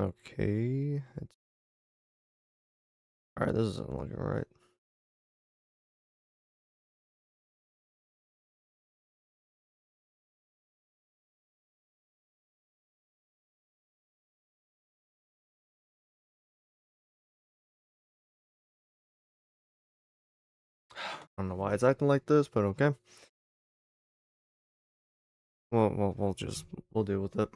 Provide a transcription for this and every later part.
Okay. All right, this isn't looking right. I don't know why it's acting like this, but okay. We'll deal with it.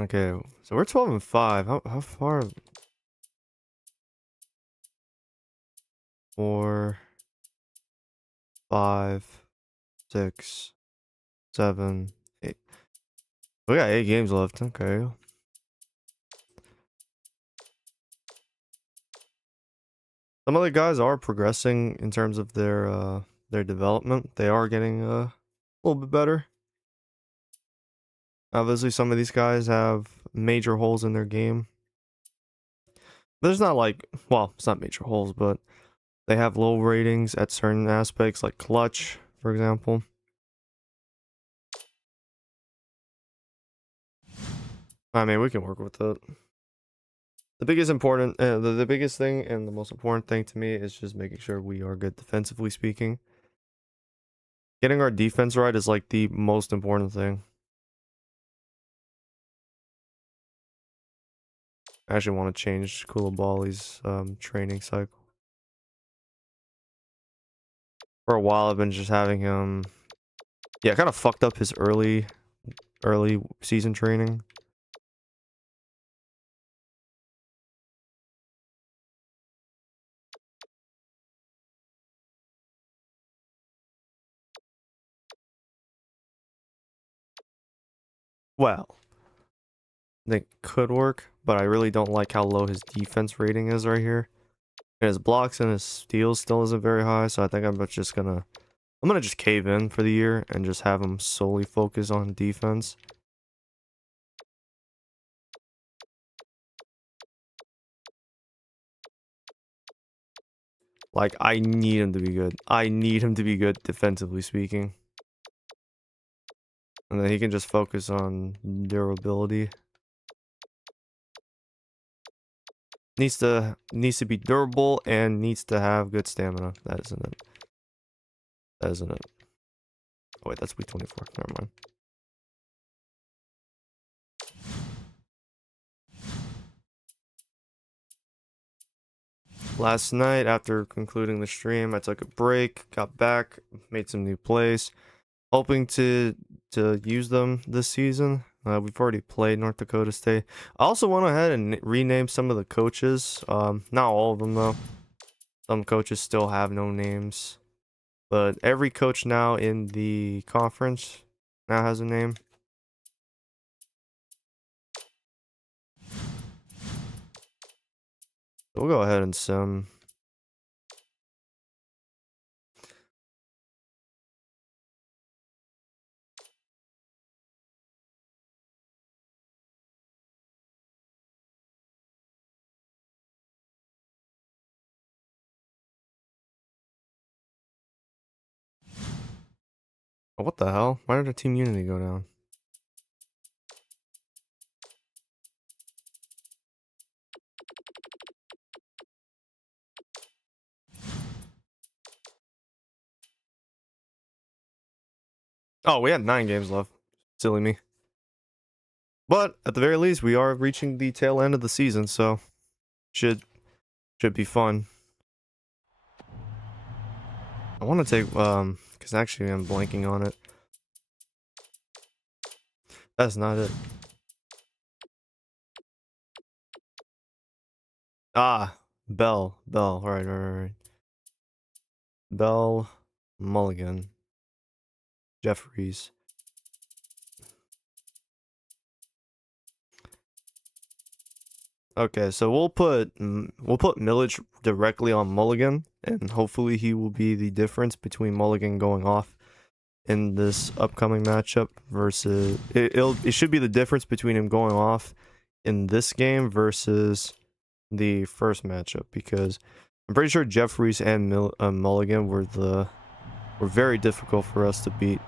Okay, so we're 12-5. How far? 4, 5, 6, 7, 8. We got 8 games left. Okay. Some of the guys are progressing in terms of their development. They are getting a little bit better. Obviously, some of these guys have major holes in their game. But there's not like, well, it's not major holes, but they have low ratings at certain aspects, like clutch, for example. I mean, we can work with it. The biggest thing and the most important thing to me is just making sure we are good defensively speaking. Getting our defense right is like the most important thing. I actually want to change Koulibaly's training cycle. For a while, I've been just having him. Yeah, kind of fucked up his early season training. Well, I think it could work, but I really don't like how low his defense rating is right here. And his blocks and his steals still isn't very high, so I think I'm gonna just cave in for the year and just have him solely focus on defense. Like, I need him to be good. I need him to be good defensively speaking. And then he can just focus on durability. Needs to be durable and needs to have good stamina. That isn't it. That isn't it. Oh wait, that's week 24. Never mind. Last night, after concluding the stream, I took a break, got back, made some new plays, hoping to use them this season. We've already played North Dakota State. I also went ahead and renamed some of the coaches. Not all of them though. Some coaches still have no names, but every coach now in the conference now has a name. We'll go ahead and sim. Oh, what the hell? Why did our team unity go down? Oh, we had 9 games left. Silly me. But at the very least, we are reaching the tail end of the season, so should be fun. I want to take because actually I'm blanking on it. That's not it. Ah, Bell. Right. Bell, Mulligan, Jeffries. Okay, so we'll put Millage directly on Mulligan, and hopefully he will be the difference between Mulligan going off in this upcoming matchup versus it should be the difference between him going off in this game versus the first matchup, because I'm pretty sure Jeffries and Mulligan were very difficult for us to beat.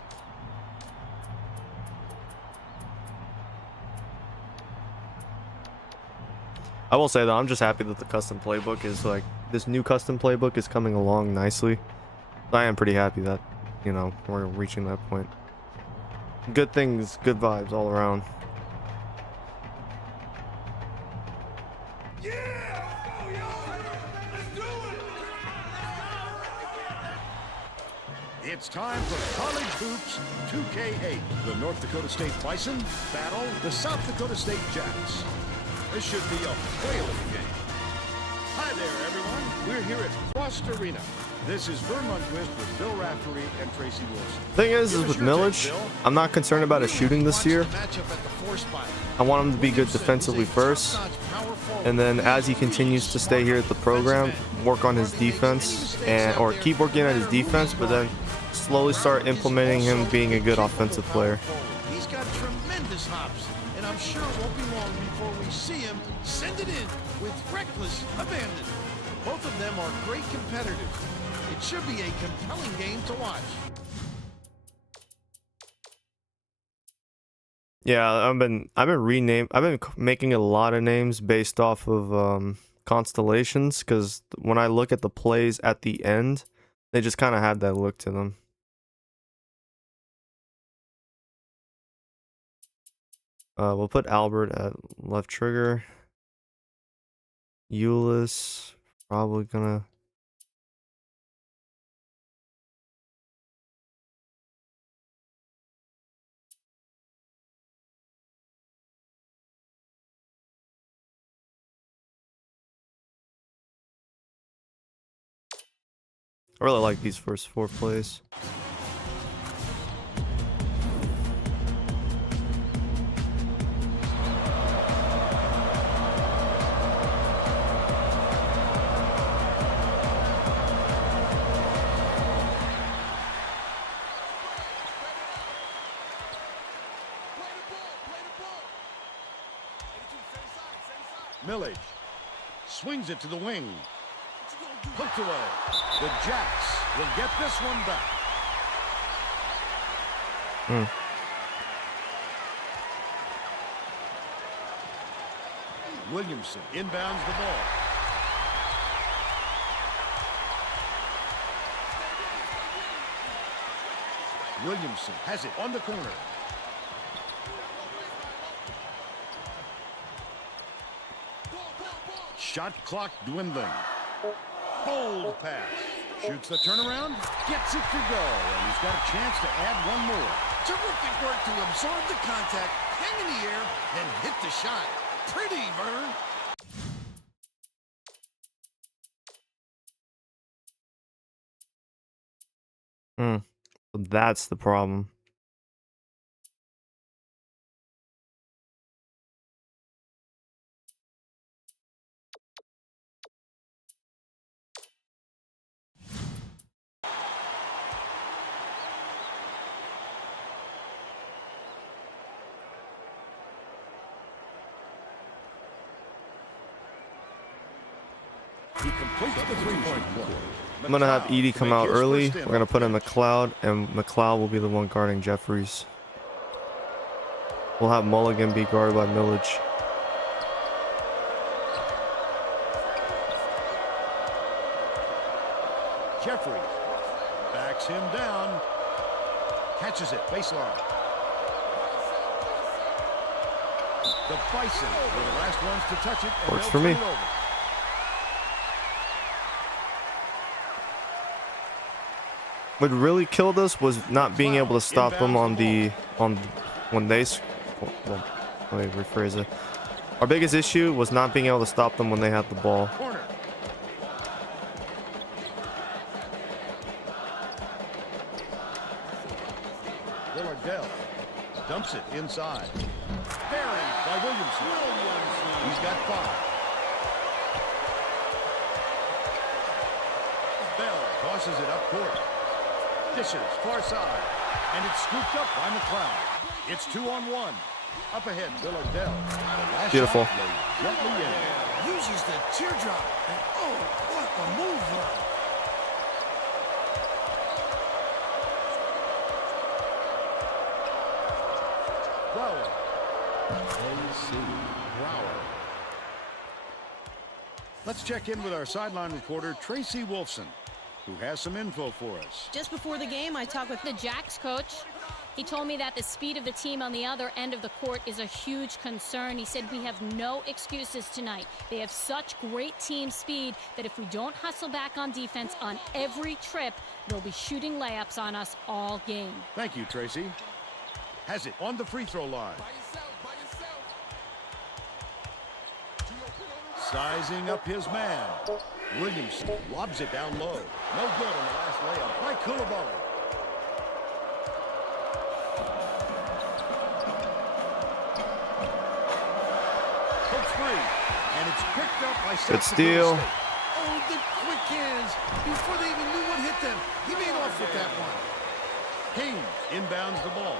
I will say though, I'm just happy that the custom playbook is like, this new custom playbook is coming along nicely. I am pretty happy that, you know, we're reaching that point. Good things, good vibes all around. It's time for College Hoops 2K8. The North Dakota State Bison battle the South Dakota State Jacks. This should be a whaling game. Hi there, everyone. We're here at Frost Arena. This is Vern Lundquist with Bill Raftery and Tracy Wilson. Thing is with Millage, I'm not concerned about his shooting this year. I want him to be good defensively first, and then as he continues to stay here at the program, work on his defense or keep working on his defense, but then slowly start implementing him being a good offensive player. He's got tremendous hops, and I'm sure it won't be long before we see him send it in with reckless abandon. Both of them are great competitors. It should be a compelling game to watch. Yeah, I've been making a lot of names based off of constellations, because when I look at the plays at the end, they just kind of had that look to them. We'll put Albert at left trigger. Euless, probably gonna. I really like these first 4 plays. Millage swings it to the wing. Hooked away. The Jacks will get this one back. Williamson inbounds the ball. Williamson has it on the corner. Shot clock dwindling. Bold pass. Shoots the turnaround. Gets it to go. And he's got a chance to add one more. Terrific work to absorb the contact, hang in the air, and hit the shot. Pretty, Vern. So that's the problem. He completes the three-point play. I'm gonna have Edie come out early. We're gonna put in McLeod, and McLeod will be the one guarding Jeffries. We'll have Mulligan be guarded by Millage. Jeffries backs him down. Catches it, baseline. The Bison were the last ones to touch it. And Works for me. What really killed us was not being able to stop them on when they. Well, let me rephrase it. Our biggest issue was not being able to stop them when they had the ball. Corner. Villardell dumps it inside. Buried by Williamson. He's got 5. Bell tosses it up court. Dishes far side, and it's scooped up by McLeod. It's 2-on-1. Up ahead, Villardell. Beautiful. Gently in. Uses the teardrop, and oh, what a mover! Brower. AC Brower. Let's check in with our sideline reporter, Tracy Wolfson, who has some info for us. Just before the game, I talked with the Jacks coach. He told me that the speed of the team on the other end of the court is a huge concern. He said we have no excuses tonight. They have such great team speed that if we don't hustle back on defense on every trip, they'll be shooting layups on us all game. Thank you, Tracy. Has it on the free throw line. Sizing up his man. Williamson lobs it down low. No good on the last layup by Koulibaly. And it's picked up by Good steal. Oh, the quick hands before they even knew what hit them. He made off with that one. Haynes inbounds the ball.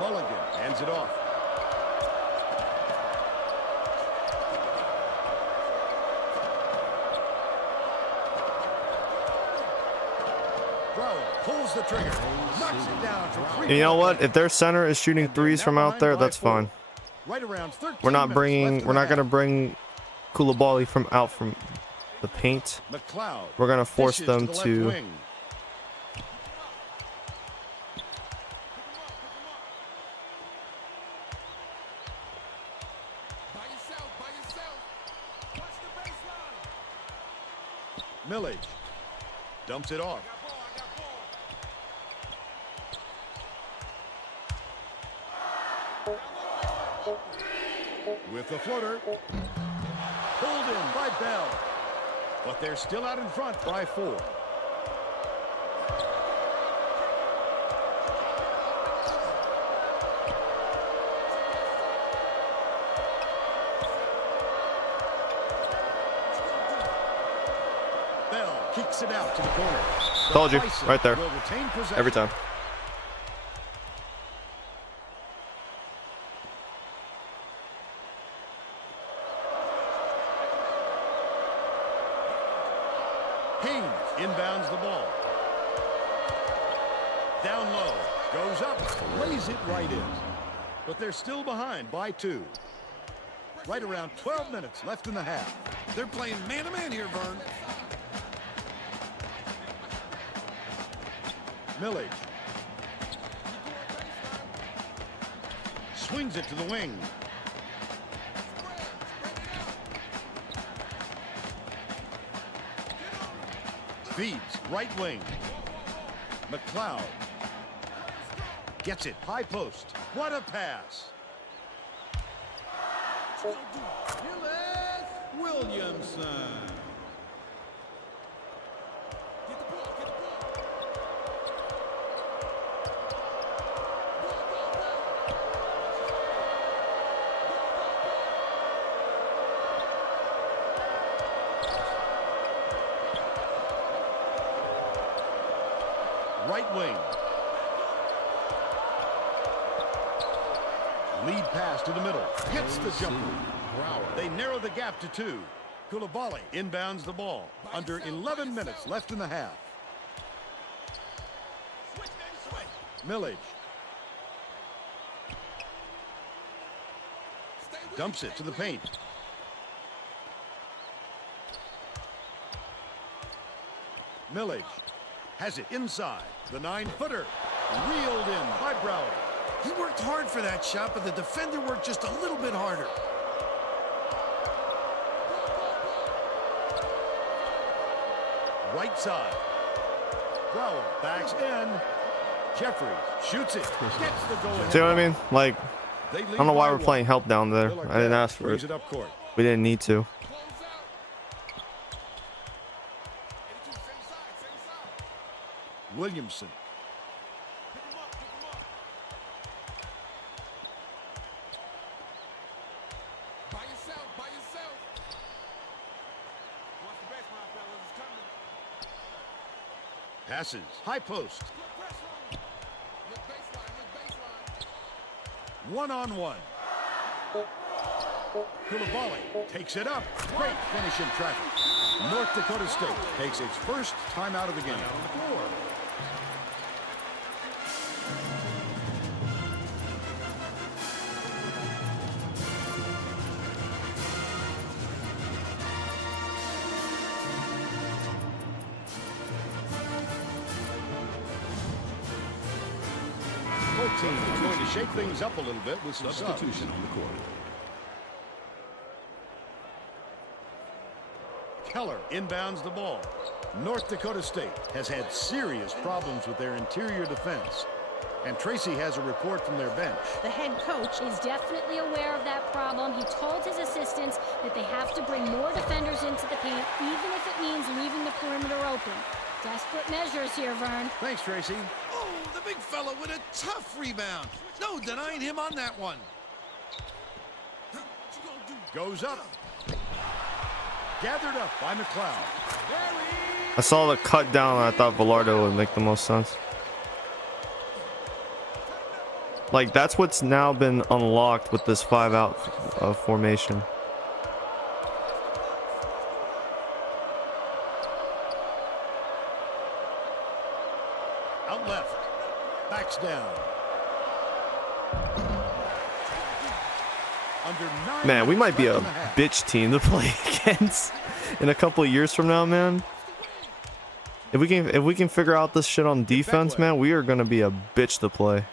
Mulligan hands it off. Pulls the trigger, knocks it down for three. And you know what? If their center is shooting threes from out there, that's fine. Right around 13 We're not minutes left in the gonna half. bring Koulibaly from the paint. McLeod We're gonna force dishes them the left to. wing. Millage dumps it off. With the floater. Pulled in by Bell. But they're still out in front by 4. Bell kicks it out to the corner. The Told you, Bison right there. will retain possession. Every time. Haynes inbounds the ball. Down low. Goes up. Lays it right in. But they're still behind by 2. Right around 12 minutes left in the half. They're playing man-to-man here, Vern. Millage. Swings it to the wing. Feeds right wing. McLeod gets it high post. What a pass. Williamson. Right wing. Lead pass to the middle. Hits the jumper. They narrow the gap to 2. Koulibaly inbounds the ball. Under 11 minutes left in the half. Millage. Dumps it to the paint. Millage has it inside. The 9-footer. Reeled in by Broward. He worked hard for that shot, but the defender worked just a little bit harder. Right side. Broward backs in. Jeffries shoots it. Gets the goal. See what I mean? Like, I don't know why we're playing help down there. I didn't ask for Brings it. it up court. We didn't need to. Williamson. Passes. High post. One-on-one. Koulibaly takes it up. Great finish in traffic. North Dakota State takes its first time out of the game. Both teams are going to shake things up a little bit with some Substitution on the court. Keller inbounds the ball. North Dakota State has had serious problems with their interior defense. And Tracy has a report from their bench. The head coach is definitely aware of that problem. He told his assistants that they have to bring more defenders into the paint, even if it means leaving the perimeter open. Desperate measures here, Vern. Thanks, Tracy. Oh, the big fella with a tough rebound. No denying him on that one. Goes up. Gathered up by McLeod. I saw the cut down and I thought Velardo would make the most sense. Like, that's what's now been unlocked with this 5-out formation. Out left. Backs down. Under 9 Man, we might be a minutes left in the half. bitch team to play against in a couple of years from now, man. If we can figure out this shit on defense, man, we are gonna be a bitch to play.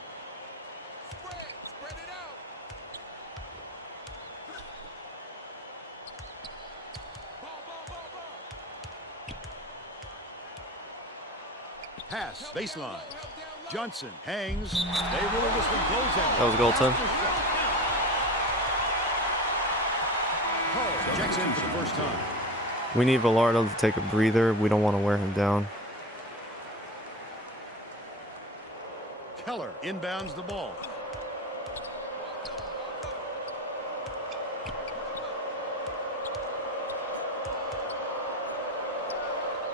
Pass, baseline. Johnson hangs. They rule this one goes in. That was a goal, Tim. Hall checks in for the first time. We need Velardo to take a breather. We don't want to wear him down. Keller inbounds the ball.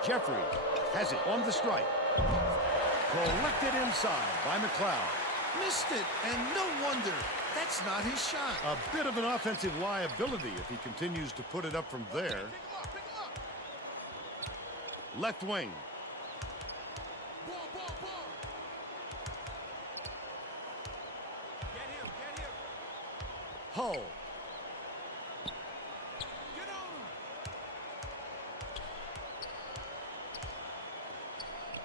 Jeffrey has it on the strike. Collected inside by McLeod. Missed it, and no wonder. That's not his shot. A bit of an offensive liability if he continues to put it up from there. Left wing. Hull.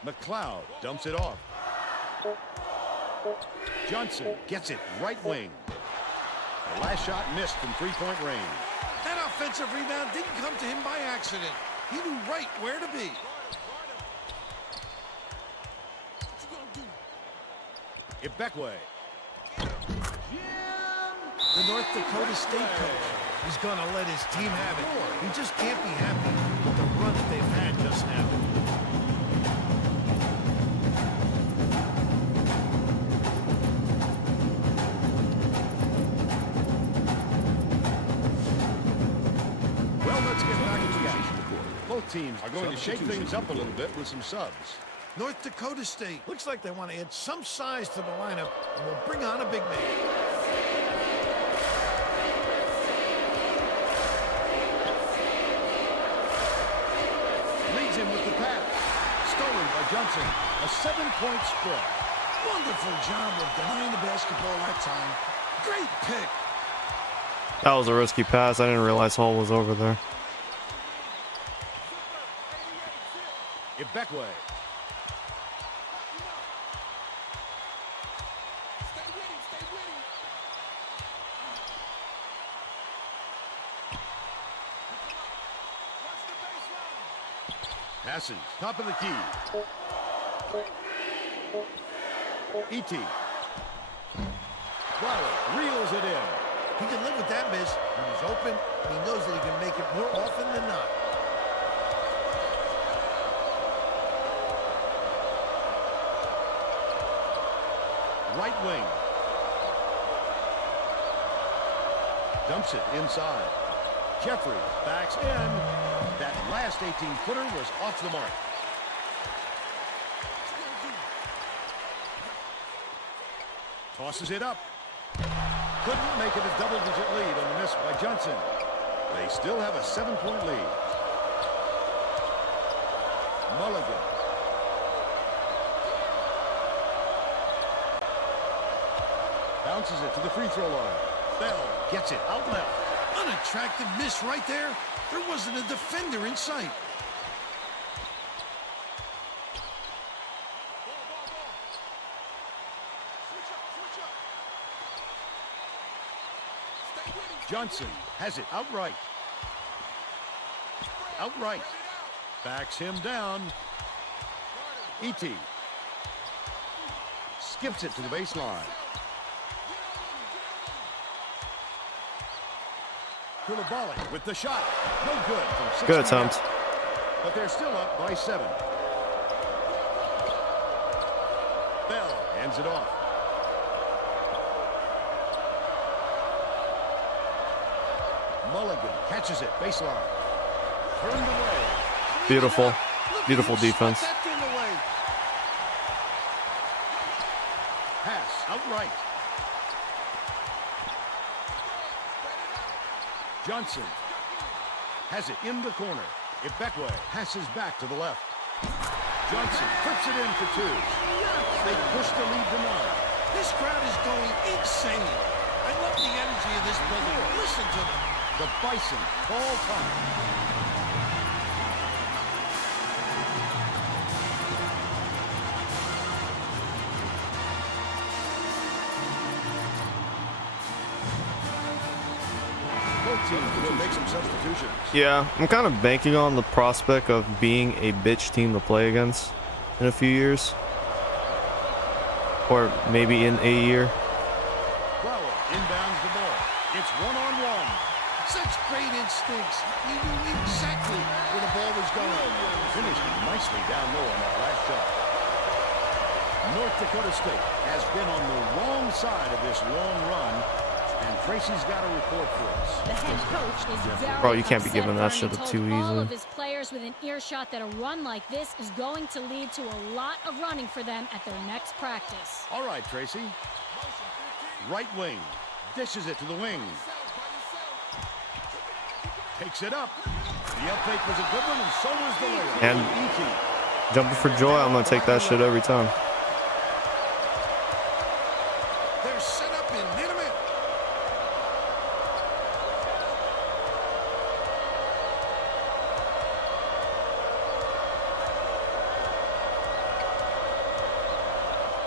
McLeod dumps it off. Johnson gets it right wing. The last shot missed from three-point range. That offensive rebound didn't come to him by accident. He knew right where to be. Ibekwe. The North Dakota State coach is going to let his team have it. He just can't be happy with the run that they've had just now. Well, let's get back to the action. Both teams are going to shake things up a little bit with some subs. North Dakota State looks like they want to add some size to the lineup and will bring on a big man. Leads him with the pass. Stolen by Johnson. A 7-point spread. Wonderful job of denying the basketball that time. Great pick. That was a risky pass. I didn't realize Hall was over there. Ibekwe. Passes, top of the key. E.T. Flower reels it in. He can live with that miss when he's open, and he knows that he can make it more often than not. Right wing. Dumps it inside. Jeffrey backs in. That last 18-footer was off the mark. Tosses it up. Couldn't make it a double-digit lead on the miss by Johnson. They still have a 7-point lead. Mulligan. Bounces it to the free throw line. Bell gets it out left. Unattractive miss right there. There wasn't a defender in sight. Johnson has it outright. Outright. Backs him down. E.T. skips it to the baseline. Koulibaly with the shot. No good from 6 Good feet attempt. out. But they're still up by 7. Bell hands it off. Mulligan catches it, baseline. Turned away. Beautiful. Beautiful defense. That thing away. Pass outright. Johnson has it in the corner. Ibekwe passes back to the left. Johnson flips it in for 2. They push the lead to 9. This crowd is going insane. I love the energy of this building. Listen to them. The Bison call time. Both teams will make some substitutions. Yeah, I'm kind of banking on the prospect of being a bitch team to play against in a few years. Or maybe in a year. Brower inbounds the ball. It's one-on-one. Such great instincts. He knew exactly where the ball was going. Finished nicely down low on that last shot. North Dakota State has been on the wrong side of this long run, and Tracy's got a report for us. The head coach is very Bro, you can't be upset, giving that Vern. shit He up told too all easily. of his players within earshot that a run like this is going to lead to a lot of running for them at their next practice. All right, Tracy. Right wing. Dishes it to the wing. Takes it up. The up fake was a good one, and so was the layup. And E.T. jumping for joy, I'm going to take that shit every time. They're set up in minute.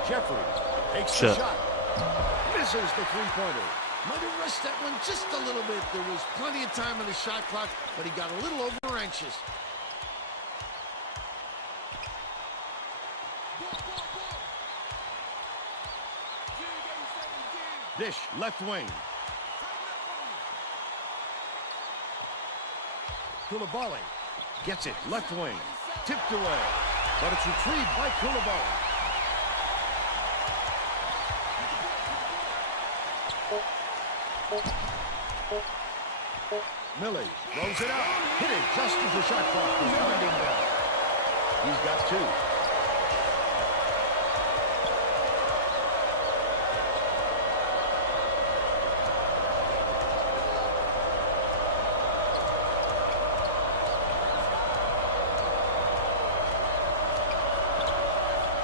Jeffries takes the Shit. shot. Misses the three-pointer. Might have rushed that one just a little bit. There was plenty of time on the shot clock, but he got a little over anxious. Dish, left wing. Koulibaly gets it, left wing. Tipped away, but it's retrieved by Koulibaly. Millie throws it out. Hit it just as the shot clock was winding down. He's got 2.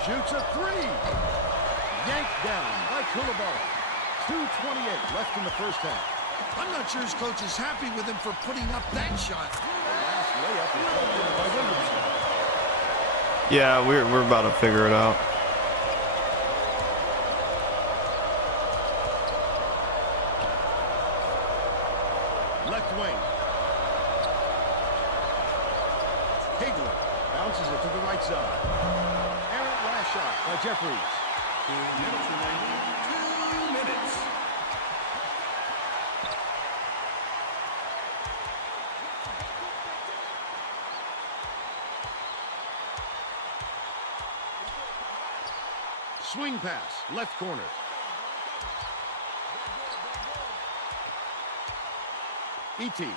Shoots a 3. Yanked down by Koulibaly. 2:28 left in the first half. I'm not sure his coach is happy with him for putting up that shot. The last layup is brought in by Williamson. Yeah, we're about to figure it out. Left wing. Hagler bounces it to the right side. Errant last shot by Jeffries. 2 minutes remaining. 2 minutes. Swing pass, left corner. E.T.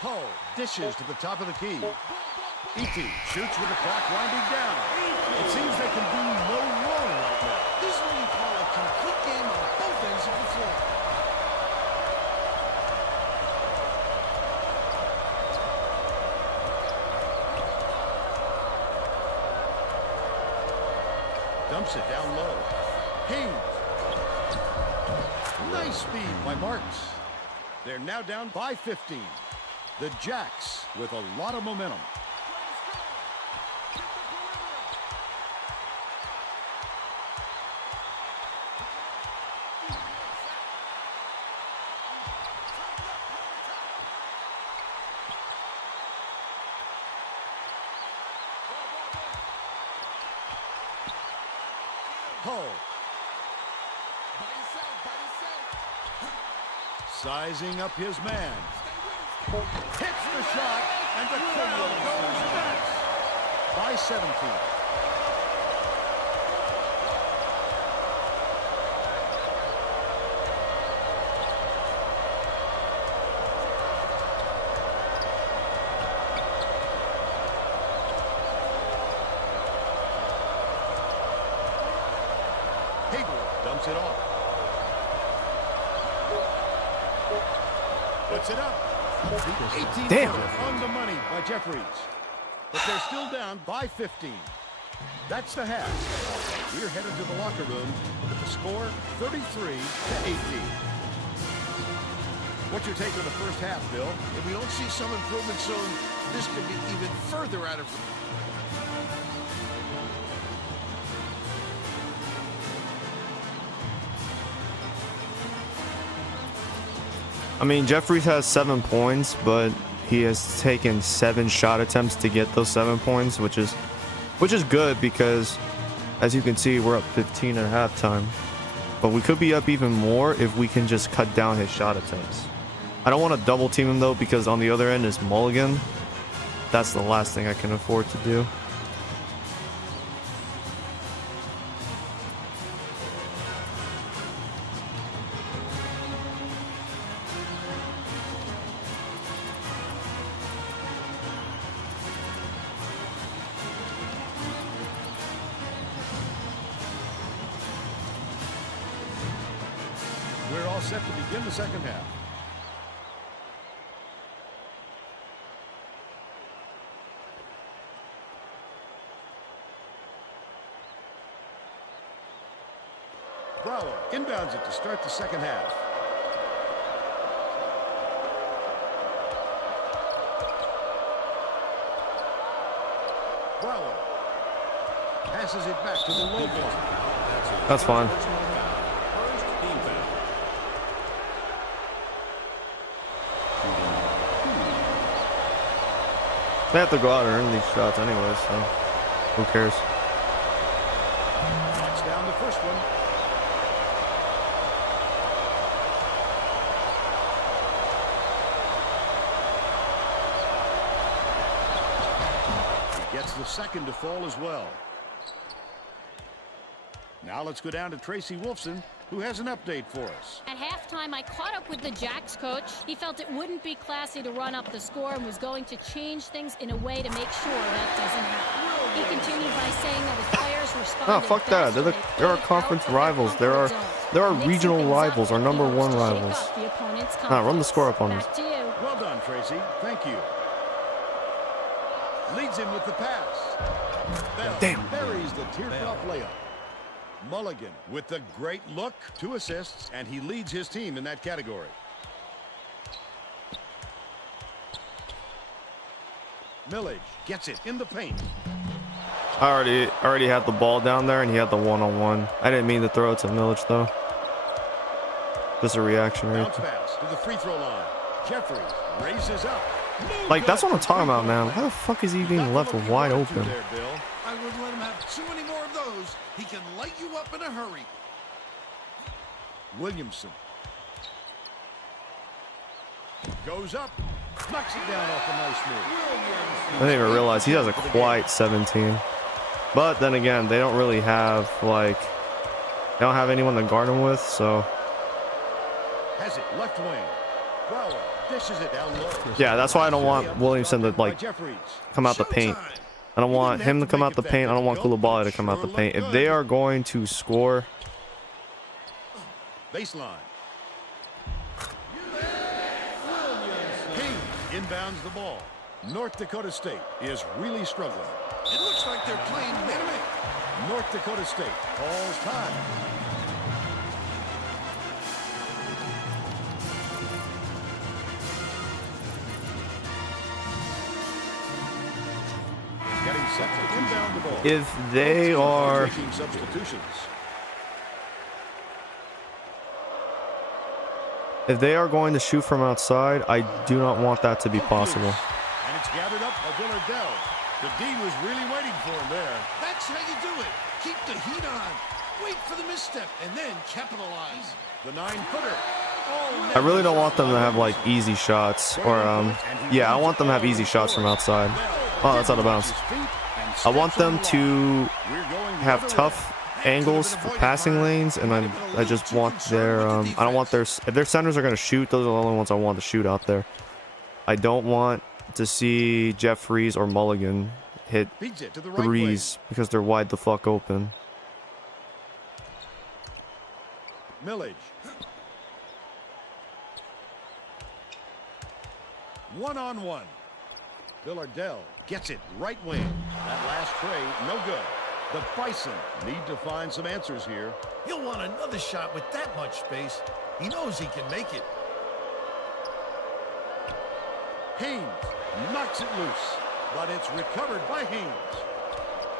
Hull dishes to the top of the key. E.T. shoots with the clock winding down. It seems they can do no wrong right now. This is what you call a complete game on both ends of the floor. Dumps it down low. Haynes. Nice speed by Marks. They're now down by 15. The Jacks with a lot of momentum. Hull. Sizing up his man. Hits the shot, and the crowd goes nuts. By 17. Dumps it off. Puts it up. 18 Damn. On the money by Jeffries. But they're still down by 15. That's the half. We're headed to the locker room with the score 33-18. What's your take on the first half, Bill? If we don't see some improvement soon, this could be even further out of... I mean, Jeffries has 7 points, but he has taken 7 shot attempts to get those 7 points, which is good because, as you can see, we're up 15 at halftime. But we could be up even more if we can just cut down his shot attempts. I don't want to double team him though, because on the other end is Mulligan. That's the last thing I can afford to do. We're all set to begin the second half. Brower inbounds it to start the second half. Brower passes it back to the low block. That's fine. They have to go out and earn these shots anyway, so who cares? That's down the first one. He gets the second to fall as well. Now let's go down to Tracy Wolfson, who has an update for us. At halftime, I caught up with the Jacks coach. He felt it wouldn't be classy to run up the score and was going to change things in a way to make sure that doesn't happen. He continued by saying that his players responded. Oh, fuck that. They're our conference rivals. There are regional rivals, our number 1 rivals. Run the score up on us. Back to you. Well done, Tracy. Thank you. Leads him with the pass. Bell Damn. buries the teardrop layup. Mulligan with the great look, 2 assists, and he leads his team in that category. Millage gets it in the paint. I already had the ball down there, and he had the one-on-one. I didn't mean to throw it to Millage though. Just a reactionary. Bounce pass to the free throw line. Jeffries raises up. Like, that's what I'm talking about, man. How the fuck is he being left wide open? There, Bill. I wouldn't let him have too many more of those. He can light you up in a hurry. Williamson goes up, knocks it down off a nice move. I didn't even realize he has a quiet 17. But then again, they don't really have, like, they don't have anyone to guard him with, so. Has it left wing. Brower dishes it down low. Yeah, that's why I don't want Williamson to, like, come out the paint. I don't want him to come out the paint. I don't want Koulibaly to come out the paint. If they are going to score. Baseline. King inbounds the ball. North Dakota State is really struggling. It looks like they're playing minute. North Dakota State calls time. Getting set to inbound the ball. If they are. Making substitutions. If they are going to shoot from outside, I do not want that to be possible. And it's gathered up by Villardell. The D was really waiting for him there. That's how you do it. Keep the heat on. Wait for the misstep and then capitalize. The 9-footer. I really don't want them to have like easy shots, or yeah, I want them to have easy shots from outside. Oh, that's out of bounds. I want them to have tough angles for passing lanes, and I just want their I don't want their, if their centers are gonna shoot, those are the only ones I want to shoot out there. I don't want to see Jeffries or Mulligan hit threes because they're wide the fuck open. Millage. One-on-one. Villardell gets it right wing. That last tray, no good. The Bison need to find some answers here. He'll want another shot with that much space. He knows he can make it. Haynes knocks it loose, but it's recovered by Haynes.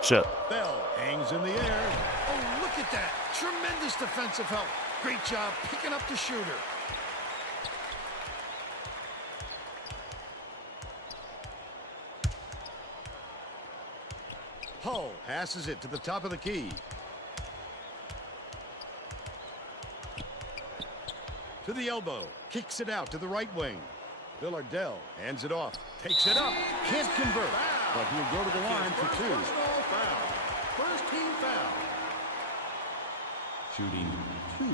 Shit. Bell hangs in the air. Oh, look at that. Tremendous defensive help. Great job picking up the shooter. Hull passes it to the top of the key. To the elbow. Kicks it out to the right wing. Villardell hands it off. Takes it up. Can't convert. But he'll go to the line for two. First team foul. Shooting 2.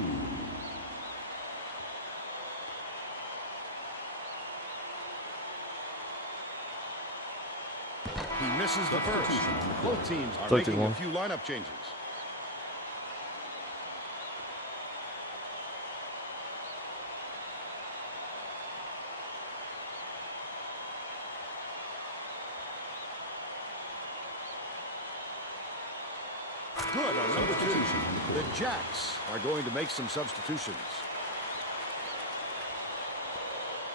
He misses the first. Both teams are Take it making a long. few lineup changes. Good on number 2. The Jacks are going to make some substitutions.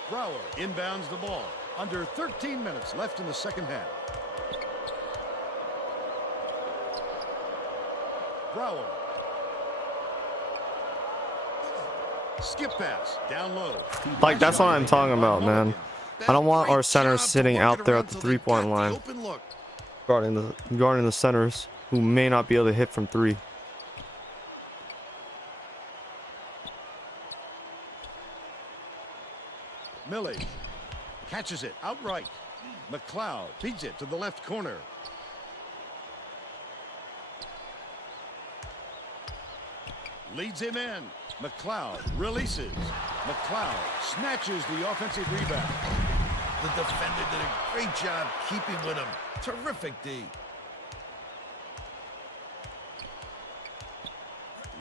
Brower inbounds the ball. Under 13 minutes left in the second half. Brower. Skip pass. Down low. Like, that's what I'm talking about, man. I don't want our centers sitting out there at the three-point line, guarding the centers who may not be able to hit from 3. Millage catches it outright. McLeod feeds it to the left corner. Leads him in. McLeod releases. McLeod snatches the offensive rebound. The defender did a great job keeping with him. Terrific D.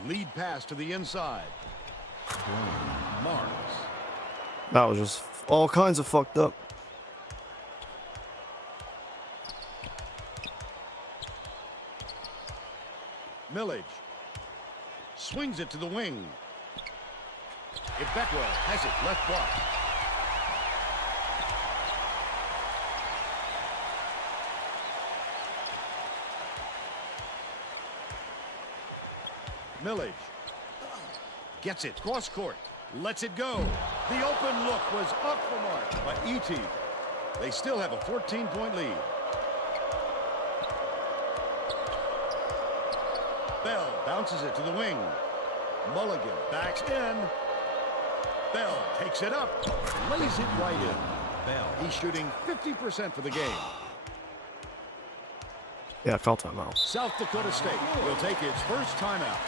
Lead pass to the inside. Mars. That was just all kinds of fucked up. Millage swings it to the wing. If Beckwell has it left block. Millage gets it cross court. Lets it go. The open look was off the mark by E.T. They still have a 14-point lead. Bell bounces it to the wing. Mulligan backs in. Bell takes it up. Lays it right in. Bell, he's shooting 50% for the game. Yeah, call timeout. South Dakota State will take its first timeout.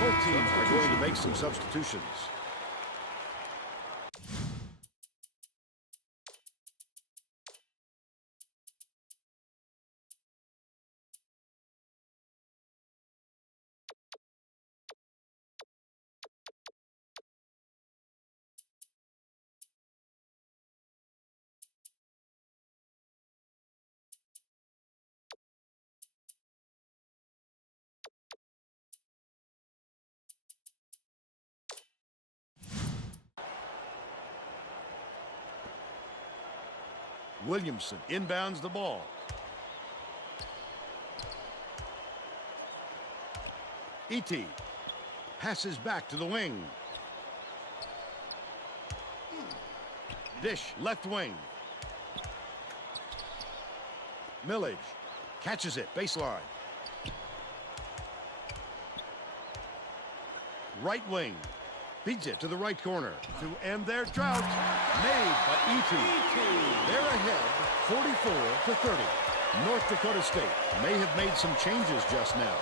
Both teams are going to make some substitutions. Williamson inbounds the ball. E.T. passes back to the wing. Dish, left wing. Millage catches it, baseline. Right wing. Feeds it to the right corner. To end their drought. Made by E.T. They're ahead 44-30. North Dakota State may have made some changes just now.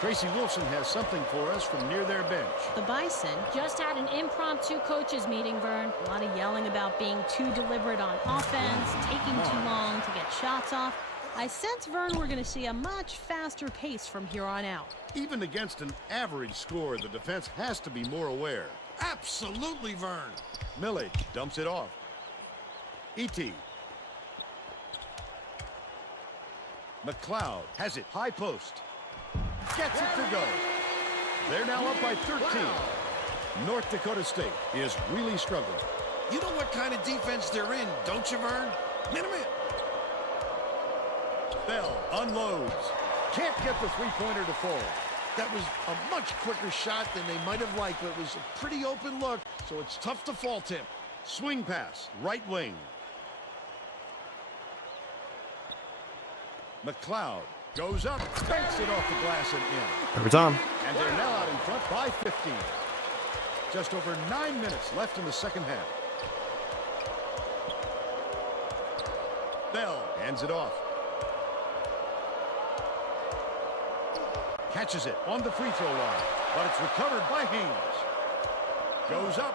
Tracy Wilson has something for us from near their bench. The Bison just had an impromptu coaches meeting, Vern. A lot of yelling about being too deliberate on offense, taking too long to get shots off. I sense, Vern, we're going to see a much faster pace from here on out. Even against an average score, the defense has to be more aware. Absolutely, Vern. Millage dumps it off. E.T. McLeod has it, high post. Gets it to go. They're now up by 13. North Dakota State is really struggling. You know what kind of defense they're in, don't you, Vern? Minute. Bell unloads. Can't get the three-pointer to fall. That was a much quicker shot than they might have liked, but it was a pretty open look, so it's tough to fault him. Swing pass, right wing. McLeod goes up, banks it off the glass and in. Every time. And they're now out in front by 15. Just over 9 minutes left in the second half. Bell hands it off. Catches it on the free throw line, but it's recovered by Haynes. Goes up.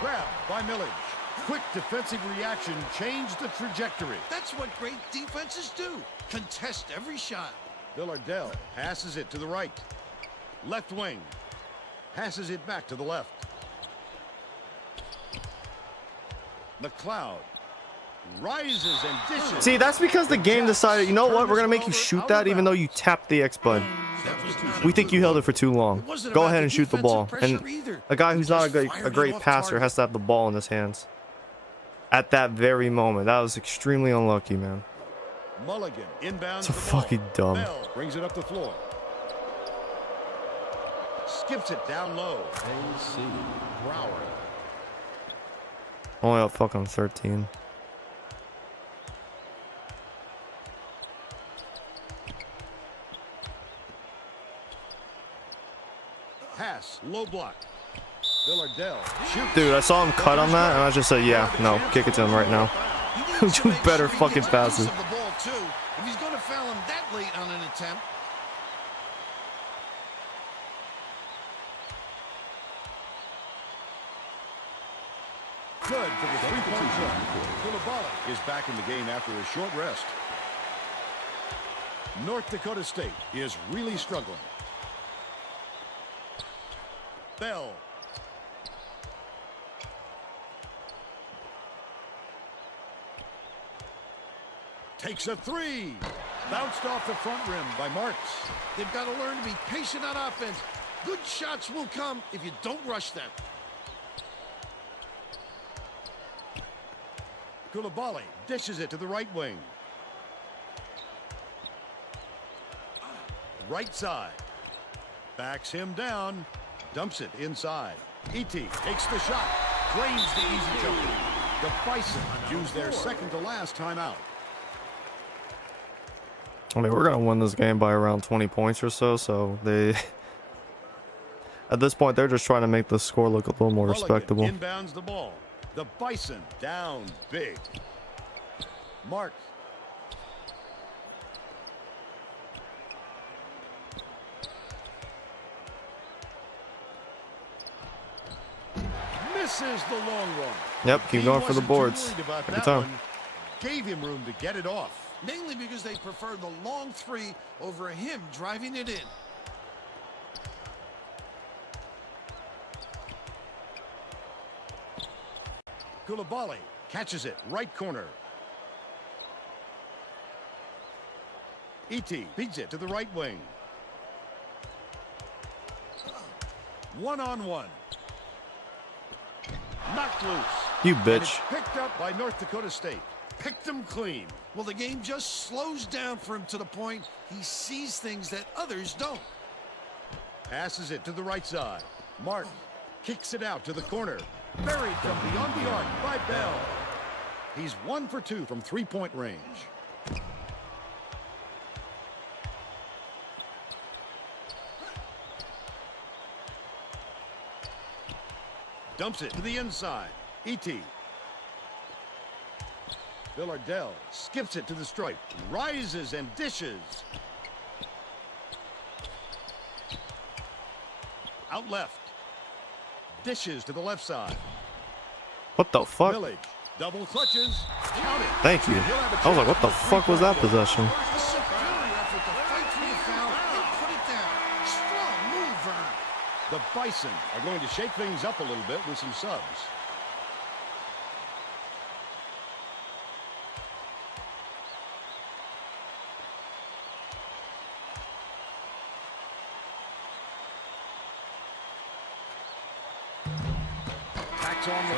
Grabbed by Millage. Quick defensive reaction changed the trajectory. That's what great defenses do. Contest every shot. Villardell passes it to the right. Left wing. Passes it back to the left. McLeod rises and dishes. See, that's because the game decided, you know what, we're going to make you shoot that even though you tapped the X button. We think you held it for too long. Go ahead and shoot the ball. And a guy who's not a great passer has to have the ball in his hands at that very moment. That was extremely unlucky, man. Mulligan inbounds So fucking dumb. Bell brings it up the floor. Skips it down low. A.C. Brower. Only up fucking 13. Pass, low block. Villardell shoots. Dude, I saw him cut on that, and I just said, yeah, no, kick it to him right now. You better fucking pass it. If he's going to foul him that late on an attempt. Good for the three-point shot. Kulabala is back in the game after a short rest. North Dakota State is really struggling. Bell. Takes a three. Bounced off the front rim by Marks. They've got to learn to be patient on offense. Good shots will come if you don't rush them. Kulabali dishes it to the right wing. Right side. Backs him down. Dumps it inside. E.T. takes the shot. Drains the easy jumper. The Bison use their second to last timeout. I mean, we're going to win this game by around 20 points or so, so they... At this point, they're just trying to make the score look a little more respectable. Inbounds the ball. The Bison down big. Mark. Misses the long one. Yep, keep He going for the wasn't too boards. worried about Every that time. one. Gave him room to get it off. Mainly because they prefer the long three over him driving it in. Kulabali catches it, right corner. E.T. beats it to the right wing. One-on-one. Knocked loose. You And bitch. it's picked up by North Dakota State. Picked him clean. Well, the game just slows down for him to the point he sees things that others don't. Passes it to the right side. Martin kicks it out to the corner. Buried from beyond the arc by Bell. He's 1 for 2 from three-point range. Dumps it to the inside. E.T. Villardell skips it to the stripe. Rises and dishes. Out left. Dishes to the left side. What the fuck? Village. Double clutches. Count it. Thank you. I was like, what the fuck was that possession? A superior effort to fight through the foul and put it down. Strong move, Vern. The Bison are going to shake things up a little bit with some subs.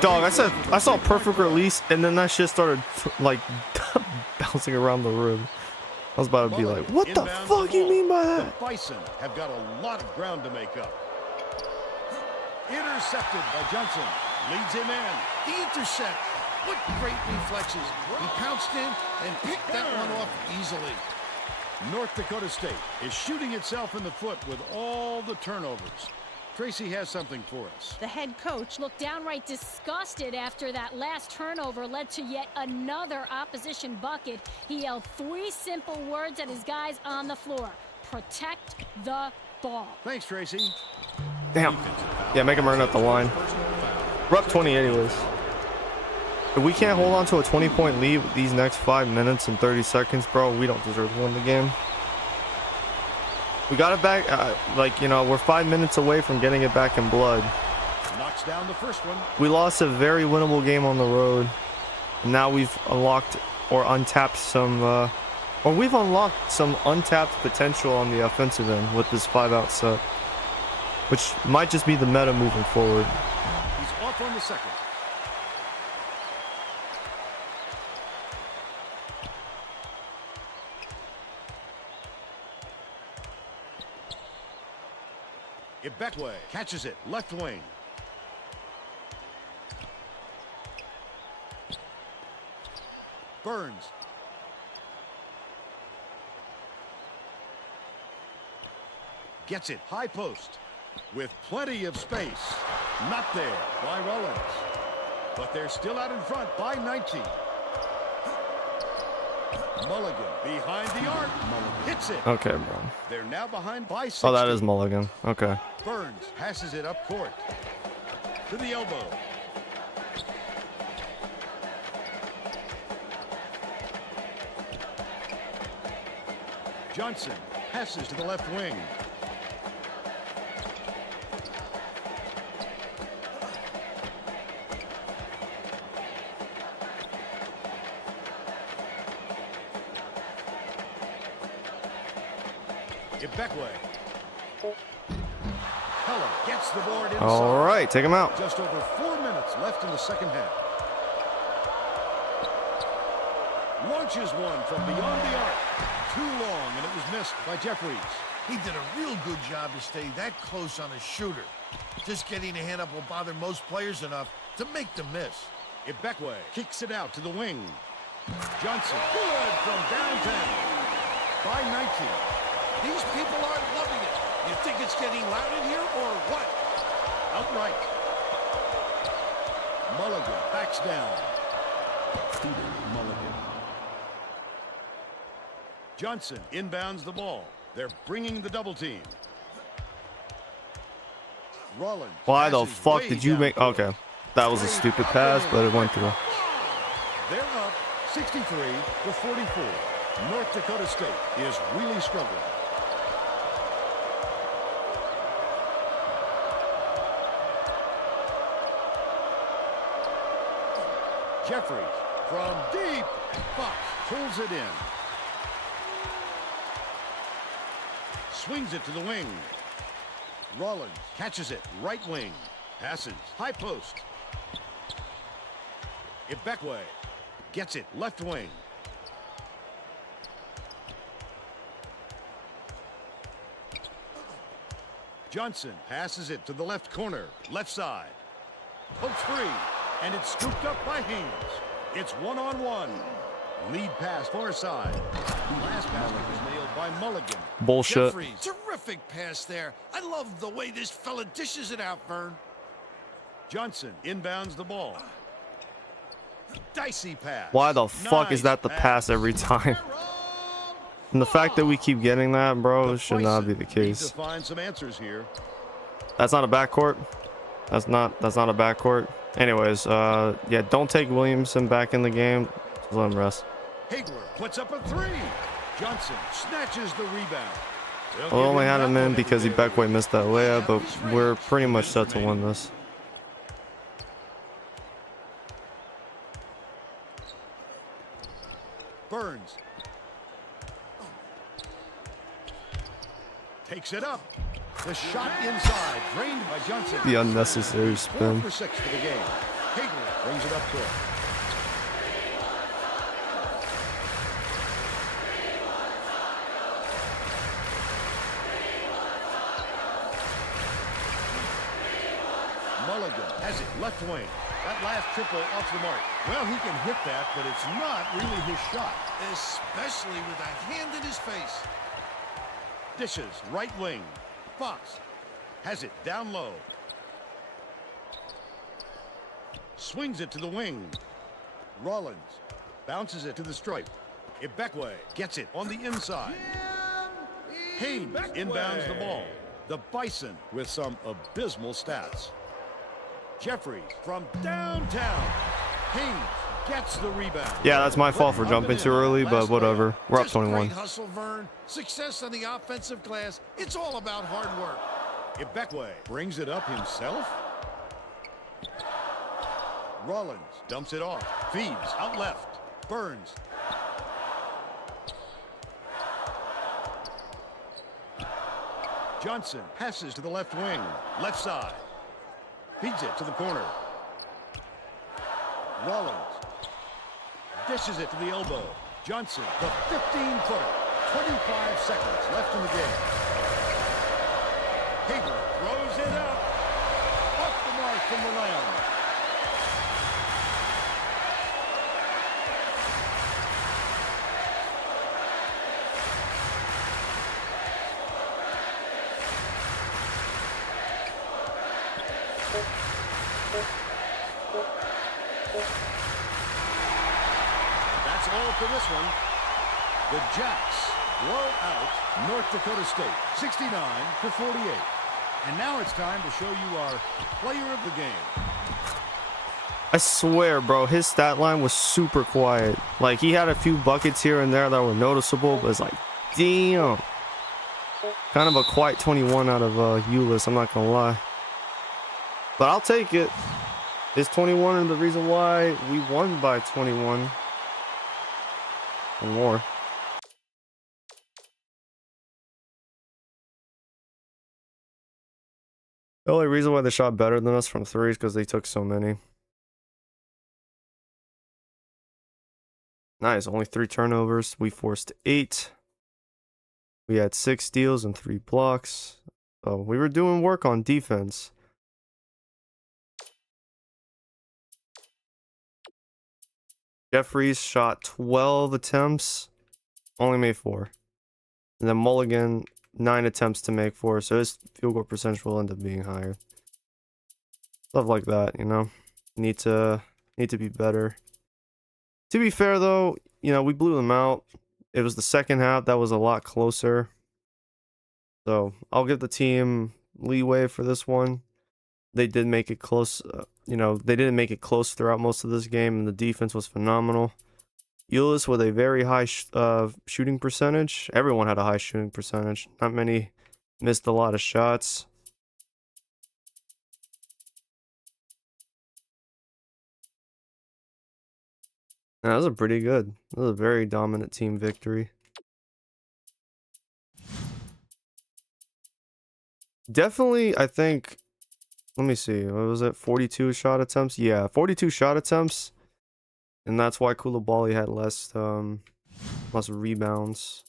Dog, I saw perfect release, and then that shit started like bouncing around the rim. I was about to be like, what the fuck you mean by that? The Bison have got a lot of ground to make up. Intercepted by Johnson. Leads him in. The intercept. What great reflexes. He pounced in and picked that one off easily. North Dakota State is shooting itself in the foot with all the turnovers. Tracy has something for us. The head coach looked downright disgusted after that last turnover led to yet another opposition bucket. He yelled 3 simple words at his guys on the floor. Protect the ball. Thanks, Tracy. Damn. Yeah, make him earn up the line. We're up 20 anyways. If we can't hold on to a 20-point lead with these next 5 minutes and 30 seconds, bro, we don't deserve to win the game. We got it back, like, you know, we're 5 minutes away from getting it back in blood. Knocks down the first one. We lost a very winnable game on the road. Now we've unlocked or untapped some, or we've unlocked some untapped potential on the offensive end with this 5-out set, which might just be the meta moving forward. He's off on the second. Ibekwe catches it, left wing. Burns. Gets it, high post. With plenty of space. Not there by Rollins. But they're still out in front by 19. Mulligan behind the arc. Mulligan hits it. Okay, bro. They're now behind by 6. Oh, that is Mulligan. Okay. Burns passes it up court. To the elbow. Johnson passes to the left wing. Ibekwe. Keller gets the board inside. All right, take him out. Just over 4 minutes left in the second half. Launches one from beyond the arc. Too long, and it was missed by Jeffries. He did a real good job to stay that close on a shooter. Just getting a hand up will bother most players enough to make them miss. Ibekwe kicks it out to the wing. Johnson, good from downtown. By 19. These people are loving it. You think it's getting loud in here or what? Outright. Mulligan backs down. Mulligan. Johnson inbounds the ball. They're bringing the double team. Rollins. Why the passes fuck way did you down make? court. Okay. That was a stupid pass, but it went through. They're up 63-44. North Dakota State is really struggling. Jeffries from deep. Fox pulls it in. Swings it to the wing. Rollins catches it, right wing. Passes, high post. Ibekwe gets it, left wing. Johnson passes it to the left corner, left side. Pokes free, and it's scooped up by Haynes. It's one-on-one. Lead pass far side. The last basket was nailed by Mulligan. Bullshit. Jeffries, terrific pass there. I love the way this fella dishes it out, Vern. Johnson inbounds the ball. Dicey pass. Why the fuck is that the pass every time? And the fact that we keep getting that, bro, should not be the Need to case. find some answers here. That's not a backcourt. That's not a backcourt. Anyways, yeah, don't take Williamson back in the game. Just let him rest. Hagler puts up a three. Johnson snatches the rebound. They'll We give only him had that him one in because he anyway. backway missed that layup, but we're pretty much set to win this. Burns takes it up. The shot inside, drained by Johnson. The unnecessary 4 spin. for 6 for the game. Hagler brings it up court. Mulligan has it left wing. That last triple off the mark. Well, he can hit that, but it's not really his shot. Especially with a hand in his face. Dishes right wing. Fox has it down low. Swings it to the wing. Rollins bounces it to the stripe. Ibekwe gets it on the inside. Haynes inbounds the ball. The Bison with some abysmal stats. Jeffries from downtown. Haynes gets the rebound. Yeah, that's my fault for jumping too early, but whatever. We're up Just 21. great hustle, Vern. Success on the offensive glass. It's all about hard work. Ibekwe brings it up himself. Rollins dumps it off. Feeds out left. Burns. Johnson passes to the left wing. Left side. Feeds it to the corner. Rollins dishes it to the elbow. Johnson, the 15-footer. 25 seconds left in the game. Hagler throws it up. Off the mark from the layup. That's all for this one. The Jacks blow out North Dakota State, 69-48. And now it's time to show you our player of the game. I swear, bro, his stat line was super quiet. Like, he had a few buckets here and there that were noticeable, but it's like, damn. Kind of a quiet 21 out of Euless, I'm not gonna lie. But I'll take it. His 21 and the reason why we won by 21 or more. The only reason why they shot better than us from three is because they took so many. Nice, only 3 turnovers. We forced 8. We had 6 steals and 3 blocks. So we were doing work on defense. Jeffries shot 12 attempts, only made 4. And then Mulligan, 9 attempts to make 4, so his field goal percentage will end up being higher. Stuff like that, you know. Need to be better. To be fair though, you know, we blew them out. It was the second half that was a lot closer. So I'll give the team leeway for this one. They did make it close. You know, they didn't make it close throughout most of this game, and the defense was phenomenal. Euless with a very high shooting percentage. Everyone had a high shooting percentage. Not many missed a lot of shots. That was a pretty good. That was a very dominant team victory. Definitely, I think. Let me see. What was it? 42 shot attempts? Yeah, 42 shot attempts. And that's why Koulibaly had less rebounds.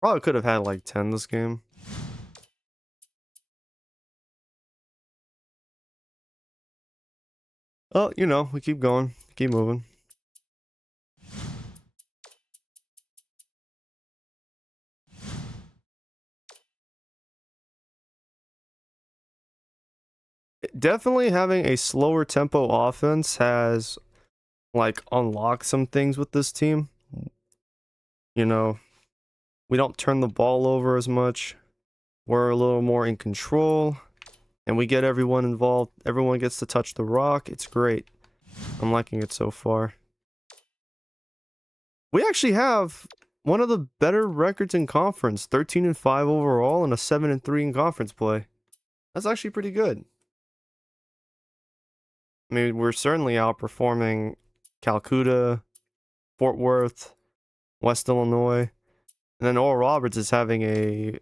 Probably could have had like 10 this game. Well, you know, we keep going, keep moving. Definitely having a slower tempo offense has like unlocked some things with this team. You know, we don't turn the ball over as much. We're a little more in control, and we get everyone involved. Everyone gets to touch the rock. It's great. I'm liking it so far. We actually have one of the better records in conference, 13-5 overall and a 7-3 in conference play. That's actually pretty good. I mean, we're certainly outperforming Calcutta, Fort Worth, West Illinois, and then Oral Roberts is having a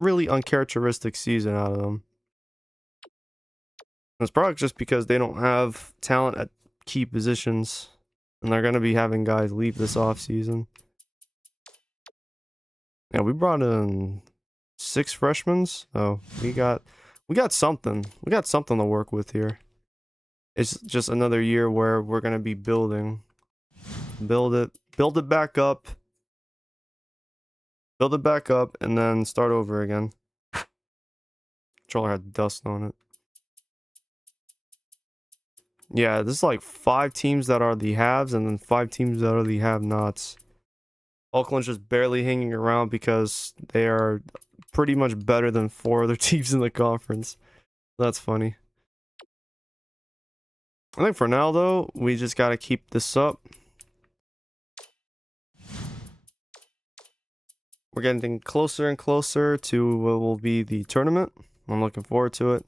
really uncharacteristic season out of them. It's probably just because they don't have talent at key positions, and they're going to be having guys leave this offseason. Yeah, we brought in 6 freshmen, so we got something. We got something to work with here. It's just another year where we're going to be building. Build it back up. Build it back up, and then start over again. Controller had dust on it. Yeah, this is like 5 teams that are the haves, and then 5 teams that are the have-nots. Oakland's just barely hanging around because they are pretty much better than 4 other teams in the conference. That's funny. I think for now, though, we just gotta keep this up. We're getting closer and closer to what will be the tournament. I'm looking forward to it.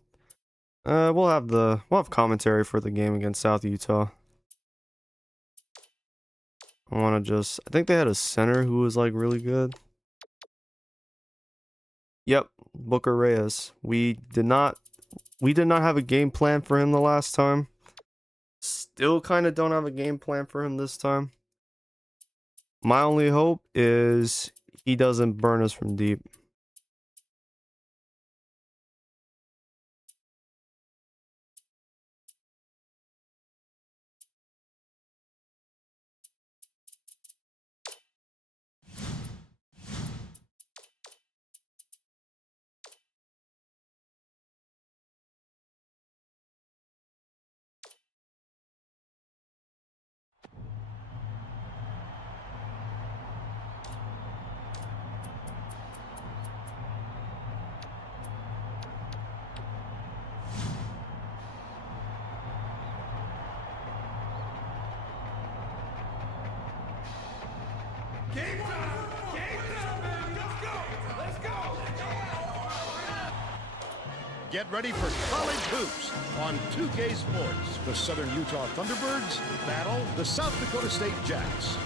We'll have commentary for the game against South Utah. I think they had a center who was like really good. Yep, Booker Reyes. We did not have a game plan for him the last time. Still kind of don't have a game plan for him this time. My only hope is he doesn't burn us from deep. Game time! Game time, baby! Let's go! Let's go! Get ready for college hoops on 2K Sports. The Southern Utah Thunderbirds battle the South Dakota State Jacks.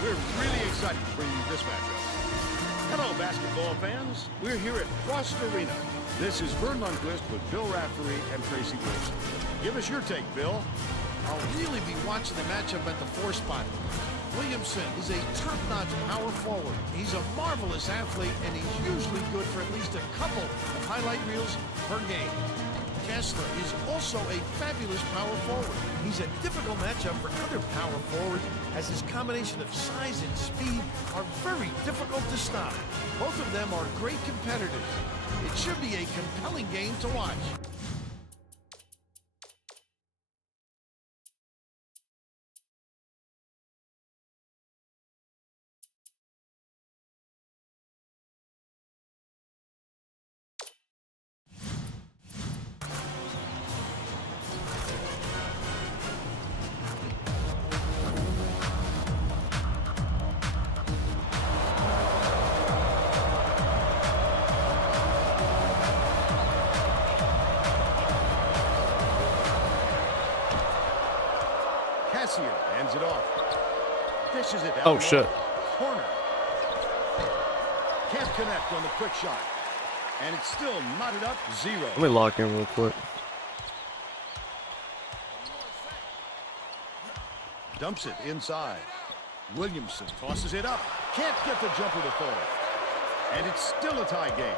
We're really excited to bring you this matchup. Hello, basketball fans. We're here at Frost Arena. This is Vern Lundquist with Bill Raftery and Tracy Wilson. Give us your take, Bill. I'll really be watching the matchup at the 4 spot. Williamson is a top-notch power forward. He's a marvelous athlete, and he's usually good for at least a couple of highlight reels per game. Kessler is also a fabulous power forward. He's a difficult matchup for other power forwards, as his combination of size and speed are very difficult to stop. Both of them are great competitors. It should be a compelling game to watch. Hands it off. Dishes it down. Oh, shit. Corner. Can't connect on the quick shot. And it's still knotted up 0. Let me lock in real quick. Dumps it inside. Williamson tosses it up. Can't get the jumper to fall. And it's still a tie game.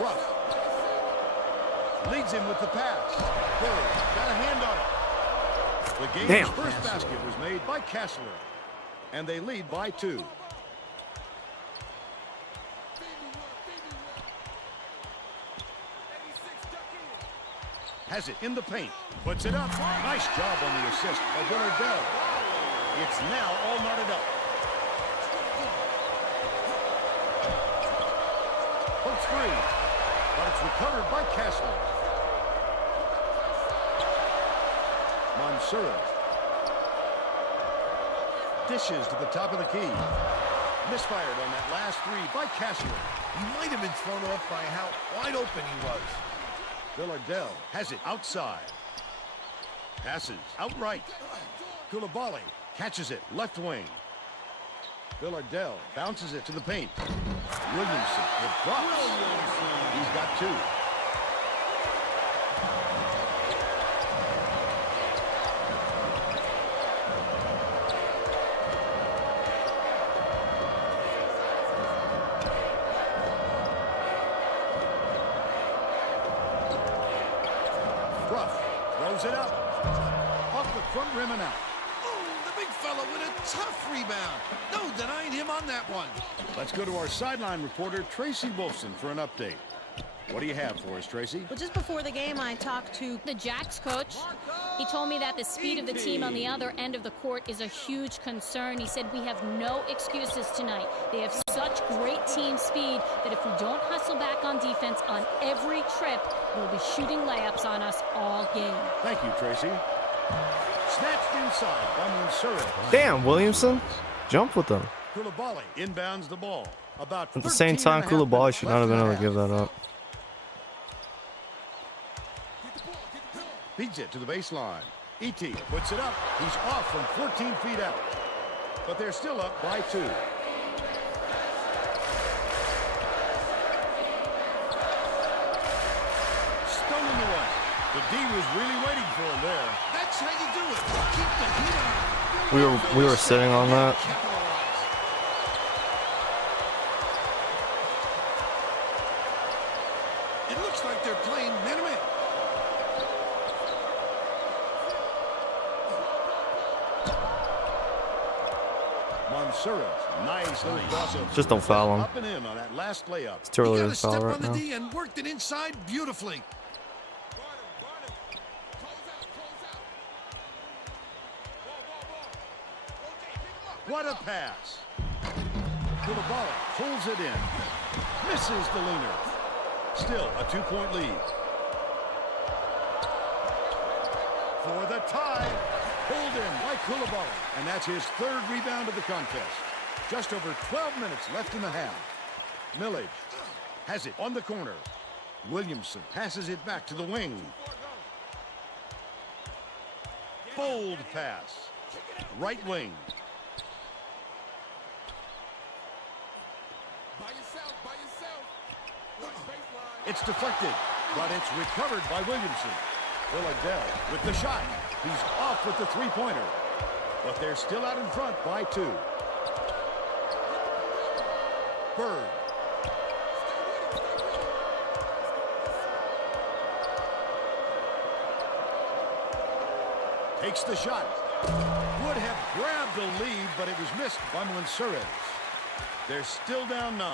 Ruff leads him with the pass. Bird got a hand on it. The game's first basket was made by Kessler, and they lead by 2. Has it in the paint. Puts it up. Nice job on the assist by Villardell. It's now all knotted up. Hooks free. But it's recovered by Kessler. Mansoura dishes to the top of the key. Misfired on that last 3 by Kessler. He might have been thrown off by how wide open he was. Villardell has it outside. Passes outright. Koulibaly catches it left wing. Villardell bounces it to the paint. Williamson with drops. He's got 2. Throws it up. Off the front rim and out. Oh, the big fella with a tough rebound. No denying him on that one. Let's go to our sideline reporter, Tracy Wolfson, for an update. What do you have for us, Tracy? Well, just before the game, I talked to the Jacks coach. He told me that the speed of the team on the other end of the court is a huge concern. He said we have no excuses tonight. They have such great team speed that if we don't hustle back on defense on every trip, we'll be shooting layups on us all game. Thank you, Tracy. Snatched inside by Mansoura. Damn, Williamson. Jump with them. Koulibaly inbounds the ball. About At the same time, Koulibaly should not have been able to give that up. Feeds it to the baseline. E.T. puts it up. He's off from 14 feet out. But they're still up by 2. Stolen away. The D was really waiting for him there. That's how you do it. Keep the heat on. We were sitting on that. It looks like they're playing man-to-man. Mansoura's nice little crossover. Just don't foul him. Up and in on that last layup. It's too He early got to a step foul right on the now. D and worked it inside beautifully. What a pass. Koulibaly pulls it in. Misses the leaner. Still a 2-point lead. For the tie. Pulled in by Koulibaly. And that's his 3rd rebound of the contest. Just over 12 minutes left in the half. Millage has it on the corner. Williamson passes it back to the wing. Bold pass. Right wing. It's deflected, but it's recovered by Williamson. Villardell with the shot. He's off with the 3-pointer. But they're still out in front by 2. Bird. Takes the shot. Would have grabbed the lead, but it was missed by Mansoura. They're still down 9.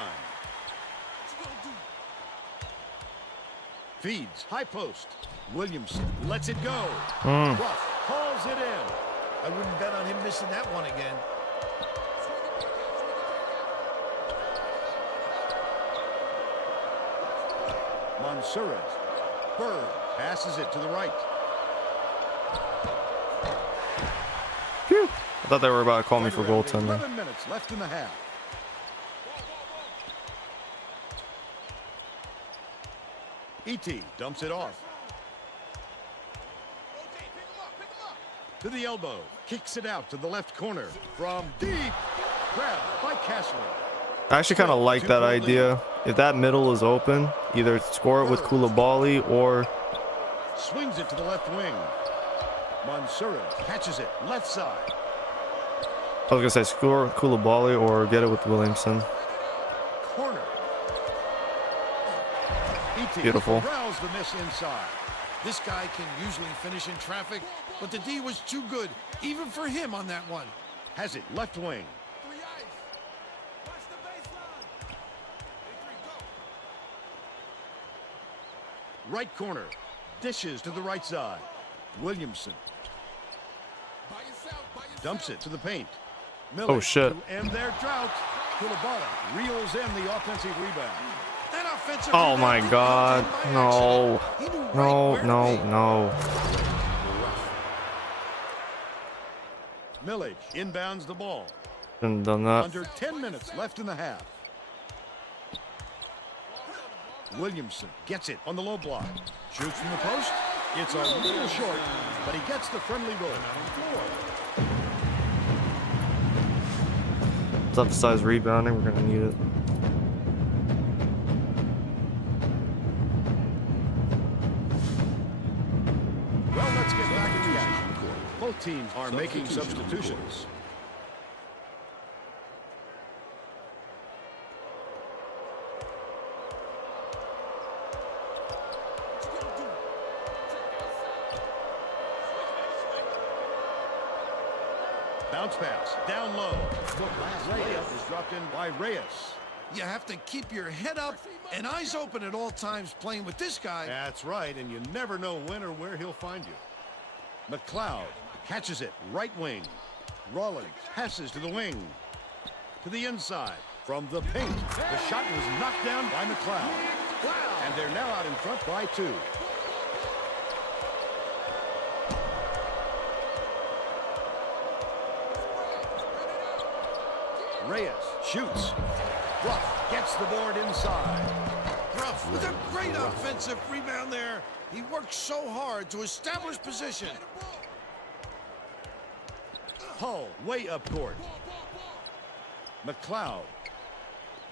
Feeds, high post. Williamson lets it go. Ruff calls it in. I wouldn't bet on him missing that one again. Mansoura. Bird passes it to the right. Phew. I thought they were about to call me for Right around goaltending. 11 minutes left in the half. E.T. dumps it off. To the elbow. Kicks it out to the left corner. From deep. Grabbed by Kessler. I actually kind of like that idea. If that middle is open, either score it with Koulibaly or Swings it to the left wing. Mansoura catches it left side. I was gonna say score Koulibaly or get it with Williamson. Corner. Beautiful. corrals the miss inside. This guy can usually finish in traffic, but the D was too good, even for him on that one. Has it left wing. Right corner. Dishes to the right side. Williamson. Dumps it to the paint. Miller Oh, shit. to end their drought. Kulabala reels in the offensive rebound. That offensive Oh rebound my didn't God. come in by No. accident. He knew right No, where to no, be. no. Millage inbounds the ball. Shouldn't have done that. Under 10 minutes left in the half. Williamson gets it on the low block. Shoots from the post. It's a little short, but he gets the friendly roll. Let's emphasize rebounding. We're going to need it. Well, let's get back into the action. Both teams are making substitutions. Bounce pass, down low. The last layup is dropped in by Reyes. You have to keep your head up and eyes open at all times playing with this guy. That's right, and you never know when or where he'll find you. McLeod catches it, right wing. Rollins passes to the wing. To the inside, from the paint. The shot was knocked down by McLeod. And they're now out in front by 2. Reyes shoots. Ruff gets the board inside. Ruff with a great offensive rebound there. He worked so hard to establish position. Hull way up court. McLeod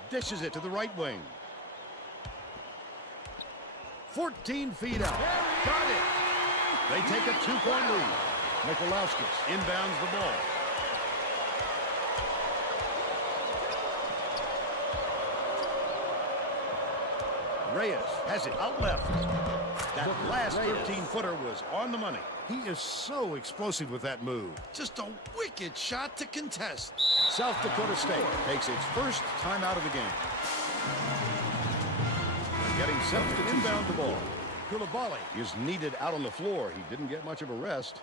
dishes it to the right wing. 14 feet out. Got it. They take a 2-point lead. Nikolauskas inbounds the ball. Reyes has it out left. That last 13-footer was on the money. He is so explosive with that move. Just a wicked shot to contest. South Dakota State takes its first time out of the game. Getting set to inbound the ball. Kulabali is needed out on the floor. He didn't get much of a rest.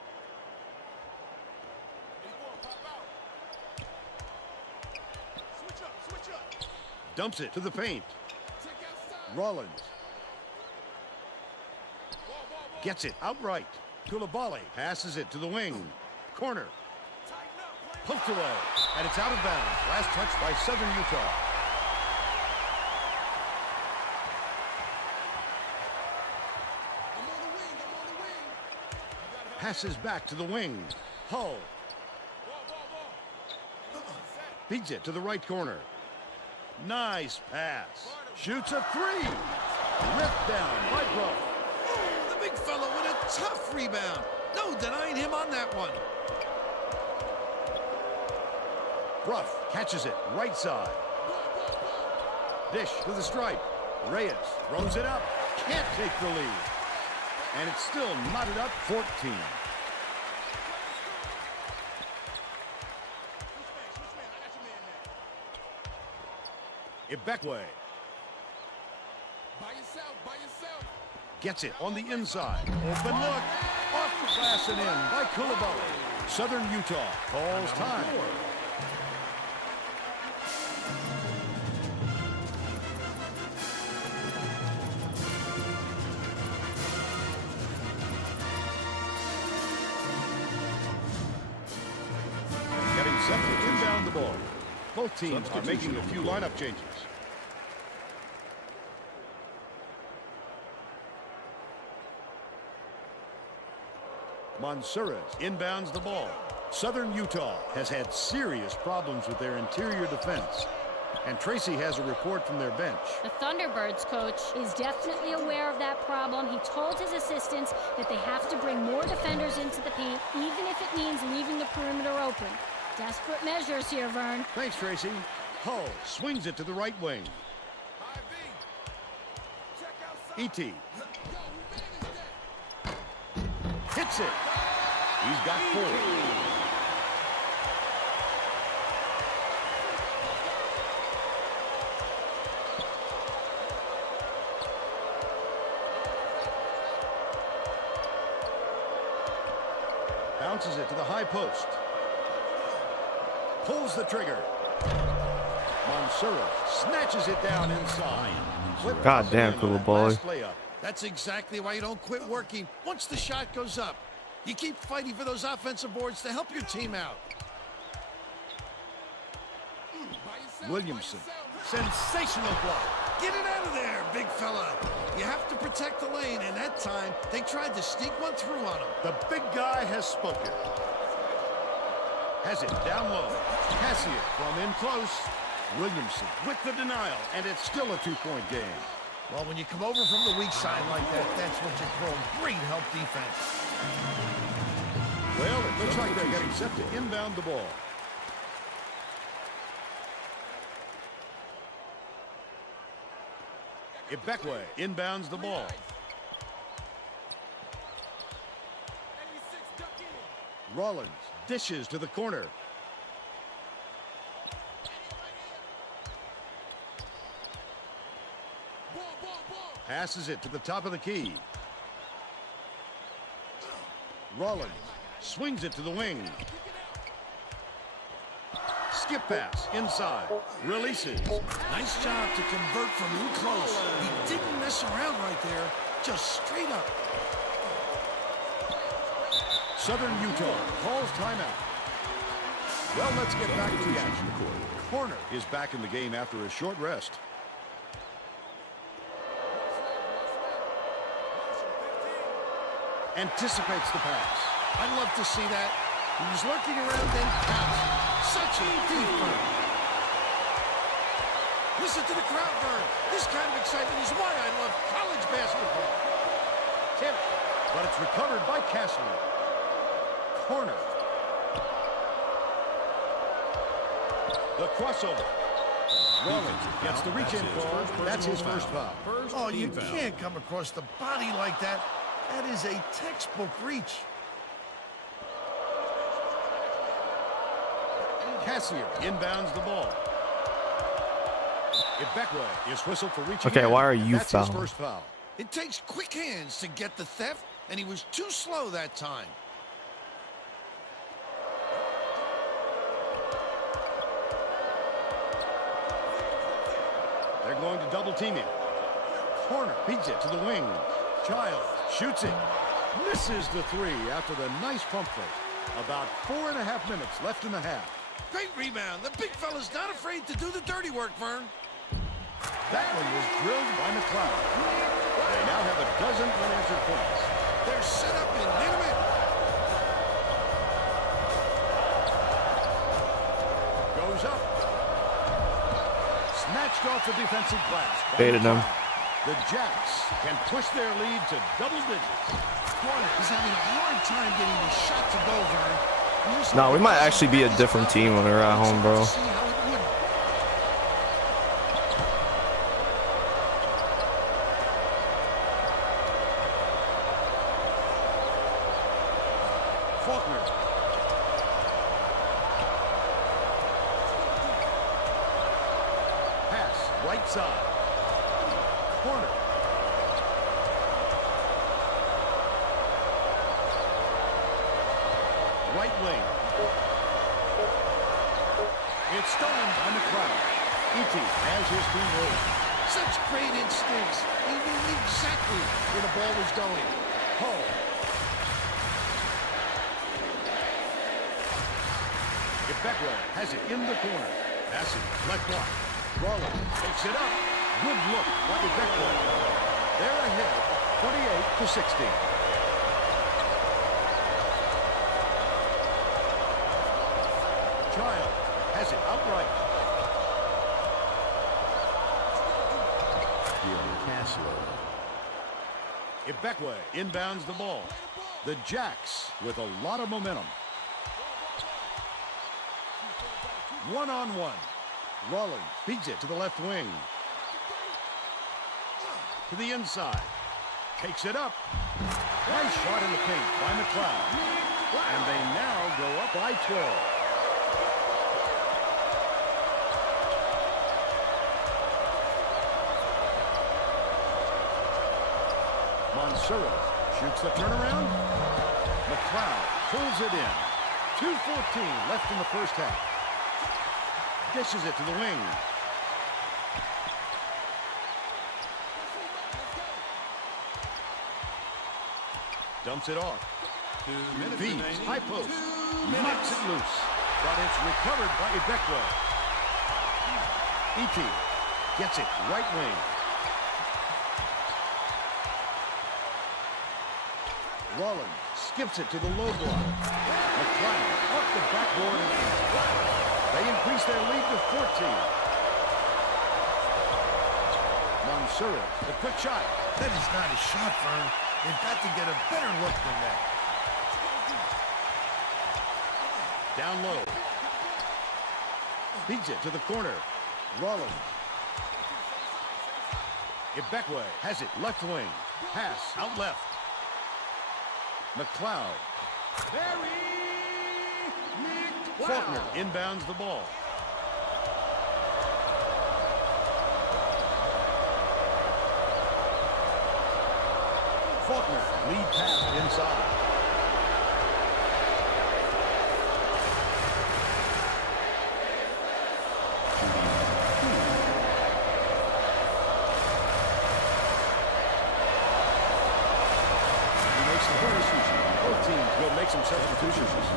Dumps it to the paint. Rollins gets it outright. Kulabali passes it to the wing. Corner. Poked away. And it's out of bounds. Last touch by Southern Utah. Passes back to the wing. Hull. Feeds it to the right corner. Nice pass. Shoots a 3. Ripped down by Ruff. The big fella with a tough rebound. No denying him on that one. Ruff catches it right side. Dish to the stripe. Reyes throws it up. Can't take the lead. And it's still knotted up 14. Ibekwe. By yourself. Gets it on the inside. Open look. Off the glass and in by Kulabali. Southern Utah calls time. Getting set to inbound the ball. Both teams are making a few lineup changes. Mansuras inbounds the ball. Southern Utah has had serious problems with their interior defense. And Tracy has a report from their bench. The Thunderbirds coach is definitely aware of that problem. He told his assistants that they have to bring more defenders into the paint, even if it means leaving the perimeter open. Desperate measures here, Vern. Thanks, Tracy. Hull swings it to the right wing. E.T. hits it. He's got 4. Bounces it to the high post. Pulls the trigger. Mansura snatches it down inside. God damn, Koulibaly. That's exactly why you don't quit working once the shot goes up. You keep fighting for those offensive boards to help your team out. Williamson. Sensational block. Get it out of there, big fella. You have to protect the lane, and that time they tried to sneak one through on him. The big guy has spoken. Has it down low. Cassius from in close. Williamson with the denial, and it's still a 2-point game. Well, when you come over from the weak side like that, that's what you call great help defense. Well, it looks like they're getting set to inbound the ball. Ibekwe inbounds the ball. Rollins dishes to the corner. Passes it to the top of the key. Rollins swings it to the wing. Skip pass inside. Releases. Nice job to convert from in close. He didn't mess around right there. Just straight up. Southern Utah calls timeout. Well, let's get back to the action. Corner is back in the game after a short rest. Anticipates the pass. I'd love to see that. He was lurking around and pounced. Such a deep burn. Listen to the crowd burn. This kind of excitement is why I love college basketball. Tip, but it's recovered by Castle. Corner. The crossover. Rollins gets the reach in call. That's his first foul. Oh, you can't come across the body like that. That is a textbook reach. Cassier inbounds the ball. Ibekwe is whistled for reaching. Okay, why are you That's his fouling? first foul. It takes quick hands to get the theft, and he was too slow that time. They're going to double team him. Corner beats it to the wing. Child shoots it. Misses the 3 after the nice pump fake. About 4.5 minutes left in the half. Great rebound. The big fella's not afraid to do the dirty work, Vern. That one was drilled by McLeod. They now have a dozen unanswered points. They're set up in minute. Goes up. Snatched off the defensive glass. Baited him. The Jacks can push their lead to double digits. He's having a hard time getting the shot to go, Vern. No, we might actually be a different team when we're at home, bro. See how it would. Faulkner. Pass right side. Corner. Right wing. It's stolen by McLeod. E.T. has his team rolling. Such great instincts. He knew exactly where the ball was going. Hall. Ibekwe has it in the corner. Passing. Left block. Rollins picks it up. Good look by Ibekwe. They're ahead 28-16. Child has it outright. Ibekwe inbounds the ball. The Jacks with a lot of momentum. One-on-one. Rollins beats it to the left wing. to the inside. Takes it up. Nice shot in the paint by McLeod. And they now go up by 12. Monserrat shoots the turnaround. McLeod pulls it in. 2:14 left in the first half. Dishes it to the wing. Dumps it off. 2 minutes Feeds, remaining. high post. 2 Knocks minutes. it loose. But it's recovered by Ibekwe. E.T. gets it right wing. Rollins skips it to the low block. McLeod off the backboard. They increase their lead to 14. Monserrat, the quick shot. That is not a shot, Vern. They've got to get a better look than that. Down low. Feeds it to the corner. Rollins. Ibekwe has it left wing. Pass out left. McLeod. Faulkner inbounds the ball. Faulkner lead pass inside. He makes the substitution. Both teams will make some substitutions.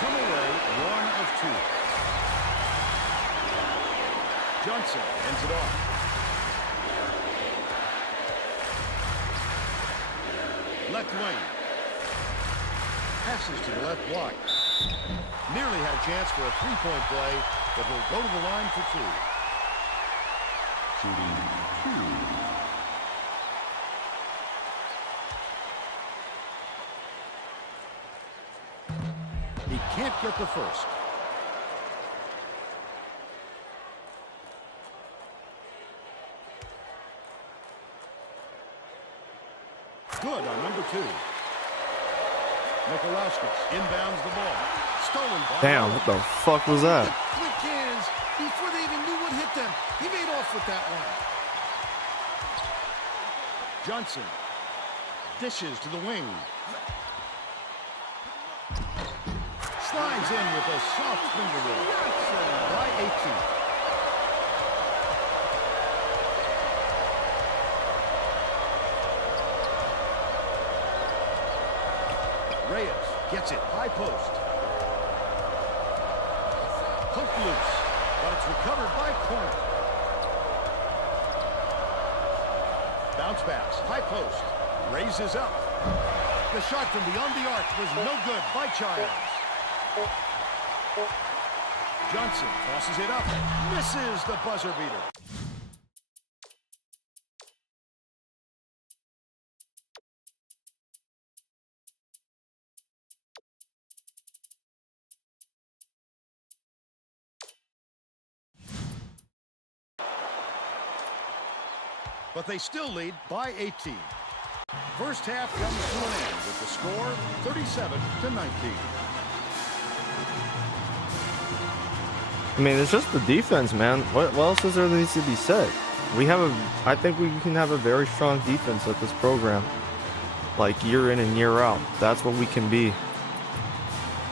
Come away, 1 of 2. Johnson ends it off. Left wing. Passes to the left block. Nearly had a chance for a three-point play, but will go to the line for 2. Shooting 2. He can't get the first. Good on number 2. Mikolauskas inbounds the ball. Stolen by Damn, what the fuck was that? Quick hands before they even knew what hit them. He made off with that one. Johnson dishes to the wing. Slides in with a soft finger roll by 18. Reyes gets it, high post. Hooked loose, but it's recovered by corner. Bounce pass, high post, raises up. The shot from beyond the arc was no good by Childs. Johnson tosses it up, misses the buzzer beater. But they still lead by 18. First half comes to an end with the score 37-19. I mean, it's just the defense, man. What else is there that needs to be said? I think we can have a very strong defense at this program. Like, year in and year out. That's what we can be.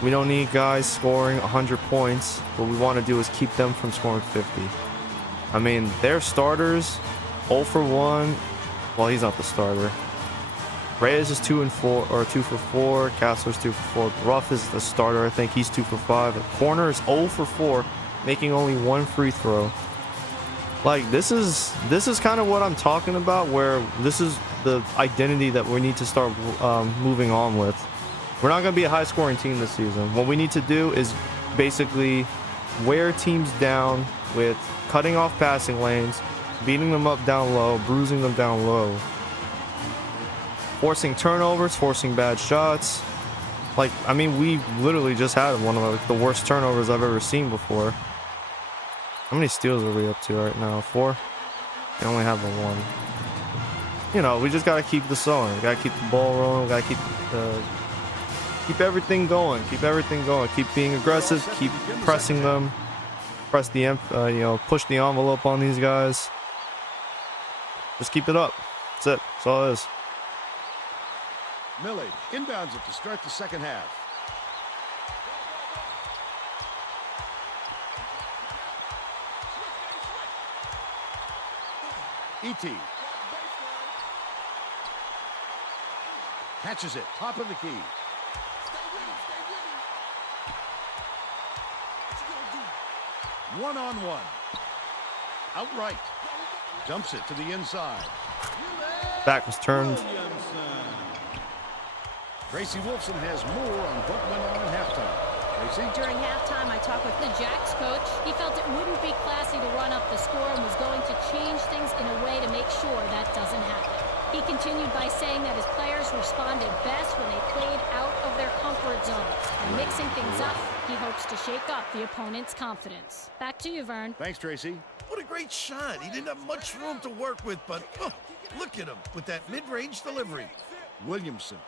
We don't need guys scoring 100 points. What we want to do is keep them from scoring 50. I mean, their starters, 0 for 1. Well, he's not the starter. Reyes is 2 for 4. Kessler's 2 for 4. Ruff is the starter. I think he's 2 for 5. The corner is 0 for 4, making only 1 free throw. Like, this is kind of what I'm talking about, where this is the identity that we need to start moving on with. We're not going to be a high-scoring team this season. What we need to do is basically wear teams down with cutting off passing lanes, beating them up down low, bruising them down low, forcing turnovers, forcing bad shots. Like, I mean, we literally just had one of like, the worst turnovers I've ever seen before. How many steals are we up to right now? 4? We only have the 1. You know, we just gotta keep this going. We gotta keep the ball rolling. We gotta keep everything going. Keep everything going. Keep being aggressive. Keep pressing them. Press the you know, push the envelope on these guys. Just keep it up. That's it. That's all it is. Millage inbounds it to start the second half. E.T. catches it, top of the key. One-on-one. Outright. Dumps it to the inside. Back was turned. Tracy Wolfson has more on what went on at halftime. Tracy? During halftime, I talked with the Jacks coach. He felt it wouldn't be classy to run up the score and was going to change things in a way to make sure that doesn't happen. He continued by saying that his players responded best when they played out of their comfort zone. And mixing things up, he hopes to shake up the opponent's confidence. Back to you, Vern. Thanks, Tracy. What a great shot. He didn't have much room to work with, but look at him with that mid-range delivery. Williamson.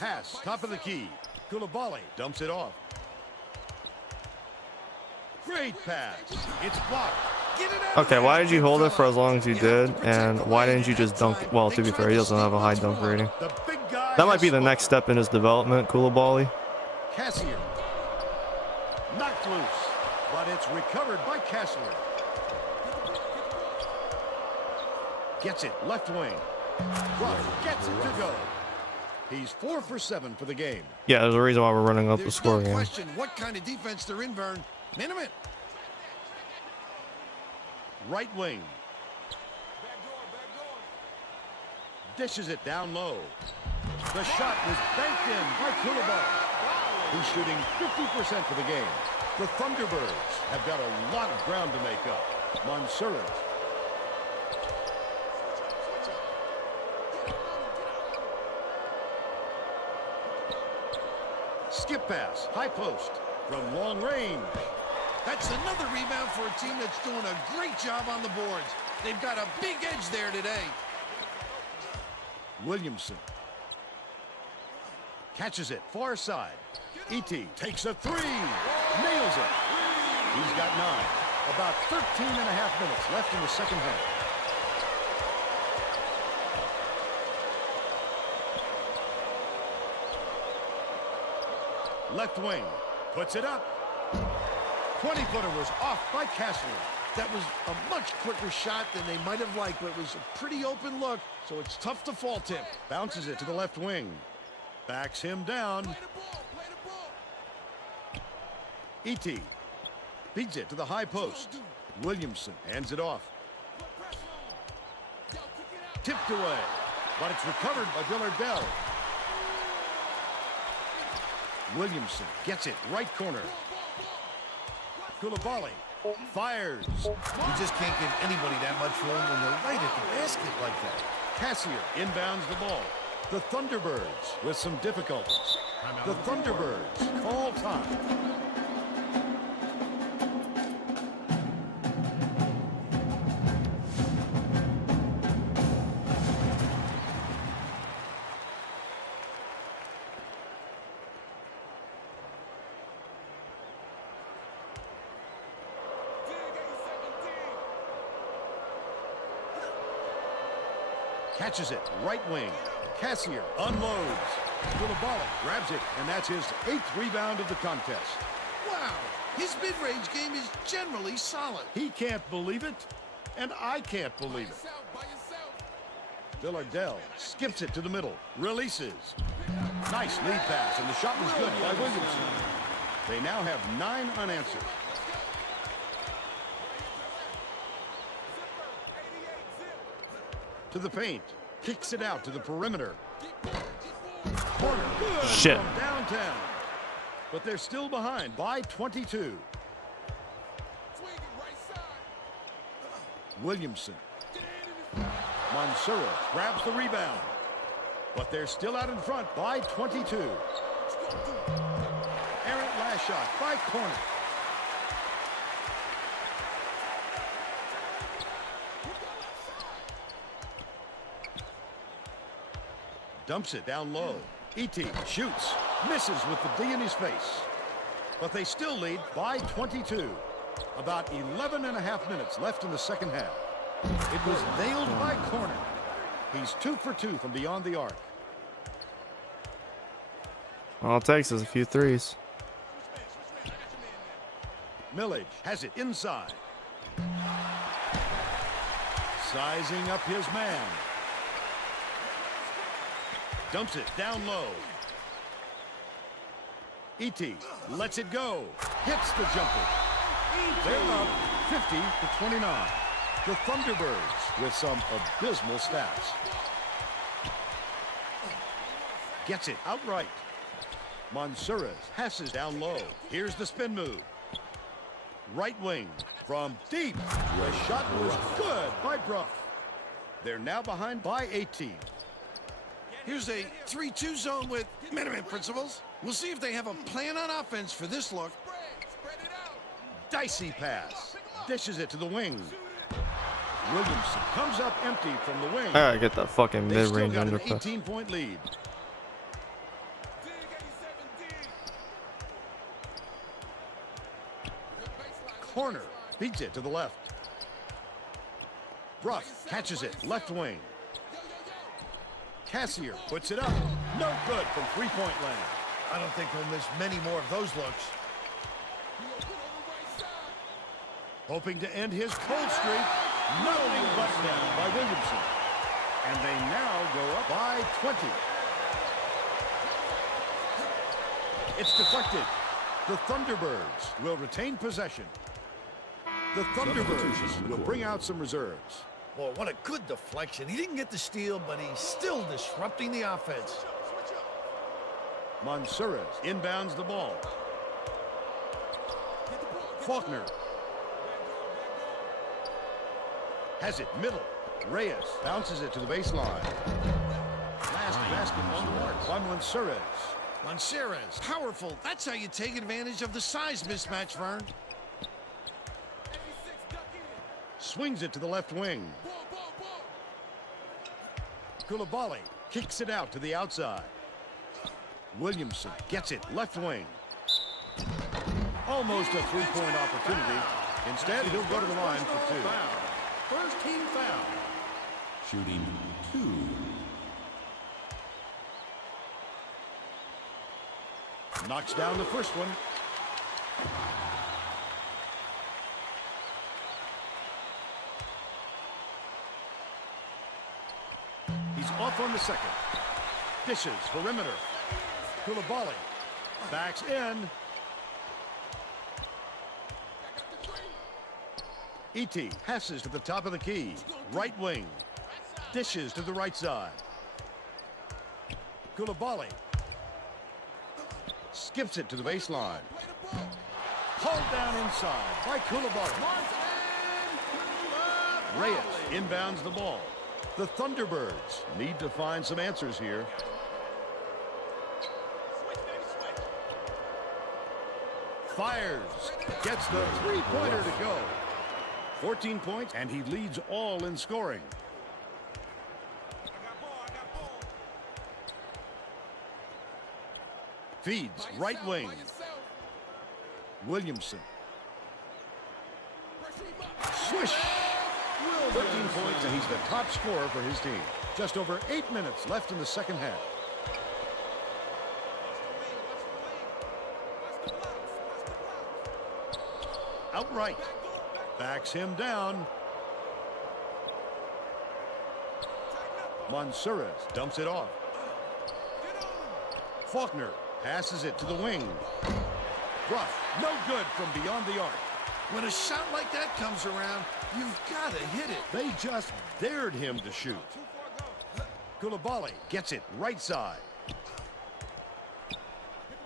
Pass, top of the key. Koulibaly dumps it off. Great pass. It's blocked. Get it out. Okay, why did you hold it for as long as you did? And why didn't you just dunk? Well, to be fair, he doesn't have a high dunk rating. The big guy That might be the next step in his development, Koulibaly. Cassier. Knocked loose, but it's recovered by Kessler. Gets it, left wing. Ruff gets it to go. He's 4 for 7 for the game. Yeah, there's a reason why we're running up the There's score no game. question what kind of defense they're in, Vern. Minimum. Right wing. Dishes it down low. The shot was banked in by Koulibaly. He's shooting 50% for the game. The Thunderbirds have got a lot of ground to make up. Mansour. Skip pass, high post, from long range. That's another rebound for a team that's doing a great job on the boards. They've got a big edge there today. Williamson. Catches it, far side. E.T. takes a 3. Nails it. He's got 9. About 13 and a half minutes left in the second half. Left wing. Puts it up. 20-footer was off by Kessler. That was a much quicker shot than they might have liked, but it was a pretty open look, so it's tough to fault him. Bounces it to the left wing. Backs him down. E.T. beats it to the high post. Williamson hands it off. Tipped away, but it's recovered by Villardell. Williamson gets it, right corner. Koulibaly fires. You just can't give anybody that much room when they're right at the basket like that. Cassier inbounds the ball. The Thunderbirds with some difficulties. The Thunderbirds call time. Catches it, right wing. Cassier unloads. Koulibaly grabs it, and that's his 8th rebound of the contest. Wow, his mid-range game is generally solid. He can't believe it, and I can't believe it. Villardell skips it to the middle, releases. Nice lead pass, and the shot was good by Williamson. They now have 9 unanswered. To the paint, kicks it out to the perimeter. corner. Good Shit. from downtown. But they're still behind by 22. Williamson. Mansura grabs the rebound. But they're still out in front by 22. Errant last shot by corner. Dumps it down low. E.T. shoots. Misses with the D in his face. But they still lead by 22. About 11 and a half minutes left in the second half. It was nailed by corner. He's 2 for 2 from beyond the arc. All it takes is a few threes. Millage has it inside. Sizing up his man. Dumps it down low. E.T. lets it go. Hits the jumper. They're up 50 to 29. The Thunderbirds with some abysmal stats. Gets it outright. Mansuras passes down low. Here's the spin move. Right wing from deep. The shot was good by Bruff. They're now behind by 18. Here's a 3-2 zone with minimum principles. We'll see if they have a plan on offense for this look. Dicey pass. Dishes it to the wing. Williamson comes up empty from the wing. I gotta get that fucking They still mid-range got an undercut. 18-point lead. Corner beats it to the left. Bruff catches it left wing. Cassier puts it up. No good from three-point land. I don't think he'll miss many more of those looks. Hoping to end his cold streak. Nothing but down by Williamson. And they now go up by 20. It's deflected. The Thunderbirds will retain possession. The Thunderbirds will bring out some reserves. Boy, what a good deflection. He didn't get the steal, but he's still disrupting the offense. Mansuras inbounds the ball. Faulkner has it middle. Reyes bounces it to the baseline. Last basket on the mark by Mansuras. Manceres, powerful. That's how you take advantage of the size mismatch, Vern. Swings it to the left wing. Koulibaly kicks it out to the outside. Williamson gets it left wing. Almost a three-point opportunity. Instead, he'll go to the line for two. First team foul. Shooting 2. Knocks down the first one. He's off on the second. Dishes perimeter. Koulibaly backs in. E.T. passes to the top of the key. Right wing. Dishes to the right side. Koulibaly skips it to the baseline. Hauled down inside by Koulibaly. Reyes inbounds the ball. The Thunderbirds need to find some answers here. Fires. Gets the three-pointer to go. 14 points, and he leads all in scoring. Feeds right wing. Williamson. Swish. 13 points, and he's the top scorer for his team. Just over 8 minutes left in the second half. Outright. Backs him down. Mansuras dumps it off. Faulkner passes it to the wing. Bruff, no good from beyond the arc. When a shot like that comes around, you've got to hit it. They just dared him to shoot. Koulibaly gets it right side.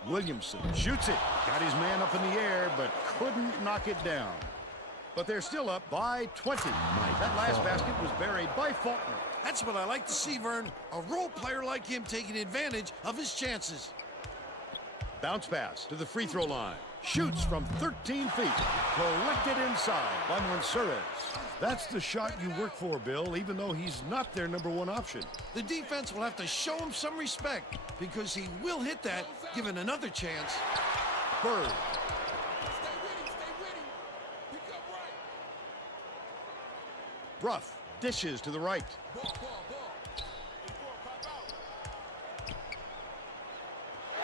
Williamson shoots it. Got his man up in the air, but couldn't knock it down. But they're still up by 20. That last basket was buried by Faulkner. That's what I like to see, Vern. A role player like him taking advantage of his chances. Bounce pass to the free throw line. Shoots from 13 feet. Collected inside by Monserez. That's the shot you work for, Bill, even though he's not their #1 option. The defense will have to show him some respect because he will hit that given another chance. Bird. Bruff dishes to the right.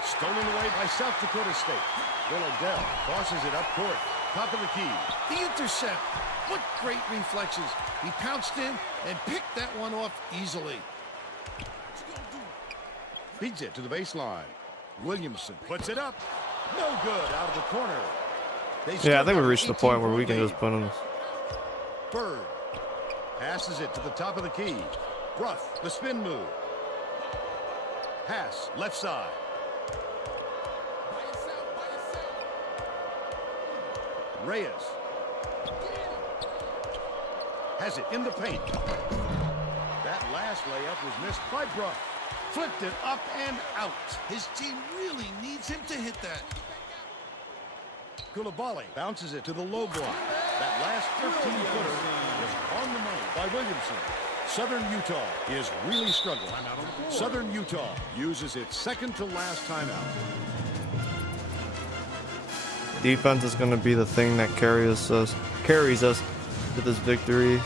Stolen away by South Dakota State. Will Odell tosses it up court. Top of the key. The intercept. What great reflexes. He pounced in and picked that one off easily. Feeds it to the baseline. Williamson puts it up. No good out of the corner. Yeah, I think we reached the point where we can just put him. Bird passes it to the top of the key. Bruff, the spin move. Pass, left side. Reyes has it in the paint. That last layup was missed by Bruff. Flipped it up and out. His team really needs him to hit that. Koulibaly bounces it to the low block. That last 13-footer was on the money by Williamson. Southern Utah is really struggling. Southern Utah uses its second to last timeout. Defense is going to be the thing that carries us to this victory.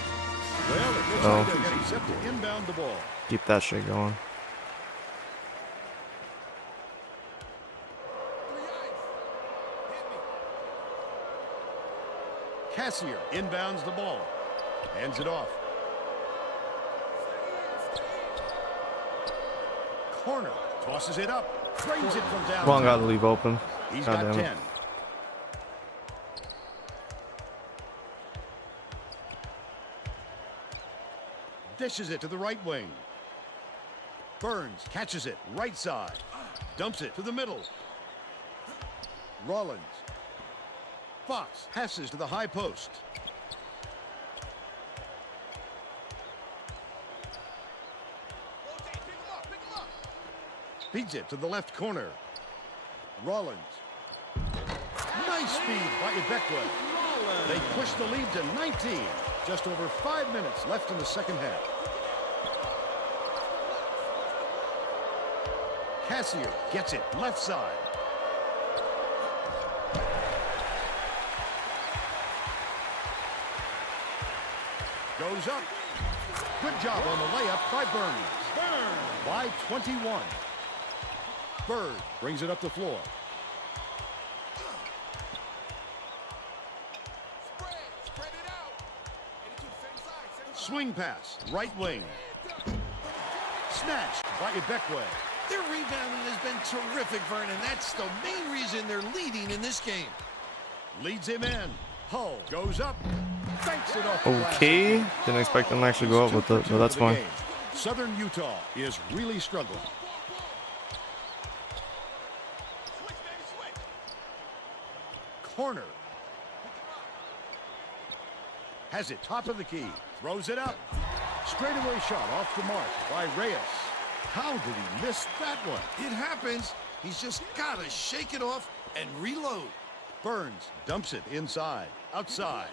Well, it looks like they're getting set to inbound the ball. Keep that shit going. Cassier inbounds the ball. Hands it off. Corner. Tosses it up. Drains it from down. Long got to leave open. He's God got damn 10. it. Dishes it to the right wing. Burns catches it right side. Dumps it to the middle. Rollins. Fox passes to the high post. Feeds it to the left corner. Rollins. Nice speed by Ibekwe. They push the lead to 19. Just over 5 minutes left in the second half. Cassier gets it left side. Goes up. Good job on the layup by Burns. By 21. Bird brings it up the floor. Swing pass, right wing. Snatched by Ibekwe. Their rebounding has been terrific, Vern, and that's the main reason they're leading in this game. Leads him in. Hull goes up. Banks it off the glass. Okay. Didn't expect them to actually go up with it, but that's fine. Southern Utah is really struggling. Corner. Has it top of the key. Throws it up. Straightaway shot off the mark by Reyes. How did he miss that one? It happens. He's just got to shake it off and reload. Burns dumps it inside. Outside.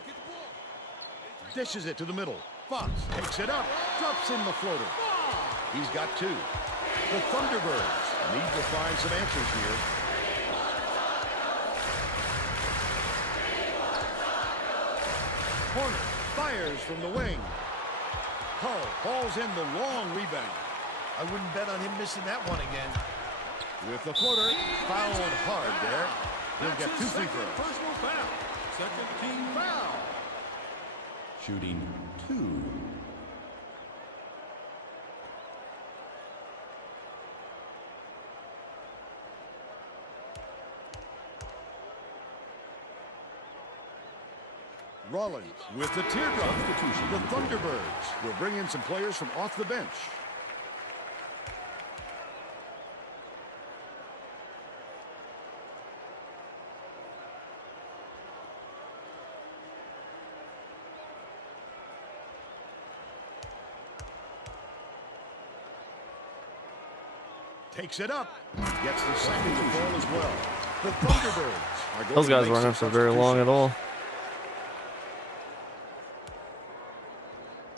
Dishes it to the middle. Fox takes it up. Drops in the floater. He's got two. The Thunderbirds need to find some answers here. Corner fires from the wing. Hull falls in the long rebound. I wouldn't bet on him missing that one again. With the floater, fouled hard there. He'll get 2 free throws. Personal foul. Second team foul. Shooting 2. Rollins with the teardrop. The Thunderbirds will bring in some players from off the bench. Takes it up. Gets the second to fall as well. The Thunderbirds are going Those to guys make weren't some up for very long at all.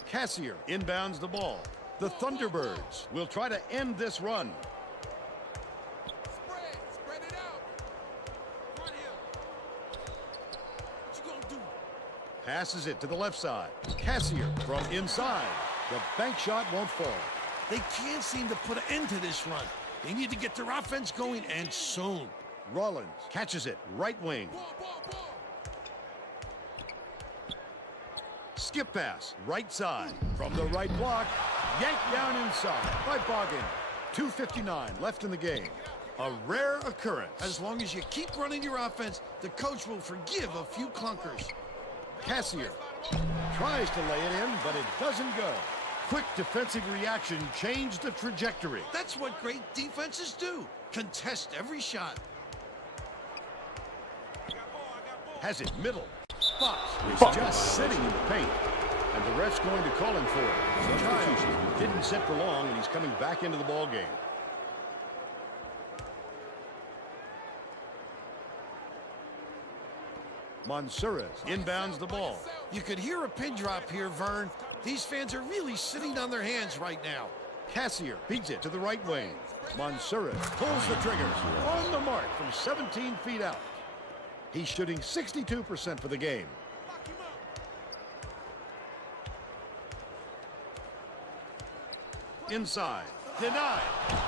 Cassier inbounds the ball. The Thunderbirds will try to end this run. Spread it out. Right here. What you gonna do? Passes it to the left side. Cassier from inside. The bank shot won't fall. They can't seem to put an end to this run. They need to get their offense going, and soon. Rollins catches it right wing. Ball. Skip pass right side. From the right block. Yanked down inside by Boggin. 2:59 left in the game. A rare occurrence. As long as you keep running your offense, the coach will forgive a few clunkers. Cassier tries to lay it in, but it doesn't go. Quick defensive reaction changed the trajectory. That's what great defenses do. Contest every shot. Has it middle. Fox is just sitting in the paint. And the ref's going to call him for it. Substitution. Didn't sit for long, and he's coming back into the ball game. Mansourez inbounds the ball. You could hear a pin drop here, Vern. These fans are really sitting on their hands right now. Cassier beats it to the right wing. Mansourez pulls the trigger on the mark from 17 feet out. He's shooting 62% for the game. Inside. Denied.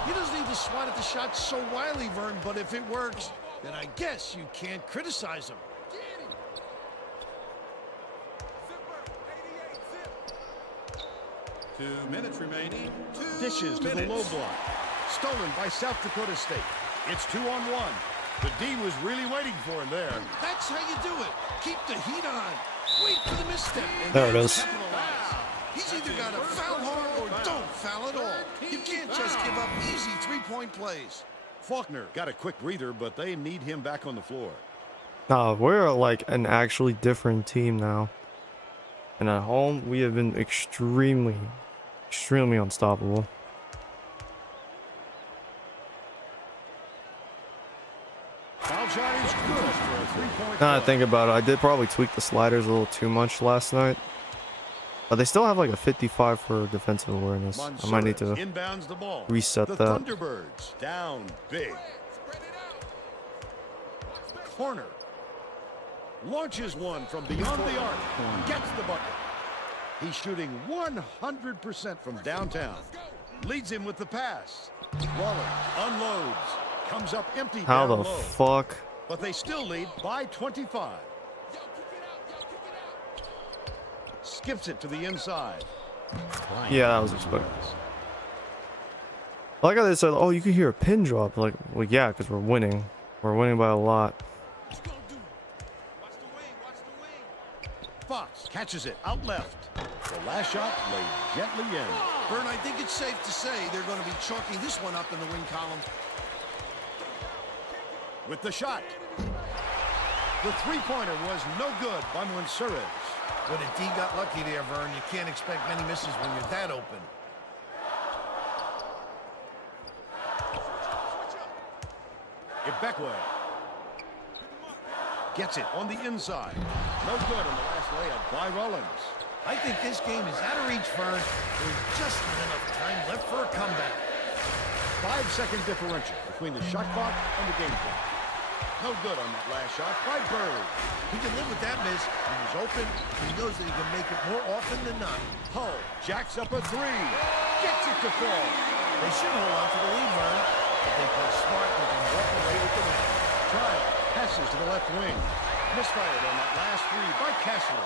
He doesn't need to swat at the shot so wildly, Vern, but if it works, then I guess you can't criticize him. 2 minutes remaining. Dishes to the low block. Stolen by South Dakota State. It's 2-on-1. The D was really waiting for him there. That's how you do it. Keep the heat on. Wait for the misstep. And There it then is. capitalize. He's either got to foul hard or don't foul at all. You can't just give up easy three-point plays. Faulkner got a quick breather, but they need him back on the floor. Nah, we're like an actually different team now. And at home, we have been extremely unstoppable. Foul shot is good for a three-point Now I play. think about it, I did probably tweak the sliders a little too much last night. But they still have like a 55 for defensive awareness. I might need to inbounds the ball. reset the that. Thunderbirds down big. Corner. Launches one from beyond the arc. Gets the bucket. He's shooting 100% from downtown. Leads him with the pass. Rollins unloads. Comes up empty How down the low. fuck? But they still lead by 25. Skips it to the inside. Yeah, that was expected. I like how they said, oh, you can hear a pin drop. Like, well, yeah, because we're winning. We're winning by a lot. Fox catches it out left. The last shot laid gently in. Vern, I think it's safe to say they're going to be chalking this one up in the win column. With the shot. The three-pointer was no good by Mansourez. But if D got lucky there, Vern, you can't expect many misses when you're that open. Ibekwe gets it on the inside. No good on the last layup by Rollins. I think this game is out of reach, Vern. There's just not enough time left for a comeback. 5-second differential between the shot clock and the game clock. No good on that last shot by Bird. He can live with that miss. He was open. He knows that he can make it more often than not. Hull jacks up a three. Gets it to fall. They should hold on to the lead, Vern. If they play smart, they can walk away with the win. Trial passes to the left wing. Misfired on that last three by Castro.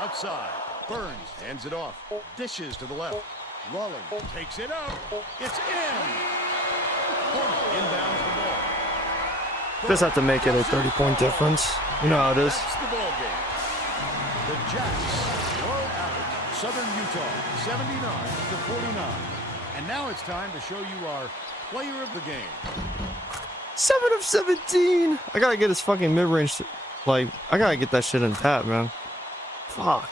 Outside. Burns hands it off. Dishes to the left. Rollins takes it out. It's in. Corner inbounds the ball. Just have to make it a 30-point difference. You know how it is. That's the ball game. The Jacks blow out Southern Utah 79-49. And now it's time to show you our player of the game. 7 of 17. I gotta get his fucking mid-range. Like, I gotta get that shit in pat, man. Fuck.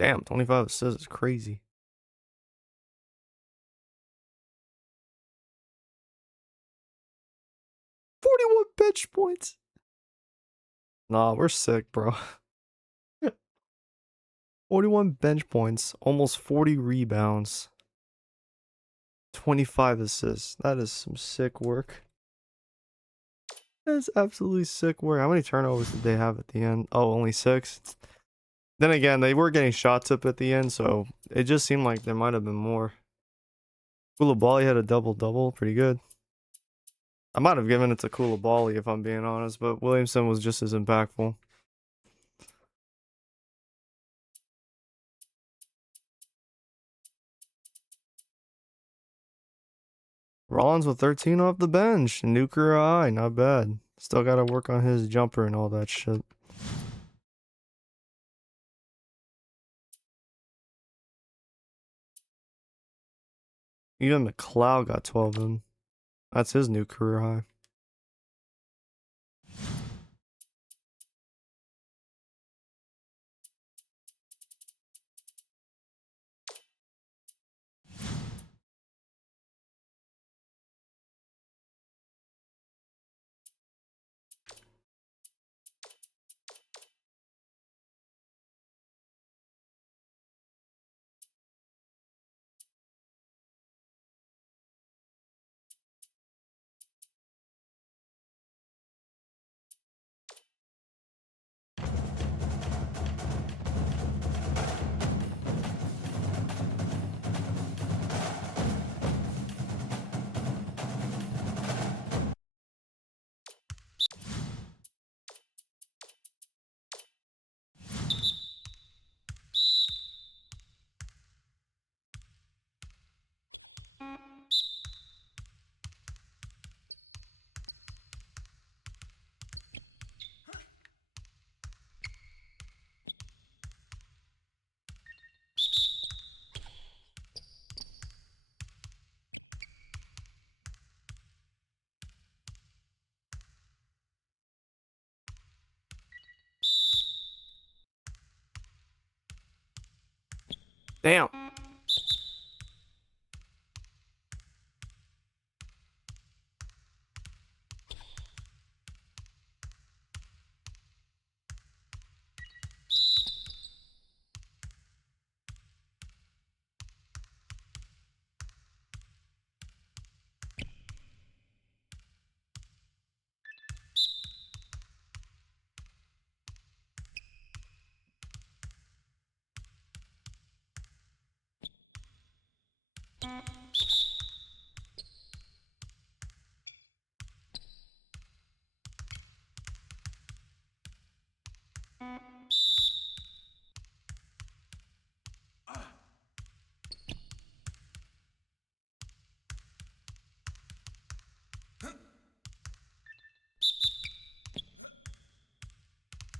Damn, 25 assists is crazy. $41 bench points. Nah, we're sick, bro. 41 bench points, almost 40 rebounds, 25 assists. That is some sick work. That is absolutely sick work. How many turnovers did they have at the end? Oh, only 6. Then again, they were getting shots up at the end, so it just seemed like there might have been more. Koulibaly had a double-double, pretty good. I might have given it to Koulibaly if I'm being honest, but Williamson was just as impactful. Rollins with 13 off the bench. New career high, not bad. Still got to work on his jumper and all that shit. Even McLeod got 12 in. That's his new career high. Damn.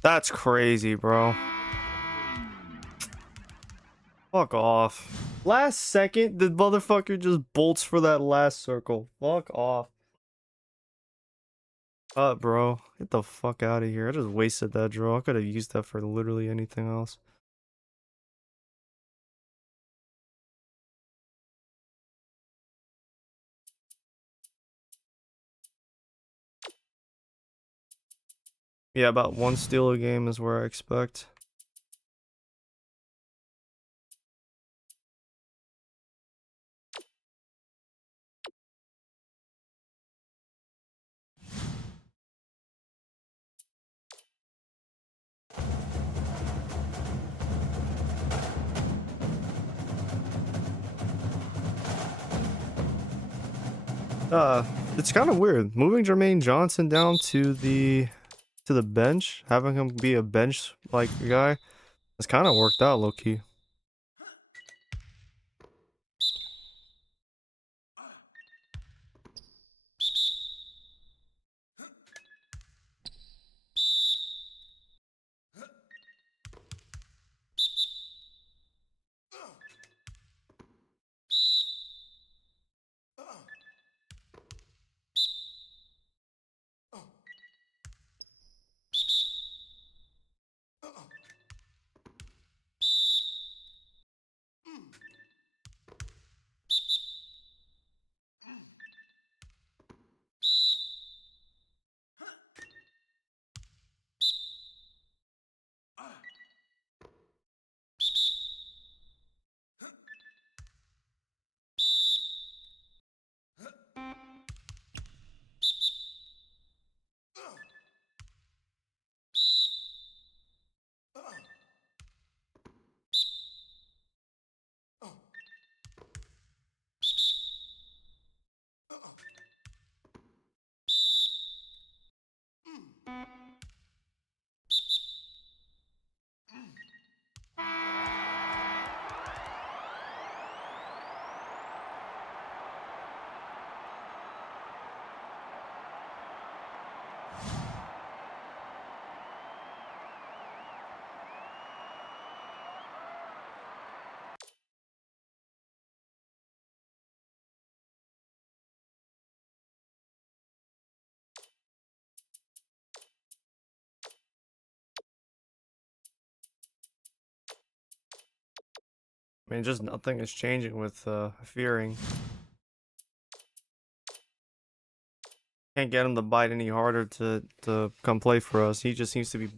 That's crazy, bro. Fuck off. Last second, the motherfucker just bolts for that last circle. Fuck off. Bro. Get the fuck out of here. I just wasted that draw. I could have used that for literally anything else. Yeah, about 1 steal a game is where I expect. It's kind of weird moving Jermaine Johnson down to the bench, having him be a bench like guy. It's kind of worked out low key. I mean, just nothing is changing with Fearing. Can't get him to bite any harder to come play for us. He just seems to be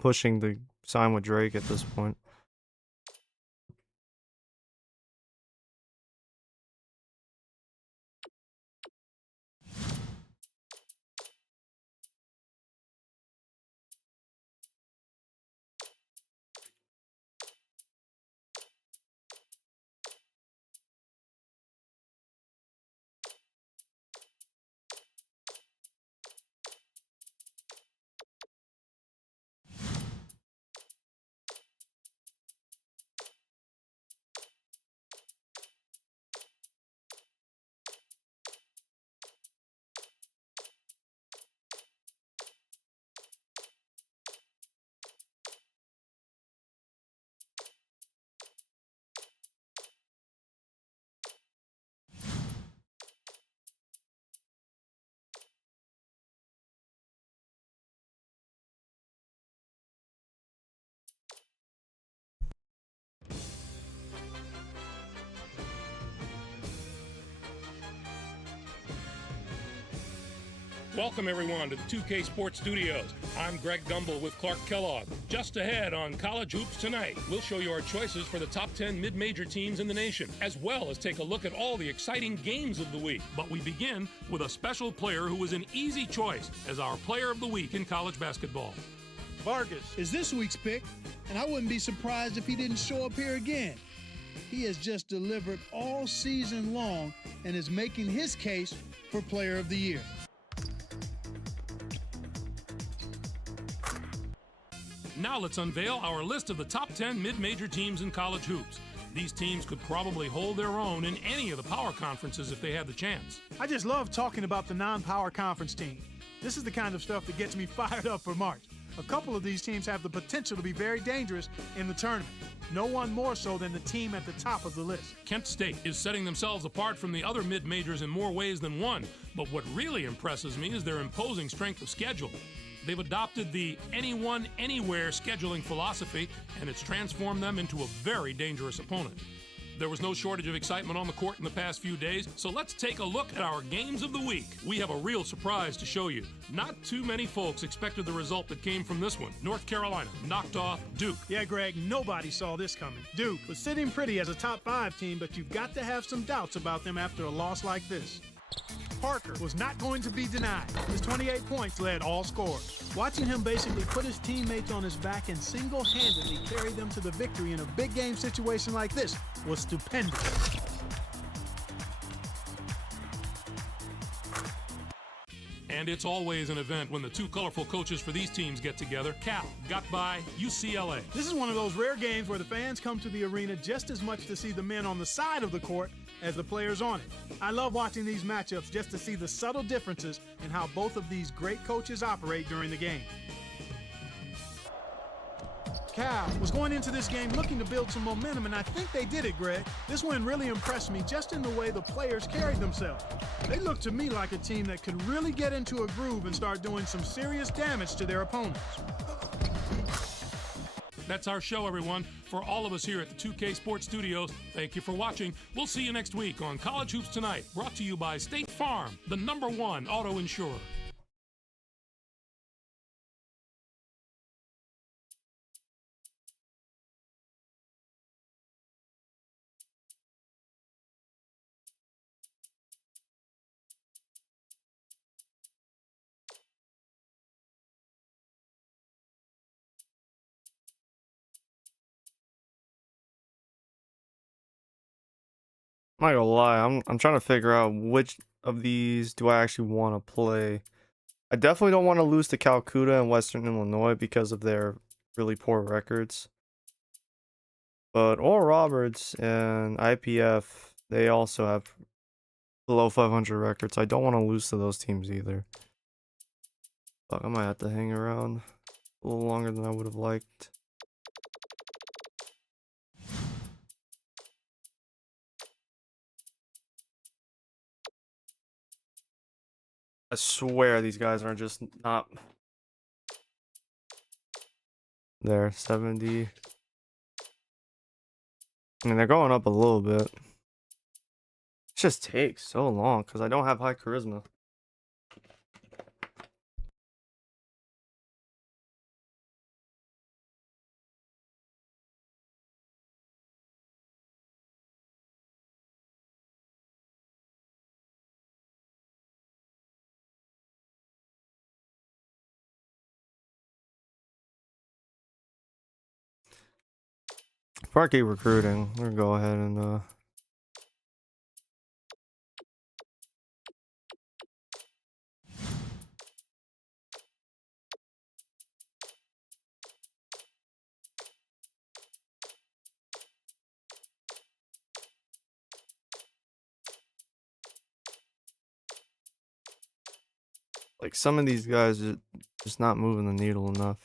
pushing the sign with Drake at this point. Welcome, everyone, to the 2K Sports Studios. I'm Greg Gumbel with Clark Kellogg. Just ahead on College Hoops Tonight, we'll show you our choices for the top 10 mid-major teams in the nation, as well as take a look at all the exciting games of the week. But we begin with a special player who was an easy choice as our Player of the Week in college basketball. Vargas is this week's pick, and I wouldn't be surprised if he didn't show up here again. He has just delivered all season long and is making his case for Player of the Year. Now let's unveil our list of the top 10 mid-major teams in college hoops. These teams could probably hold their own in any of the power conferences if they had the chance. I just love talking about the non-power conference team. This is the kind of stuff that gets me fired up for March. A couple of these teams have the potential to be very dangerous in the tournament. No one more so than the team at the top of the list. Kent State is setting themselves apart from the other mid-majors in more ways than one, but what really impresses me is their imposing strength of schedule. They've adopted the anyone, anywhere scheduling philosophy, and it's transformed them into a very dangerous opponent. There was no shortage of excitement on the court in the past few days, so let's take a look at our games of the week. We have a real surprise to show you. Not too many folks expected the result that came from this one. North Carolina knocked off Duke. Yeah, Greg, nobody saw this coming. Duke was sitting pretty as a top 5 team, but you've got to have some doubts about them after a loss like this. Parker was not going to be denied. His 28 points led all scorers. Watching him basically put his teammates on his back and single-handedly carry them to the victory in a big game situation like this was stupendous. And it's always an event when the two colorful coaches for these teams get together. Cal got by UCLA. This is one of those rare games where the fans come to the arena just as much to see the men on the side of the court as the players on it. I love watching these matchups just to see the subtle differences in how both of these great coaches operate during the game. Cal was going into this game looking to build some momentum, and I think they did it, Greg. This win really impressed me just in the way the players carried themselves. They looked to me like a team that could really get into a groove and start doing some serious damage to their opponents. That's our show, everyone. For all of us here at the 2K Sports Studios, thank you for watching. We'll see you next week on College Hoops Tonight, brought to you by State Farm, the #1 auto insurer. I'm not gonna lie, I'm trying to figure out which of these do I actually want to play. I definitely don't want to lose to Calcutta and Western Illinois because of their really poor records. But Oral Roberts and IPF, they also have below 500 records. I don't want to lose to those teams either. Fuck, I might have to hang around a little longer than I would have liked. I swear these guys are just not there. 70. I mean, they're going up a little bit. It just takes so long because I don't have high charisma. Before I keep recruiting, we're gonna go ahead and like some of these guys are just not moving the needle enough.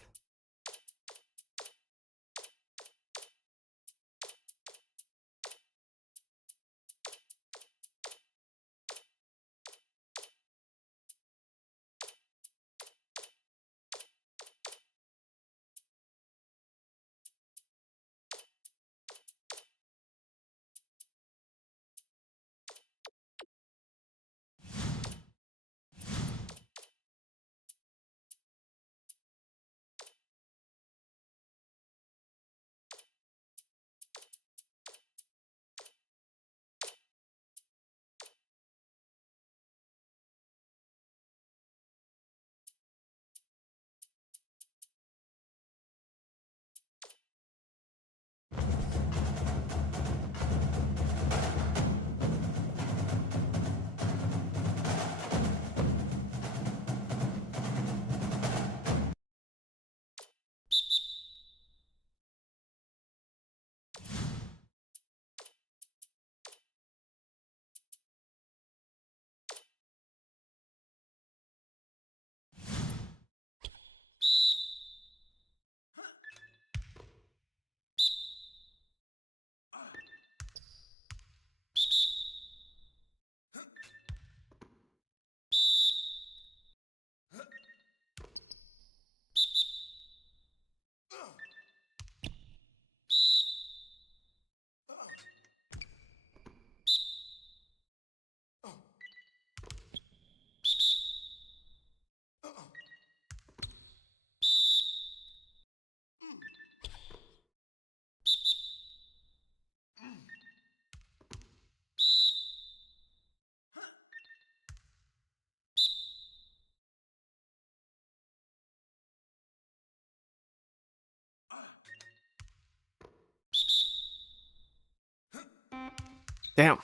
Damn.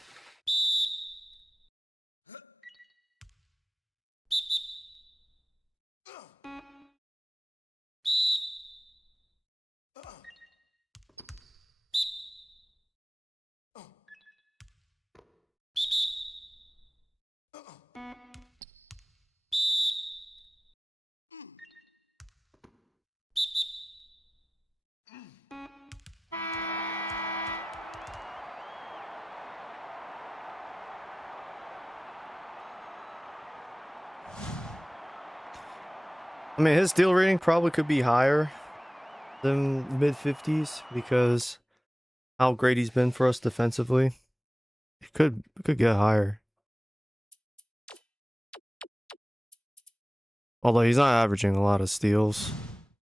I mean, his steal rating probably could be higher than mid 50s because how great he's been for us defensively. It could get higher. Although he's not averaging a lot of steals.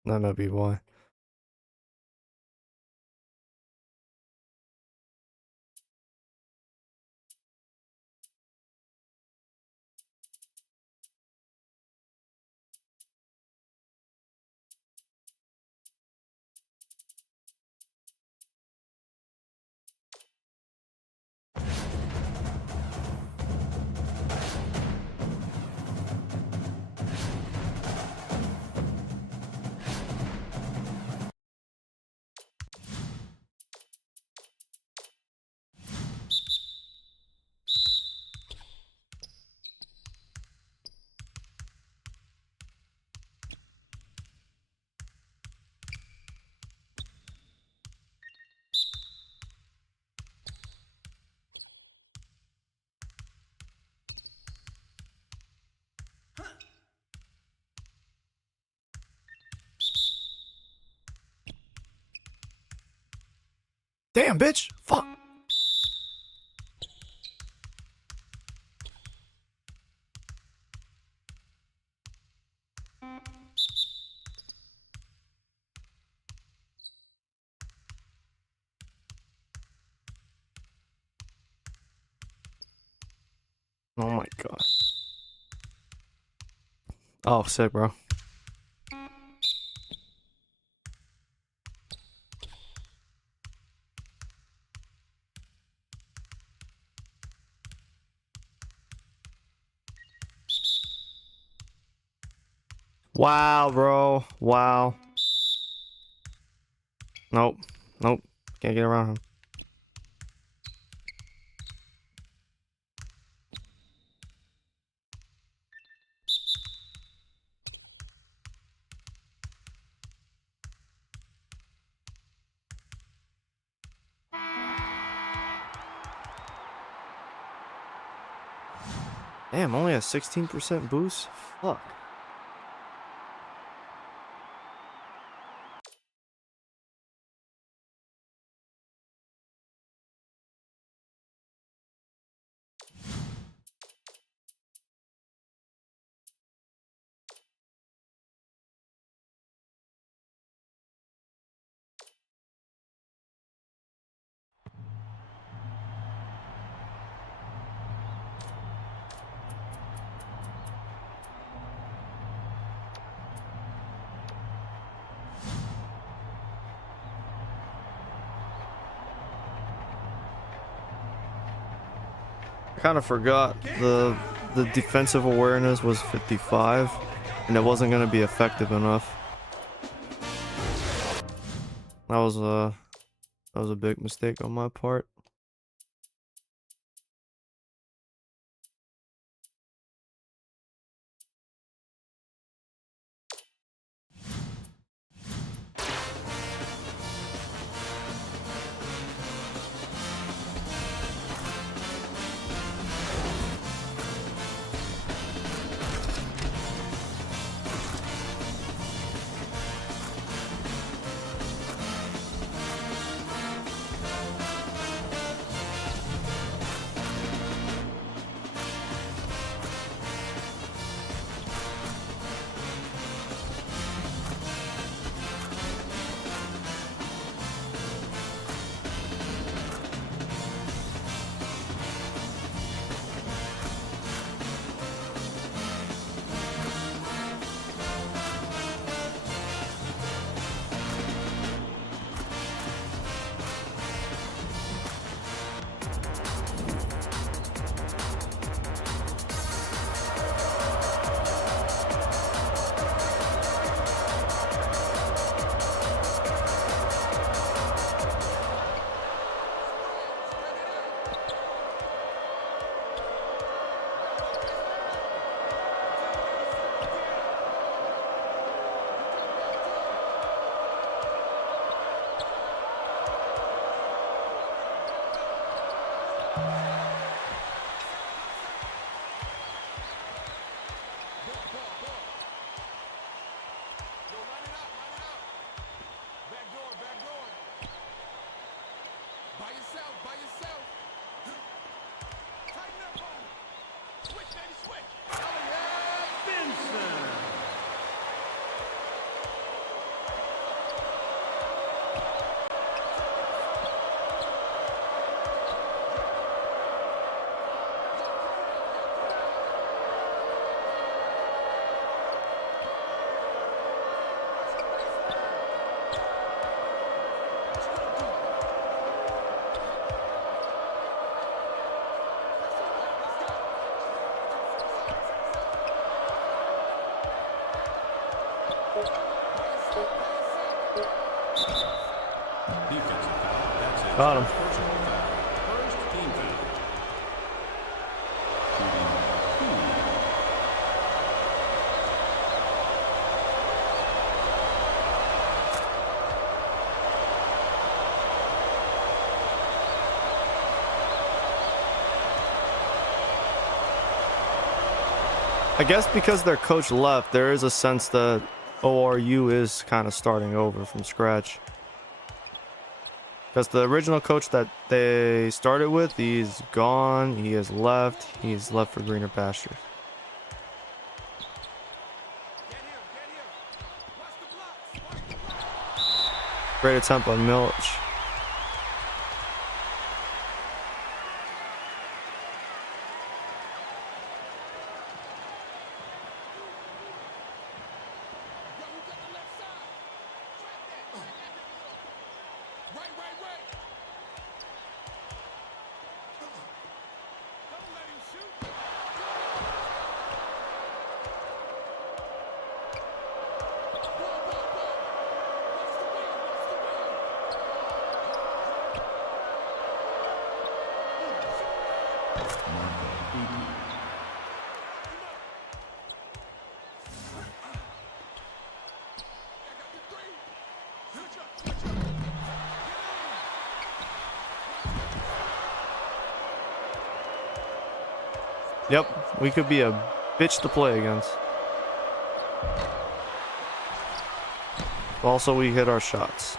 That might be why. Damn, bitch. Fuck. Oh my god. Oh, sick, bro. Wow, bro. Wow. Nope. Nope. Can't get around him. Damn, only a 16% boost? Fuck. I kind of forgot the defensive awareness was 55 and it wasn't going to be effective enough. That was a big mistake on my part. Got him. First team foul. I guess because their coach left, there is a sense that ORU is kind of starting over from scratch. Because the original coach that they started with, he's gone. He has left. He's left for greener pastures. Great attempt by Milch. Yep, we could be a bitch to play against. Also, we hit our shots.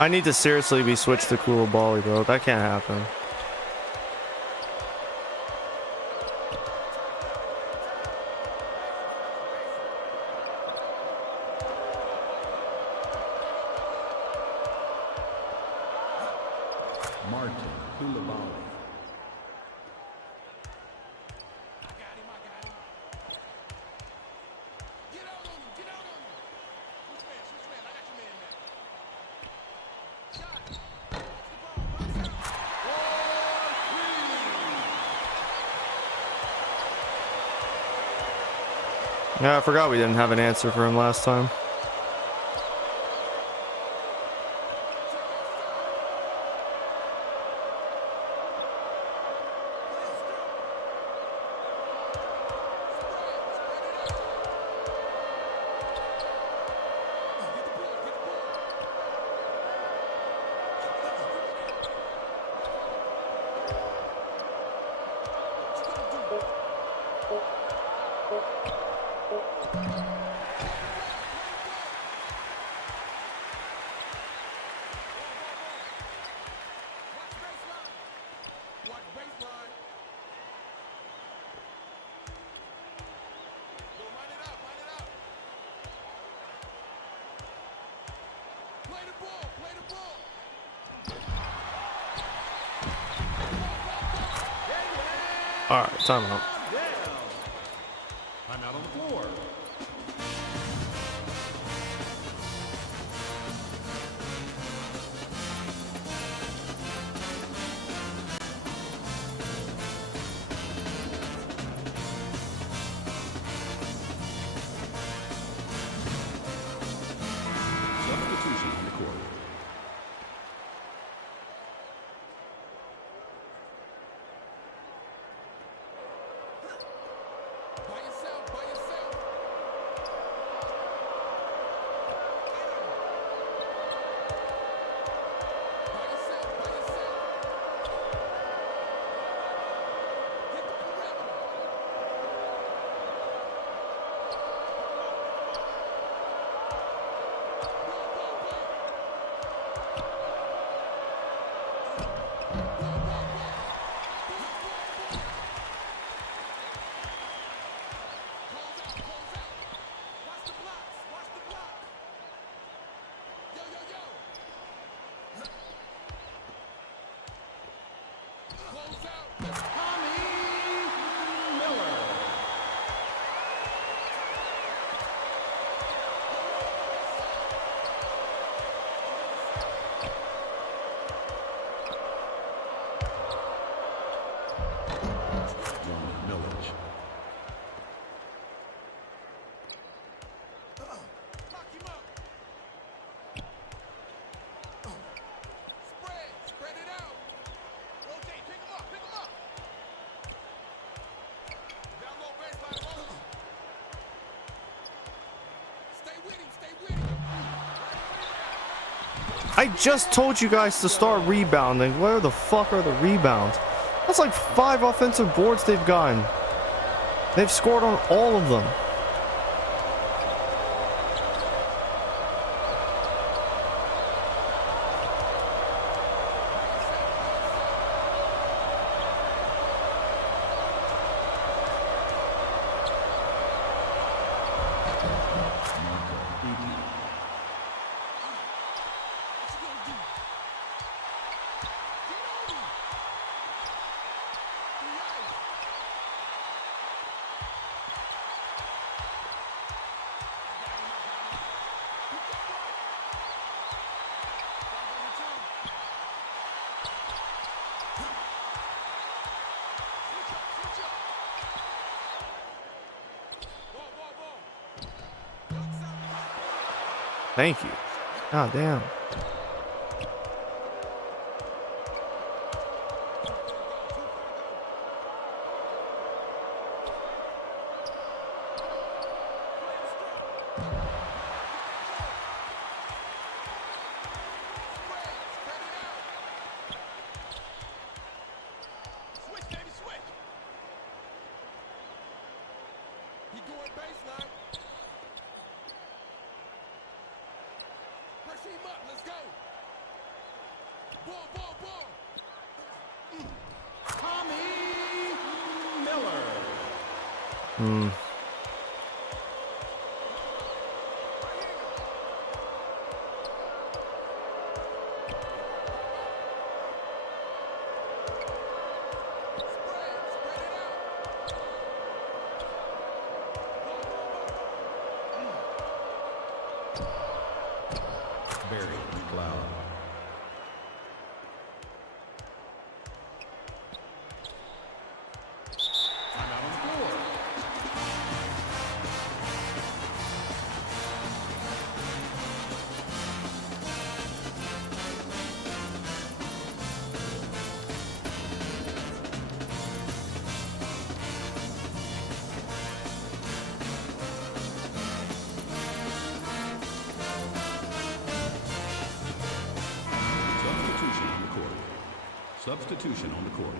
I need to seriously be switched to Koulibaly, bro. That can't happen. Martin Koulibaly. Yeah, I forgot we didn't have an answer for him last time. Alright, timeout. I'm out on the floor. Substitution on the court. I just told you guys to start rebounding. Where the fuck are the rebounds? That's like 5 offensive boards they've gotten. They've scored on all of them. Thank you. God damn. Barry McLeod. Timeout on the floor. Substitution on the court. Substitution on the court.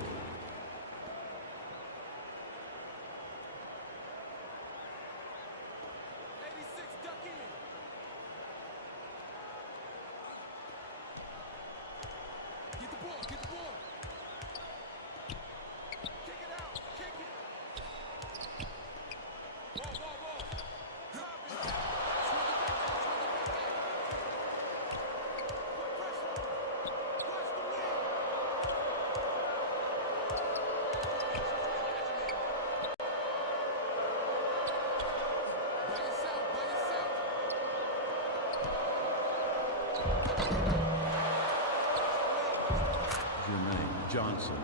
Jermaine Johnson.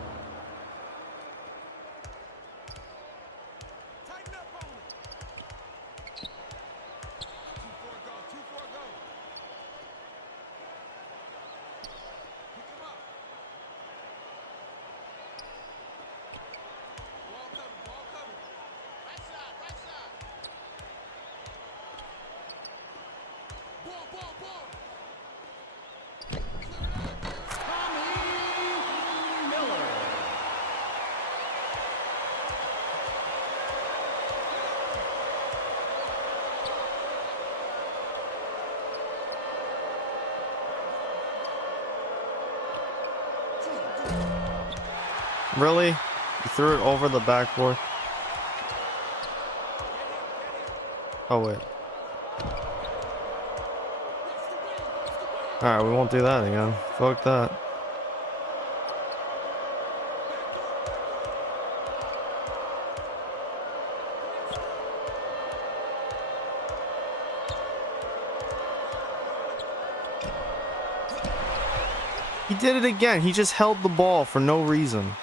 Really? You threw it over the backboard? Oh, wait. Alright, we won't do that again. Fuck that. He did it again. He just held the ball for no reason.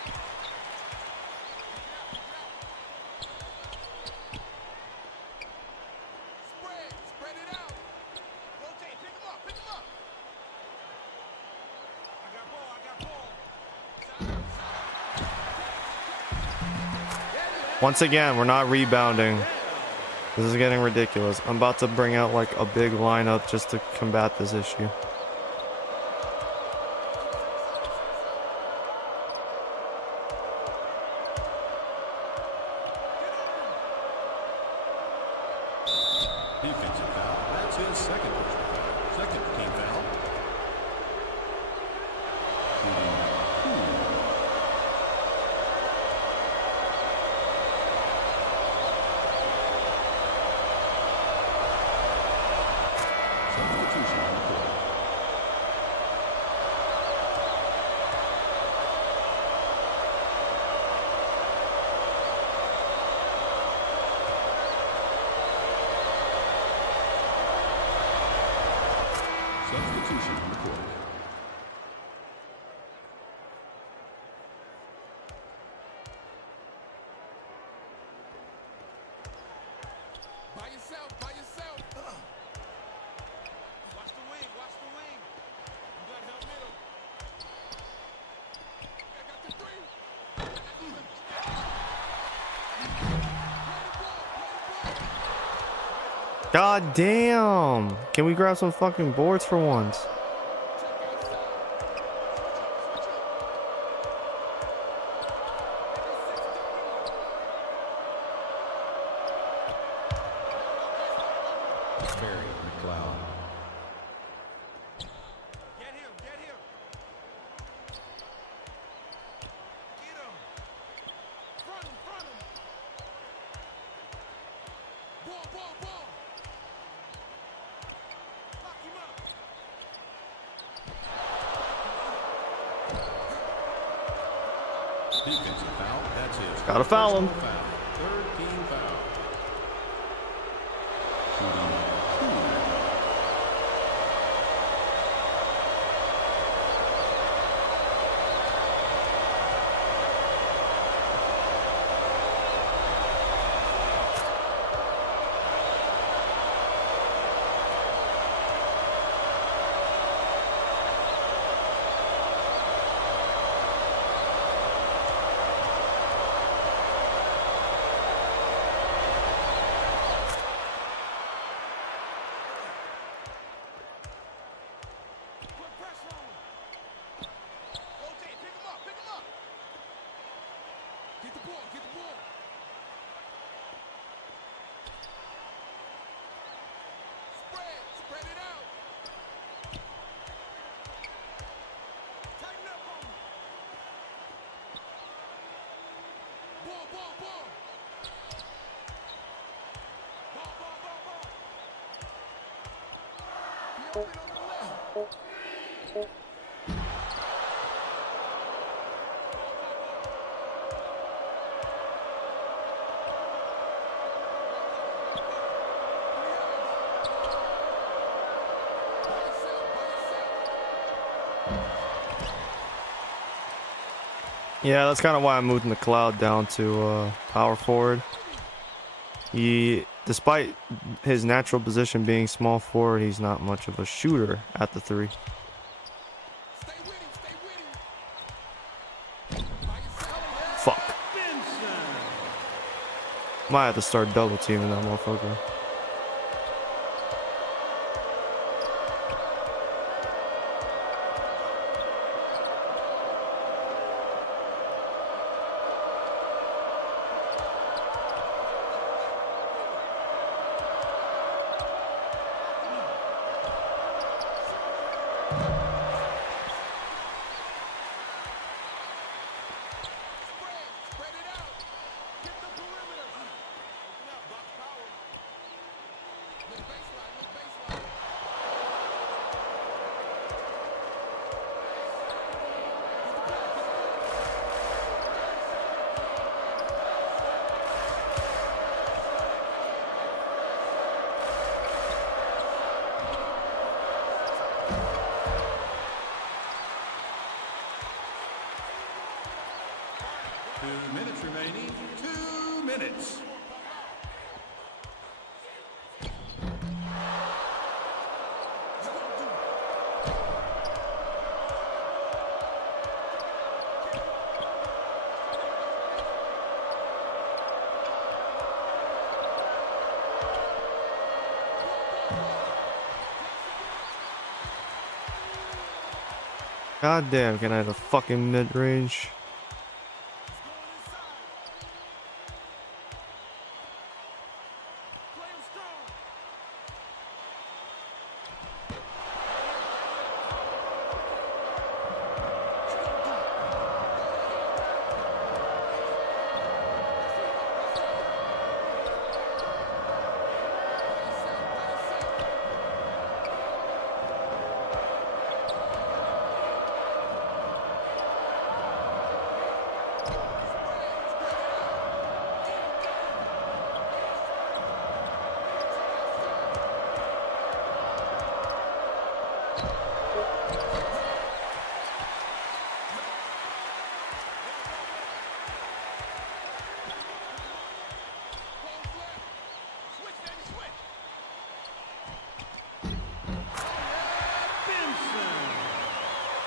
Once again, we're not rebounding. This is getting ridiculous. I'm about to bring out like a big lineup just to combat this issue. second personal foul. Second team foul. Shooting 2. Substitution on the court. Substitution on the court. By yourself, by yourself. Watch the wing, watch the wing. You got help middle. I got the three. God damn! Can we grab some fucking boards for once? Barry McLeod. Get him, get him. Get him. Front him, front him. Ball, ball, ball. Lock him up. Defensive foul. That's his. Gotta foul him. Personal foul. Third team foul. Shooting 2. Put pressure on him. Rotate, pick him up, pick him up. Get the ball, get the ball. Spread, spread it out. Tighten up on him. Ball, ball, ball. Ball, ball, ball, ball. Be open on the left. Yeah, that's kind of why I moved McLeod down to power forward. He, despite his natural position being small forward, he's not much of a shooter at the 3. Stay with him, stay with him. By yourself. Fuck. Might have to start double teaming that motherfucker. Spread it out. Get the perimeter. Open up, box power. Look baseline, look baseline. Two minutes remaining. 2 minutes. God damn, can I have a fucking mid-range? Play him strong.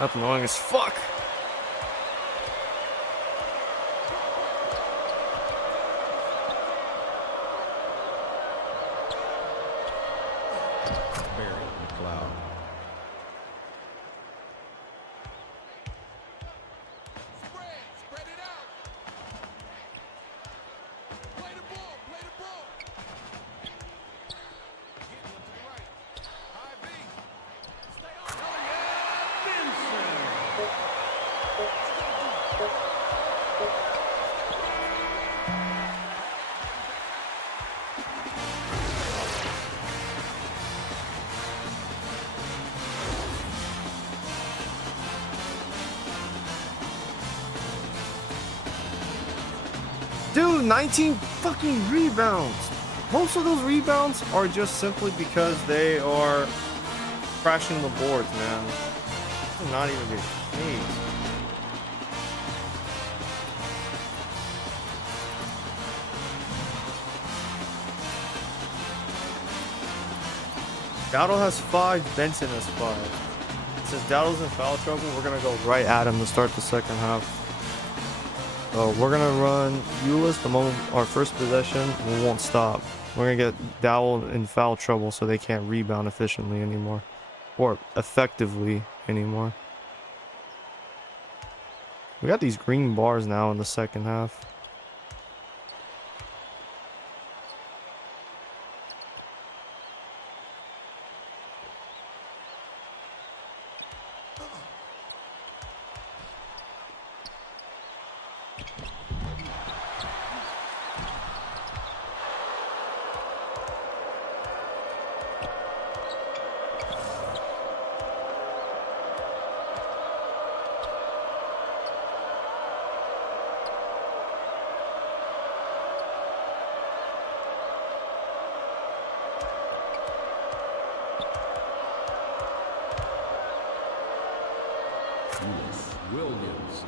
That's annoying as fuck. Barry McLeod. Spread it out. Play the ball, play the ball. Get one to the right. High V. Stay on. Dude, 19 fucking rebounds. Most of those rebounds are just simply because they are crashing the boards, man. They're not even getting paid. Dowdle has 5, Benson has 5. Since Dowdle's in foul trouble, we're gonna go right at him to start the second half. So we're gonna run Euless the moment our first possession. We won't stop. We're gonna get Dowell in foul trouble so they can't rebound efficiently anymore, or effectively anymore. We got these green bars now in the second half. Williams.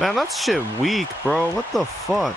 Man, that shit weak, bro. What the fuck?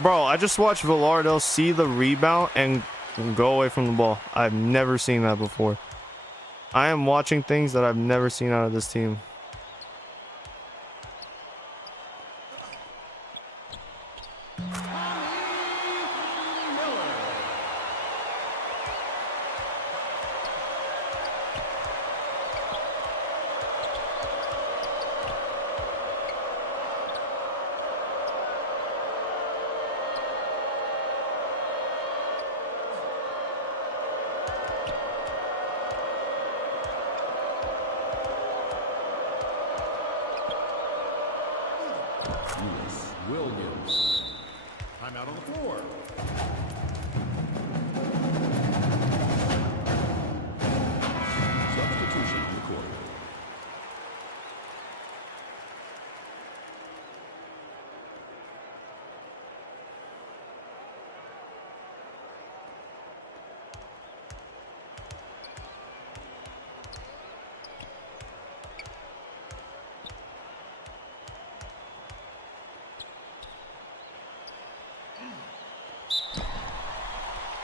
Bro, I just watched Villardo see the rebound and go away from the ball. I've never seen that before. I am watching things that I've never seen out of this team. Williams. Timeout on the floor. Substitution on the court.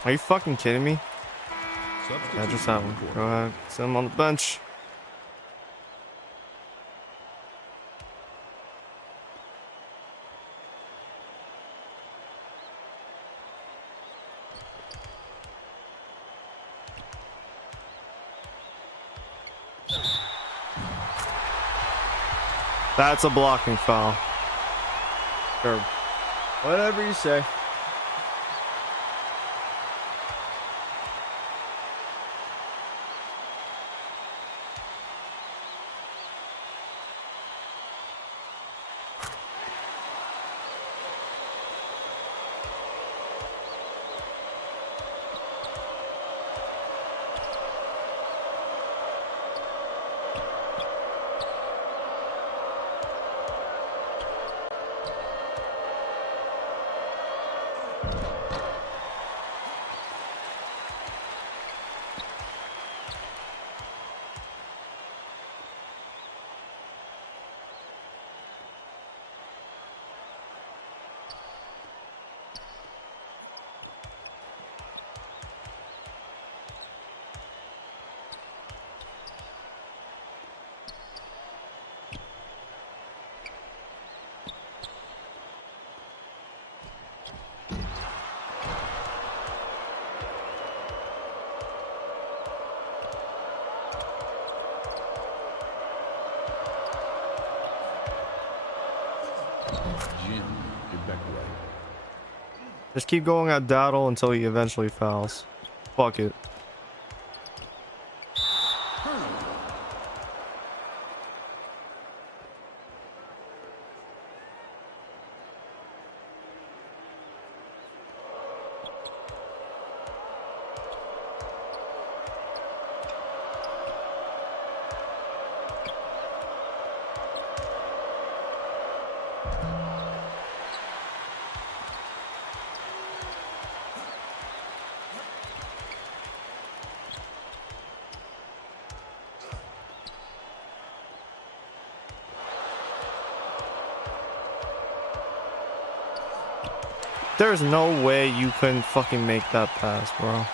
Are you fucking kidding me? Yeah, Substitution just that on one. the court. Go ahead. Sit him on the bench. That's a blocking foul. Sure. Whatever you say. Jim Quebecois. Just keep going at Daddle until he eventually fouls. Fuck it. There's no way you couldn't fucking make that pass, bro.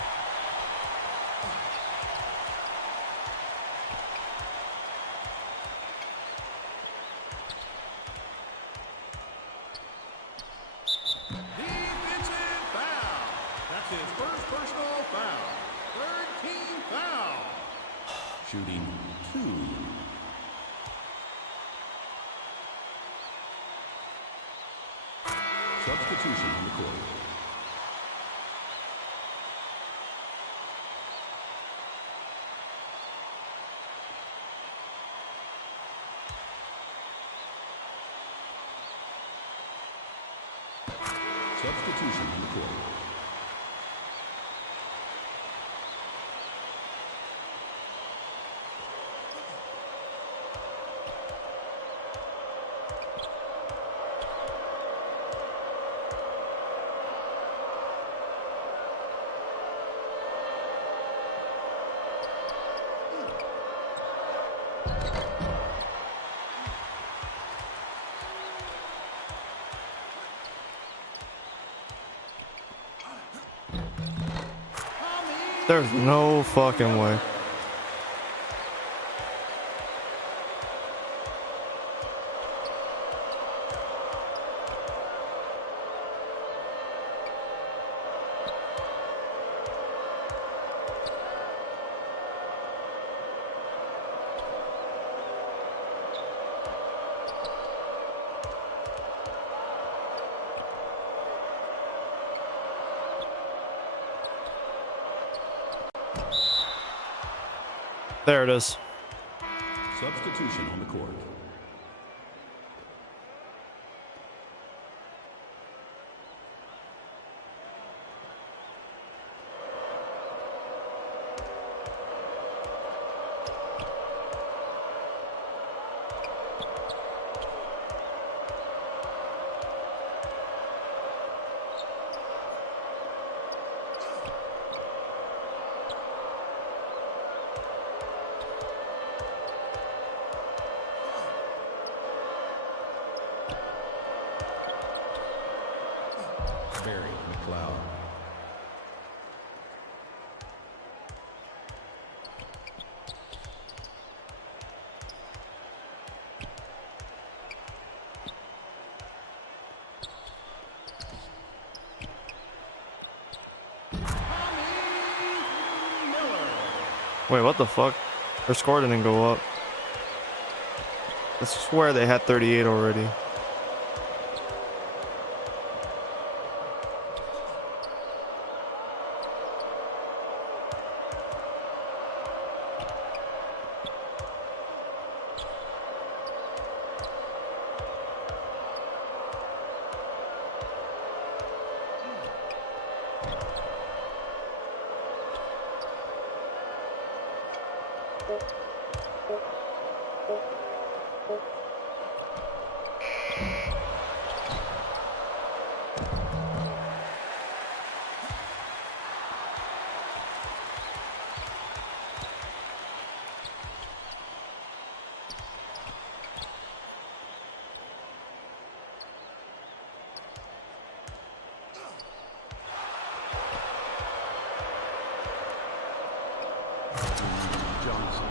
Defensive foul. That's his first personal foul. Third team foul. Shooting 2. Substitution on the court. Substitution on the court. There's no fucking way. There it is. Substitution on the court. Barry McLeod. Wait, what the fuck? Their score didn't go up. I swear they had 38 already. Johnson.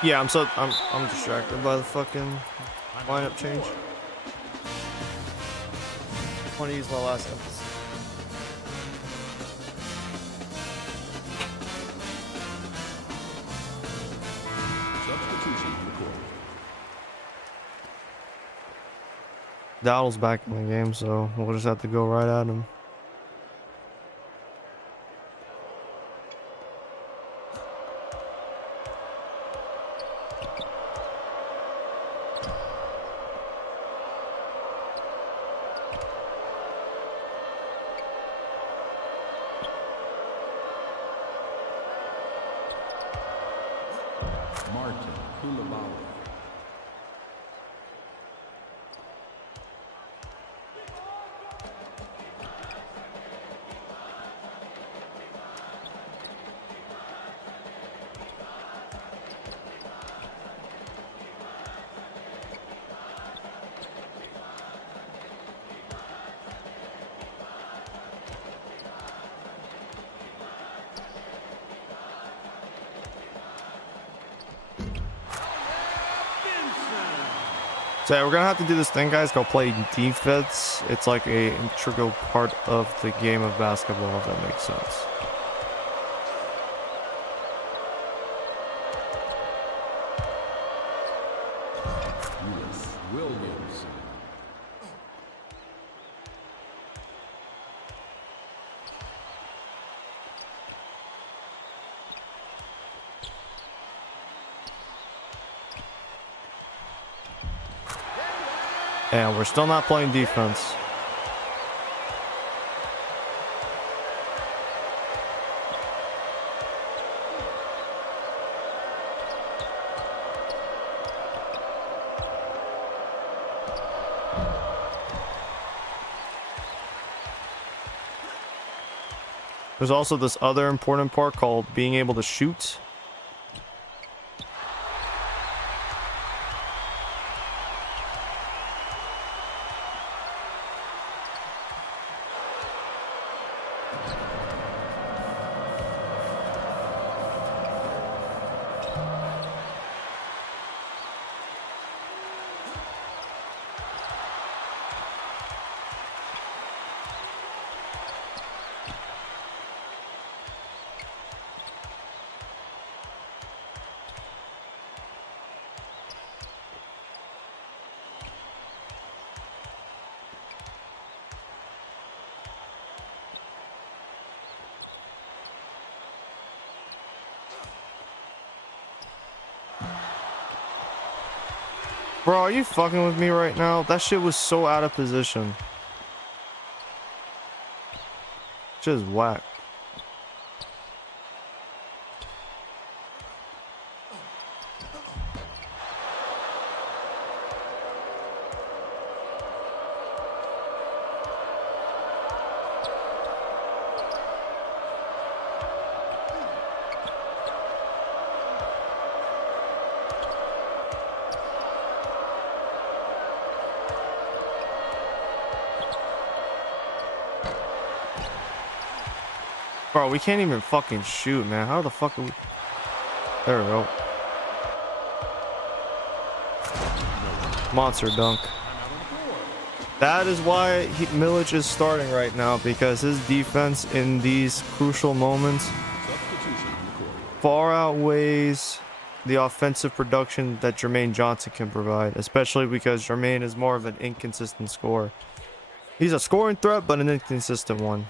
Yeah, I'm distracted by the fucking lineup change. I want to use my last emphasis. Substitution on the court. Dowdle's back in the game, so we'll just have to go right at him. Martin Koulibaly. So we're gonna have to do this thing, guys, called play defense. It's like a integral part of the game of basketball, if that makes sense. Williamson. And we're still not playing defense. There's also this other important part called being able to shoot. Bro, are you fucking with me right now? That shit was so out of position. Just whack. Bro, we can't even fucking shoot, man. How the fuck are we... There we go. Monster dunk. That is why Milic is starting right now, because his defense in these crucial moments far outweighs the offensive production that Jermaine Johnson can provide, especially because Jermaine is more of an inconsistent scorer. He's a scoring threat, but an inconsistent one.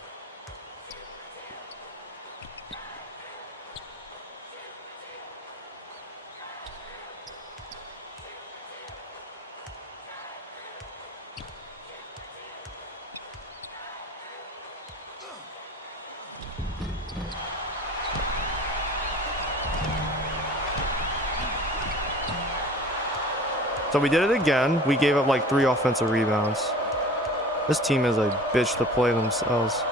So we did it again. We gave up like 3 offensive rebounds. This team is a bitch to play themselves.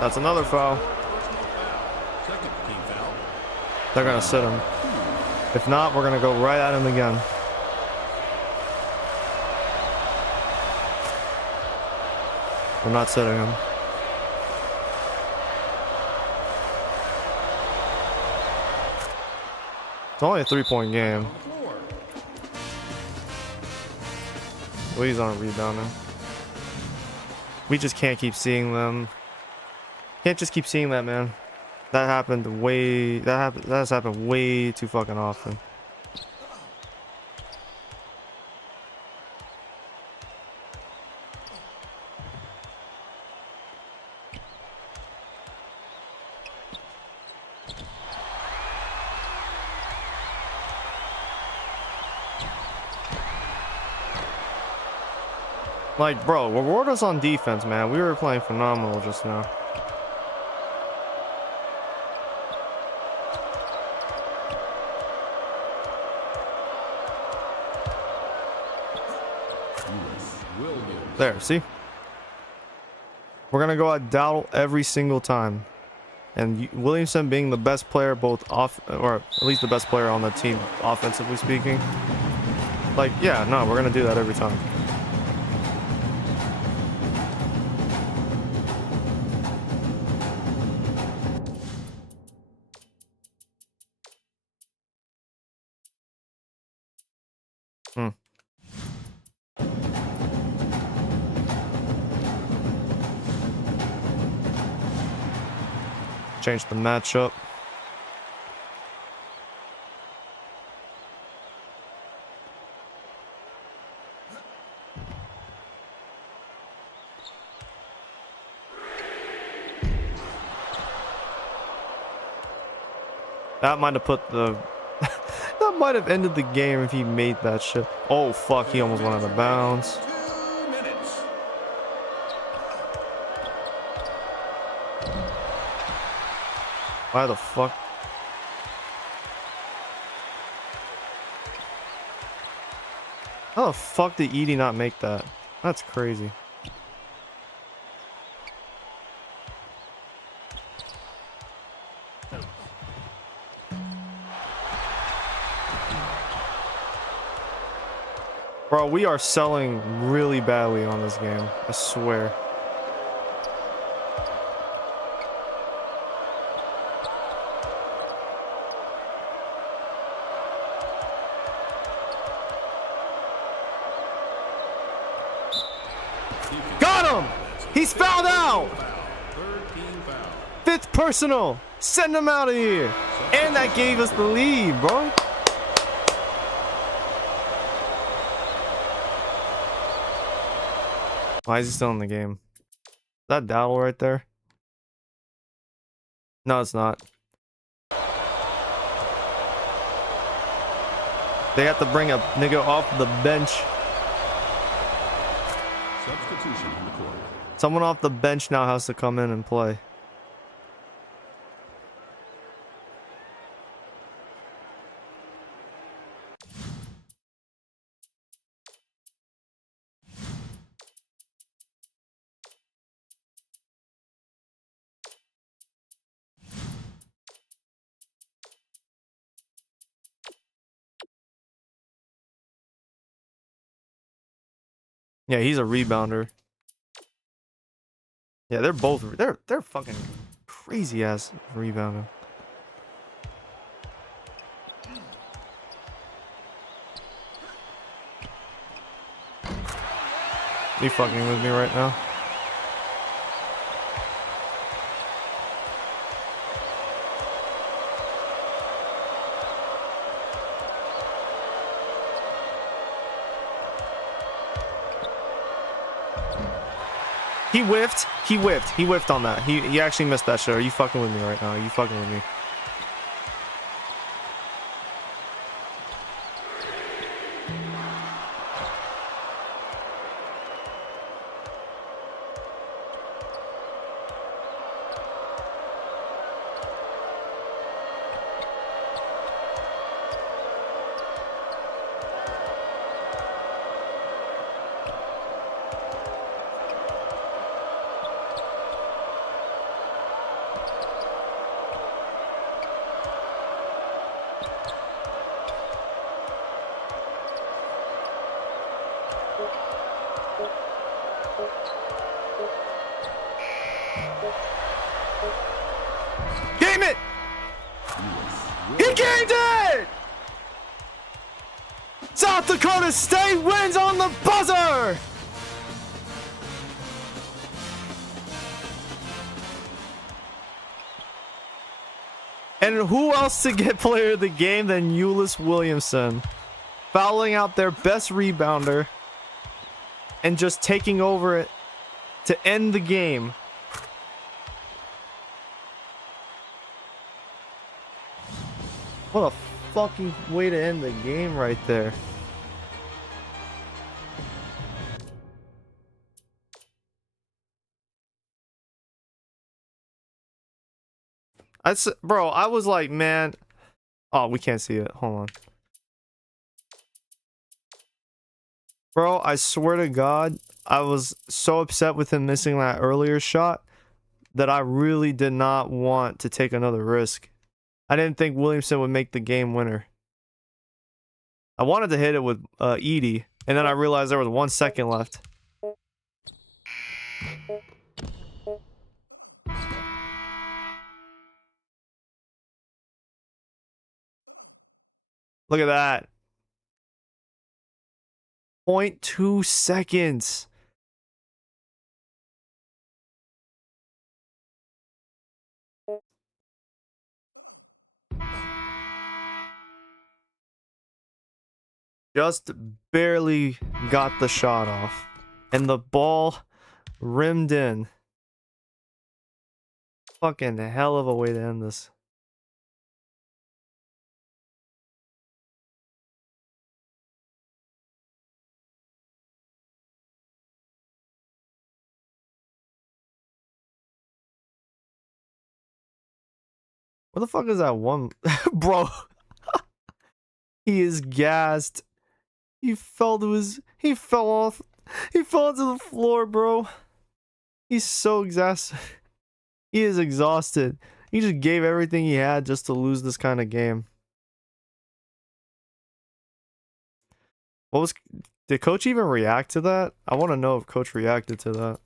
That's another foul. They're gonna sit him. If not, we're gonna go right at him again. We're not sitting him. It's only a 3-point game. Lee's on a rebounding. We just can't keep seeing them. Can't just keep seeing that, man. That happened way... That's happened way too fucking often. Like, bro, reward us on defense, man. We were playing phenomenal just now. There, see? We're gonna go at Dowdle every single time. And Williamson being the best player both off, or at least the best player on the team, offensively speaking. Like, yeah, no, we're gonna do that every time. Change the matchup. That might have put the that might have ended the game if he made that shit. Oh fuck, he almost went out of bounds. Why the fuck? How the fuck did Edie not make that? That's crazy. Bro, we are selling really badly on this game. I swear. Got him! He's fouled out! 5th personal! Send him out of here! And that gave us the lead, bro. Why is he still in the game? Is that Dowdle right there? No, it's not. They have to bring a nigga off the bench. Substitution in the court. Someone off the bench now has to come in and play. Yeah, he's a rebounder. Yeah, they're both they're fucking crazy ass rebounding. You fucking with me right now? He whiffed. He whiffed. He whiffed on that. He actually missed that shot. Are you fucking with me right now? Are you fucking with me? Game it! He gamed it! South Dakota State wins on the buzzer! And who else to get player of the game than Ulyss Williamson? Fouling out their best rebounder and just taking over it to end the game. What a fucking way to end the game right there. Bro, I was like, man. Oh, we can't see it. Hold on. Bro, I swear to God, I was so upset with him missing that earlier shot that I really did not want to take another risk. I didn't think Williamson would make the game winner. I wanted to hit it with Edie, and then I realized there was 1 second left. Look at that. 0.2 seconds. Just barely got the shot off. And the ball rimmed in. Fucking hell of a way to end this. What the fuck is that one? Bro. He is gassed. He fell off. He fell onto the floor, bro. He's so exhausted. He is exhausted. He just gave everything he had just to lose this kind of game. Did coach even react to that? I want to know if coach reacted to that.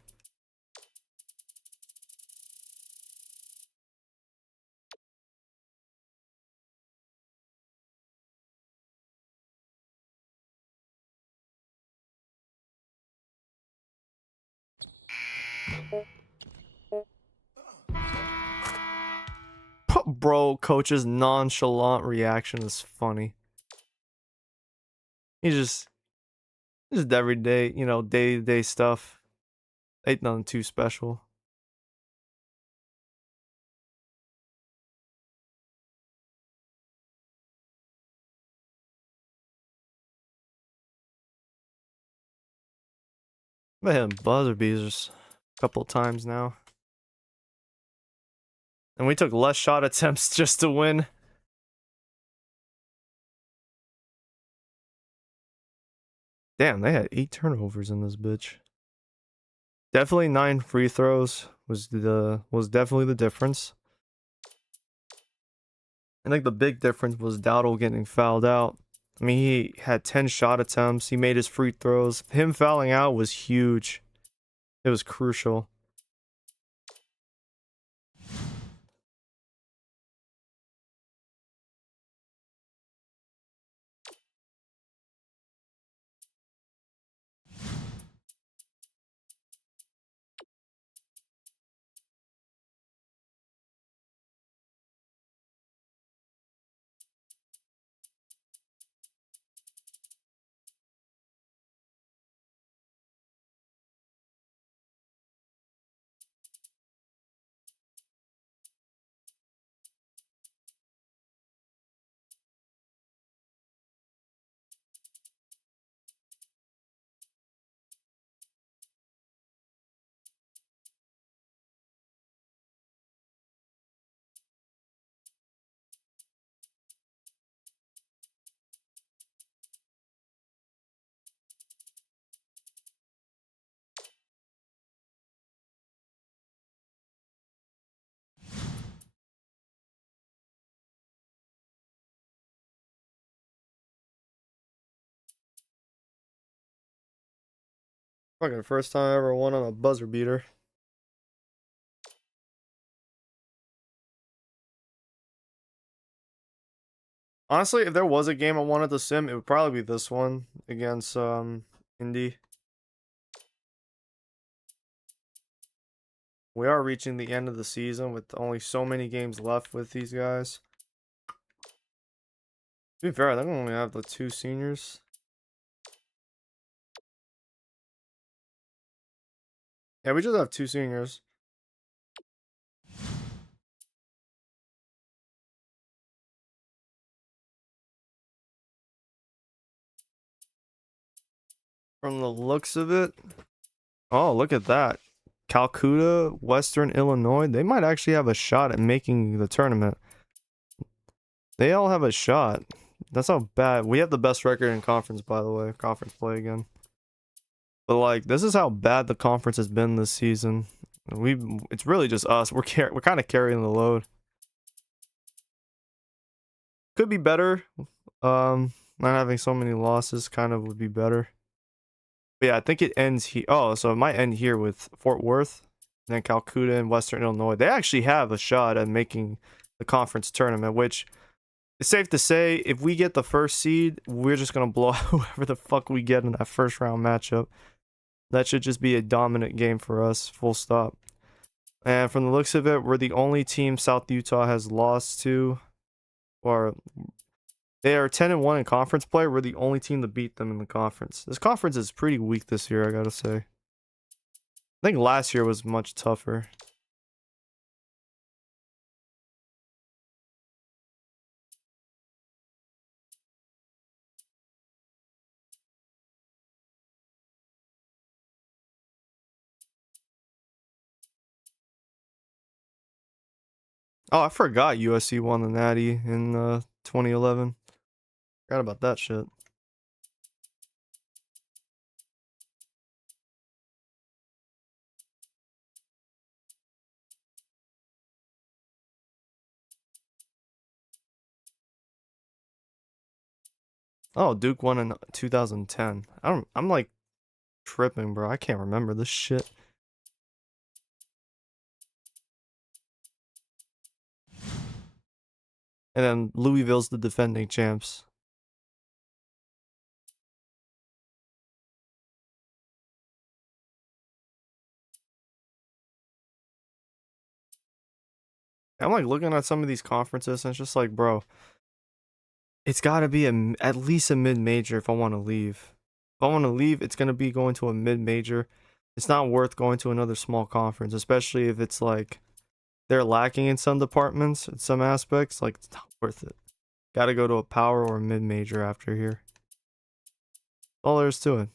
Bro, coach's nonchalant reaction is funny. He's just everyday, day-to-day stuff. Ain't nothing too special. I've been hitting buzzer beaters a couple of times now. And we took less shot attempts just to win. Damn, they had 8 turnovers in this bitch. Definitely 9 free throws was definitely the difference. I think the big difference was Dowdle getting fouled out. I mean, he had 10 shot attempts. He made his free throws. Him fouling out was huge. It was crucial. Fucking first time I ever won on a buzzer beater. Honestly, if there was a game I wanted to sim, it would probably be this one against Indy. We are reaching the end of the season with only so many games left with these guys. To be fair, I think we only have the 2 seniors. Yeah, we just have 2 seniors. From the looks of it. Oh, look at that. Calcutta, Western Illinois. They might actually have a shot at making the tournament. They all have a shot. That's how bad. We have the best record in conference, by the way. Conference play again. But like, this is how bad the conference has been this season. It's really just us. We're kind of carrying the load. Could be better. Not having so many losses kind of would be better. But yeah, I think it ends here. Oh, so it might end here with Fort Worth, then Calcutta and Western Illinois. They actually have a shot at making the conference tournament, which it's safe to say if we get the first seed, we're just gonna blow out whoever the fuck we get in that first round matchup. That should just be a dominant game for us, full stop. And from the looks of it, we're the only team South Utah has lost to, or they are 10-1 in conference play. We're the only team to beat them in the conference. This conference is pretty weak this year, I gotta say. I think last year was much tougher. Oh, I forgot USC won the Natty in 2011. Forgot about that shit. Oh, Duke won in 2010. I'm like tripping, bro. I can't remember this shit. And then Louisville's the defending champs. I'm like looking at some of these conferences and it's just like, bro, it's got to be at least a mid-major if I want to leave. If I want to leave, it's going to be going to a mid-major. it's not worth going to another small conference, especially if it's like they're lacking in some departments, in some aspects. Like, it's not worth it. Got to go to a power or mid-major after here. All there is to it.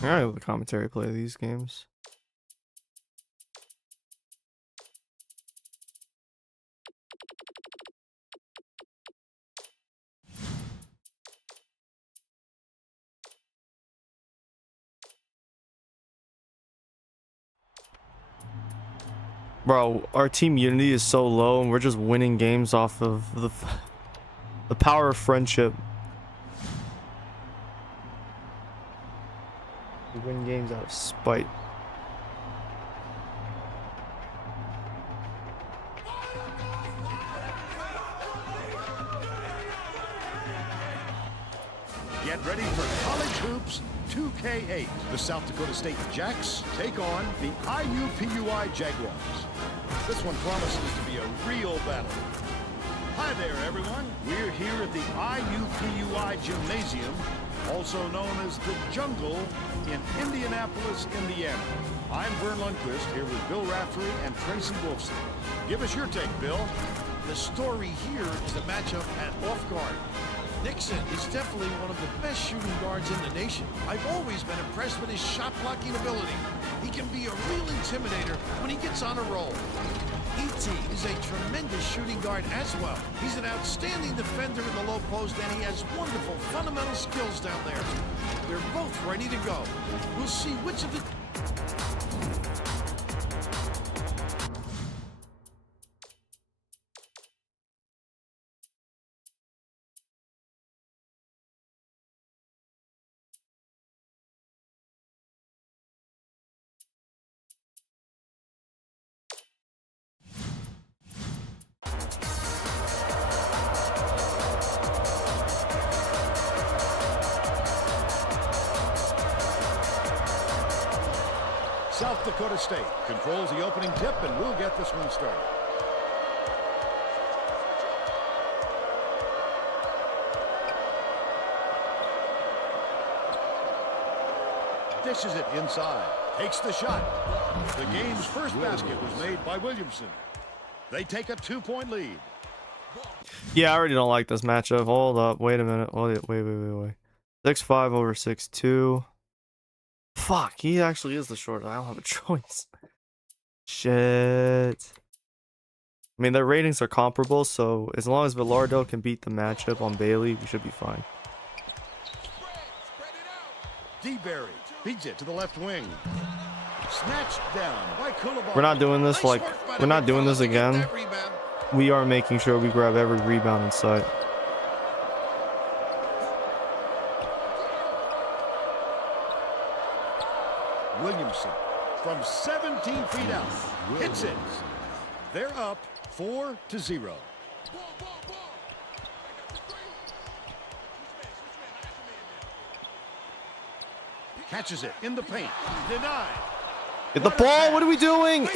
Alright, let the commentary play these games. Bro, our team unity is so low and we're just winning games off of the power of friendship. We win games out of spite. Get ready for College Hoops 2K8. The South Dakota State Jacks take on the IUPUI Jaguars. This one promises to be a real battle. Hi there, everyone. We're here at the IUPUI Gymnasium, also known as the Jungle, in Indianapolis, Indiana. I'm Vern Lundquist, here with Bill Raftery and Tracy Wolfson. Give us your take, Bill. The story here is a matchup at off guard. Nixon is definitely one of the best shooting guards in the nation. I've always been impressed with his shot blocking ability. He can be a real intimidator when he gets on a roll. E.T. is a tremendous shooting guard as well. He's an outstanding defender in the low post, and he has wonderful fundamental skills down there. They're both ready to go. We'll see which of the... South Dakota State controls the opening tip, and we'll get this one started. Dishes it inside. Takes the shot. The game's first basket was made by Williamson. They take a 2-point lead. Yeah, I already don't like this matchup. Hold up. Wait a minute. Wait. 6'5" over 6'2". Fuck, he actually is the shortest. I don't have a choice. Shit. I mean, their ratings are comparable, so as long as Villardo can beat the matchup on Bailey, we should be fine. DeBerry beats it to the left wing. Snatched down by Koulibaly. We're not doing this like we're not doing this again. We are making sure we grab every rebound in sight. Williamson from 17 feet out hits it. They're up 4-0. Catches it in the paint. Denied. Get the ball. What are we doing?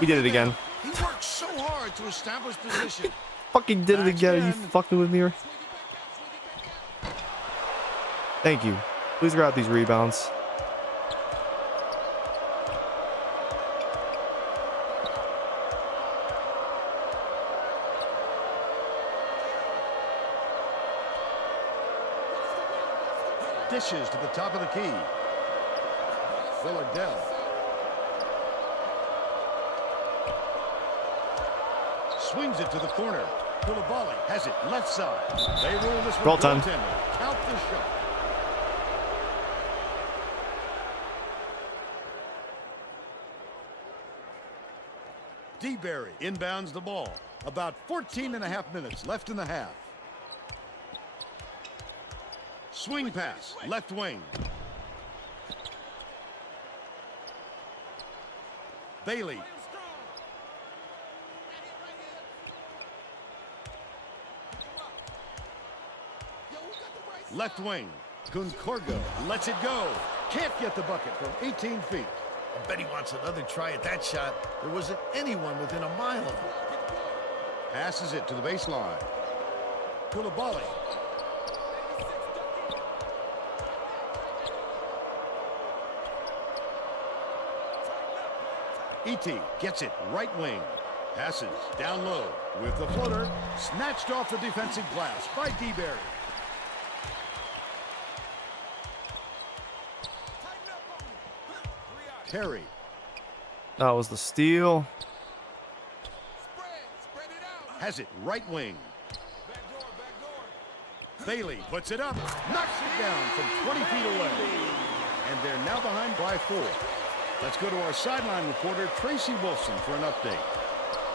We did it again. He worked so hard to establish position. Fucking did it again. Are you fucking with me? Thank you. Please grab these rebounds. Dishes to the top of the key. Villardell. Swings it to the corner. Koulibaly has it left side. They roll this one. Roll time. Count the shot. DeBerry inbounds the ball. About 14.5 minutes left in the half. Swing pass, left wing. Bailey. Left wing. Concorgo lets it go. Can't get the bucket from 18 feet. I bet he wants another try at that shot. There wasn't anyone within a mile of him. Passes it to the baseline. Koulibaly. E.T. gets it right wing. Passes down low with the floater. Snatched off the defensive glass by DeBerry. Terry. That was the steal. Has it right wing. Bailey puts it up. Knocks it down from 20 feet away. And they're now behind by 4. Let's go to our sideline reporter, Tracy Wolfson, for an update.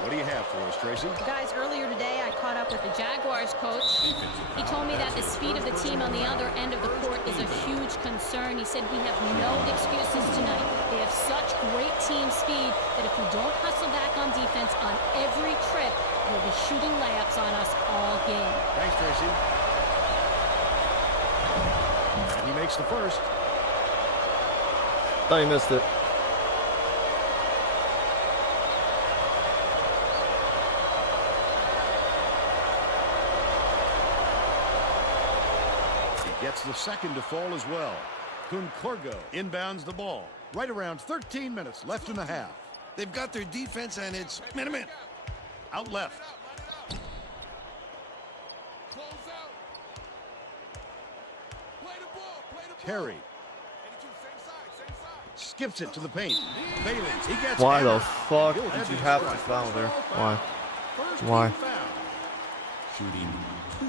What do you have for us, Tracy? Guys, earlier today I caught up with the Jaguars coach. He told me that the speed of the team on the other end of the court is a huge concern. He said we have no excuses tonight. They have such great team speed that if we don't hustle back on defense on every trip, they'll be shooting layups on us all game. Thanks, Tracy. And he makes the first. Thought you missed it. Gets the second to fall as well. Concorgo inbounds the ball. Right around 13 minutes left in the half. They've got their defense, and it's man-to-man. Out left. Close out. Play the ball. Play the ball. Terry 82, same side. skips it to the paint. Bailey, he gets Why the hammered. fuck did you have to foul there? Why? First Why? team foul. Shooting 2.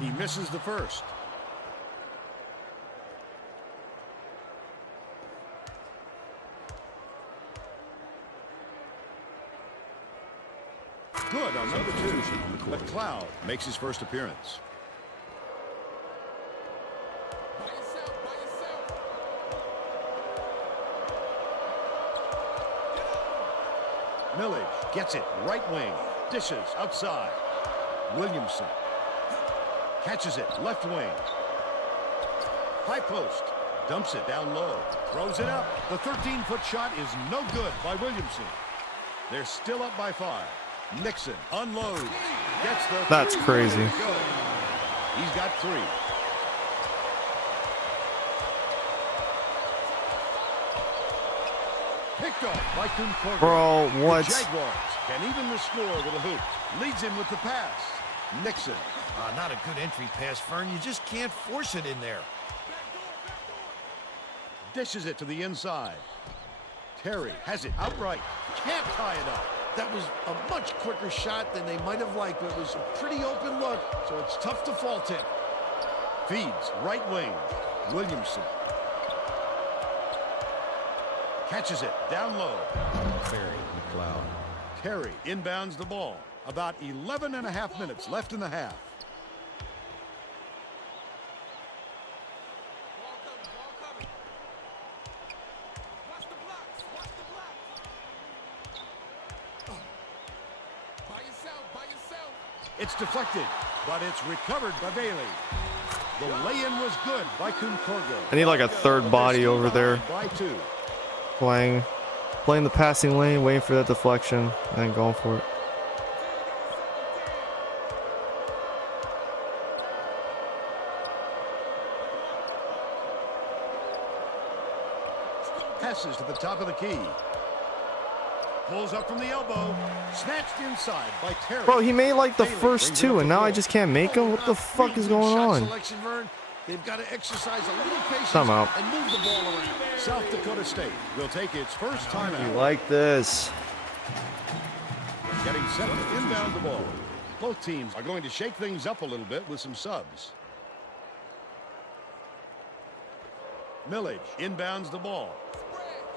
He misses the first. Good on number 2. McLeod makes his first appearance. By yourself. Millage gets it right wing. Dishes outside. Williamson catches it left wing. High post. Dumps it down low. Throws it up. The 13-foot shot is no good by Williamson. They're still up by 5. Nixon unloads. Gets the That's three. crazy. Way to go. He's got 3. Picked off by Concordia. Bro, what? The Jaguars can even the score with a hoop. Leads him with the pass. Nixon. Not a good entry pass, Fern. You just can't force it in there. Dishes it to the inside. Terry has it outright. Can't tie it up. That was a much quicker shot than they might have liked, but it was a pretty open look, so it's tough to fault him. Feeds right wing. Williamson. Catches it down low. Barry McLeod. Terry inbounds the ball. About 11.5 minutes left in the half. Ball coming. Watch the blocks. By yourself. It's deflected, but it's recovered by Bailey. The lay-in was good by Concordia. I need like a third body over there By 2. playing the passing lane, waiting for that deflection, and then going for it. Passes to the top of the key. Pulls up from the elbow. Snatched inside by Terry. Bro, he made like the Bailey first brings it up 2, and the now I floor. just can't make them. What the fuck is going Shot on? selection, Vern. They've got to exercise a little patience Timeout. and move the ball around. South Dakota State will take its first You timeout. like this? Getting set to inbound the ball. Both teams are going to shake things up a little bit with some subs. Millage inbounds the ball.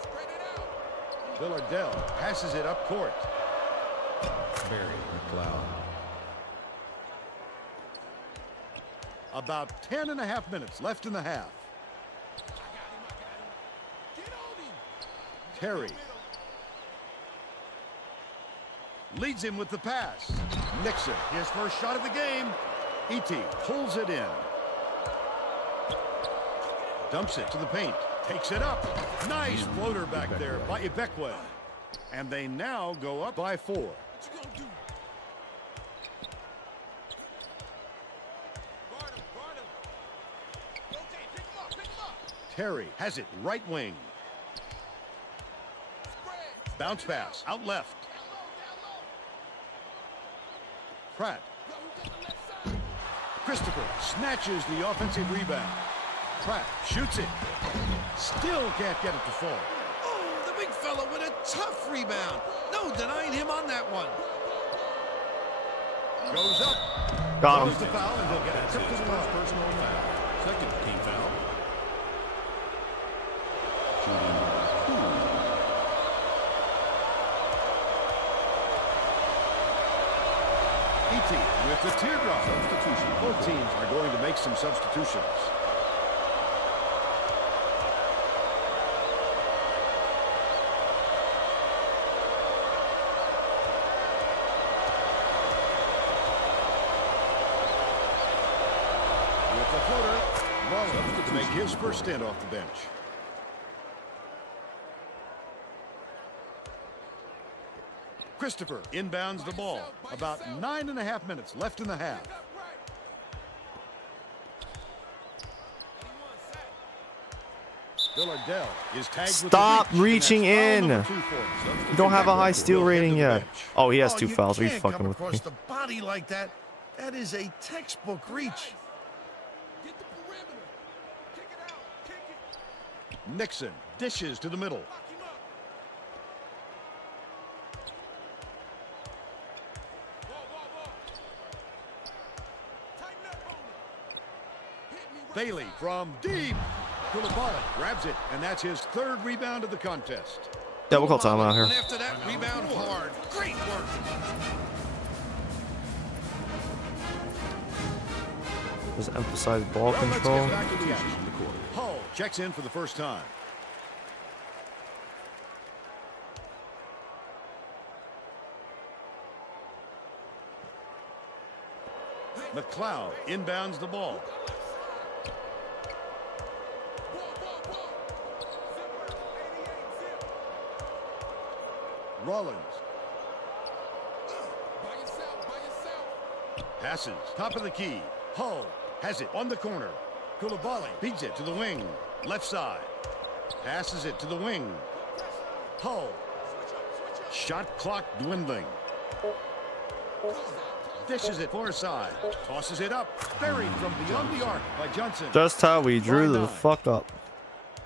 Spread it out. Villardell passes it up court. Barry McLeod. About 10 and a half minutes left in the half. Get on him. Terry leads him with the pass. Nixon, his first shot of the game. E.T. pulls it in. Dumps it to the paint. Takes it up. Nice floater back there by Ibekwe. And they now go up by 4. What you gonna do? Guard him. Okay, pick him up. Terry has it right wing. Spread. Bounce pass out left. Down low. Pratt. Yo, who got the left side? Christopher snatches the offensive rebound. Pratt shoots it. Still can't get it to fall. Oh, the big fella with a tough rebound. No denying him on that one. Goes up. Got Throws him. the foul, and he'll get a That's tip his to the first line. personal foul. Second team foul. Shooting 2. E.T. with the teardrop. Substitution. Both teams are going to make some substitutions. With the floater, Rollins to make his first stint off the bench. Christopher inbounds the ball. About 9.5 minutes left in the half. Villardell is tagged Stop with the reach, reaching and that's in. foul number 2 for him. You don't have a high steal Will head to rating the yet. bench. Oh, he has Oh, 2 you fouls. Are you can't fucking come with me? across the body like that. That is a textbook reach. Get the perimeter. Kick it out. Kick it. Nixon dishes to the middle. Lock him up. Ball. Tighten up on him. Hit me right Bailey side. from deep. Koulibaly grabs it, and that's his 3rd rebound of the contest. Yeah, we'll call timeout Went here. after that rebound hard. Great work. Just emphasize ball Well, control. let's get back to the action. Hull checks in for the first time. McLeod inbounds the ball. Ball. Zipper. 88 zip. Rollins By yourself. passes top of the key. Hull has it on the corner. Koulibaly beats it to the wing. Left side. Passes it to the wing. Hull. Shot clock dwindling. Dishes it far side. Tosses it up. Buried from beyond the arc by Johnson. Just how we drew the Line 9. fuck up.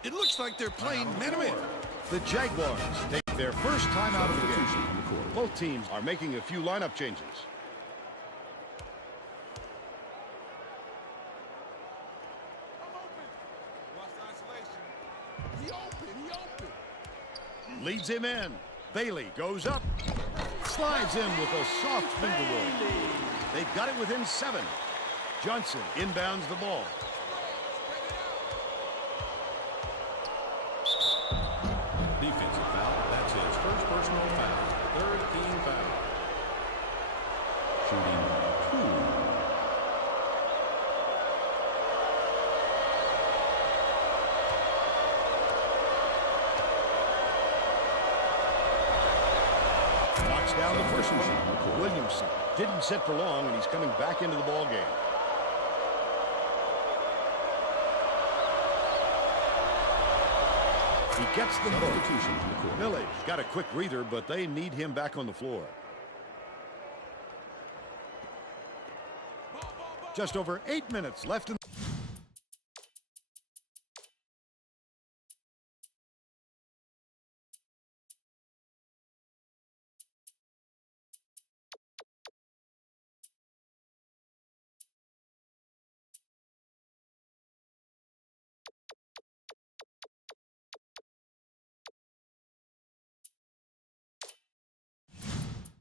It looks like they're playing man-to-man. The Jaguars take their first time out of the game. Both teams are making a few lineup changes. I'm open. Watch the isolation. He open. Leads him in. Bailey goes up. Slides in with a soft finger roll. They've got it within 7. Johnson inbounds the ball. Defensive foul. That's his first personal foul. 3rd team foul. Shooting 2. Knocks down the first one. Williamson didn't sit for long, and he's coming back into the ball game. He gets them both. Millage got a quick breather, but they need him back on the floor. Just over 8 minutes left in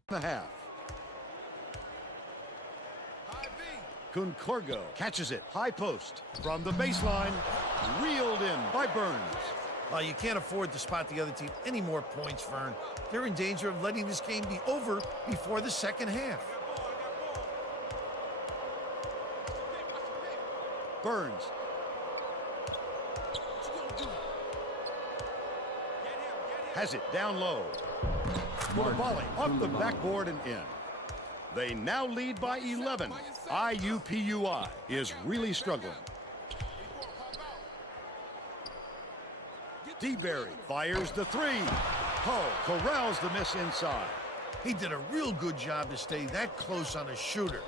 the half. Kunkorgo catches it. High post. From the baseline. Reeled in by Burns. Well, you can't afford to spot the other team any more points, Vern. They're in danger of letting this game be over before the second half. Burns. Has it down low. For a volley off the backboard and in. They now lead by 11. IUPUI is really struggling. DeBerry fires the three. Hull corrals the miss inside. He did a real good job to stay that close on a shooter.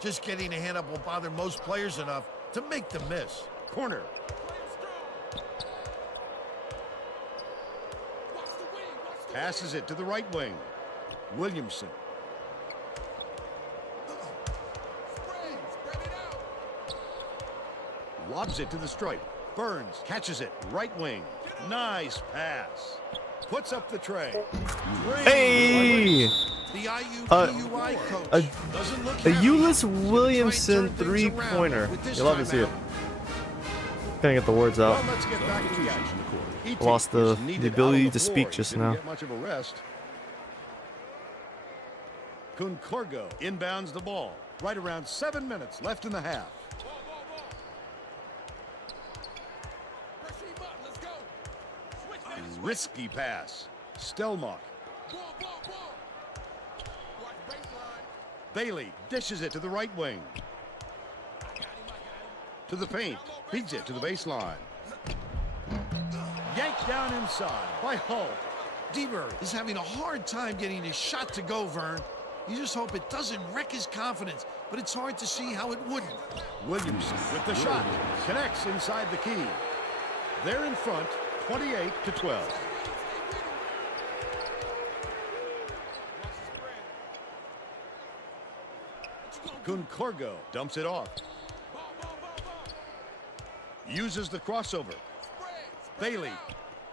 Just getting a hand up will bother most players enough to make the miss. Corner. Passes it to the right wing. Williamson. Lobs it to the stripe. Burns catches it. Right wing. Nice pass. Puts up the tray. Hey! The IUPUI coach doesn't look A happy. Euless He's Williamson trying to turn things around three-pointer. with this You love to see it. timeout. Can't get the words Well, out. let's get back to the action. ET Lost the was needed ability out on the to floor. speak He just didn't now. get much of a rest. Kunkorgo inbounds the ball. Right around 7 minutes left in the half. Risky pass. Stelmach. Bailey dishes it to the right wing. To the paint. Feeds it to the baseline. Yanked down inside by Hull. DeBerry is having a hard time getting his shot to go, Vern. You just hope it doesn't wreck his confidence, but it's hard to see how it wouldn't. Williamson with the shot. Connects inside the key. They're in front, 28-12. Kunkorgo dumps it off. Uses the crossover. Bailey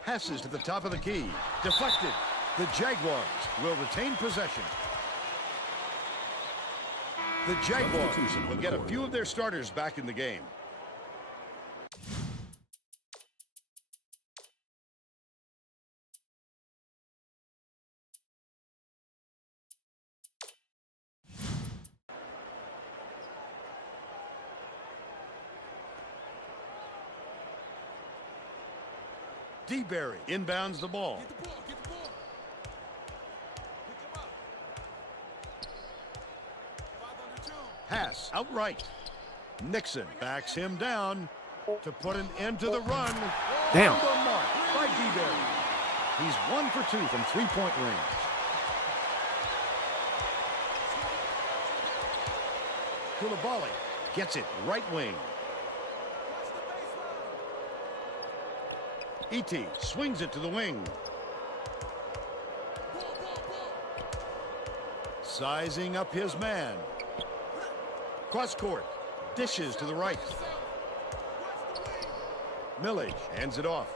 passes to the top of the key. Deflected. The Jaguars will retain possession. The Jaguars will get a few of their starters back in the game. DeBerry inbounds the ball. Pass outright. Nixon backs him down to put an end to the run. Damn. On the mark by DeBerry. He's 1 for 2 from three-point range. Koulibaly gets it right wing. E.T. swings it to the wing. Sizing up his man. Cross court. Dishes to the right. Millage hands it off.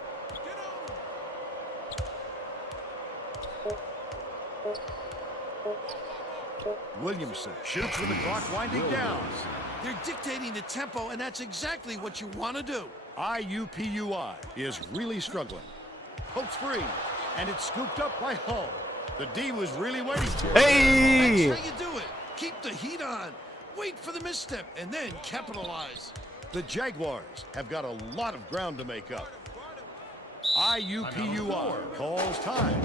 Williamson shoots with the clock winding down. They're dictating the tempo, and that's exactly what you want to do. IUPUI is really struggling. Pokes free, and it's scooped up by Hull. The D was really waiting for it. Hey! That's how you do it. Keep the heat on. Wait for the misstep, and then capitalize. The Jaguars have got a lot of ground to make up. IUPUI calls time.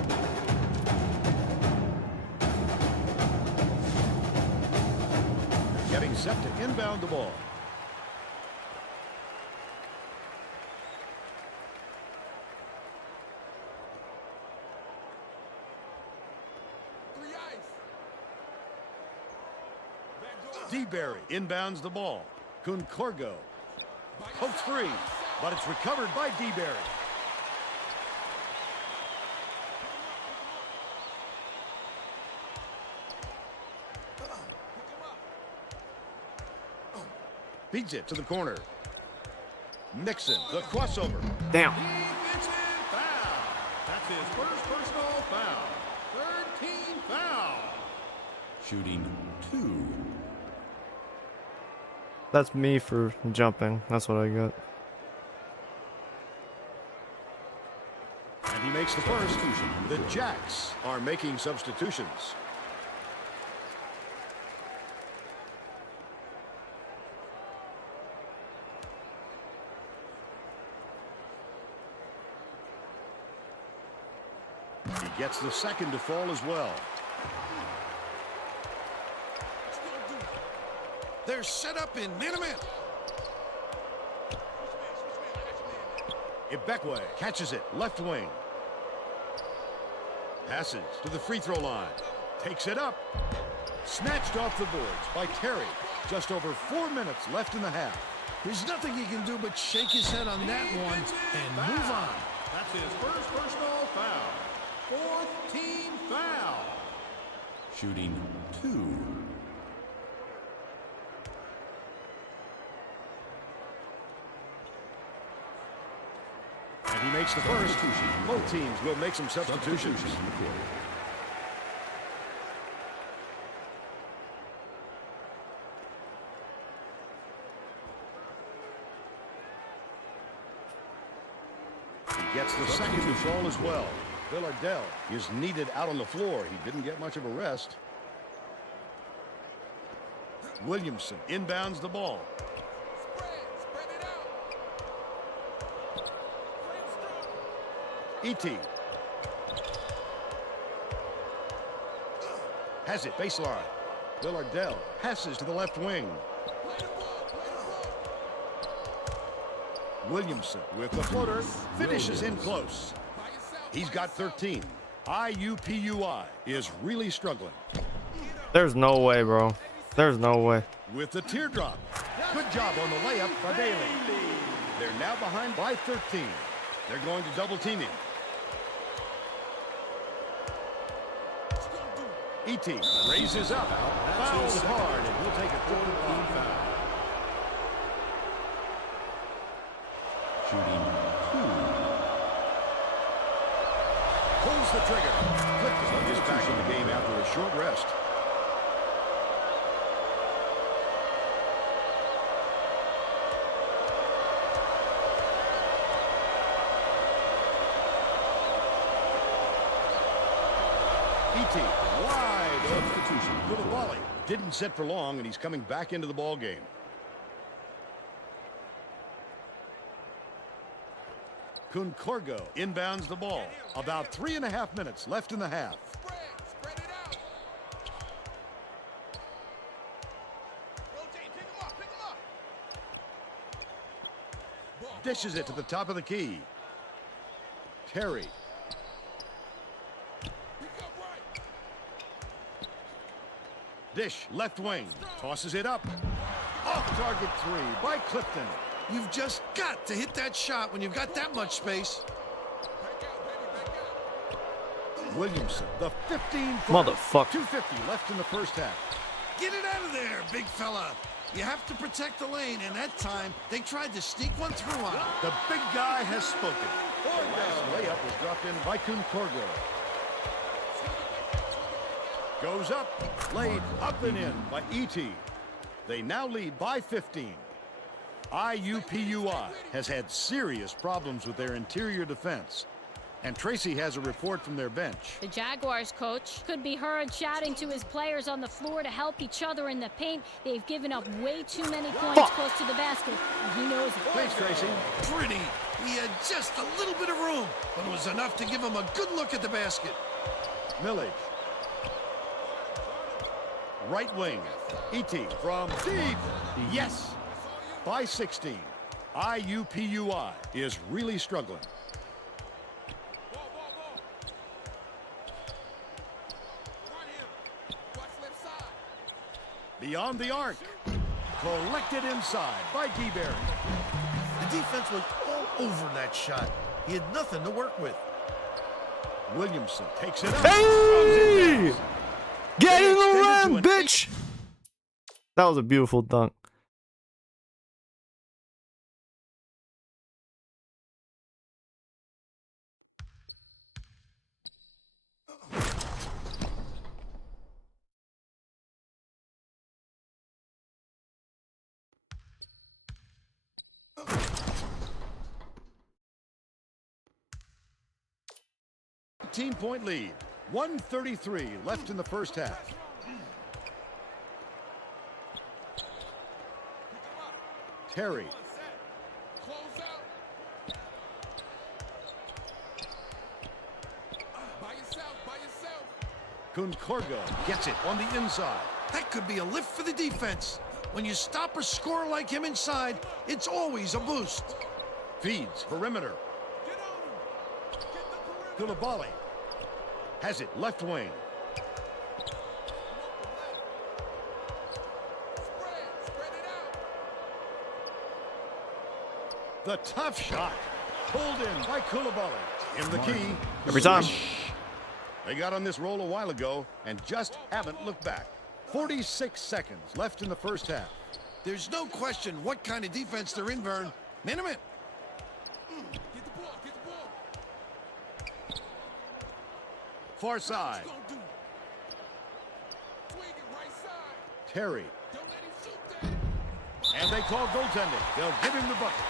Getting set to inbound the ball. DeBerry inbounds the ball. Kunkorgo pokes free, but it's recovered by DeBerry. Feeds it to the corner. Nixon, the crossover. Damn. Defensive foul. That's his first personal foul. Third team foul. Shooting 2. That's me for jumping. That's what I got. And he makes the first. The Jacks are making substitutions. He gets the second to fall as well. They're set up in man-to-man. Ibekwe catches it, left wing. Passes to the free throw line. Takes it up. Snatched off the boards by Terry. Just over 4 minutes left in the half. There's nothing he can do but shake his head on that one and move on. That's his first personal foul. 4th team foul. Shooting 2. And he makes the first. Both teams will make some substitutions. He gets the second to fall as well. Villardell is needed out on the floor. He didn't get much of a rest. Williamson inbounds the ball. Spread it out. E.T. has it, baseline. Villardell passes to the left wing. Williamson with the floater, finishes in close. He's got 13. IUPUI is really struggling. There's no way, bro. There's no way. With the teardrop. Good job on the layup by Bailey. They're now behind by 13. They're going to double team him. E.T. raises up, fouls hard, and he'll take a 4th team foul. Shooting 2. Pulls the trigger. Clifton is back in the game after a short rest. E.T. wide substitution for the volley. Didn't sit for long, and he's coming back into the ball game. Kunkorgo inbounds the ball. About 3.5 minutes left in the half. Spread it out. Rotate, pick him up. Dishes it to the top of the key. Terry. Dish, left wing. Tosses it up. Off target 3 by Clifton. You've just got to hit that shot when you've got that much space. Williamson, the 15 Motherfucker. 2:50 left in the first half. Get it out of there, big fella. You have to protect the lane, and that time they tried to sneak one through on him. The big guy has spoken. The last layup was dropped in by Kunkorgo. Goes up, laid up and in by E.T. They now lead by 15. IUPUI has had serious problems with their interior defense. And Tracy has a report from their bench. The Jaguars coach could be heard shouting to his players on the floor to help each other in the paint. They've given up way too many points close to the basket, and he knows it. Thanks, Tracy. Pretty. He had just a little bit of room, but it was enough to give him a good look at the basket. Millage. Right wing. E.T. from deep. Yes. By 16. IUPUI is really struggling. Beyond the arc. Collected inside by DeBerry. The defense was all over that shot. He had nothing to work with. Williamson takes it up. Hey! Get in the extended to rim, an bitch! That was a beautiful dunk. 18-point lead. 1:33 left in the first half. Terry. Close out. By yourself. Concorgo gets it on the inside. That could be a lift for the defense. When you stop a scorer like him inside, it's always a boost. Feeds perimeter. Get on him. Get the perimeter. Koulibaly has it left wing. Spread it out. The tough shot. Pulled in by Koulibaly. In the key. Every time. They got on this roll a while ago and just haven't looked back. 46 seconds left in the first half. There's no question what kind of defense they're in, Vern. Minimum. Get the ball. Far side. Gonna do. Swing it right side. Terry. Don't let him shoot that. And they call goaltending. They'll give him the bucket.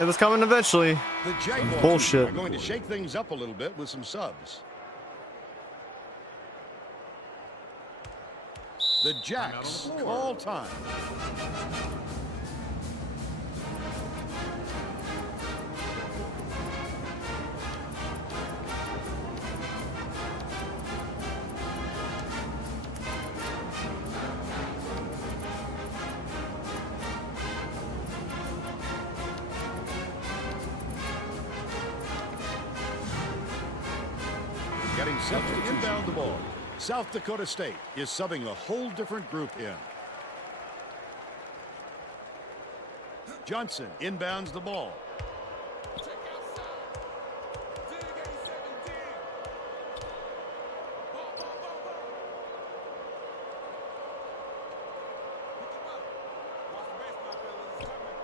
It was coming eventually. The Jaguars Bullshit. are going to shake things up a little bit with some subs. The Jacks call time. Getting set to inbound the ball. South Dakota State is subbing a whole different group in. Johnson inbounds the ball. Check outside. Dig A7 dig. Ball. Pick him up. Watch the baseline, fellas. It's coming.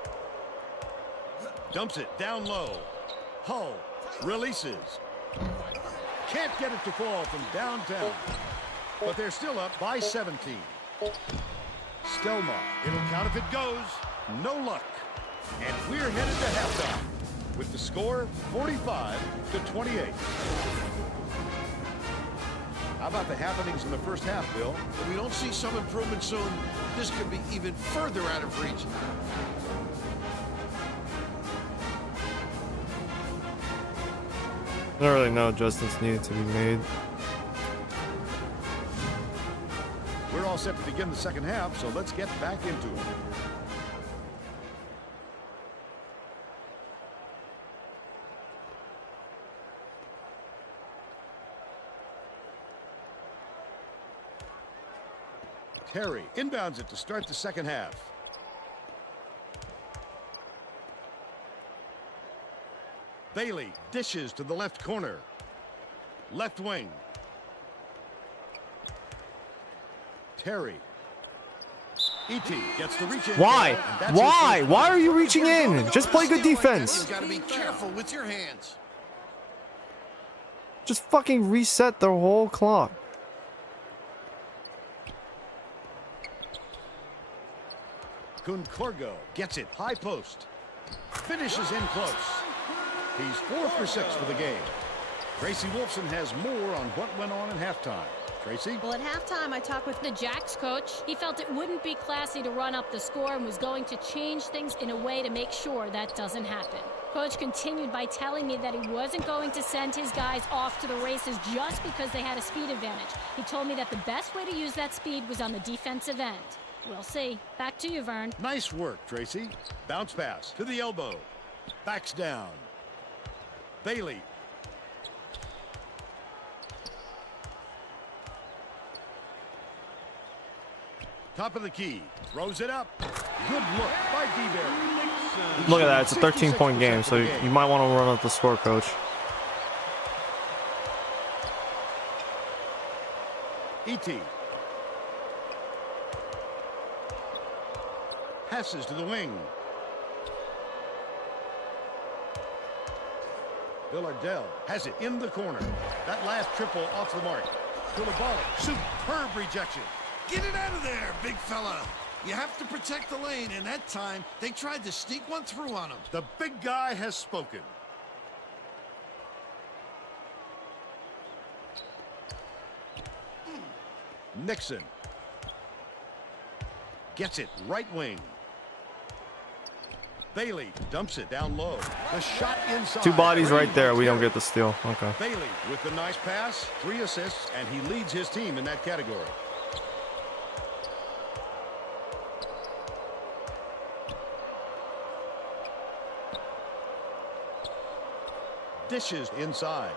Dumps it down low. Hull releases. Can't get it to fall from downtown. But they're still up by 17. Stelmach. It'll count if it goes. No luck. And we're headed to halftime with the score 45-28. How about the happenings in the first half, Bill? If we don't see some improvement soon, this could be even further out of reach. I don't really know adjustments needed to be made. We're all set to begin the second half, so let's get back into it. Terry inbounds it to start the second half. Bailey dishes to the left corner. Left wing. Terry. E.T. gets the reach in. Why? and that's Why? it. Why are you reaching in? Just play good defense. You've got to be careful with your hands. Just fucking reset the whole clock. Concorgo gets it high post. Finishes in close. He's 4 for 6 for the game. Tracy Wolfson has more on what went on in halftime. Tracy? Well, at halftime, I talked with the Jacks coach. He felt it wouldn't be classy to run up the score and was going to change things in a way to make sure that doesn't happen. Coach continued by telling me that he wasn't going to send his guys off to the races just because they had a speed advantage. He told me that the best way to use that speed was on the defensive end. We'll see. Back to you, Vern. Nice work, Tracy. Bounce pass to the elbow. Backs down. Bailey. Top of the key. Throws it up. Good look by D-Berry. Look at that. It's a 13-point game, so you might want to run up the score, coach. E.T. Passes to the wing. Villardell has it in the corner. That last triple off the mark. Koulibaly. Superb rejection. Get it out of there, big fella. You have to protect the lane, and that time, they tried to sneak one through on him. The big guy has spoken. Nixon gets it right wing. Bailey dumps it down low. The shot inside. 2 bodies right there. We don't get the steal. Okay. Bailey with the nice pass, 3 assists, and he leads his team in that category. Dishes inside.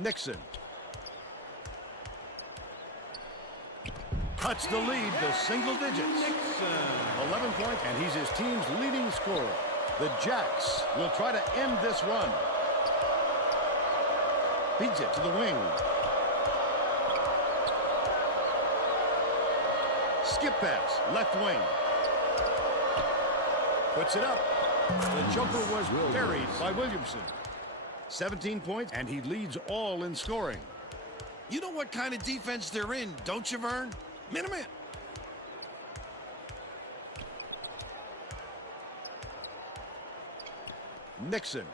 Nixon cuts the lead to single digits. 11 points, and he's his team's leading scorer. The Jacks will try to end this run. Feeds it to the wing. Skip pass, left wing. Puts it up. The jumper was buried by Williamson. 17 points, and he leads all in scoring. You know what kind of defense they're in, don't you, Vern? Minuteman. Nixon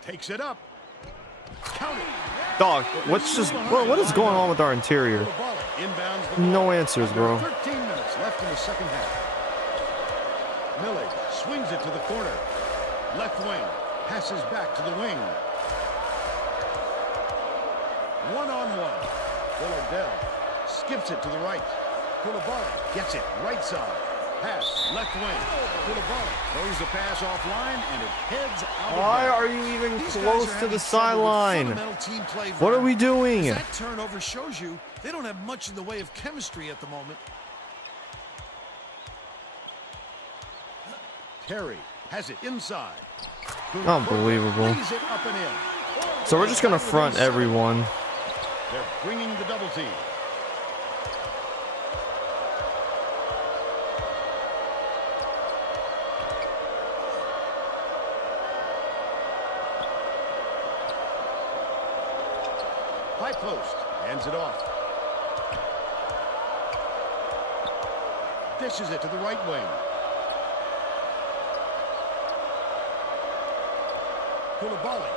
takes it up. Count it. Dog, what is going on with our interior? Inbounds the No ball. answers, bro. 13 minutes left in the second half. Millage swings it to the corner. Left wing. Passes back to the wing. One-on-one. Villadell skips it to the right. Koulibaly gets it right side. Pass left wing. Koulibaly throws the pass offline, and it heads out. Why are you even close to the sideline? What are we doing? That turnover shows you they don't have much in the way of chemistry at the moment. Terry has it inside. Unbelievable. Lays it up and in. So we're just gonna front everyone. They're bringing the double team. High post. Hands it off. Dishes it to the right wing. Koulibaly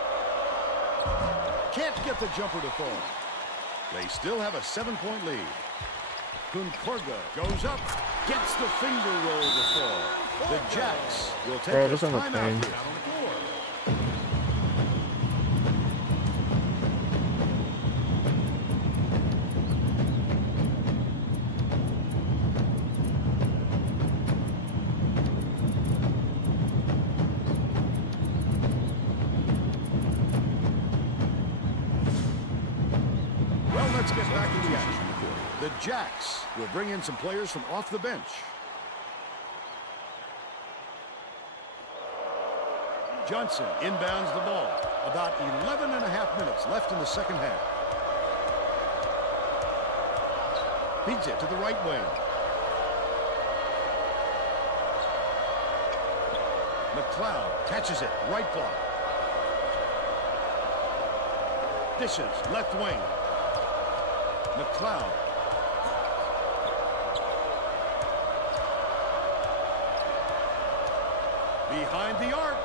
can't get the jumper to fall. They still have a 7-point lead. Kunkorga goes up, gets the finger roll to fall. The Jacks will take a timeout here. Let's get back to the action. The Jacks will bring in some players from off the bench. Johnson inbounds the ball. About 11 and a half minutes left in the second half. Feeds it to the right wing. McLeod catches it, right block. Dishes, left wing. McLeod. Behind the arc.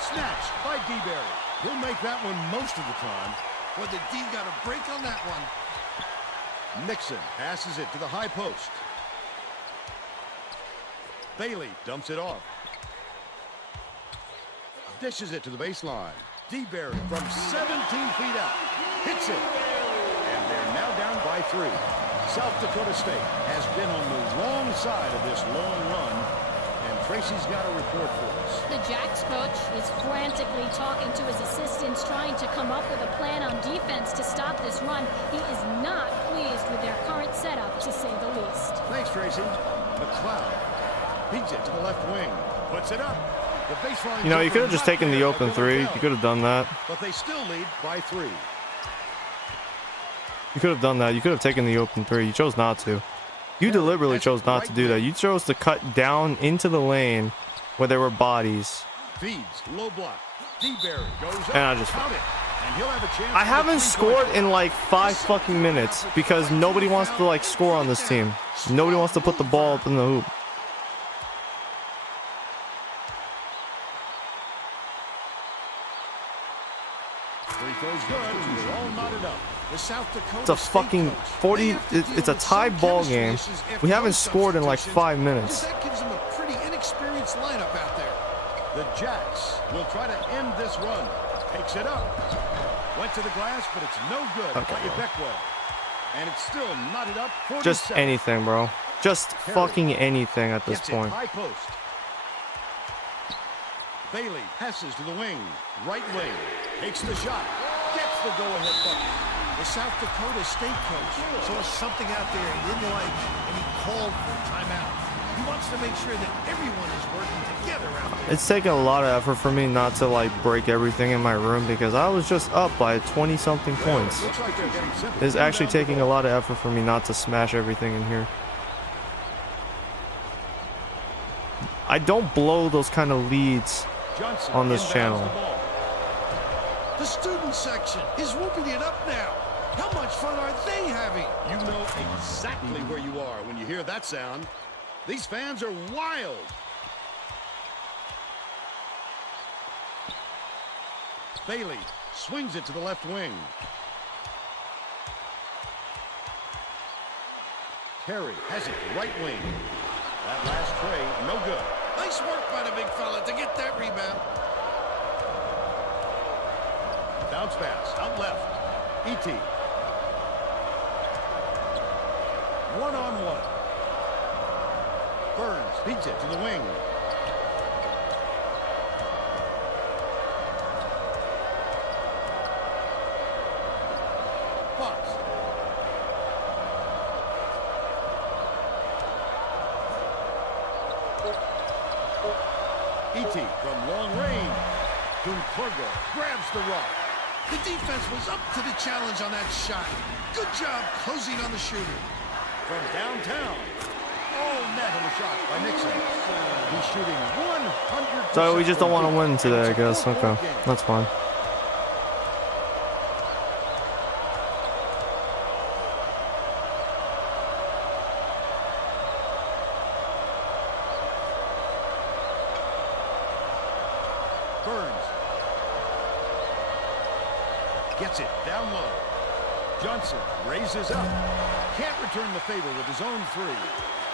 Snatched by DeBerry. He'll make that one most of the time. Well, the D got a break on that one. Nixon passes it to the high post. Bailey dumps it off. Dishes it to the baseline. DeBerry from 17 feet out. Hits it. And they're now down by 3. South Dakota State has been on the wrong side of this long run, and Tracy's got a report for us. The Jacks coach is frantically talking to his assistants, trying to come up with a plan on defense to stop this run. He is not pleased with their current setup, to say the least. Thanks, Tracy. McLeod feeds it to the left wing. Puts it up. The baseline. You know, you could have just taken the open 3. You could have done that. But they still lead by 3. You could have done that. You could have taken the open 3. You chose not to. You deliberately chose not to do that. You chose to cut down into the lane where there were bodies. Feeds, low block. DeBerry goes up. And I just... Count it. And he'll have a chance. I haven't scored in like 5 fucking minutes because nobody wants to like score on this team. Nobody wants to put the ball up in the hoop. Free throw's good. They're all knotted up. The South Dakota It's a fucking 40. It's a tie ball game. We haven't scored in like 5 minutes. That gives them a pretty inexperienced lineup out there. The Jacks will try to end this run. Takes it up. Went to the glass, but it's no good by Beckwell. And it's still knotted up. Just anything, bro. Just fucking anything at this point. High post. Bailey passes to the wing. Right wing. Takes the shot. Gets the go-ahead bucket. The South Dakota State coach saw something out there he didn't like, and he called for a timeout. He wants to make sure that everyone is working together out there. It's taken a lot of effort for me not to like break everything in my room because I was just up by 20-something points. Looks like they're getting simple. It's actually taking a lot of effort for me not to smash everything in here. I don't blow those kind of leads Johnson on this inbounds channel. the ball. The student section is whooping it up now. How much fun are they having? You know exactly where you are when you hear that sound. These fans are wild. Bailey swings it to the left wing. Terry has it right wing. That last tray, no good. Nice work by the big fella to get that rebound. Bounce pass out left. E.T. One-on-one. Burns beats it to the wing. Fox. E.T. from long range. Dunkorgo grabs the rock. The defense was up to the challenge on that shot. Good job closing on the shooter. From downtown. Oh, net on the shot by Nixon. He's shooting 100%. So we just don't want to win today, I guess. Okay, that's fine. Burns. Gets it down low. Johnson raises up. Can't return the favor with his own three.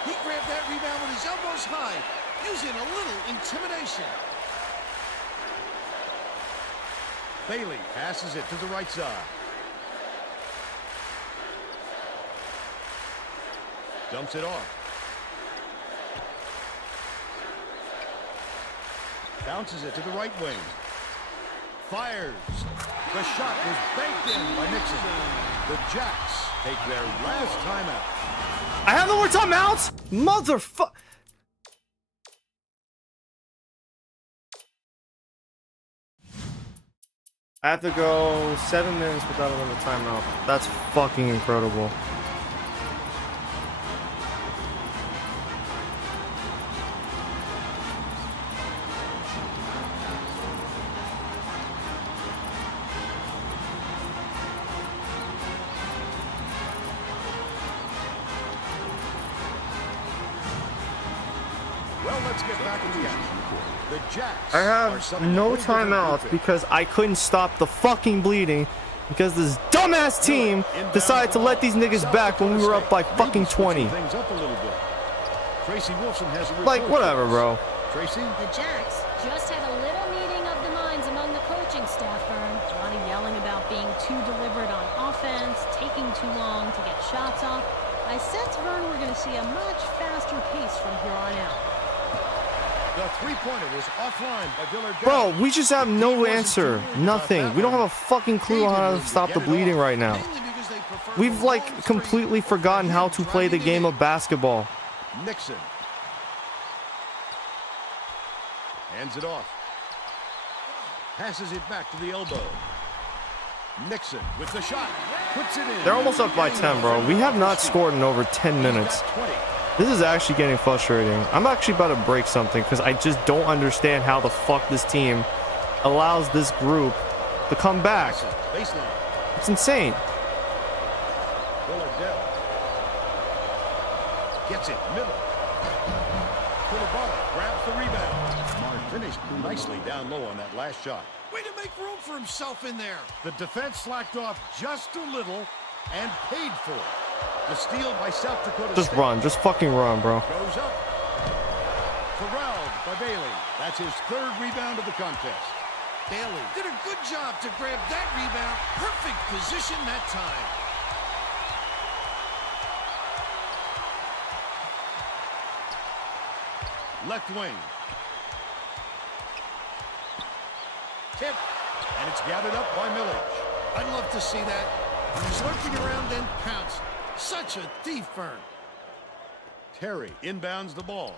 He grabbed that rebound with his elbows high, using a little intimidation. Bailey passes it to the right side. Dumps it off. Bounces it to the right wing. Fires. The shot was banked in by Nixon. The Jacks take their last timeout. I have no more timeouts? Motherfucker. I have to go 7 minutes without another timeout. That's fucking incredible. Well, let's get back into the action. The Jacks I are have summoned no over their timeouts defense. because I couldn't stop the fucking bleeding because this dumbass team decided to let these niggas back when we were up by fucking 20. Things up a little bit. Tracy Wilson has a Like, report whatever, for us. bro. Tracy? The Jacks just had a little meeting of the minds among the coaching staff, Vern. A lot of yelling about being too deliberate on offense, taking too long to get shots off. I sense, Vern, we're going to see a much faster pace from here on out. The three-pointer was offline by Villard. Bro, we just have no answer. Nothing. We don't have a fucking clue on how to stop the bleeding right now. Mainly because they prefer We've, like, completely forgotten how to play the game of basketball. Nixon. Hands it off. Passes it back to the elbow. Nixon with the shot. Puts it in. They're almost up by 10, bro. We have not scored in over 10 minutes. He's got 20. This is actually getting frustrating. I'm actually about to break something because I just don't understand how the fuck this team allows this group to come back. Baseline. It's insane. Willardell gets it, middle. Kulabala grabs the rebound. Mark finished nicely down low on that last shot. Way to make room for himself in there. The defense slacked off just a little and paid for it. The steal by South Dakota Just State. run. Just fucking run, bro. Goes up. Corralled by Bailey. That's his third rebound of the contest. Bailey did a good job to grab that rebound. Perfect position that time. Left wing. Tip. And it's gathered up by Millage. I'd love to see that. He's lurking around then pounced. Such a thief burn. Terry inbounds the ball.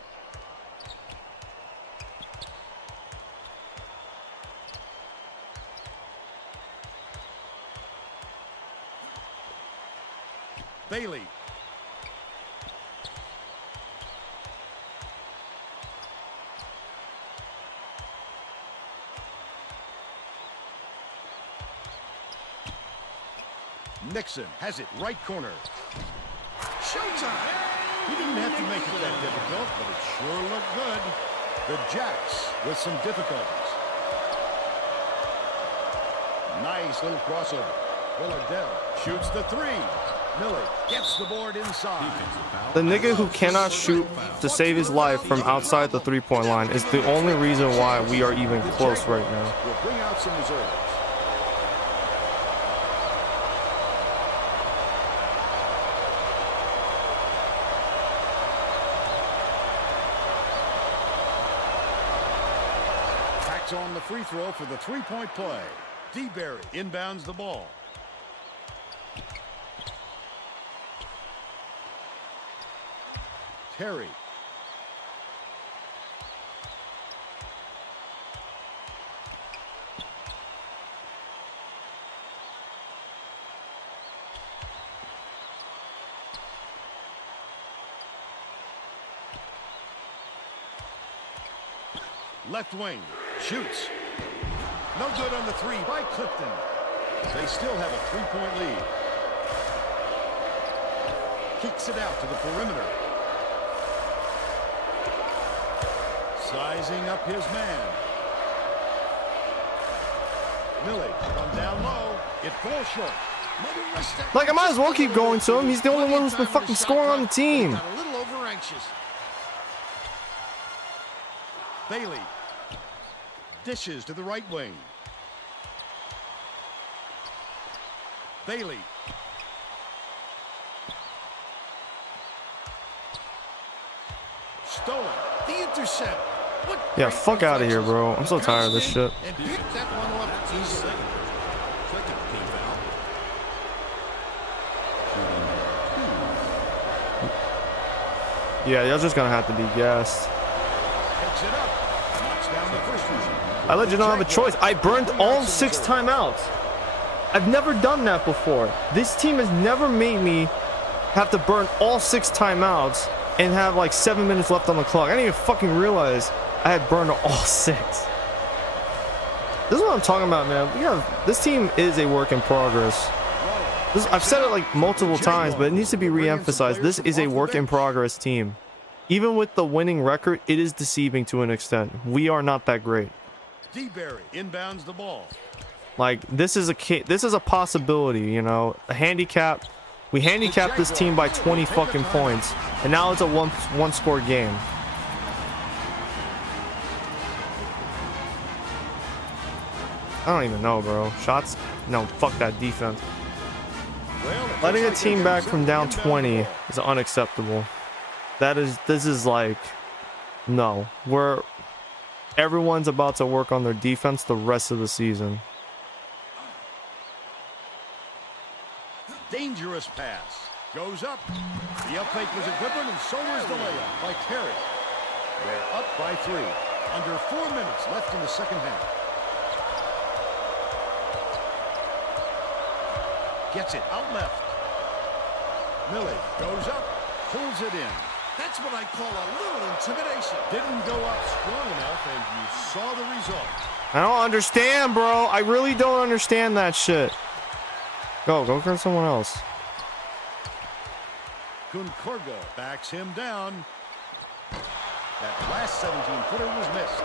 Bailey. Nixon has it right corner. Showtime. He didn't have to make it that difficult, but it sure looked good. The Jacks with some difficulties. Nice little crossover. Willardell shoots the three. Miller gets the board inside. The nigga who cannot shoot to save his life from outside the three-point line is the only reason why we are even close right now. We'll bring out some reserves. Backs on the free throw for the three-point play. DeBerry inbounds the ball. Terry. Left wing. Shoots. No good on the three by Clifton. They still have a three-point lead. Kicks it out to the perimeter. Sizing up his man. Millage from down low. It falls short. Like, I might as well keep going to him. He's the only one who's been fucking scoring on the team. Got a little over anxious. Bailey dishes to the right wing. Bailey. Stolen. The intercept. What Yeah, great fuck out of here, reflexes. bro. I'm so tired of this shit. And picked that one off easily. Second team foul. Yeah, y'all just gonna have to be gassed. Picks it up. Knocks down the first one. I let you don't have a choice. I burned all 6 timeouts. I've never done that before. This team has never made me have to burn all 6 timeouts and have like 7 minutes left on the clock. I didn't even fucking realize I had burned all 6. This is what I'm talking about, man. This team is a work in progress. I've said it like multiple times, but it needs to be re-emphasized. This is a work in progress team. Even with the winning record, it is deceiving to an extent. We are not that great. DeBerry inbounds the ball. Like, this is a possibility, you know. A handicap. We handicapped this team by 20 fucking points, and now it's a one score game. I don't even know, bro. Shots? No, fuck that defense. Letting a team back from down 20 is unacceptable. This is like, no. Everyone's about to work on their defense the rest of the season. Dangerous pass. Goes up. The up fake was a good one, and so was the layup by Terry. They're up by 3. Under 4 minutes left in the second half. Gets it out left. Millie goes up, pulls it in. That's what I call a little intimidation. Didn't go up strong enough, and you saw the result. I don't understand, bro. I really don't understand that shit. Go guard someone else. Concorgo backs him down. That last 17-footer was missed.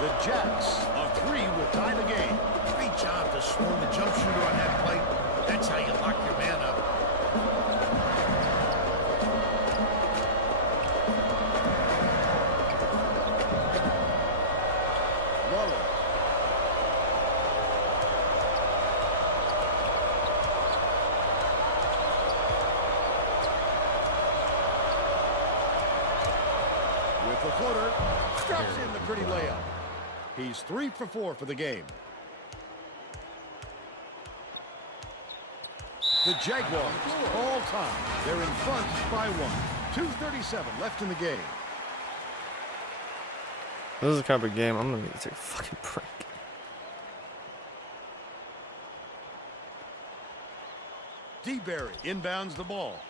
The Jacks of 3 will tie the game. Great job to swarm the jump shooter on that play. That's how you lock your man up. Waller. With the floater, drops in the pretty layup. He's 3 for 4 for the game. The Jaguars, all time, they're in front by 1. 2:37 left in the game. This is the kind of game I'm gonna need to take a fucking break. D-Berry inbounds the ball.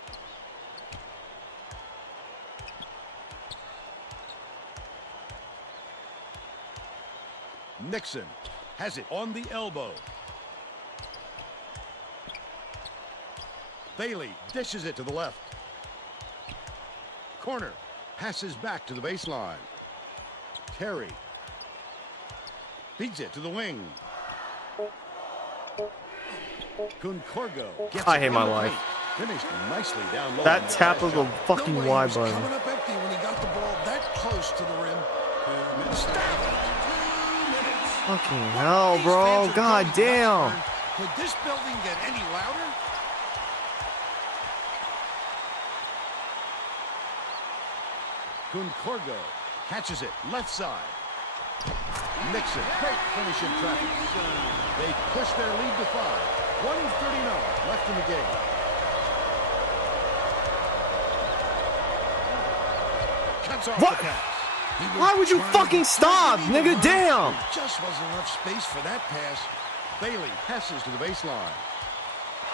Nixon has it on the elbow. Bailey dishes it to the left. Corner passes back to the baseline. Terry feeds it to the wing. Concorgo gets I it hate in my the life. paint. Finished nicely down low. That tap of the fucking No way Y he was button. coming up empty when he got the ball that close to the rim. Stop. Fucking hell, bro. God damn. Could this building get any louder? Concorgo catches it left side. Nixon, great finish in traffic. They push their lead to 5. 1:39 left in the game. Cuts off What? the pass. He was Why would you trying fucking to stop, thread the needle, nigga? huh? Damn. There just wasn't enough space for that pass. Bailey passes to the baseline.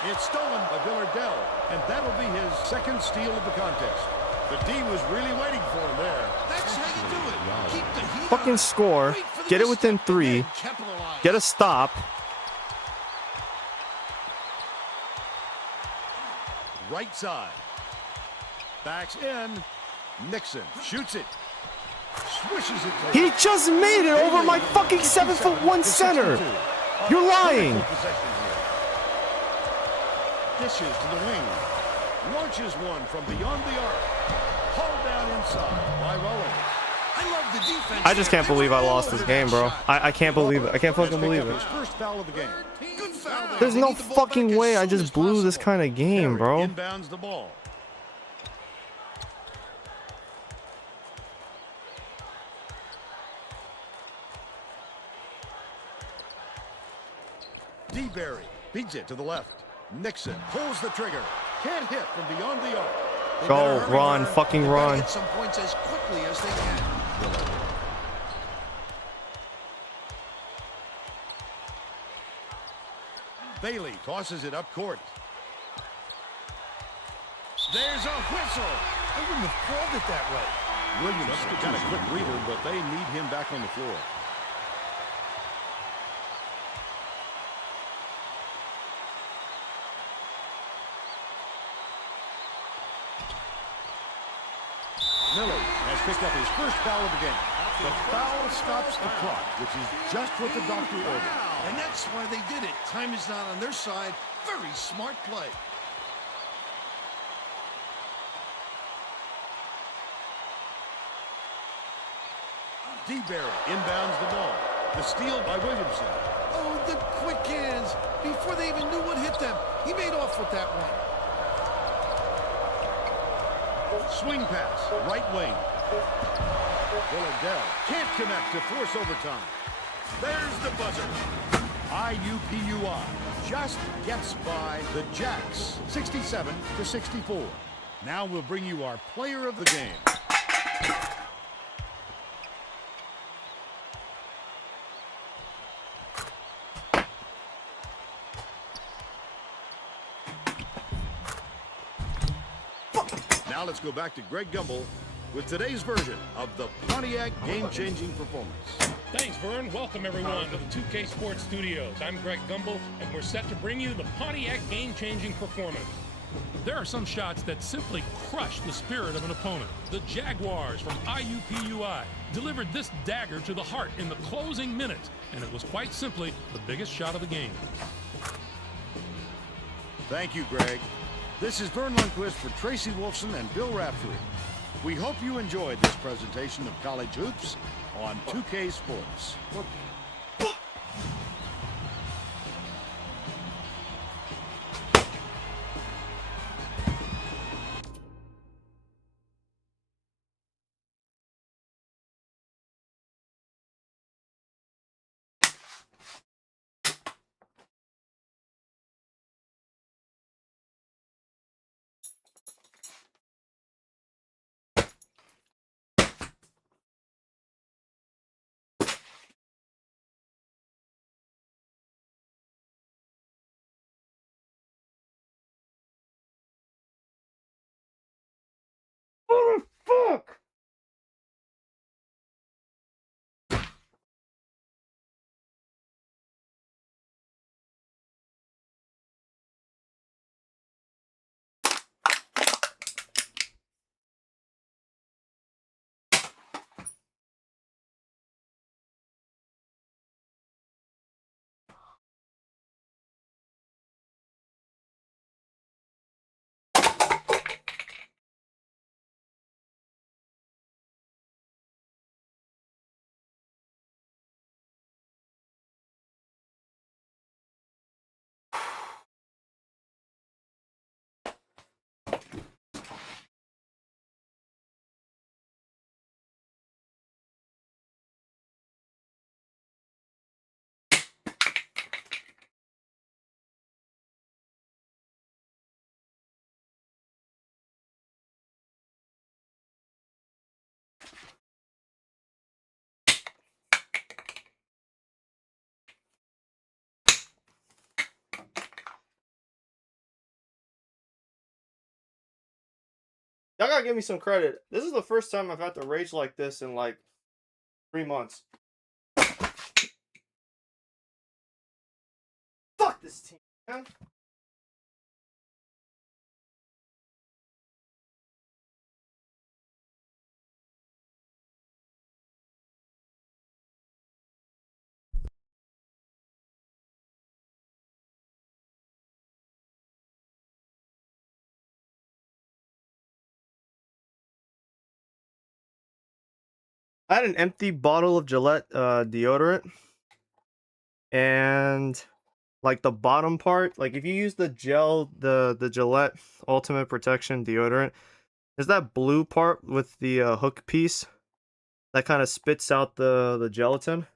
It's stolen by Villardell, and that'll be his second steal of the contest. The D was really waiting for him there. That's how you do it. Keep the heat Fucking on. score. Wait for the Get it within misstep and 3. then capitalize. Get a stop. Right side. Backs in. Nixon shoots it. Swishes it. to He just made it over my fucking 7'1" center. You're lying. Possession here. Dishes to the wing. Launches one from beyond the arc. Hauled down inside by Rollins. I love the defense. I just there. can't They believe were I all lost over this that game, bro. shot. I can't believe it. I can't fucking Has believe picked it. up his first foul of the game. Good foul there. There's They no need the ball back fucking as way I soon just as blew this possible. kind of game, Terry bro. inbounds the ball. D-Berry feeds it to the left. Nixon pulls the trigger. Can't hit from beyond the arc. They Go, better hurry, run, Vern. fucking They better run. Get some points as quickly as they can. Bailey tosses it up court. There's a whistle. I wouldn't have called it that way. Williams got a quick reader, but they need him back on the floor. Miller has picked up his first foul of the game. The foul stops the clock, which is just what the doctor ordered. And that's why they did it. Time is not on their side. Very smart play. D-Berry inbounds the ball. The steal by Williamson. Oh, the quick hands. Before they even knew what hit them, he made off with that one. Swing pass, right wing. Villardell can't connect to force overtime. There's the buzzer. IUPUI just gets by the Jacks, 67-64. Now we'll bring you our player of the game. Now let's go back to Greg Gumbel with today's version of the Pontiac game-changing performance. Thanks, Vern. Welcome, everyone, to the 2K Sports Studios. I'm Greg Gumbel, and we're set to bring you the Pontiac game-changing performance. There are some shots that simply crush the spirit of an opponent. The Jaguars from IUPUI delivered this dagger to the heart in the closing minutes, and it was quite simply the biggest shot of the game. Thank you, Greg. This is Vern Lundquist for Tracy Wolfson and Bill Raftery. We hope you enjoyed this presentation of college hoops on 2K Sports. Oh, fuck! Y'all gotta give me some credit. This is the first time I've had to rage like this in like 3 months. Fuck this team, man. I had an empty bottle of Gillette deodorant, and like the bottom part, like if you use the gel, the Gillette Ultimate Protection deodorant, there's that blue part with the hook piece that kind of spits out the gelatin.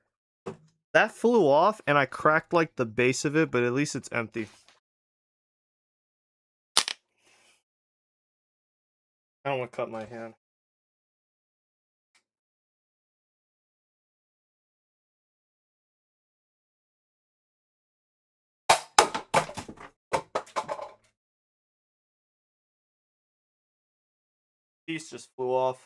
That flew off, and I cracked like the base of it, but at least it's empty. I don't want to cut my hand. Piece just flew off.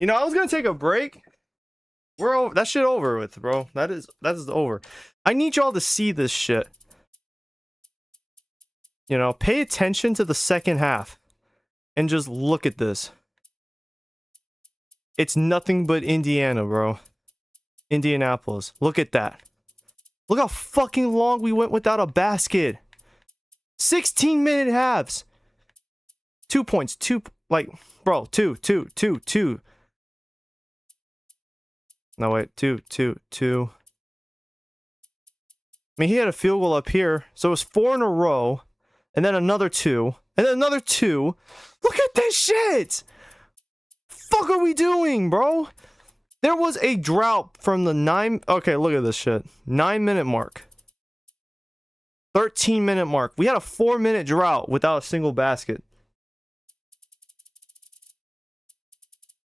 You know, I was gonna take a break. We're over. That shit over with, bro. That is over. I need y'all to see this shit. You know, pay attention to the second half and just look at this. It's nothing but Indiana, bro. Indianapolis. Look at that. Look how fucking long we went without a basket. 16-minute halves. 2 points. Like, bro, two. No, wait, two. I mean, he had a field goal up here, so it was 4 in a row, and then another 2, and then another 2. Look at this shit! Fuck are we doing, bro? There was a drought from the 9... Okay, look at this shit. 9-minute mark. 13-minute mark. We had a 4-minute drought without a single basket.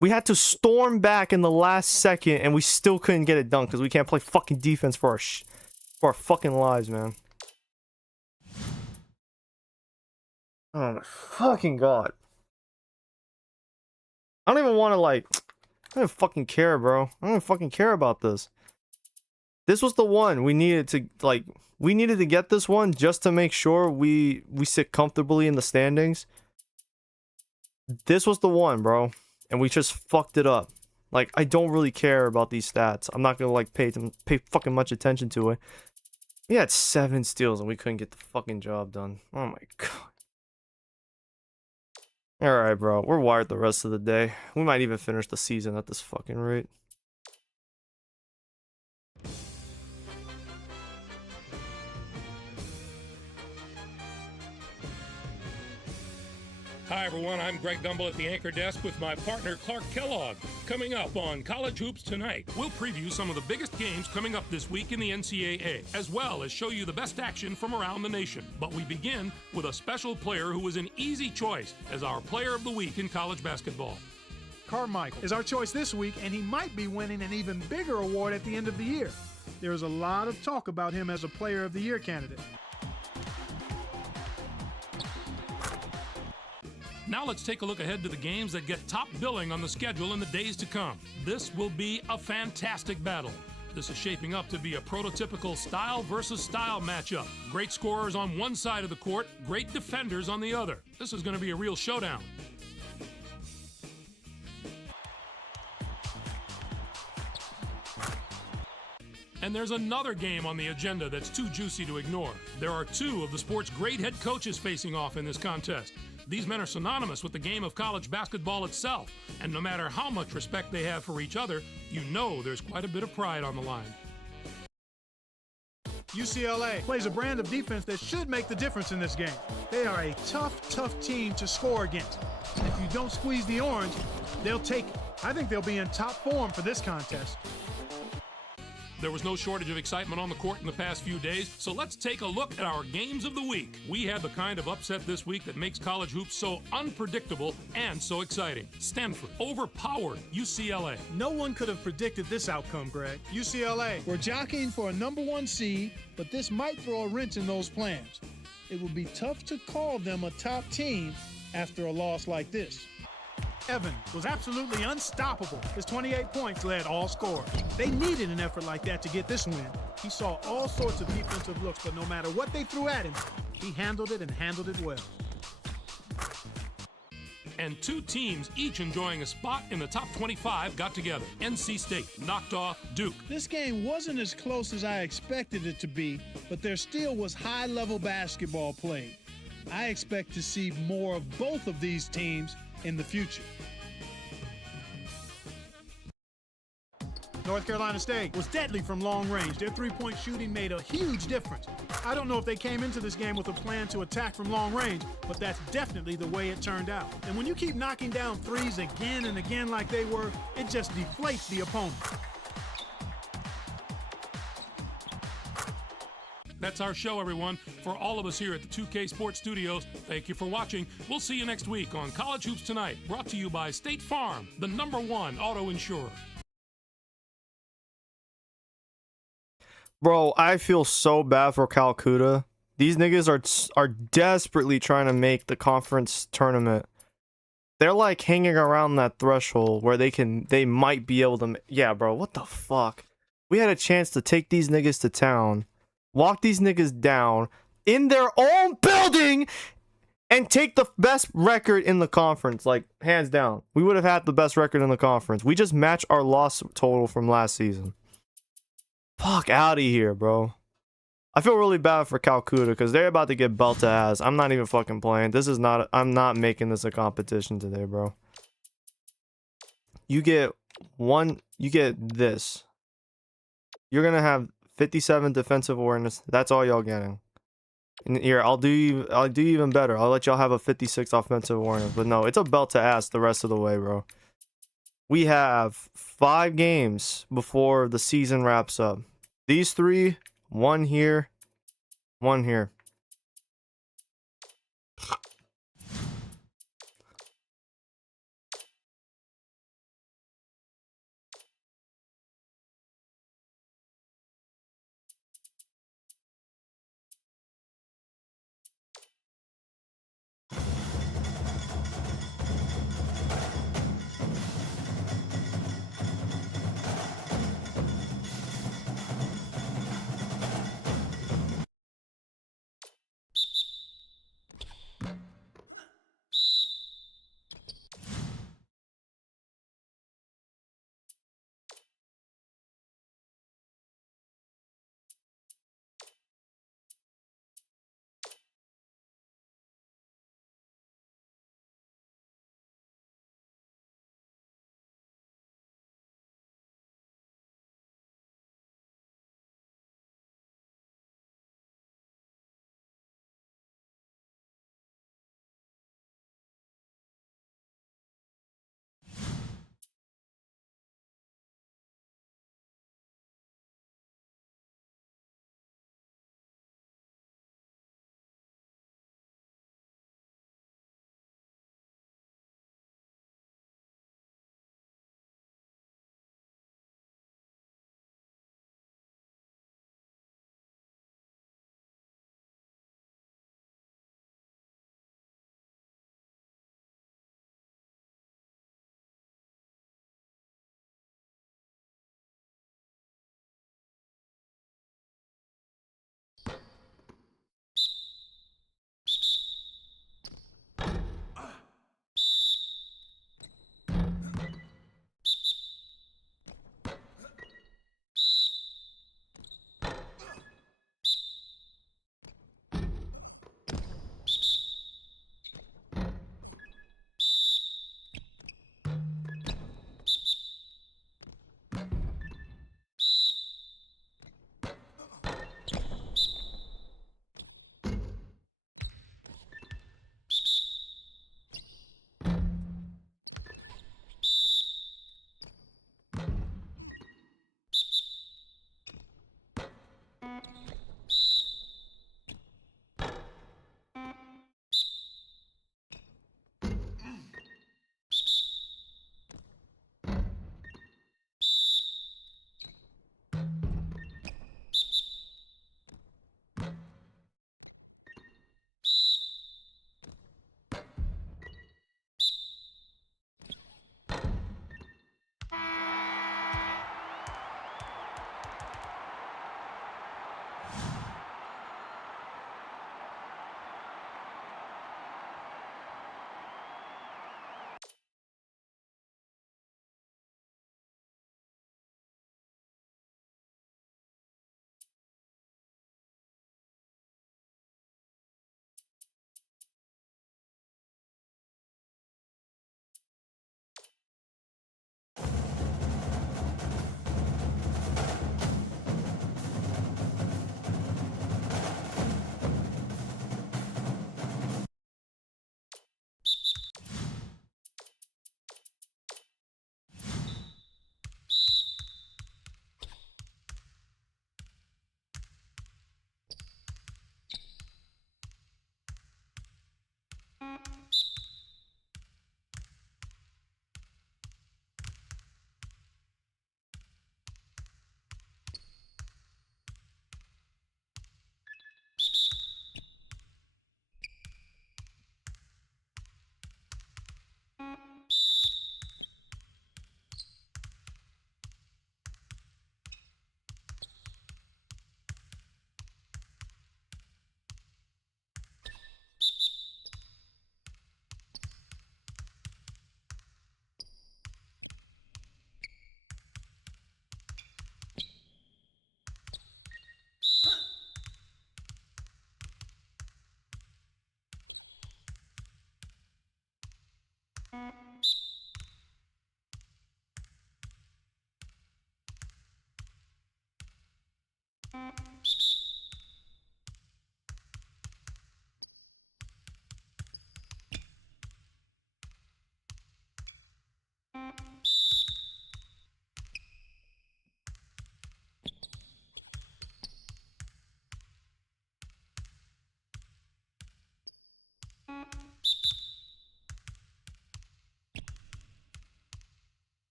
We had to storm back in the last second, and we still couldn't get it done because we can't play fucking defense for our fucking lives, man. Oh my fucking god. I don't even want to, like... I don't even fucking care, bro. I don't even fucking care about this. This was the one we needed to, like... We needed to get this one just to make sure we sit comfortably in the standings. This was the one, bro. And we just fucked it up. Like, I don't really care about these stats. I'm not gonna, like, pay fucking much attention to it. We had 7 steals and we couldn't get the fucking job done. Oh my god. Alright, bro. We're wired the rest of the day. We might even finish the season at this fucking rate. Hi, everyone. I'm Greg Gumbel at the anchor desk with my partner, Clark Kellogg. Coming up on College Hoops Tonight, we'll preview some of the biggest games coming up this week in the NCAA, as well as show you the best action from around the nation. But we begin with a special player who was an easy choice as our player of the week in college basketball. Carmichael is our choice this week, and he might be winning an even bigger award at the end of the year. There is a lot of talk about him as a player of the year candidate. Now let's take a look ahead to the games that get top billing on the schedule in the days to come. This will be a fantastic battle. This is shaping up to be a prototypical style versus style matchup. Great scorers on one side of the court, great defenders on the other. This is going to be a real showdown. And there's another game on the agenda that's too juicy to ignore. There are 2 of the sport's great head coaches facing off in this contest. These men are synonymous with the game of college basketball itself, and no matter how much respect they have for each other, you know there's quite a bit of pride on the line. UCLA plays a brand of defense that should make the difference in this game. They are a tough team to score against. And if you don't squeeze the orange, they'll take it. I think they'll be in top form for this contest. There was no shortage of excitement on the court in the past few days, so let's take a look at our games of the week. We had the kind of upset this week that makes college hoops so unpredictable and so exciting. Stanford overpowered UCLA. No one could have predicted this outcome, Greg. UCLA. We're jockeying for a #1 seed, but this might throw a wrench in those plans. It will be tough to call them a top team after a loss like this. Evan was absolutely unstoppable. His 28 points led all scorers. They needed an effort like that to get this win. He saw all sorts of defensive looks, but no matter what they threw at him, he handled it and handled it well. And 2 teams, each enjoying a spot in the top 25, got together. NC State knocked off Duke. This game wasn't as close as I expected it to be, but there still was high-level basketball played. I expect to see more of both of these teams in the future. North Carolina State was deadly from long range. Their three-point shooting made a huge difference. I don't know if they came into this game with a plan to attack from long range, but that's definitely the way it turned out. And when you keep knocking down threes again and again like they were, it just deflates the opponent. That's our show, everyone. For all of us here at the 2K Sports Studios, thank you for watching. We'll see you next week on College Hoops Tonight, brought to you by State Farm, the #1 auto insurer. Bro, I feel so bad for Calcutta. These niggas are desperately trying to make the conference tournament. They're like hanging around that threshold where they might be able to. Yeah, bro, what the fuck? We had a chance to take these niggas to town, walk these niggas down in their own building, and take the best record in the conference, like hands down. We would have had the best record in the conference. We just matched our loss total from last season. Fuck out of here, bro. I feel really bad for Calcutta because they're about to get belted ass. I'm not even fucking playing. This is not. I'm not making this a competition today, bro. You get one. You get this. You're gonna have 57 defensive awareness. That's all y'all getting. And here, I'll do even better. I'll let y'all have a 56 offensive awareness. But no, it's a belt to ass the rest of the way, bro. We have 5 games before the season wraps up. These 3, 1 here, 1 here.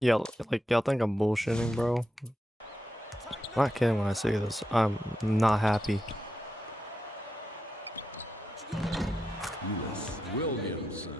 Yeah, like y'all think I'm bullshitting, bro? I'm not kidding when I say this. I'm not happy. Williamson.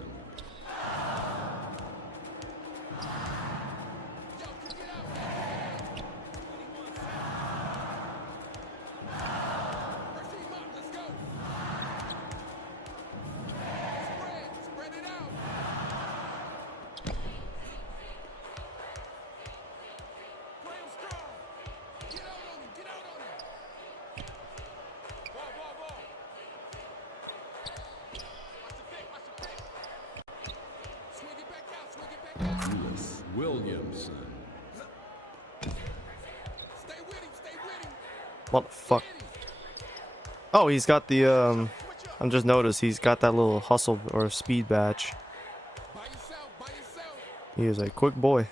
Williamson. What the fuck? Oh, he's got the I'm just noticed he's got that little hustle or speed badge. He is a quick boy.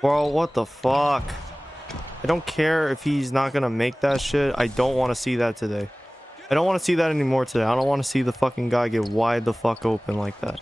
Bro, what the fuck? I don't care if he's not gonna make that shit. I don't want to see that today. I don't want to see that anymore today. I don't want to see the fucking guy get wide the fuck open like that.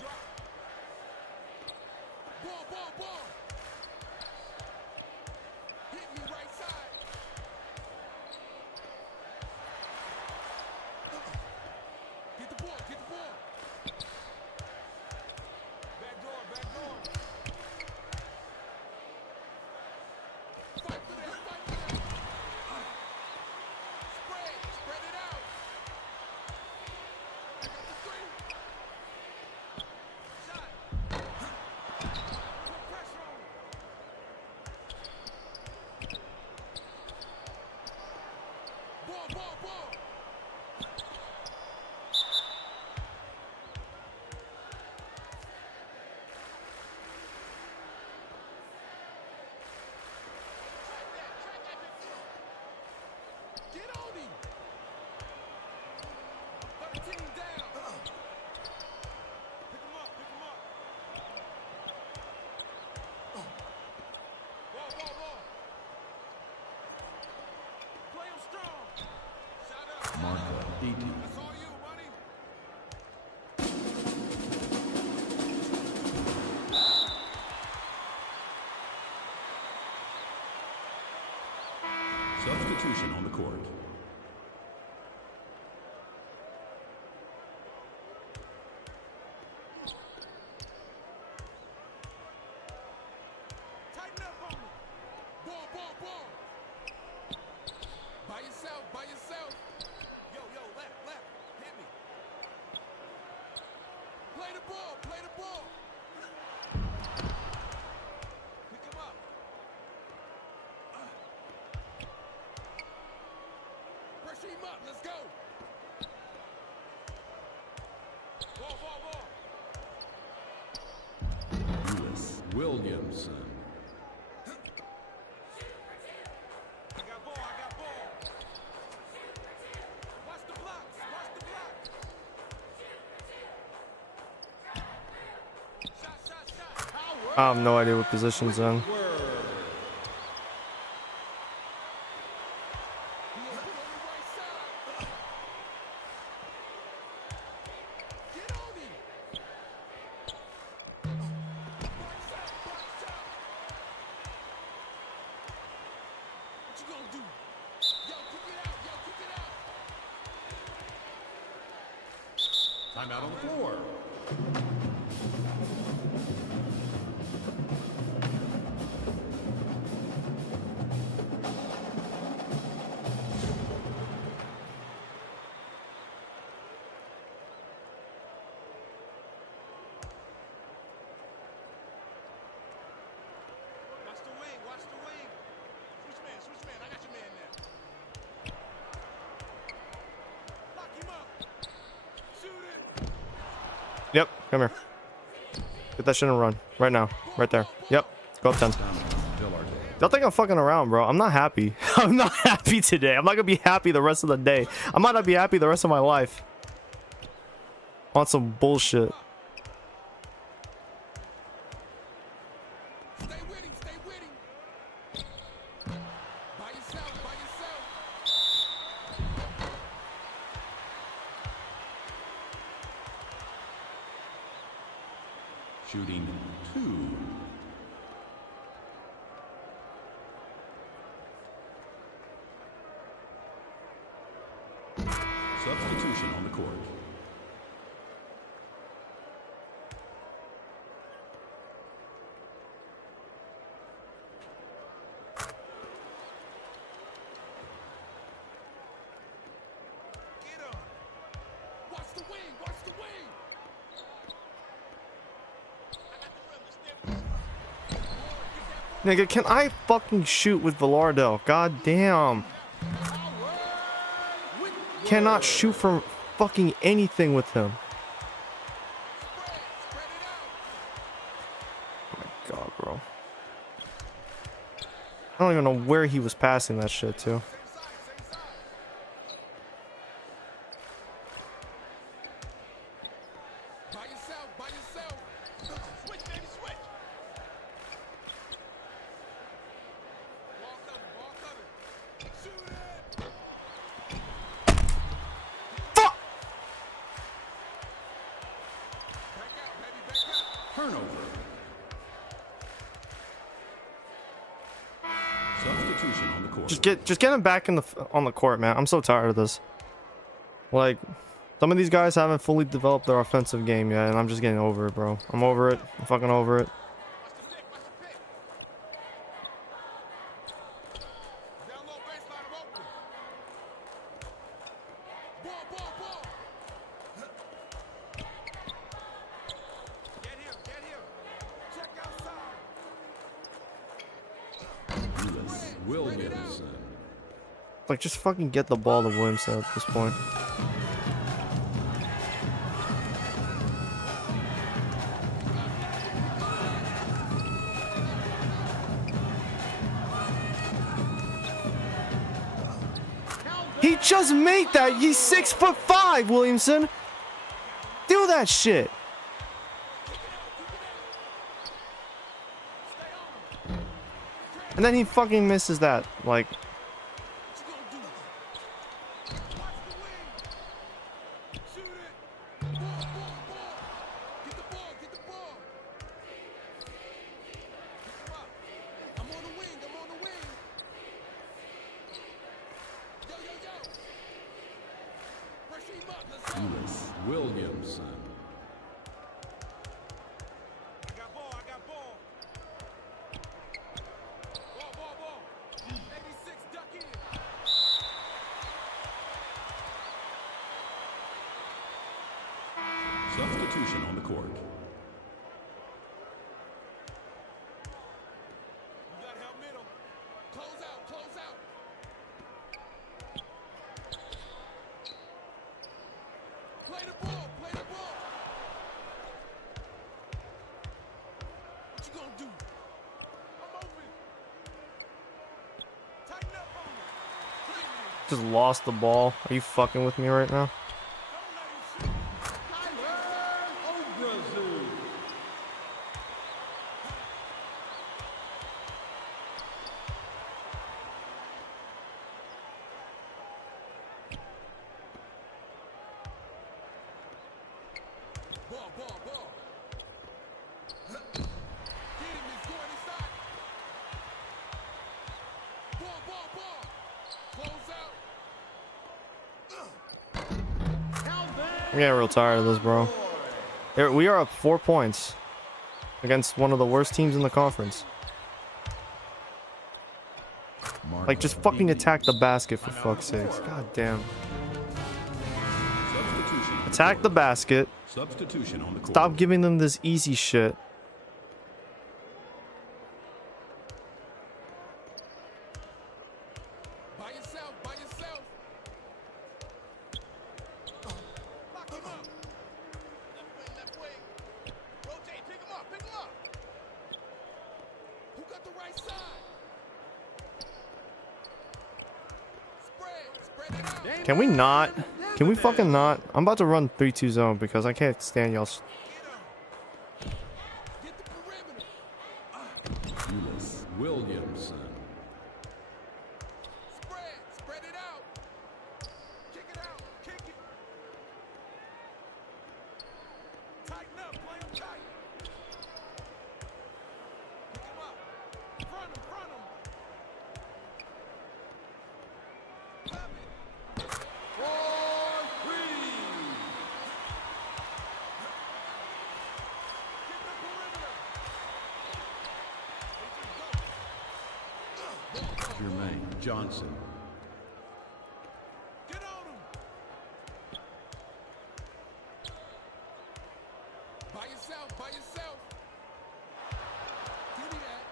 Martha, 18. Substitution on the court. ball. Play the ball. Pick him up. Pressure him up. Let's go. Ball, ball, ball. Lewis Williamson. I got ball. I got ball. Watch the blocks. Watch the blocks. Shot, shot, shot. Power. I have no idea what position's in. He ain't put on the right side. Get on him. Right side, right side. What you gonna do? Yo, kick it out. Yo, kick it out. Timeout on the floor. Watch the wing. Watch the wing. Switch man. Switch man. I got your man now. Lock him up. Shoot it. Yep, come here. Get that shit and run. Right now. Right there. Yep. Go up 10. Y'all think I'm fucking around, bro. I'm not happy. I'm not happy today. I'm not gonna be happy the rest of the day. I might not be happy the rest of my life. On some bullshit. Stay with him. Stay with him. By yourself. By yourself. Shooting 2. Substitution on the court. Get him. Watch the wing. Watch the wing. I got the rim. Let's stay with this. Nigga, can I fucking shoot with Villardo? God damn. Cannot shoot from fucking anything with him. Spread it out. Oh my god, bro. I don't even know where he was passing that shit to. Same side. Same side. By yourself. By yourself. Switch, baby. Switch. Ball coming. Ball coming. Shoot it. Fuck! Back out, baby. Back out. Turnover. Substitution on the court. Just get him back in on the court, man. I'm so tired of this. Like, some of these guys haven't fully developed their offensive game yet, and I'm just getting over it, bro. I'm over it. I'm fucking over it. Watch the pick. Watch the pick. Down low baseline. I'm open. Ball, ball, ball. Get him. Get him. Check outside. Lewis Williamson. Like, just fucking get the ball to Williamson at this point. He just made that. He's 6'5", Williamson. Do that shit. And then he fucking misses that. Like, Lewis Williamson. I got ball. I got ball. Ball, ball, ball. 86, duck in. Substitution on the court. You gotta help middle. Close out, close out. Play the ball, play the ball. What you gonna do? I'm open. Tighten up on me. Just lost the ball. Are you fucking with me right now? Don't let him shoot. Ball, ball, ball. Get him, he's going inside. Ball, ball, ball. Close out. I'm getting real tired of this, bro. We are up 4 points against one of the worst teams in the conference. Like, just fucking attack the basket for fuck's sakes. God damn. Substitution. Attack the basket. Substitution on the court. Stop giving them this easy shit. By yourself, by yourself. Lock him up. Left wing. Rotate, pick him up, pick him up. Who got the right side? Spread it out. Can we not? Can we fucking not? I'm about to run 3-2 zone because I can't stand y'all. Get him. Get the perimeter. Ulis Williamson. Spread it out. Kick it out, kick it. Tighten up, play him tight. Pick him up. Front him. Grab it. Jermaine Johnson. Get on him. By yourself, by yourself. Give me that.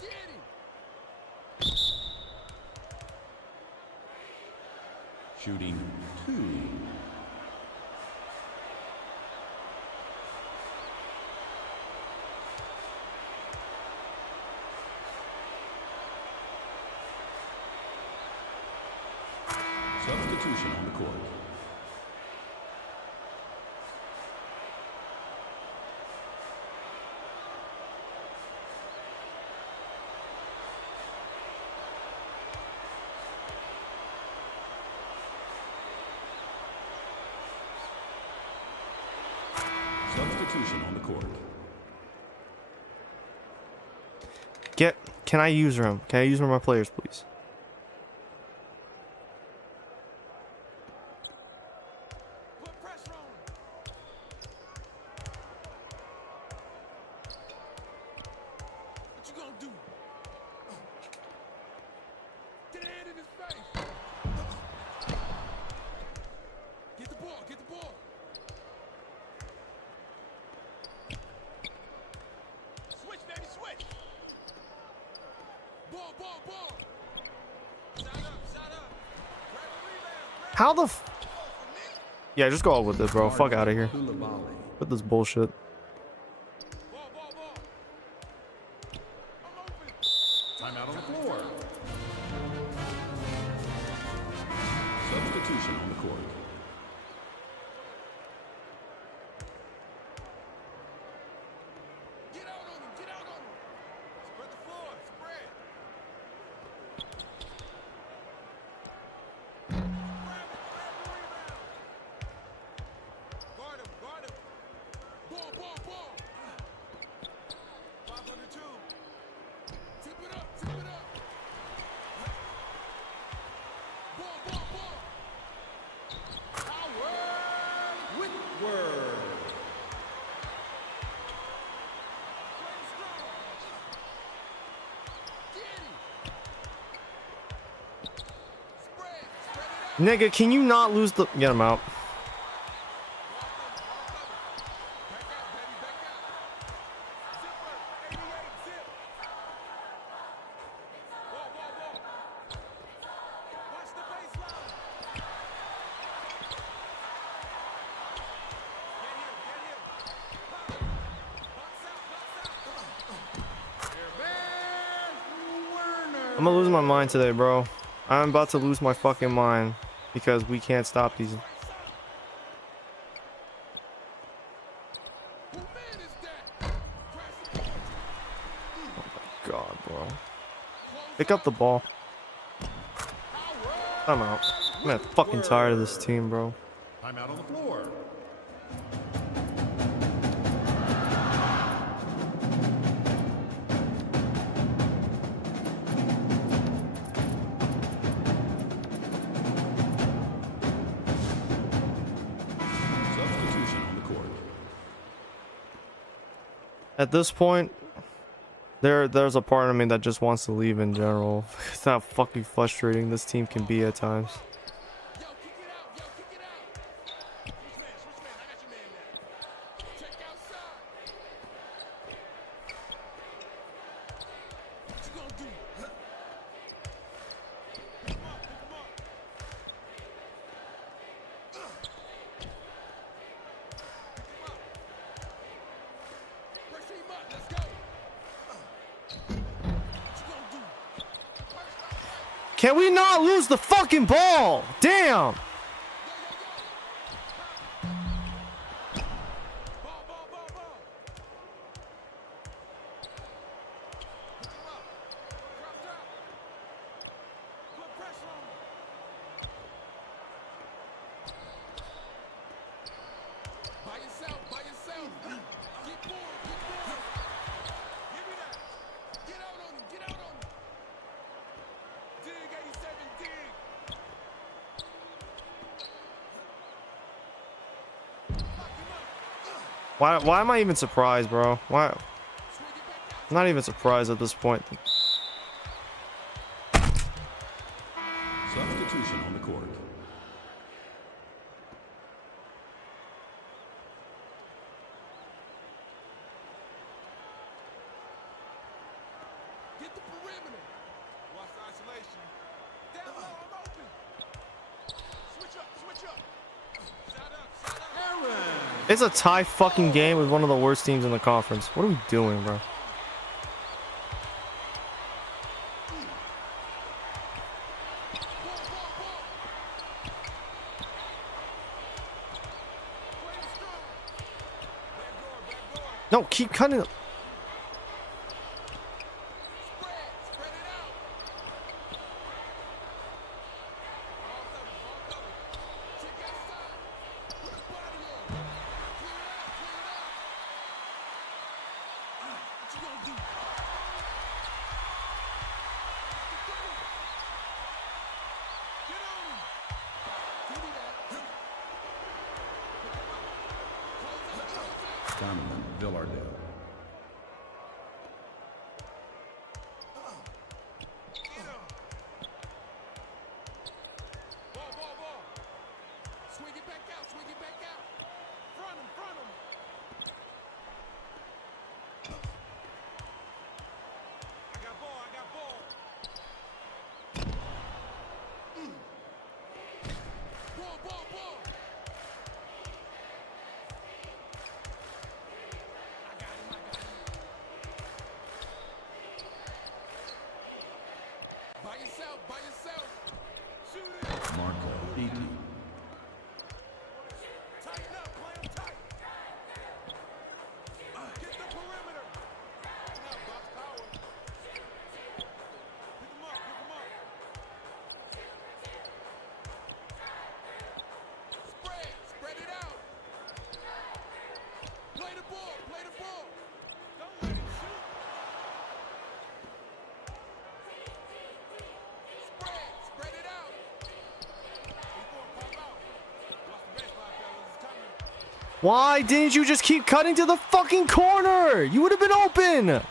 Get him. Shooting 2. Substitution on the court. Substitution on the court. Can I use them? Can I use one of my players, please? Put pressure on him. What you gonna do? Get a hand in his face. Get the ball, get the ball. Switch, baby, switch. Ball. Shot up. Grab a rebound. How the f... Yeah, just go out with it, bro. Fuck out of here. Koulibaly. With this bullshit. Ball. I'm open. Timeout on the floor. Substitution on the court. Get out on him. Spread the floor. Spread. Grab the rebound. Guard him. Ball. 5 on the 2. Tip it up. Ball. Howard Whitworth. Play him strong. Get him. Spread it out. Nigga, can you not lose the... Get him out. I'm gonna lose my mind today, bro. I'm about to lose my fucking mind because we can't stop these. God, bro. Pick up the ball. I'm out. I'm fucking tired of this team, bro. I'm out on the floor. Substitution on the court. At this point, there's a part of me that just wants to leave in general. It's how fucking frustrating this team can be at times. Yo, kick it out. Yo, kick it out. Switch man. I got your man now. Check outside. What you gonna do? Pick him up. Pick him up. Pressure him up. Let's go. Can we not lose the fucking ball? Damn! By yourself. Keep going. Give me that. Get out on him. Dig 87, dig. Why am I even surprised, bro? Why? I'm not even surprised at this point. Substitution on the court. Get the perimeter. Watch the isolation. Down low, I'm open. Switch up. Shut up. It's a tie fucking game with one of the worst teams in the conference. What are we doing, bro? No, keep cutting it. Spread it out. Ball cover. Check outside. Put the body on. Clear it out. What you gonna do? Get on him. Give me that. Close out. Donovan Villardale. Ball. Swing it back out. Front him. I got ball. Ball. I got him. By yourself. Shoot it. Marco Eaton. Tighten up, play him tight. Get the perimeter. Now, box power. Pick him up. Spread it out. Play the ball. Don't let him shoot. Spread it out. He's going to pop out. Watch the baseline, fellas. It's coming. Why didn't you just keep cutting to the fucking corner? You would have been open. Get him.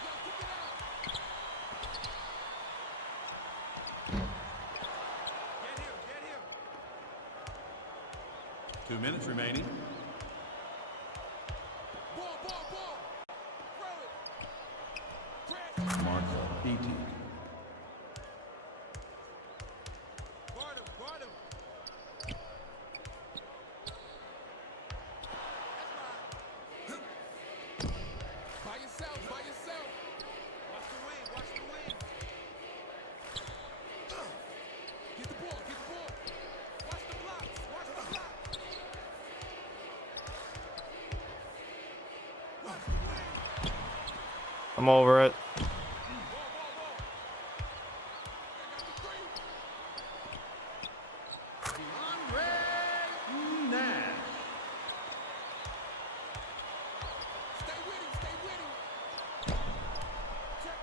2 minutes remaining. Ball. Throw it. Martha Beatty. Guard him. By yourself. Watch the wing. Get the ball. Watch the blocks. I'm over it. Stay with him. Check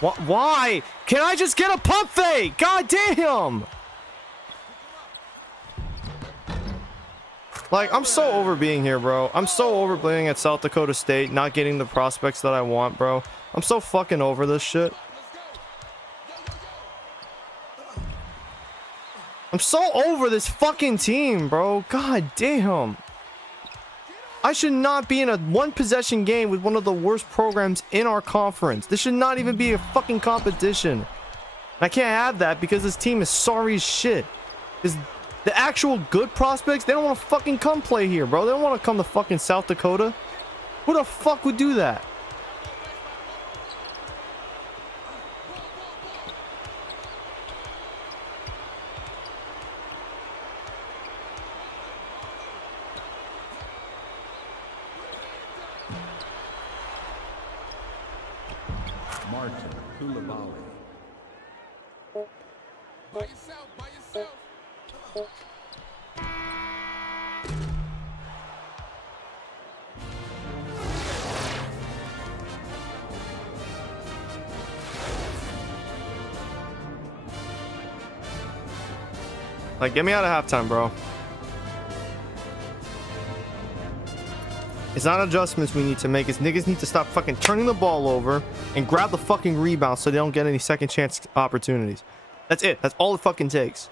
outside. Why? Can I just get a pump fake? God damn! Like, I'm so over being here, bro. I'm so over playing at South Dakota State, not getting the prospects that I want, bro. I'm so fucking over this shit. I'm so over this fucking team, bro. God damn. I should not be in a one-possession game with one of the worst programs in our conference. This should not even be a fucking competition. And I can't have that because this team is sorry as shit. The actual good prospects, they don't want to fucking come play here, bro. They don't want to come to fucking South Dakota. Who the fuck would do that? Martin Koulibaly. By yourself. Like, get me out of halftime, bro. It's not adjustments we need to make. It's niggas need to stop fucking turning the ball over and grab the fucking rebound so they don't get any second chance opportunities. That's it. That's all it fucking takes.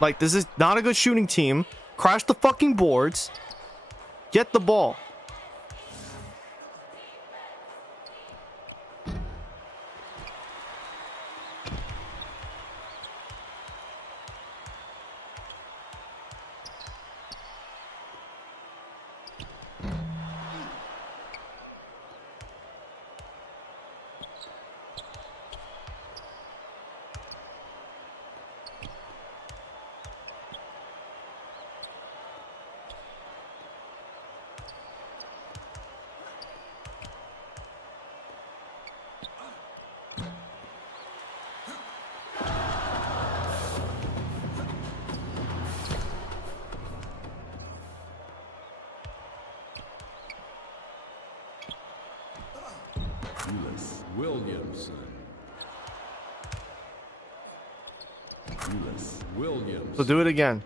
Like, this is not a good shooting team. Crash the fucking boards. Get the ball. Williamson. Williams. So do it again.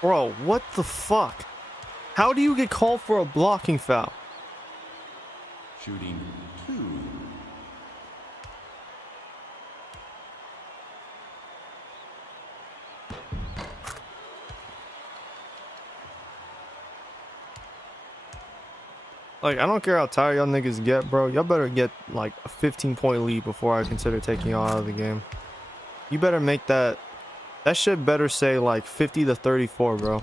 Bro, what the fuck? How do you get called for a blocking foul? Shooting 2. Like, I don't care how tired y'all niggas get, bro. Y'all better get, like, a 15-point lead before I consider taking y'all out of the game. You better make that... That shit better say, like, 50 to 34, bro.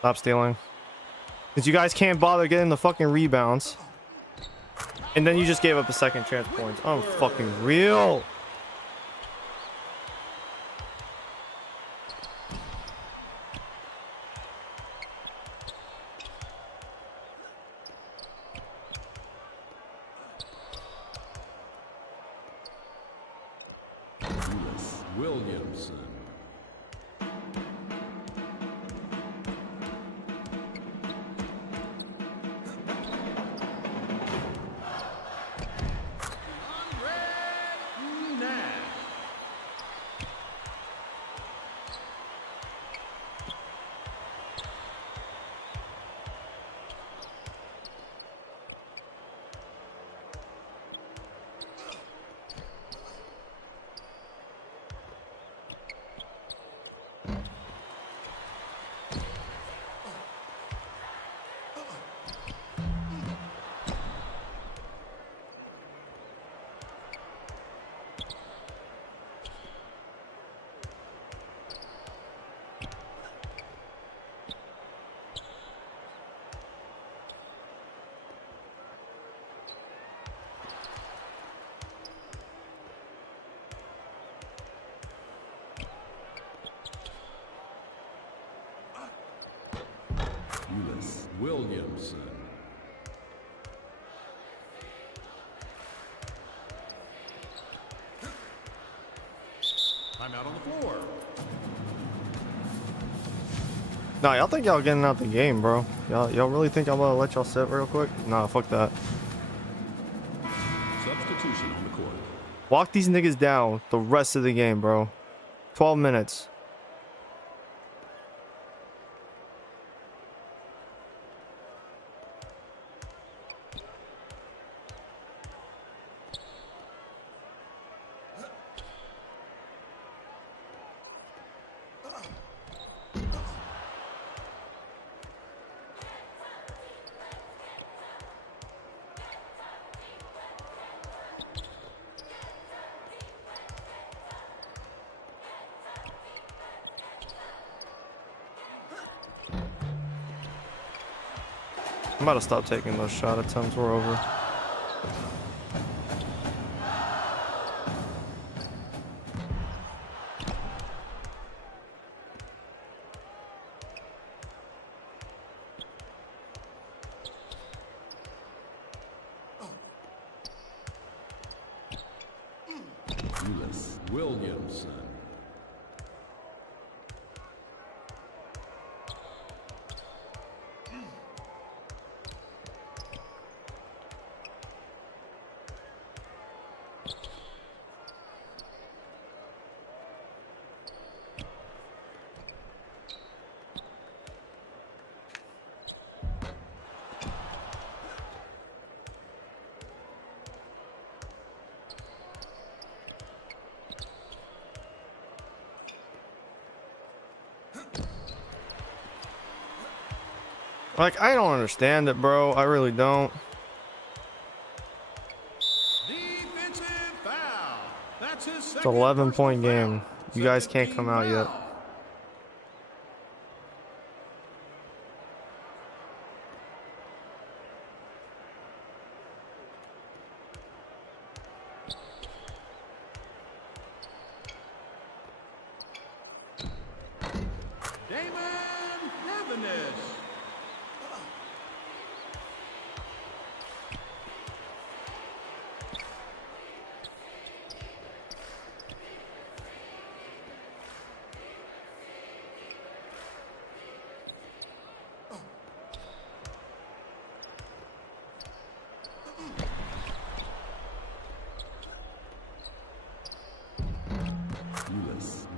Stop stealing. Because you guys can't bother getting the fucking rebounds. And then you just gave up the second chance points. I'm fucking real. Williamson. Williamson. Time out on the floor. Nah, y'all think y'all getting out the game, bro? Y'all really think I'm gonna let y'all sit real quick? Nah, fuck that. Substitution on the court. Walk these niggas down the rest of the game, bro. 12 minutes. I'm about to stop taking those shot attempts. We're over. Williamson. Like, I don't understand it, bro. I really don't. Defensive foul. That's his It's second an 11-point personal game. foul. You guys Second can't team come out yet. foul. Damon Devenish.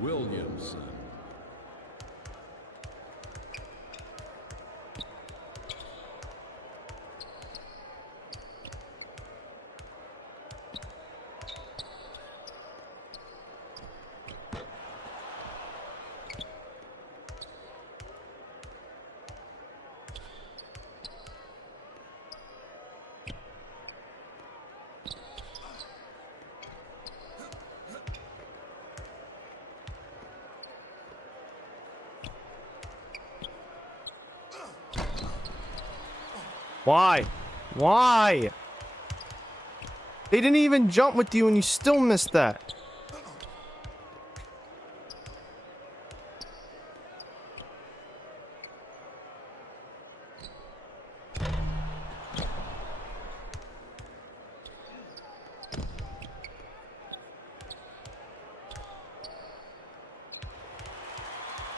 Williamson. Why? Why? They didn't even jump with you and you still missed that.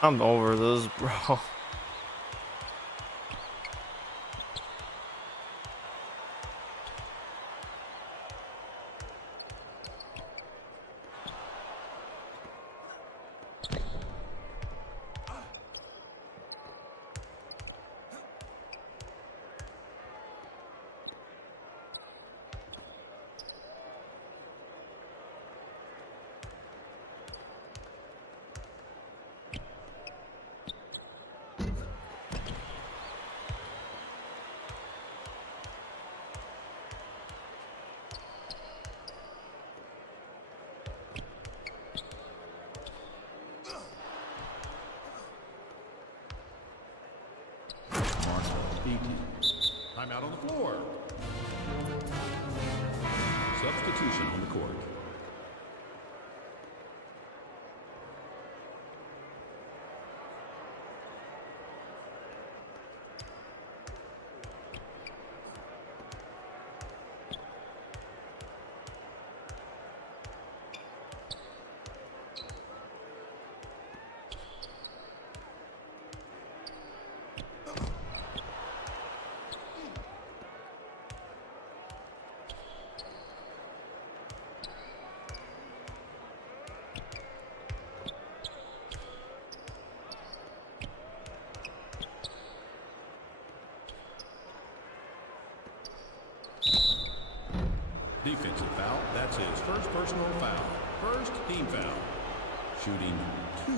I'm over this, bro. Timeout on the floor. Substitution on the court. Defensive foul. That's his first personal foul. First team foul. Shooting 2.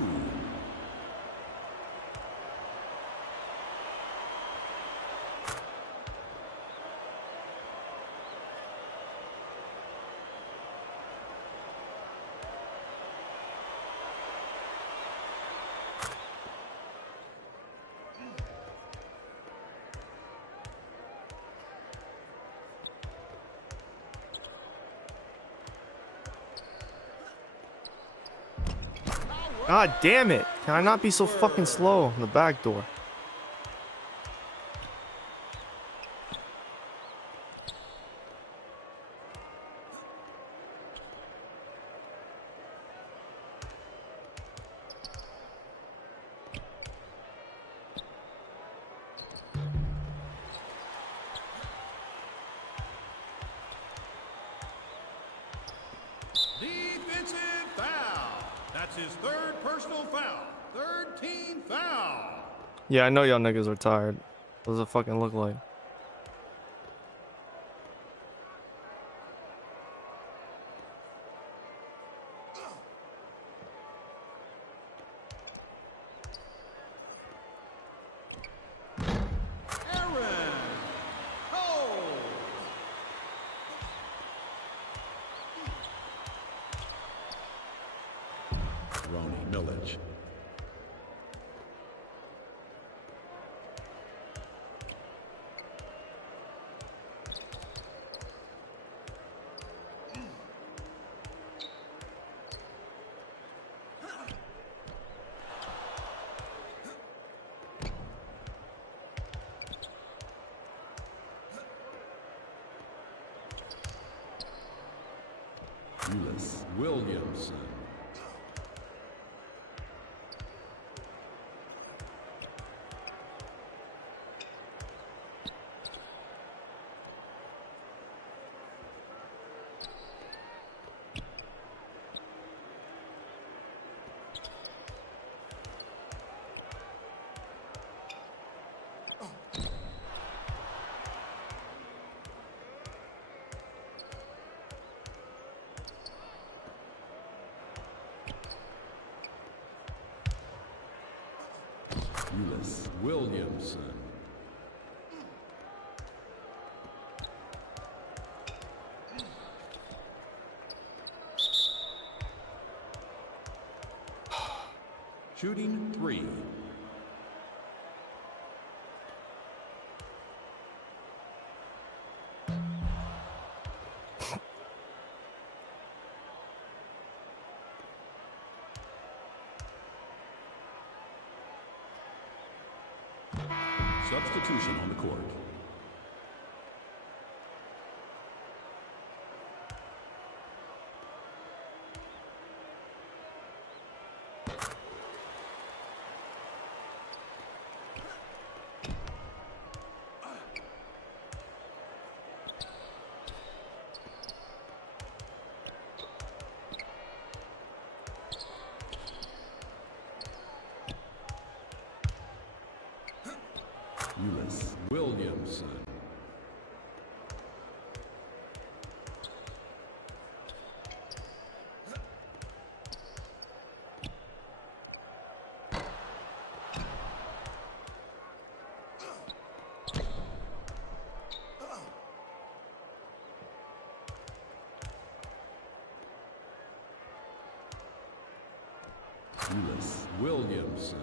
God damn it. Can I not be so fucking slow on the back door? Defensive foul. That's his third personal foul. Third team foul. Yeah, I know y'all niggas are tired. What does it fucking look like? Ronnie Millage. Williamson. Williamson. Shooting 3. Substitution on the court. Eunice Williamson. Eunice Williamson.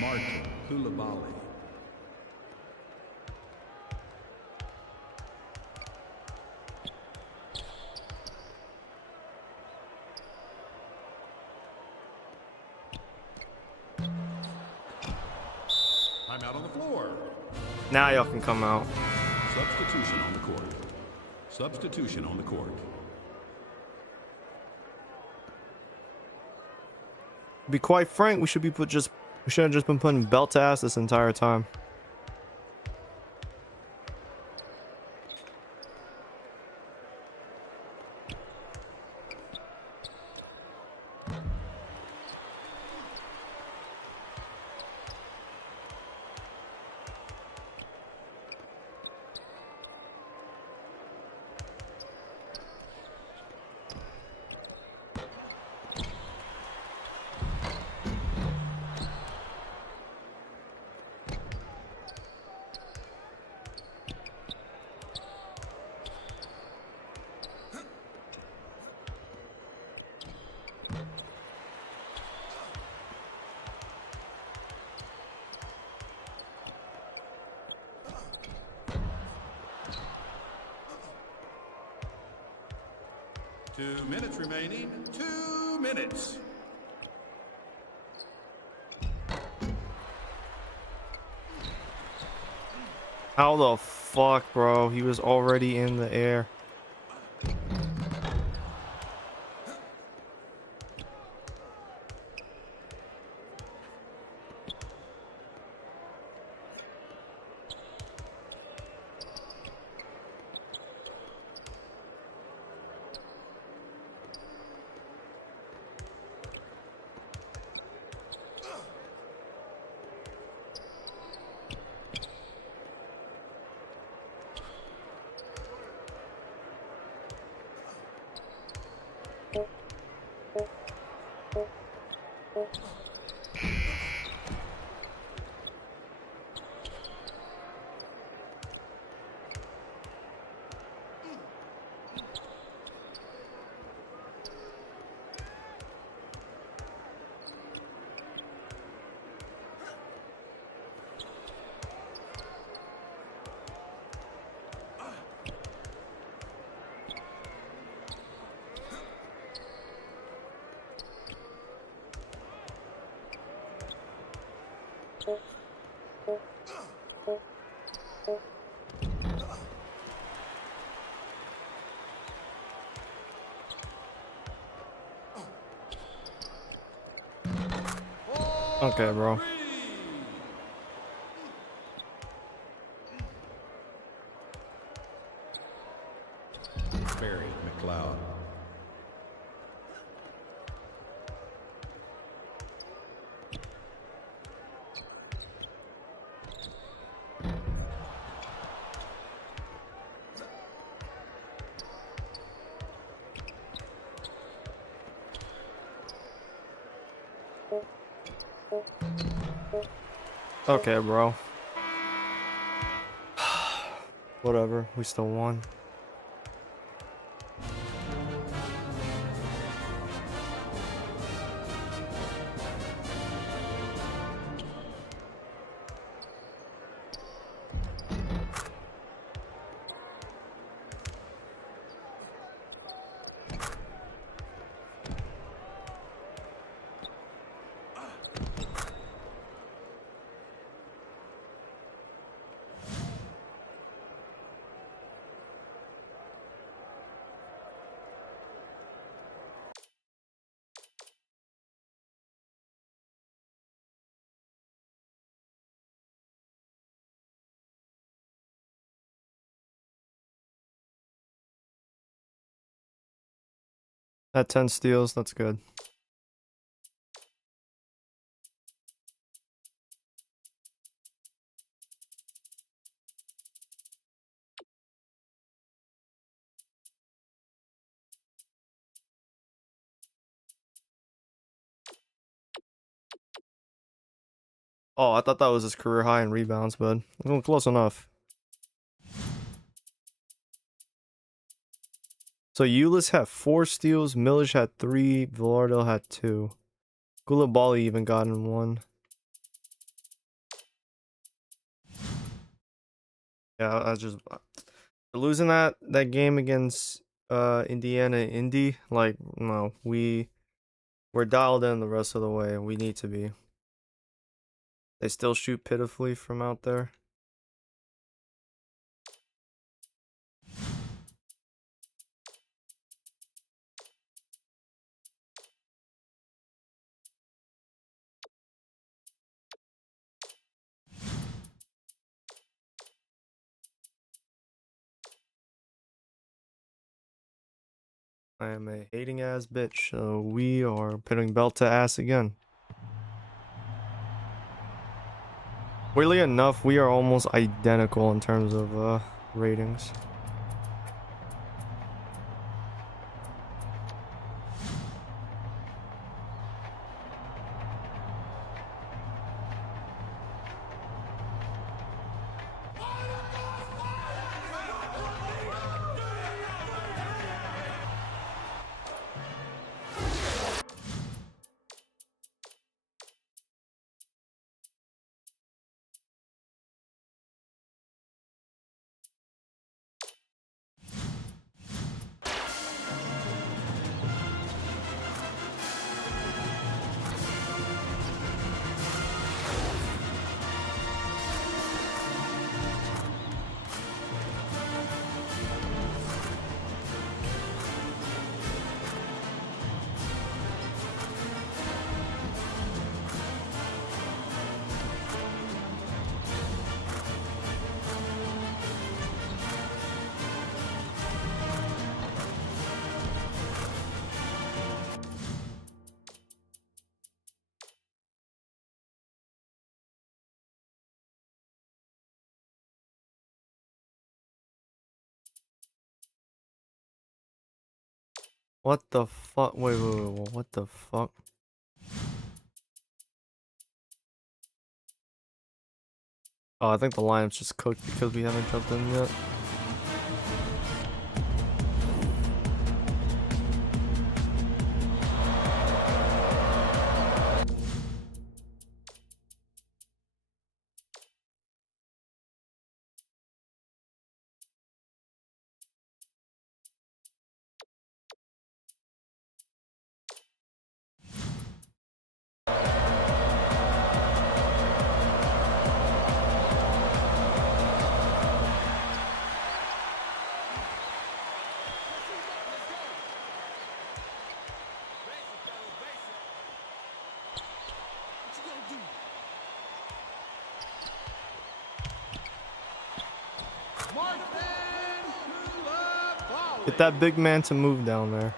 Martin Koulibaly. Timeout on the floor. Now y'all can come out. Substitution on the court. Substitution on the court. To be quite frank, we should have just been putting belt to ass this entire time. Two minutes remaining. 2 minutes. How the fuck, bro? He was already in the air. Okay, bro. Barry McLeod. Okay, bro. Whatever, we still won. At 10 steals, that's good. Oh, I thought that was his career high in rebounds, but well, close enough. So Eulis had 4 steals, Milish had 3, Villardell had 2. Koulibaly even got in 1. Yeah, I just losing that game against Indiana Indy, like no, we're dialed in the rest of the way. We need to be. They still shoot pitifully from out there. I am a hating ass bitch, so we are putting belt to ass again. Weirdly enough, we are almost identical in terms of ratings. What the fuck? Wait, what the fuck? Oh, I think the lineup's just cooked because we haven't jumped in yet. Get that big man to move down there.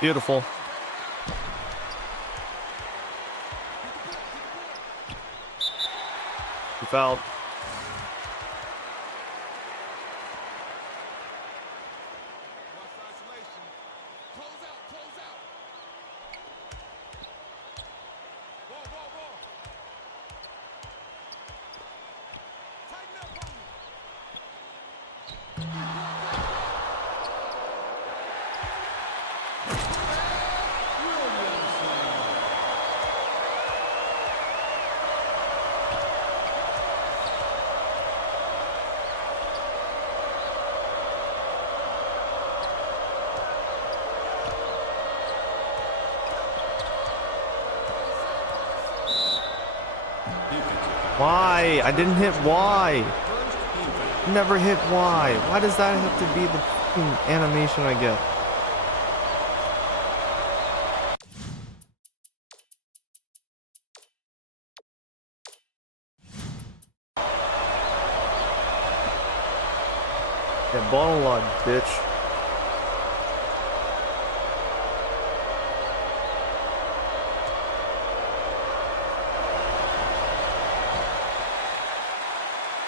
Beautiful. He fouled. Why? I didn't hit Y. Never hit Y. Why does that have to be the fucking animation I get? Yeah, ball log, bitch.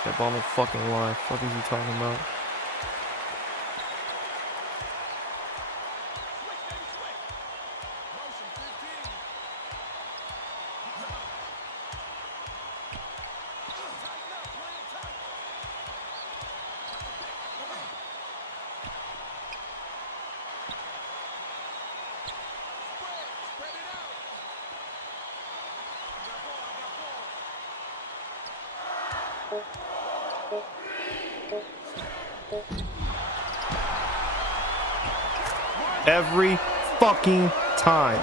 That ball no fucking lie. What is he talking about? Every fucking time.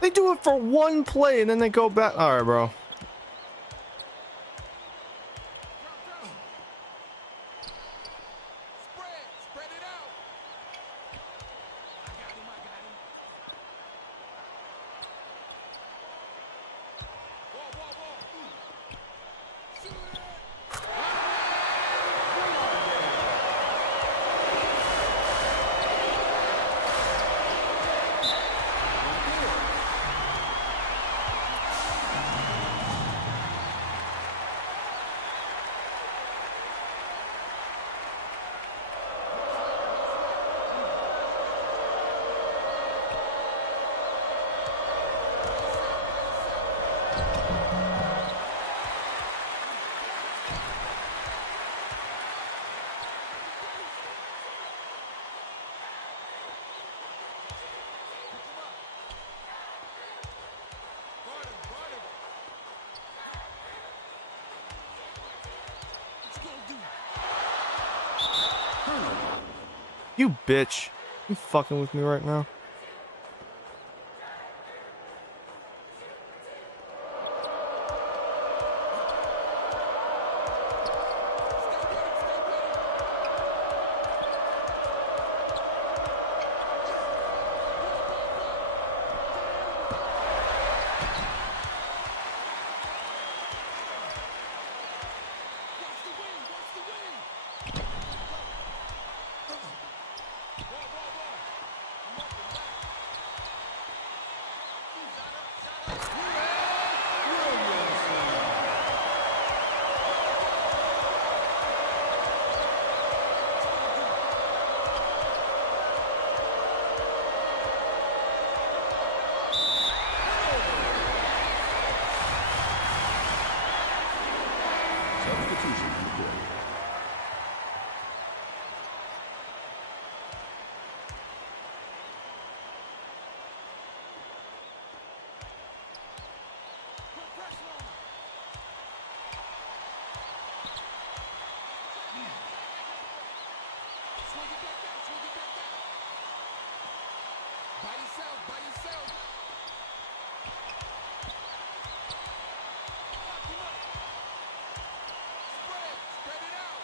They do it for one play and then they go back. All right, bro. You bitch. You fucking with me right now? Substitution on the court. Swing it back out, swing it back out. By yourself, by yourself. Lock him up. Spread, spread it out.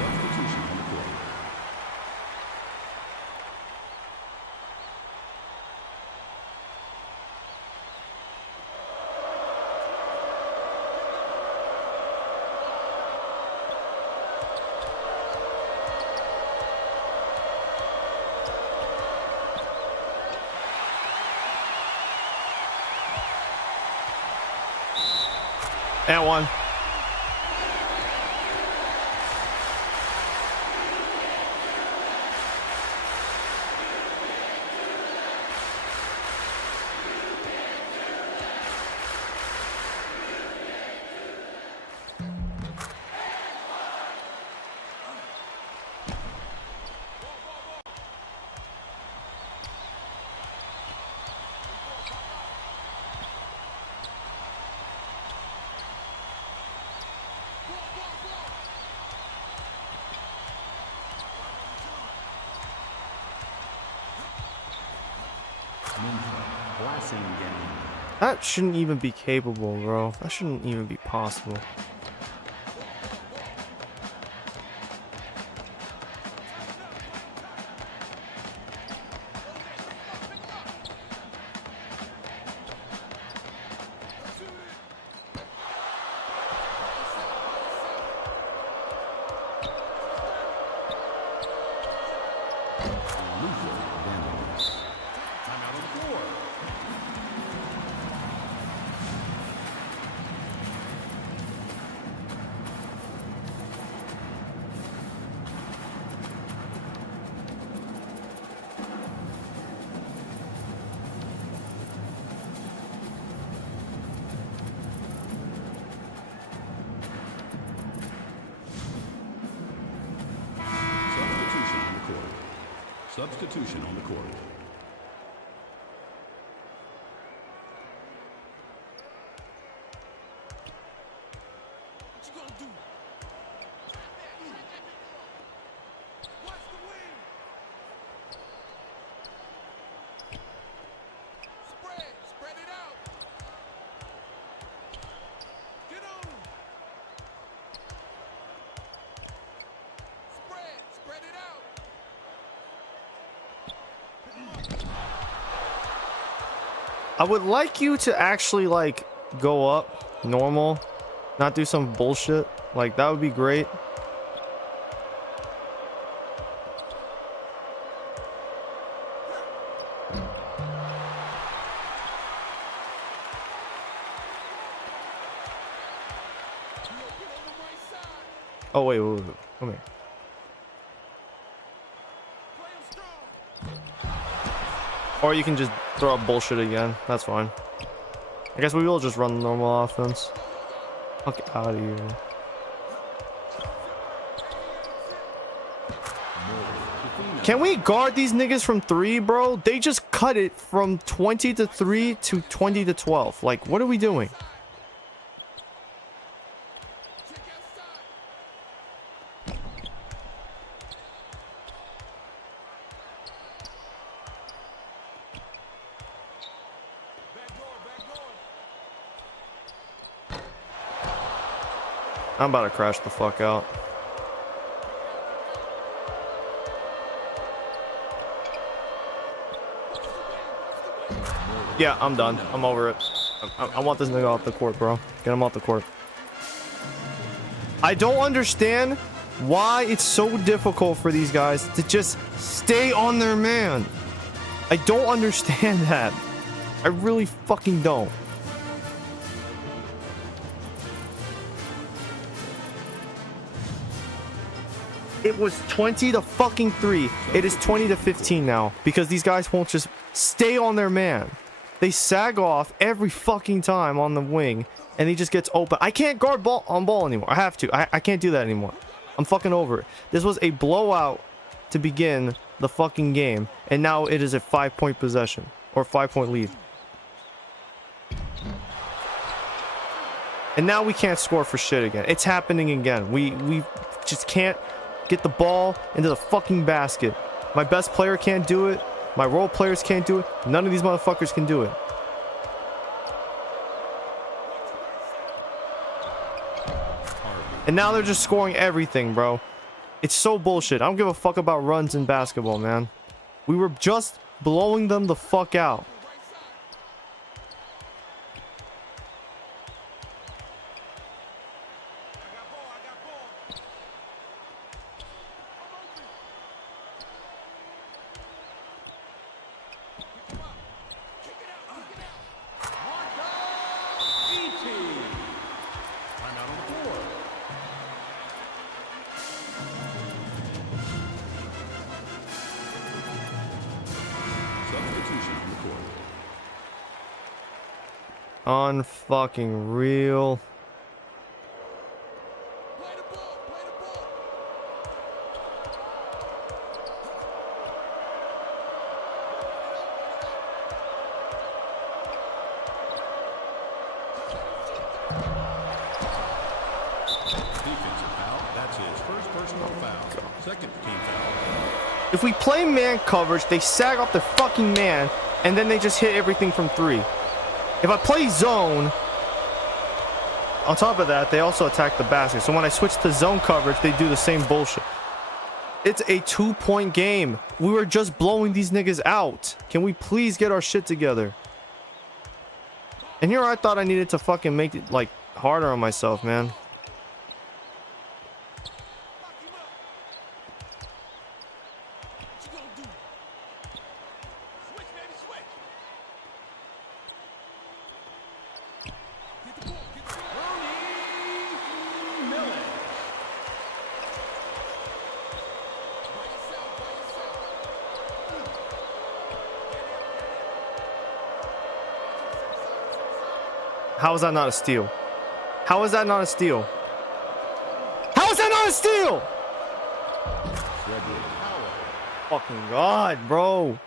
Substitution on the court. And one. Blessing game. That shouldn't even be capable, bro. That shouldn't even be possible. Timeout on the floor. Substitution on the court. Substitution on the court. What you gonna do? Watch the wing. Spread, spread it out. Get on him. Spread, spread it out. I would like you to actually like go up normal, not do some bullshit. Like that would be great. Oh, wait. Come here. Or you can just throw up bullshit again. That's fine. I guess we will just run the normal offense. Fuck out of here. Can we guard these niggas from 3, bro? They just cut it from 20 to 3 to 20 to 12. Like, what are we doing? I'm about to crash the fuck out. Yeah, I'm done. I'm over it. I want this nigga off the court, bro. Get him off the court. I don't understand why it's so difficult for these guys to just stay on their man. I don't understand that. I really fucking don't. It was 20 to fucking 3. It is 20 to 15 now because these guys won't just stay on their man. They sag off every fucking time on the wing and he just gets open. I can't guard ball anymore. I have to. I can't do that anymore. I'm fucking over it. This was a blowout to begin the fucking game and now it is a 5-point possession or 5-point lead. And now we can't score for shit again. It's happening again. We just can't get the ball into the fucking basket. My best player can't do it. My role players can't do it. None of these motherfuckers can do it. And now they're just scoring everything, bro. It's so bullshit. I don't give a fuck about runs in basketball, man. We were just blowing them the fuck out. Unfucking real. If we play man coverage, they sag off their fucking man, and then they just hit everything from 3. If I play zone, on top of that, they also attack the basket. So when I switch to zone coverage, they do the same bullshit. It's a 2-point game. We were just blowing these niggas out. Can we please get our shit together? And here I thought I needed to fucking make it, like, harder on myself, man. How is that not a steal? How is that not a steal? How is that not a steal? Fucking God, bro.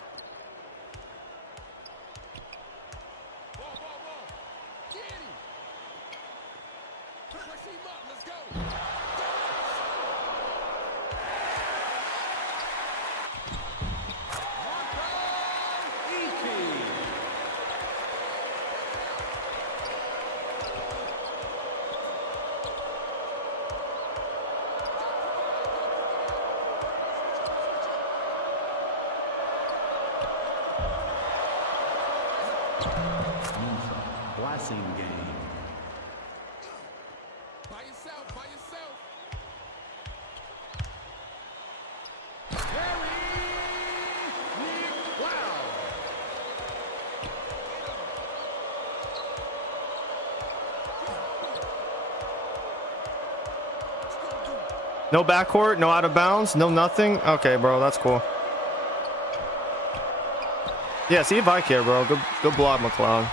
Blessing game. By yourself, by yourself. No backcourt, no out of bounds, no nothing. Okay, bro, that's cool. Yeah, see if I care, bro. Good block, McLeod.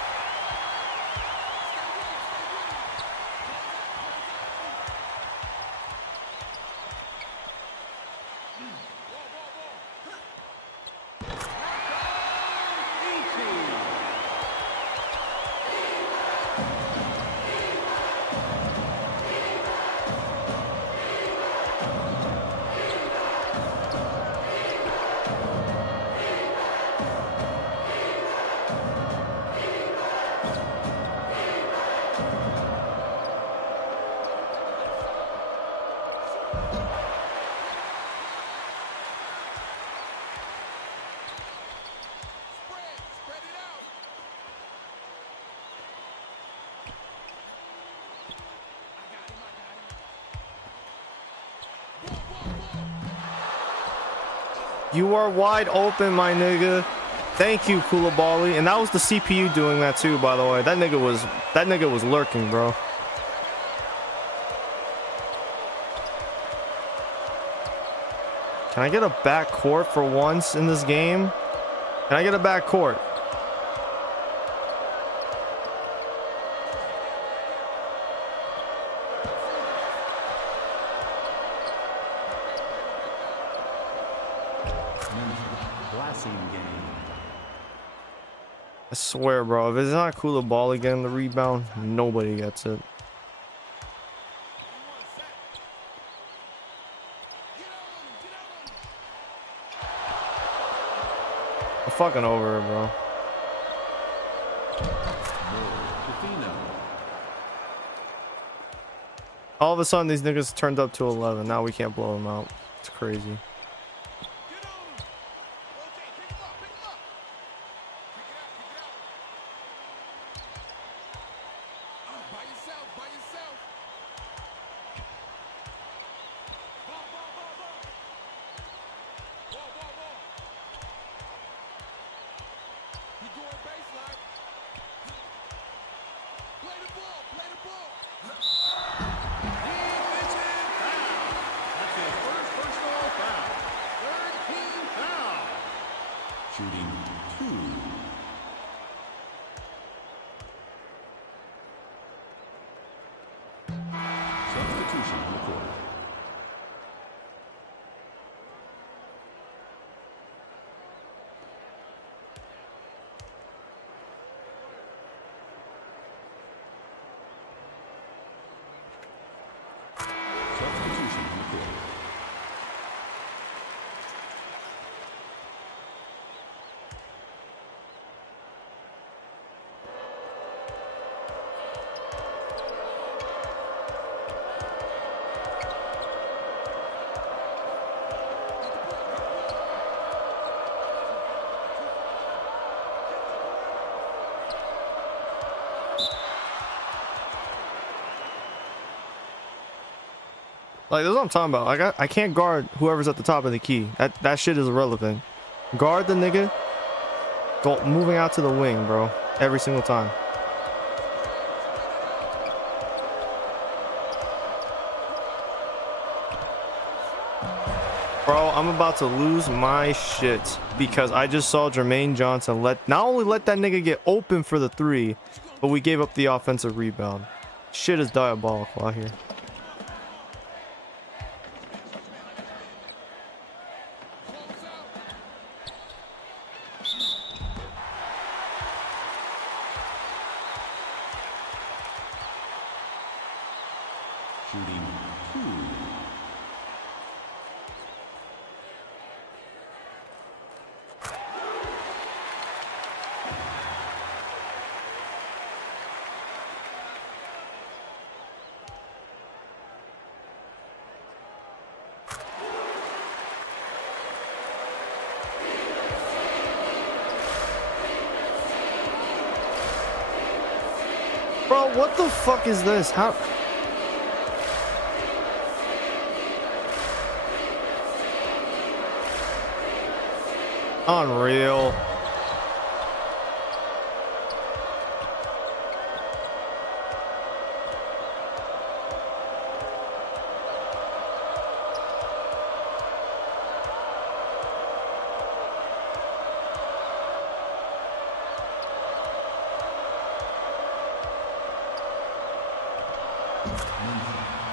Spread it out. You are wide open, my nigga. Thank you, Koulibaly. And that was the CPU doing that too, by the way. That nigga was lurking, bro. Can I get a back court for once in this game? Can I get a back court? I swear, bro, if it's not Koulibaly getting the rebound, nobody gets it. I'm fucking over it, bro. All of a sudden, these niggas turned up to 11. Now we can't blow them out. It's crazy. Shooting 2. Substitution on the court. Substitution on the court. Like, that's what I'm talking about. Like, I can't guard whoever's at the top of the key. That shit is irrelevant. Guard the nigga moving out to the wing, bro. Every single time. Bro, I'm about to lose my shit because I just saw Jermaine Johnson not only let that nigga get open for the 3, but we gave up the offensive rebound. Shit is diabolical out here. Shooting 2. Bro, what the fuck is this? How? Unreal.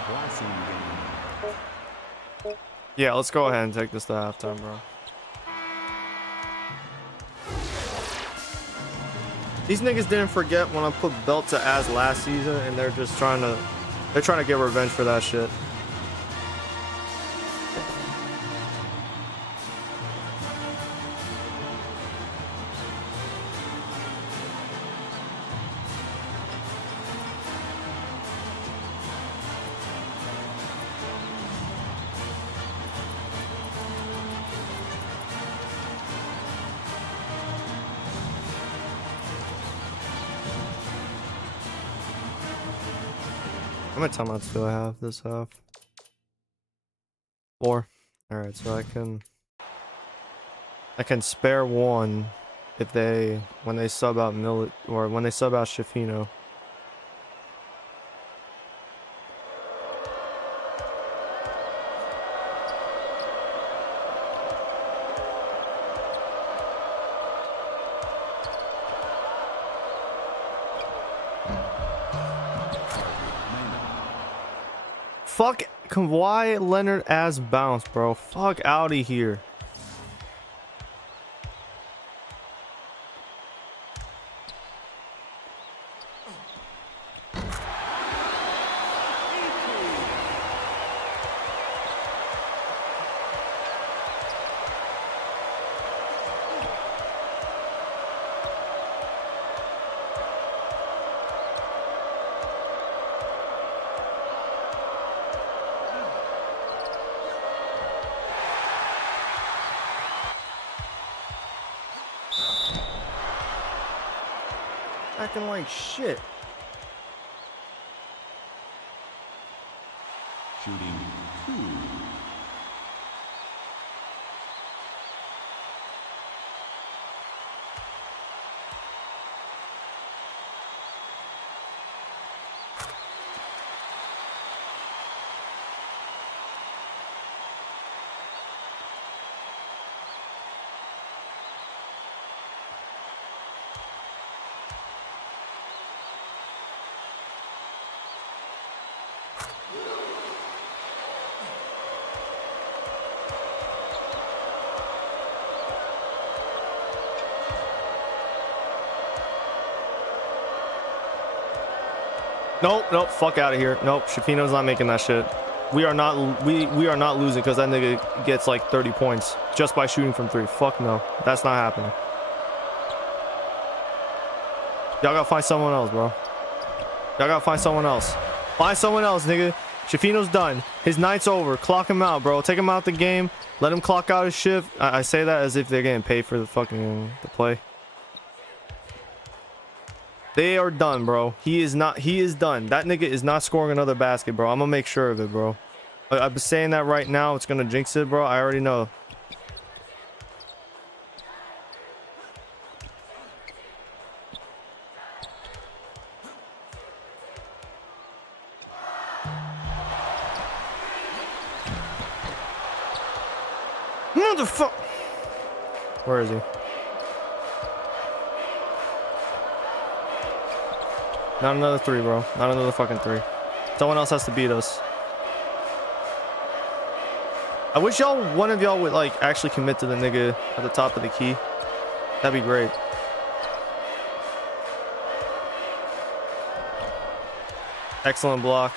Classing game. Yeah, let's go ahead and take this to halftime, bro. These niggas didn't forget when I put belt to Az last season, and they're just trying to get revenge for that shit. How many timeouts do I have this half? 4. Alright, so I can spare 1 if when they sub out when they sub out Shafino. Fuck Kawhi Leonard ass bounce, bro. Fuck out of here. Acting like shit. Shooting 2. Nope, fuck out of here. Nope, Shafino's not making that shit. We are not losing because that nigga gets like 30 points just by shooting from 3. Fuck no. That's not happening. Y'all gotta find someone else, bro. Y'all gotta find someone else. Find someone else, nigga. Shafino's done. His night's over. Clock him out, bro. Take him out the game. Let him clock out his shift. I say that as if they're getting paid for the fucking the play. They are done, bro. He is not. He is done. That nigga is not scoring another basket, bro. I'm gonna make sure of it, bro. I've been saying that right now. It's gonna jinx it, bro. I already know. Motherfucker. Where is he? Not another 3, bro. Not another fucking 3. Someone else has to beat us. I wish one of y'all would like actually commit to the nigga at the top of the key. That'd be great. Excellent block.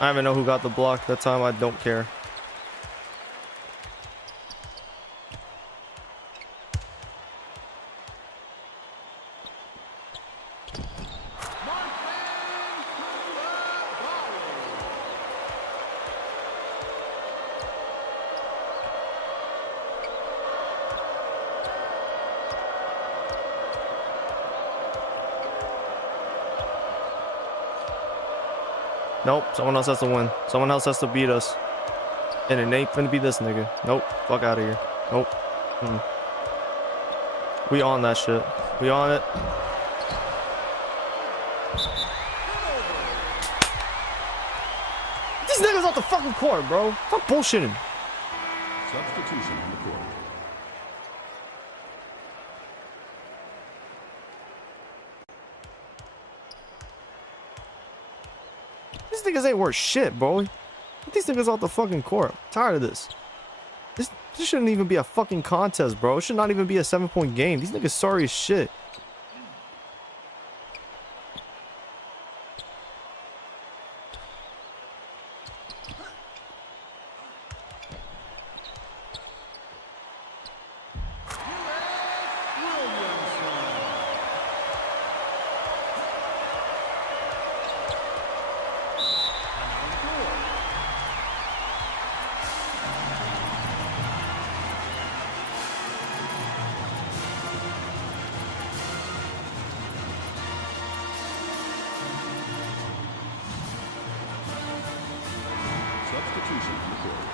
I don't even know who got the block that time. I don't care. Nope, someone else has to win. Someone else has to beat us. And it ain't finna be this nigga. Nope, fuck out of here. Nope. We on that shit. We on it. These niggas off the fucking court, bro. Stop bullshitting. Substitution on the court. These niggas ain't worth shit, bro. Get these niggas off the fucking court. I'm tired of this. This shouldn't even be a fucking contest, bro. It should not even be a 7-point game. These niggas sorry as shit. Substitution recorded.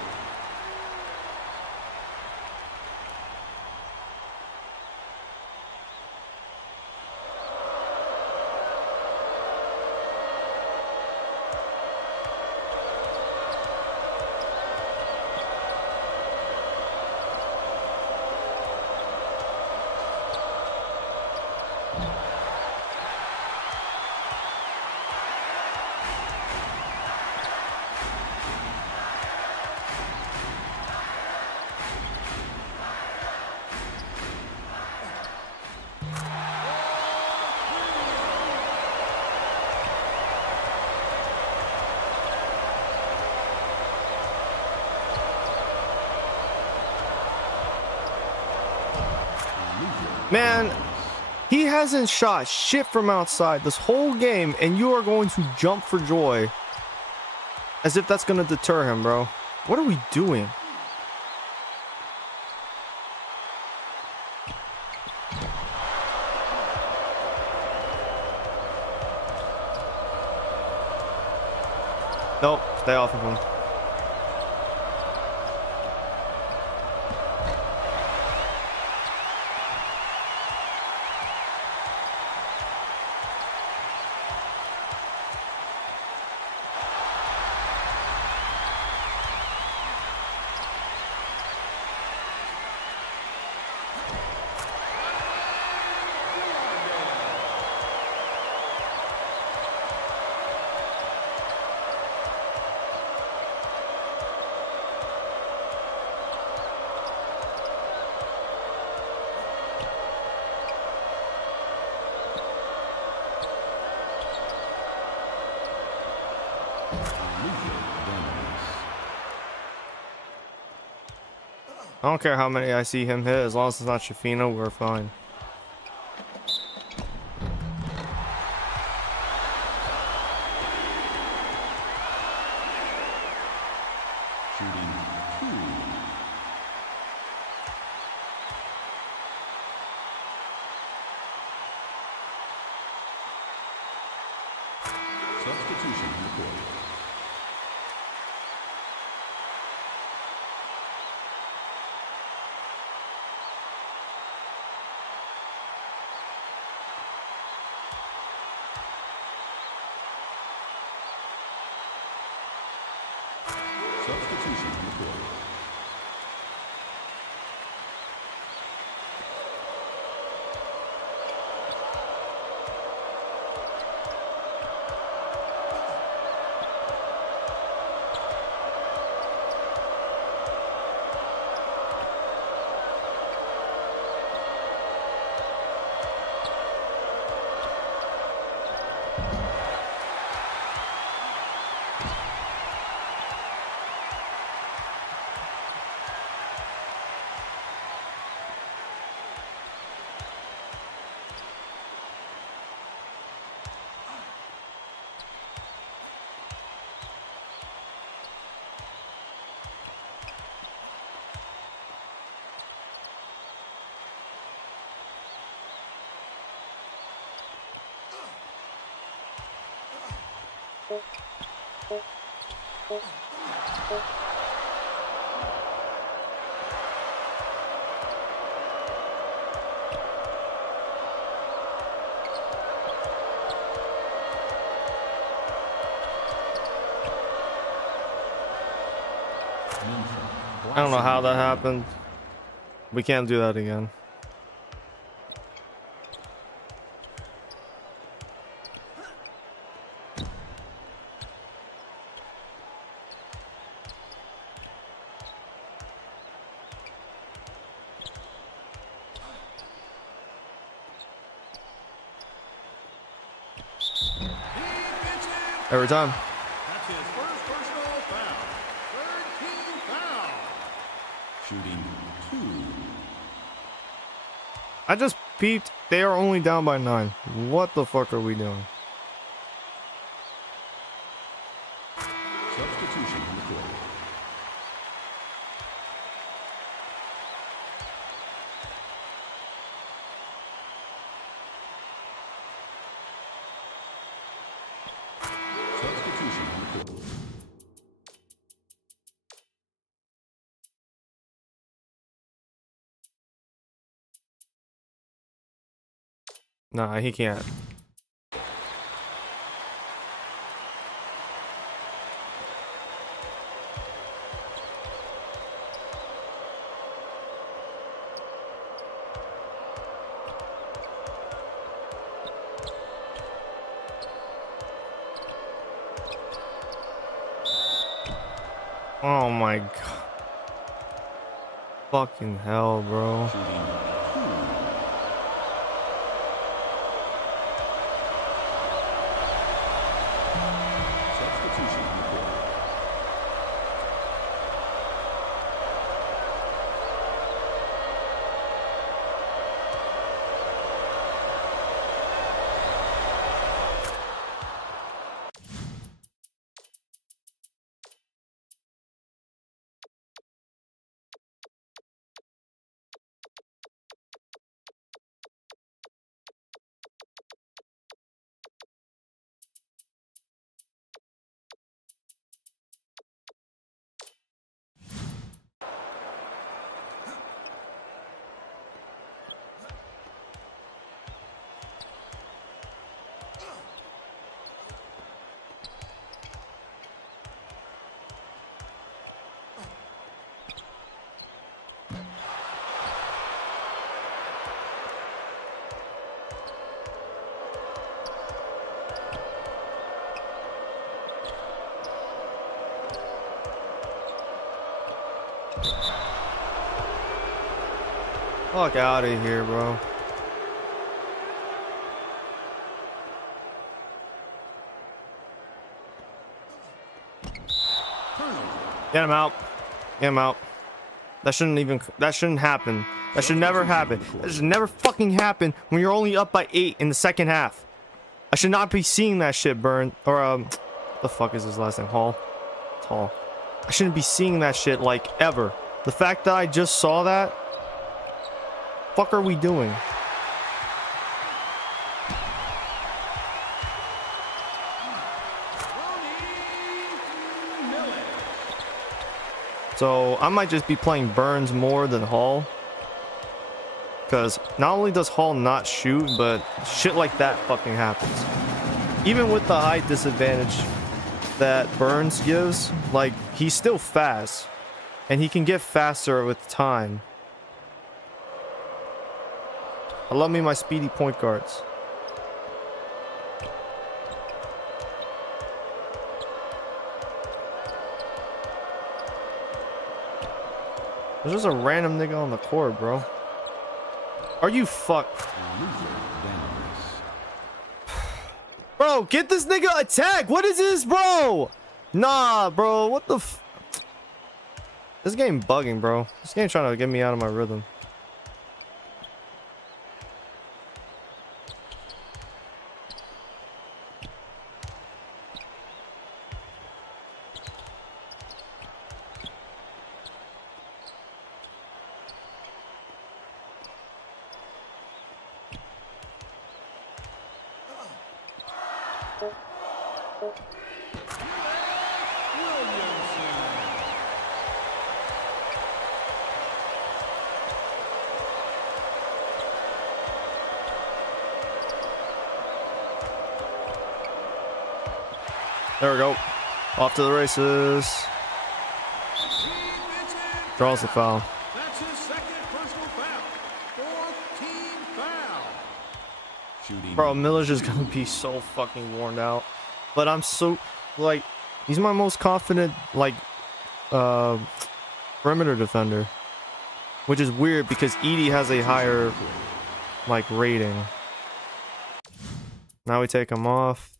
Man, he hasn't shot shit from outside this whole game, and you are going to jump for joy as if that's going to deter him, bro. What are we doing? Nope, stay off of him. I don't care how many I see him hit, as long as it's not Shafino, we're fine. Shooting 2. Substitution recorded. Substitution recorded. I don't know how that happened. We can't do that again. Every time. That's his first personal foul. Third team foul. Shooting 2. I just peeped. They are only down by 9. What the fuck are we doing? Substitution on the court. Substitution on the court. Nah, he can't. Oh my god. Fucking hell, bro. Shooting 2. Substitution on the court. Fuck out of here, bro. Get him out. Get him out. That shouldn't happen. That should never happen. That should never fucking happen when you're only up by 8 in the second half. I should not be seeing that shit, Burn. Or, the fuck is his last name? Hall? It's Hall. I shouldn't be seeing that shit, like, ever. The fact that I just saw that, fuck are we doing? So I might just be playing Burns more than Hall, because not only does Hall not shoot, but shit like that fucking happens. Even with the height disadvantage that Burns gives, like, he's still fast, and he can get faster with time. I love me my speedy point guards. There's just a random nigga on the court, bro. Are you Bro, get this nigga attack! What is this, bro? Nah, bro, what the This game bugging, bro. This game trying to get me out of my rhythm. There we go. Off to the races. Draws the foul. That's his second personal foul. Fourth team foul. Shooting. Bro, Miller's just gonna be so fucking worn out. But I'm so, like, he's my most confident, like, perimeter defender. Which is weird because Edie has a higher, like, rating. Now we take him off.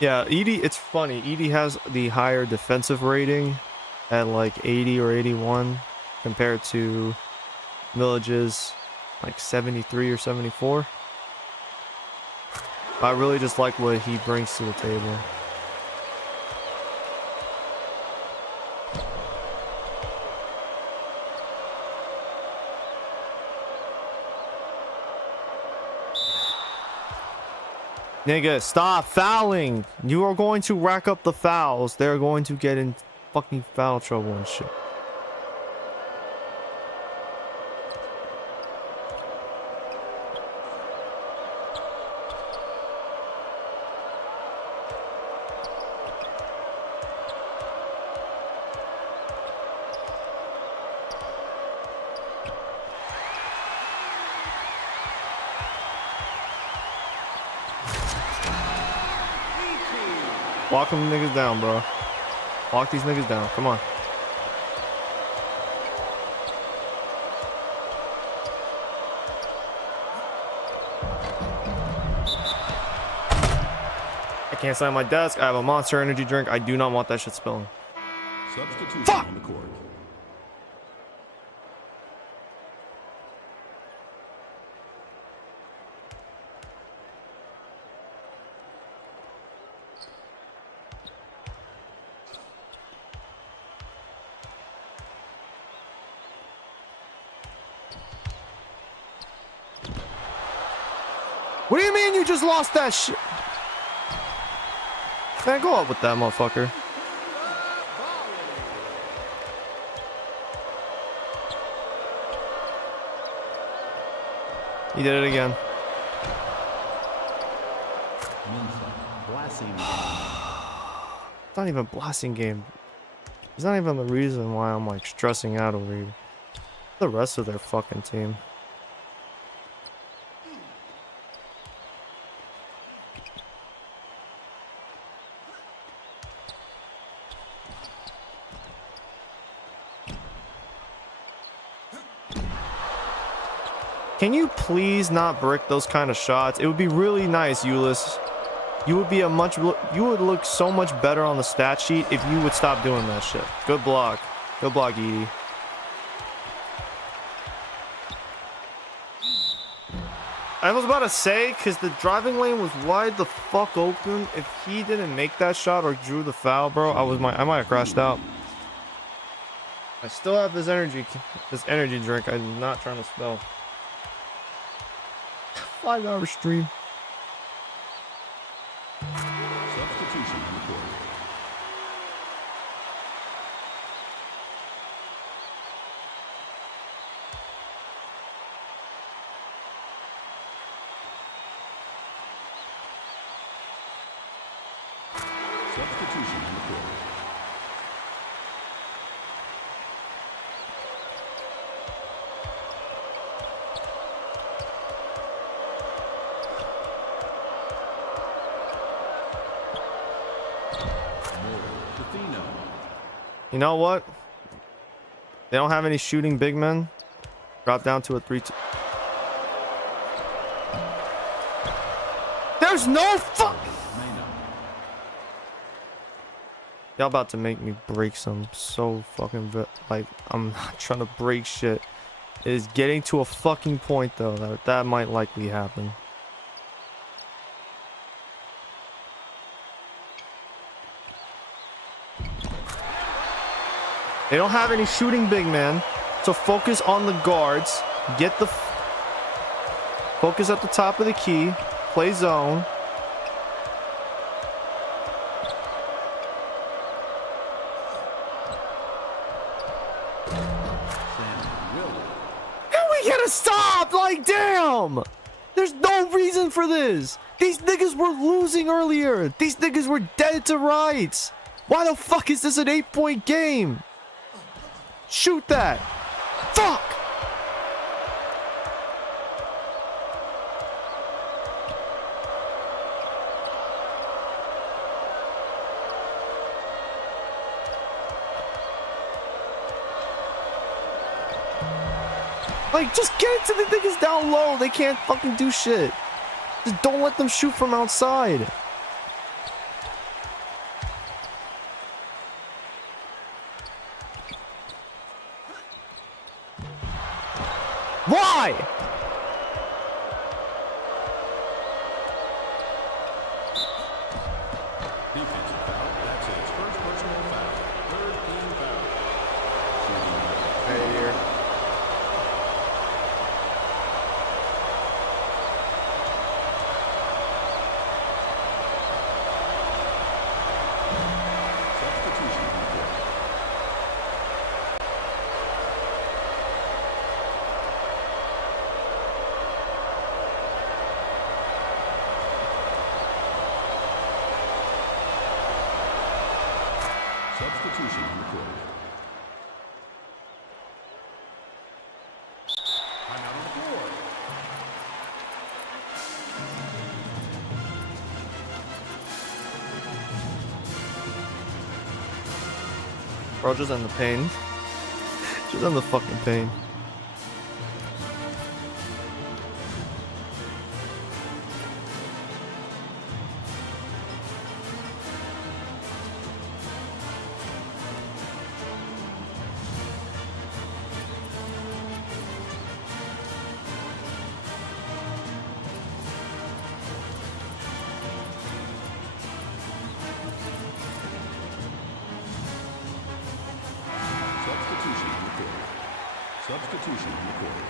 Yeah, Edie, it's funny. Edie has the higher defensive rating at like 80 or 81 compared to Village's like 73 or 74. I really just like what he brings to the table. Nigga, stop fouling. You are going to rack up the fouls. They're going to get in fucking foul trouble and shit. Walk them niggas down, bro. Walk these niggas down. Come on. I can't sign my desk. I have a Monster Energy drink. I do not want that shit spilling. Substitution Fuck! on the court. What do you mean you just lost that shit? Man, go up with that motherfucker. He did it again. It's not even a blasting game. It's not even the reason why I'm like stressing out over here. The rest of their fucking team. Can you please not brick those kind of shots? It would be really nice, Ulyss. You would be you would look so much better on the stat sheet if you would stop doing that shit. Good block. Good block, Edie. I was about to say, because the driving lane was wide the fuck open. If he didn't make that shot or drew the foul, bro, I might have crashed out. I still have this energy drink. I'm not trying to spell. 5-hour stream. Substitution on the court. Substitution on the court. You know what? They don't have any shooting big men. Drop down to a 3-2. There's no fuck. Y'all about to make me break some so fucking like I'm not trying to break shit. It is getting to a fucking point though that might likely happen. They don't have any shooting big man, so focus on the guards. Get the focus at the top of the key. Play zone. And we gotta stop! Like, damn! There's no reason for this. These niggas were losing earlier. These niggas were dead to rights. Why the fuck is this an 8-point game? Shoot that! Fuck! Like, just get it to the niggas down low. They can't fucking do shit. Just don't let them shoot from outside. Why? Defensive foul. That's his first personal foul. Third team foul. Shooting Right here. substitution report. Substitution report. Timeout on the floor. Bro, just in the pain. Just in the fucking pain. Substitution recorded. Substitution recorded.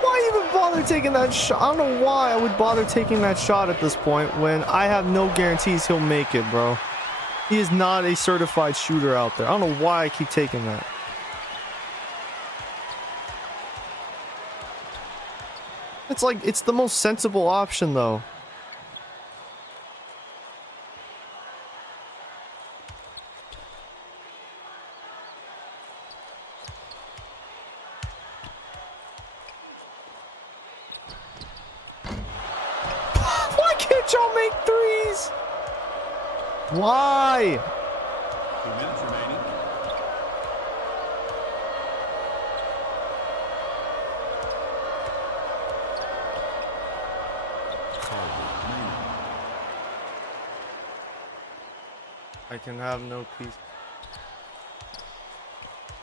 Why even bother taking that shot? I don't know why I would bother taking that shot at this point when I have no guarantees he'll make it, bro. He is not a certified shooter out there. I don't know why I keep taking that. It's like, it's the most sensible option, though. Why can't y'all make threes? Why? 2 minutes remaining. I can have no peace.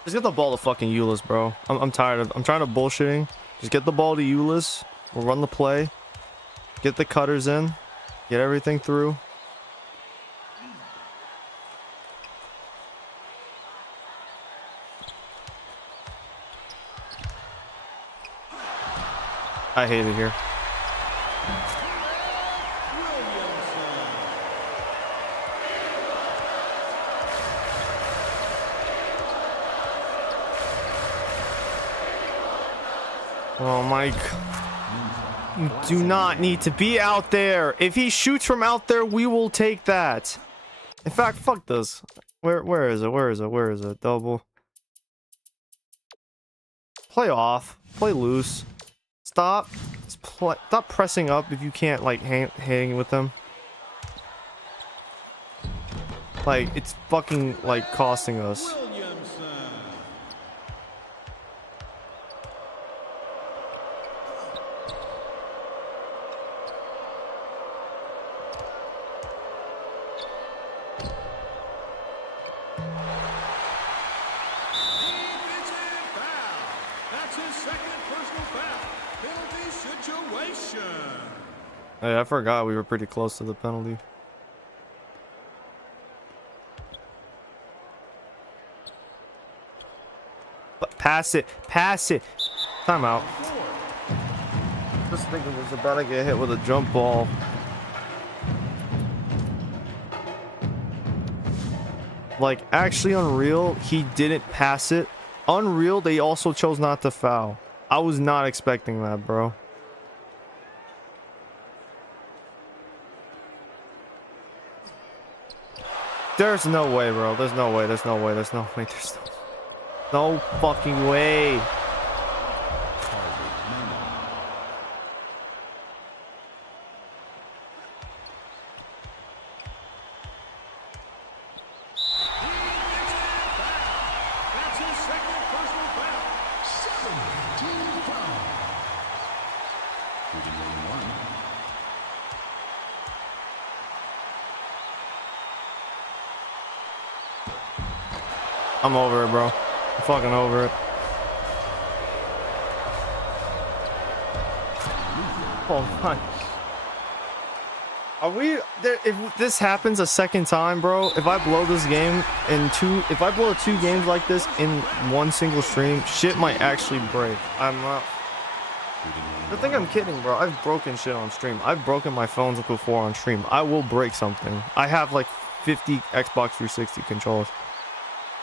Just get the ball to fucking Eulis, bro. I'm tired of. I'm trying to bullshitting. Just get the ball to Eulis. We'll run the play. Get the cutters in. Get everything through. I hate it here. Oh, Mike. You do not need to be out there. If he shoots from out there, we will take that. In fact, fuck this. Where is it? Where is it? Where is it? Double. Play off. Play loose. Stop. Stop pressing up if you can't, like, hang with them. Like, it's fucking, like, costing us. Hey, I forgot we were pretty close to the penalty. But pass it. Pass it. Timeout. This nigga was about to get hit with a jump ball. Like, actually, Unreal, he didn't pass it. Unreal, they also chose not to foul. I was not expecting that, bro. There's no way, bro. There's no way. There's no way. There's no way. There's no fucking way. I'm over it, bro. I'm fucking over it. Oh my. Are we there? If this happens a second time, bro, if I blow this game if I blow 2 games like this in one single stream, shit might actually break. I'm not. I think I'm kidding, bro. I've broken shit on stream. I've broken my phones before on stream. I will break something. I have like 50 Xbox 360 controllers.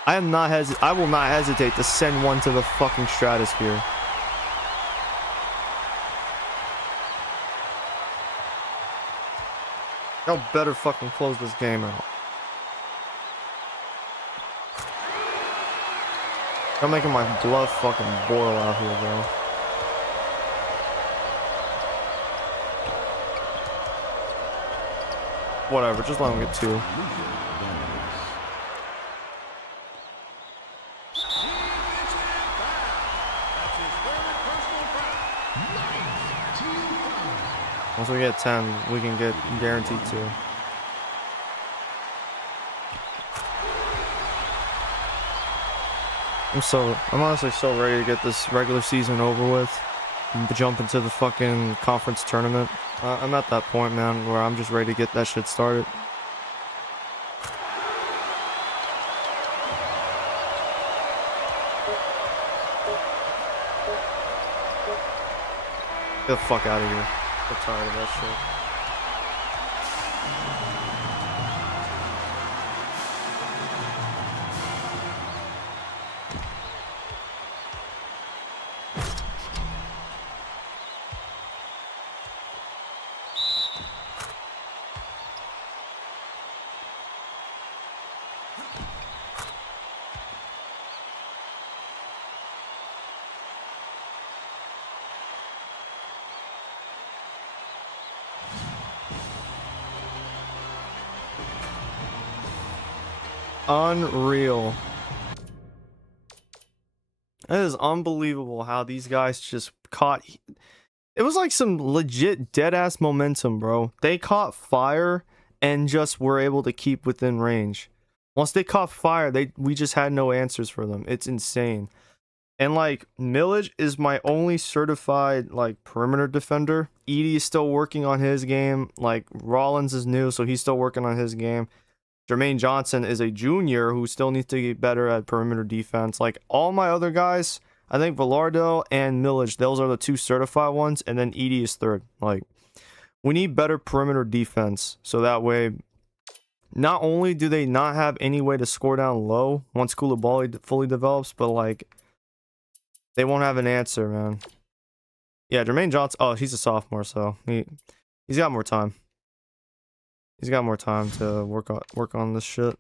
I will not hesitate to send one to the fucking stratosphere. Y'all better fucking close this game out. I'm making my blood fucking boil out here, bro. Whatever, just let him get 2. Once we get 10, we can get guaranteed 2. I'm honestly so ready to get this regular season over with and jump into the fucking conference tournament. I'm at that point, man, where I'm just ready to get that shit started. Get the fuck out of here. I'm tired of that shit. Unreal. It is unbelievable how these guys just caught. It was like some legit dead ass momentum, bro. They caught fire and just were able to keep within range. Once they caught fire, we just had no answers for them. It's insane. And like Millage is my only certified like perimeter defender. Edie is still working on his game. Like Rollins is new, so he's still working on his game. Jermaine Johnson is a junior who still needs to get better at perimeter defense. Like all my other guys, I think Velardo and Millage, those are the 2 certified ones, and then Edie is 3rd. Like, we need better perimeter defense, so that way, not only do they not have any way to score down low once Koulibaly fully develops, but like, they won't have an answer, man. Yeah, Jermaine Johnson, oh, he's a sophomore, so he's got more time. He's got more time to work on this shit.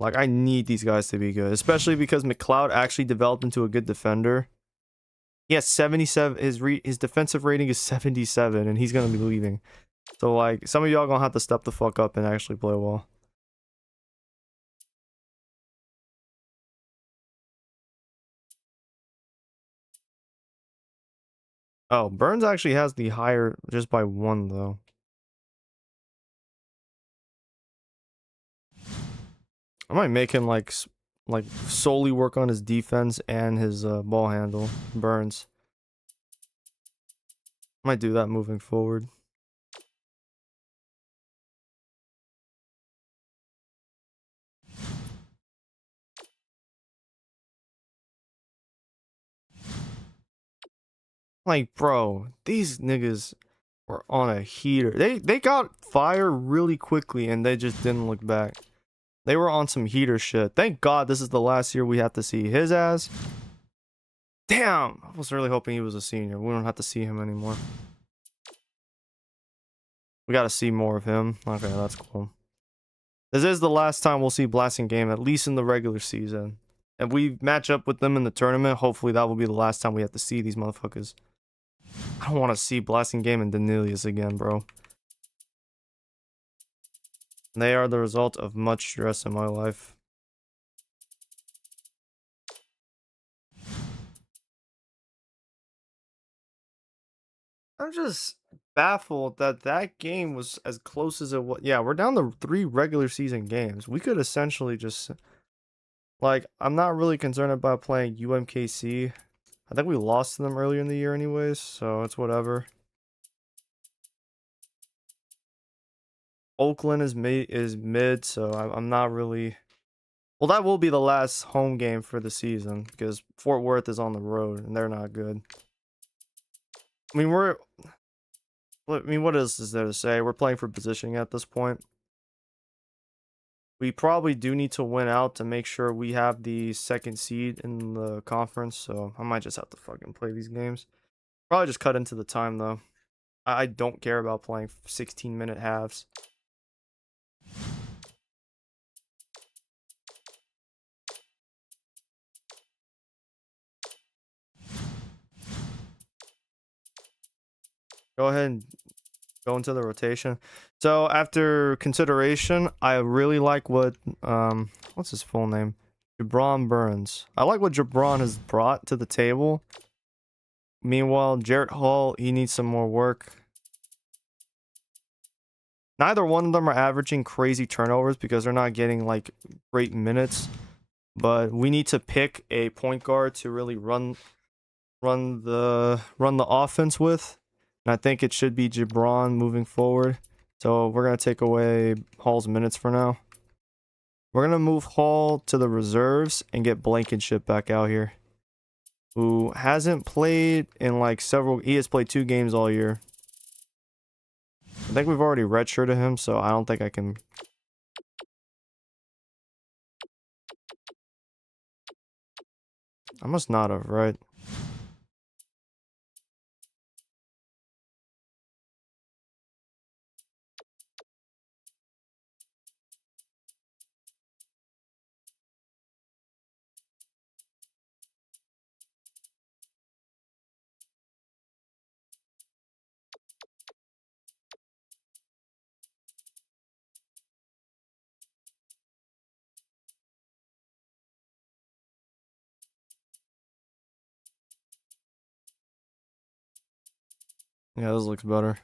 Like, I need these guys to be good, especially because McLeod actually developed into a good defender. He has 77. His defensive rating is 77, and he's gonna be leaving. So, like, some of y'all gonna have to step the fuck up and actually play well. Oh, Burns actually has the higher just by 1, though. I might make him like solely work on his defense and his ball handle. Burns. Might do that moving forward. Like, bro, these niggas were on a heater. They got fire really quickly and they just didn't look back. They were on some heater shit. Thank God this is the last year we have to see his ass. Damn! I was really hoping he was a senior. We don't have to see him anymore. We gotta see more of him. Okay, that's cool. This is the last time we'll see Blasting Game, at least in the regular season. If we match up with them in the tournament, hopefully that will be the last time we have to see these motherfuckers. I don't want to see Blasting Game and Danilius again, bro. They are the result of much stress in my life. I'm just baffled that that game was as close as it was. Yeah, we're down to 3 regular season games. We could essentially just like I'm not really concerned about playing UMKC. I think we lost to them earlier in the year anyways, so it's whatever. Oakland is mid, so I'm not really. Well, that will be the last home game for the season because Fort Worth is on the road and they're not good. I mean, what else is there to say? We're playing for positioning at this point. We probably do need to win out to make sure we have the second seed in the conference, so I might just have to fucking play these games. Probably just cut into the time though. I don't care about playing 16-minute halves. Go ahead and go into the rotation. So after consideration, I really like what what's his full name? Jabron Burns. I like what Jabron has brought to the table. Meanwhile, Jarrett Hall, he needs some more work. Neither one of them are averaging crazy turnovers because they're not getting like great minutes. But we need to pick a point guard to really run the offense with. And I think it should be Jabron moving forward. So we're gonna take away Hall's minutes for now. We're gonna move Hall to the reserves and get Blankenship back out here, who hasn't played in like several. He has played 2 games all year. I think we've already redshirted him, so I don't think I can. I must not have, right? Yeah, this looks better.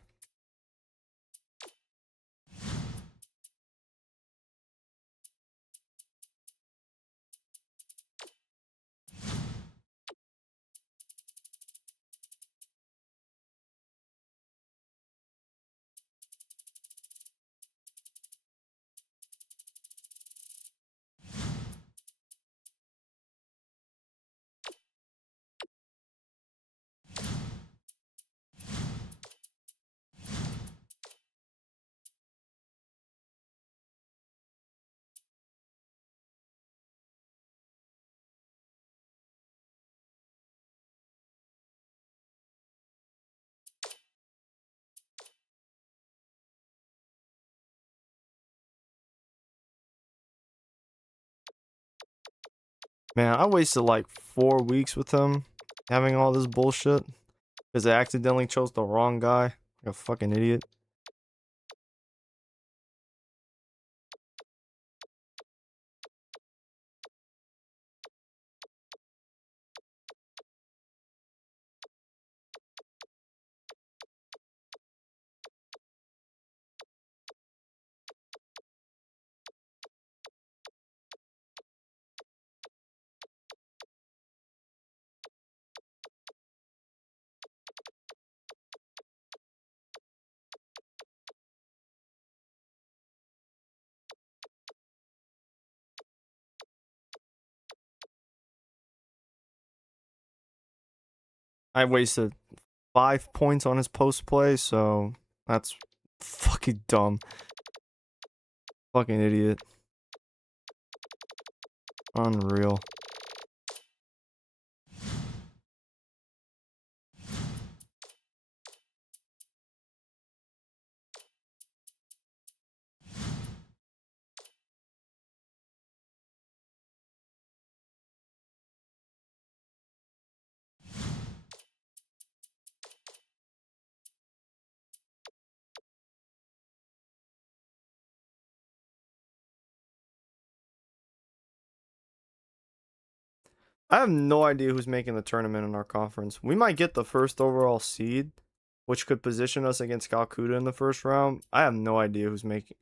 Man, I wasted like 4 weeks with him having all this bullshit because I accidentally chose the wrong guy. Like a fucking idiot. I wasted 5 points on his post play, so that's fucking dumb. Fucking idiot. Unreal. I have no idea who's making the tournament in our conference. We might get the first overall seed, which could position us against Calcutta in the first round. I have no idea who's making.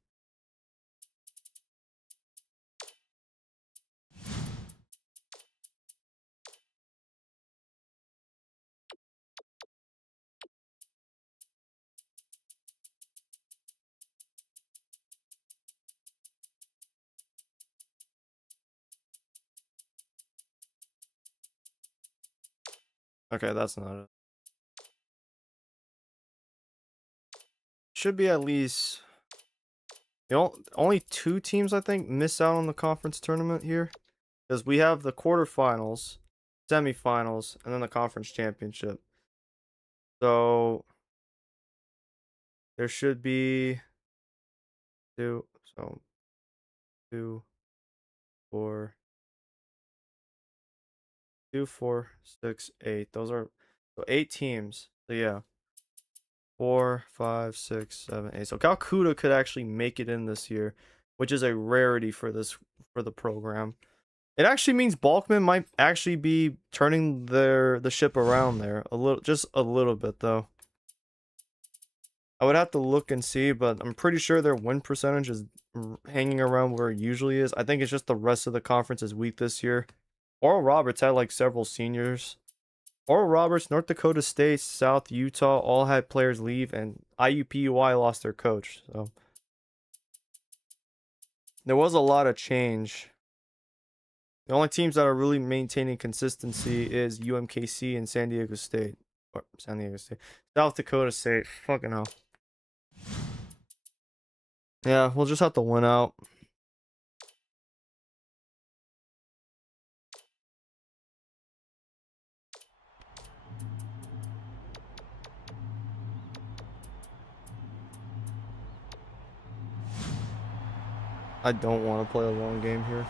Okay, that's not it. Should be at least only 2 teams I think miss out on the conference tournament here, because we have the quarterfinals, semifinals, and then the conference championship. So there should be 2, so 2, 4, 2, 4, 6, 8. Those are so 8 teams. So yeah. 4, 5, 6, 7, 8. So Calcutta could actually make it in this year, which is a rarity for the program. It actually means Balkman might actually be turning the ship around there just a little bit though. I would have to look and see, but I'm pretty sure their win percentage is hanging around where it usually is. I think it's just the rest of the conference is weak this year. Oral Roberts had like several seniors. Oral Roberts, North Dakota State, South Utah all had players leave, and IUPUI lost their coach. So there was a lot of change. The only teams that are really maintaining consistency is UMKC and San Diego State. Or San Diego State. South Dakota State. Fucking hell. Yeah, we'll just have to win out. I don't want to play a long game here.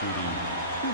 Shooting 2.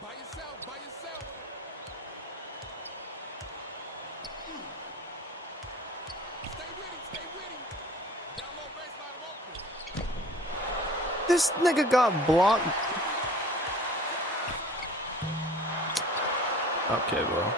By yourself, by yourself. Stay with him, stay with him. Down low baseline, I'm open. This nigga got blocked. Okay, bro.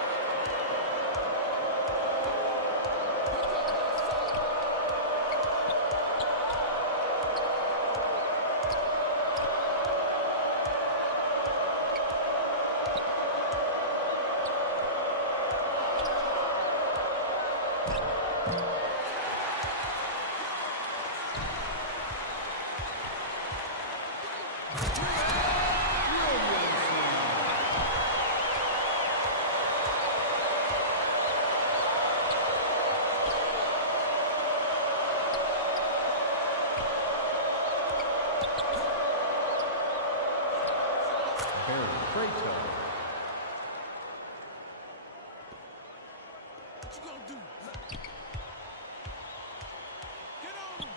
you gonna do? Get on him.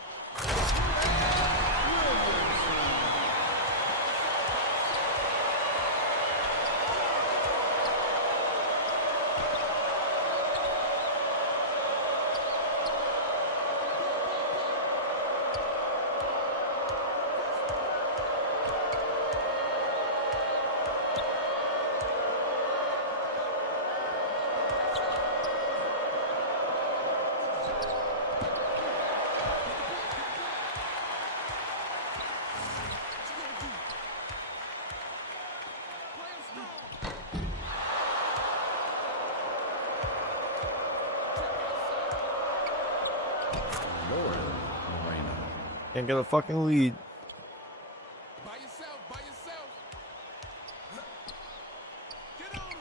Can't get a fucking lead. By yourself, by yourself. Get on him.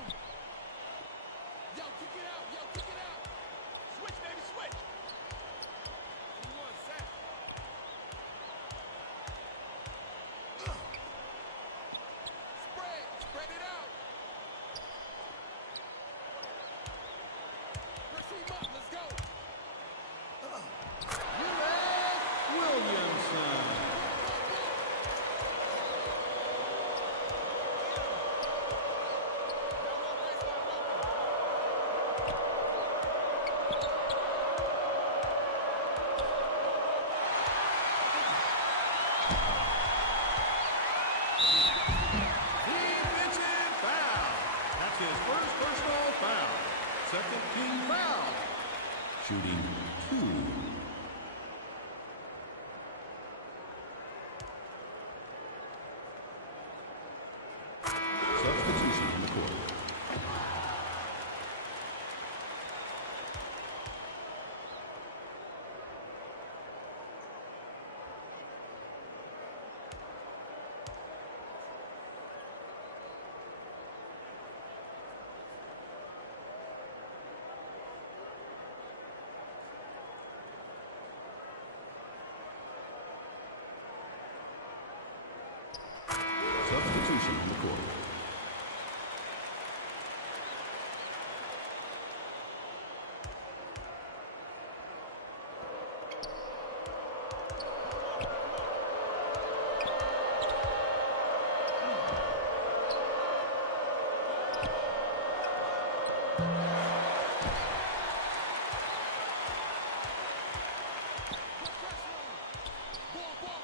Yo, kick it out, yo, kick it out. Switch, baby, switch. And one set. Spread it out. Press him up, let's go. Defensive foul. That's his first personal foul. Second team foul. Shooting 2. Substitution on the court. Substitution on the court.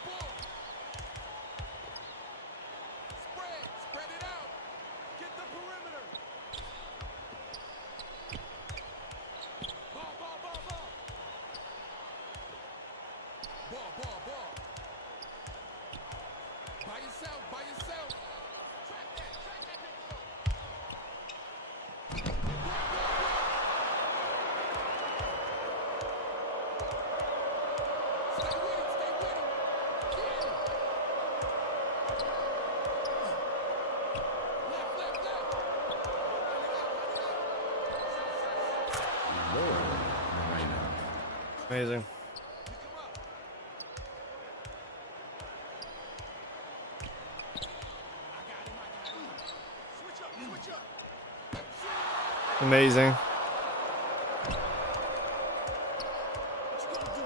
Ball. Spread it out. Get the perimeter. Ball. Ball. By yourself. Track that big throw. Stay with him. Yeah. Left. Lord Moreno. Amazing. Switch up. Amazing. What you gonna do?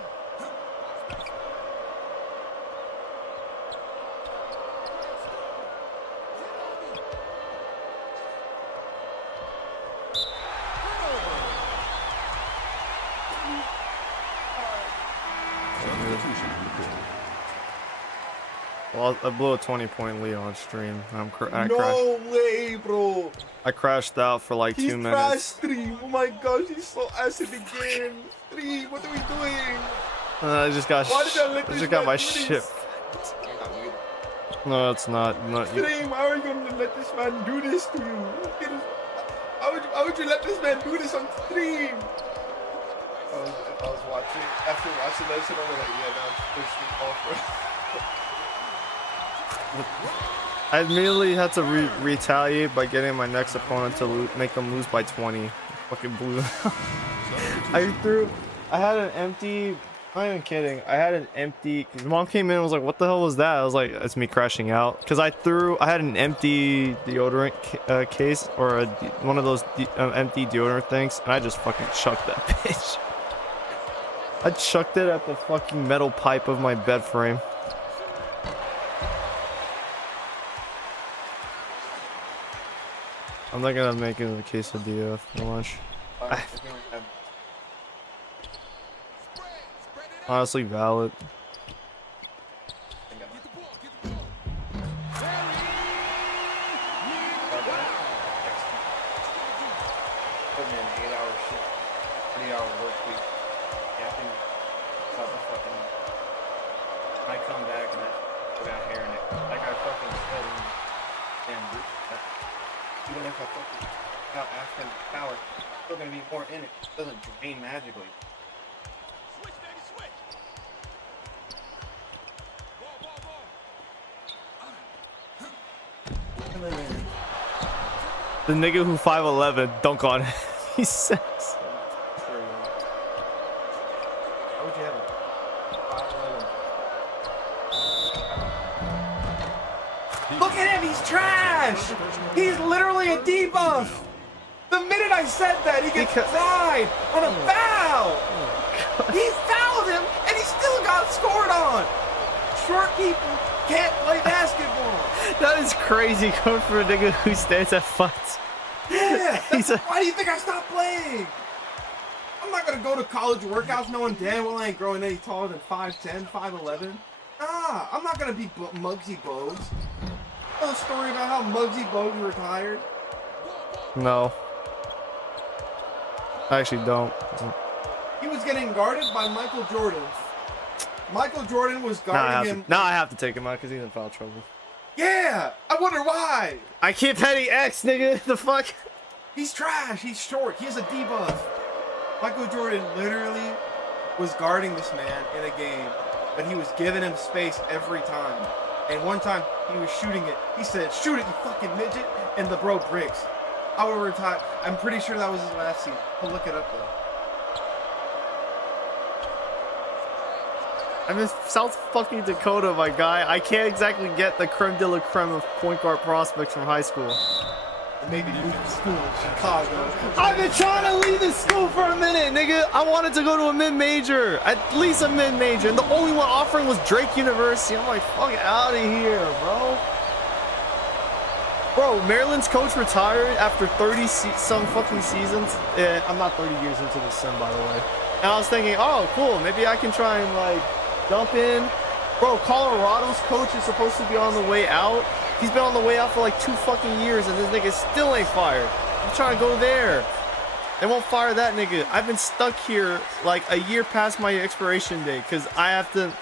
Substitution on the court. Well, I blew a 20-point lead on stream. No way, bro. I crashed out for like He's 2 crashed minutes. stream. Oh my gosh, he's so acid again. Stream, what are we doing? I just got Why did I let this got man my do this? shit. No, it's not. Stream, how are you gonna let this man do this to you? How would you let this man do this on stream? I was watching. After watching that shit, I was like, yeah, now it's stream off. I immediately had to retaliate by getting my next opponent to make them lose by 20. Fucking blew. I had an empty I'm not even kidding. I had an empty. Mom came in and was like, "What the hell was that?" I was like, "It's me crashing out." Because I had an empty deodorant case or one of those empty deodorant things, and I just fucking chucked that bitch. I chucked it at the fucking metal pipe of my bed frame. I'm not gonna make it in the quesadilla for lunch. Honestly, valid. Put me in an 8-hour shift, 3-hour work week. Yapping about the fucking. I come back and I got hair in it. Like I fucking said in damn group. Even if I fucking got African power, still gonna be more in it. It doesn't drain magically. Switch, baby, switch. Ball, ball, ball. The nigga who 5'11" dunk on him. He says. How would you have it? 5'11". Look at him, he's trash! He's literally a debuff! The minute I said that, he gets fried on a foul! He fouled him, and he still got scored on! Short people can't play basketball! That is crazy going for a nigga who stands at 5'. Yeah! Why do you think I stopped playing? I'm not gonna go to college workouts knowing damn well I ain't growing any taller than 5'10", 5'11". Nah, I'm not gonna be Muggsy Bogues. A story about how Muggsy Bogues retired? No. I actually don't. He was getting guarded by Michael Jordan. Michael Jordan was guarding him. Now I have to take him out because he's in foul trouble. Yeah! I wonder why! I keep petty X, nigga. The fuck? He's trash. He's short. He has a debuff. Michael Jordan literally was guarding this man in a game, but he was giving him space every time. And one time, he was shooting it. He said, "Shoot it, you fucking midget!" And the bro bricks. I would retire. I'm pretty sure that was his last season. I'll look it up, though. I'm in South fucking Dakota, my guy. I can't exactly get the creme de la creme of point guard prospects from high school. Maybe move to school in Chicago. I've been trying to leave this school for a minute, nigga. I wanted to go to a mid-major. At least a mid-major. And the only one offering was Drake University. I'm like, fuck out of here, bro. Bro, Maryland's coach retired after 30-some fucking seasons. I'm not 30 years into the sim, by the way. And I was thinking, oh, cool. Maybe I can try and, like, dump in. Bro, Colorado's coach is supposed to be on the way out. He's been on the way out for like 2 fucking years, and this nigga still ain't fired. I'm trying to go there. They won't fire that nigga. I've been stuck here like a year past my expiration date because I have to.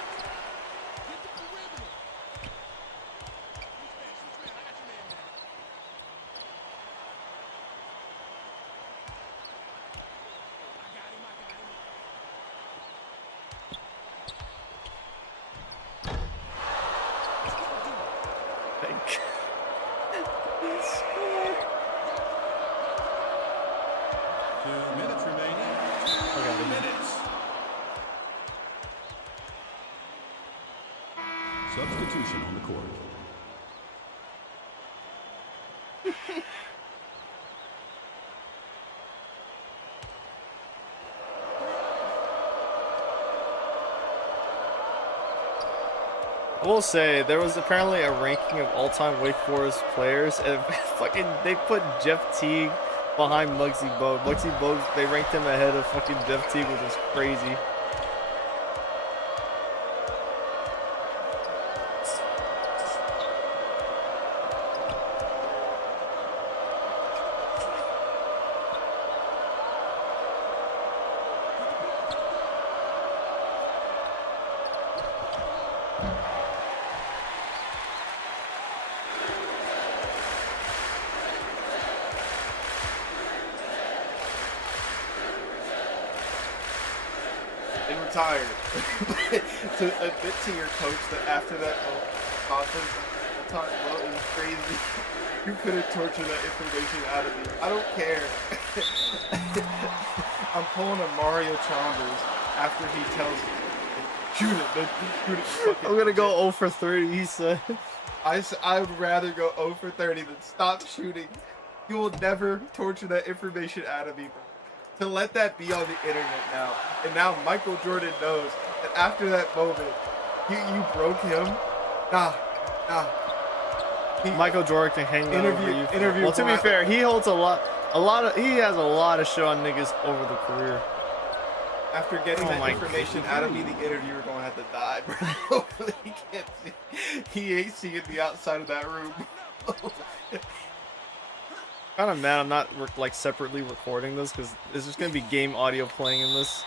Substitution on the court. I will say there was apparently a ranking of all-time Wake Forest players, and fucking they put Jeff Teague behind Muggsy Bogues. Muggsy Bogues, they ranked him ahead of fucking Jeff Teague, which is crazy. Retired. To admit to your coach that after that conference, it was crazy. You couldn't torture that information out of me. I don't care. I'm pulling a Mario Chalmers after he tells shoot it, man. Just shoot it. Fucking I'm gonna go legit. 0 for 30, he said. I would rather go 0 for 30 than stop shooting. You will never torture that information out of me, bro. To let that be on the internet now. And now Michael Jordan knows that after that moment, you broke him. Nah. Michael Jordan can hang that over you. Interview. Well, to be fair, he holds he has a lot of shit on niggas over the career. After getting that my information out of me, the interviewer gonna have to die, bro. He can't see. He ain't seeing the outside of that room. Kind of mad I'm not like separately recording this because there's just gonna be game audio playing in this.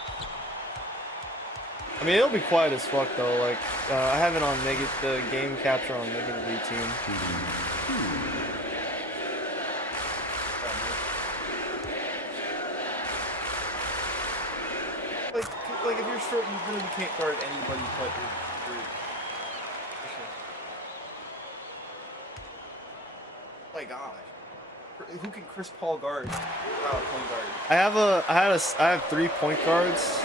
I mean, it'll be quiet as fuck though. Like I have it on the game capture on -18. Like if you're short, you really can't guard anybody but your. My gosh, who can Chris Paul guard? Point guard. I have 3 point guards,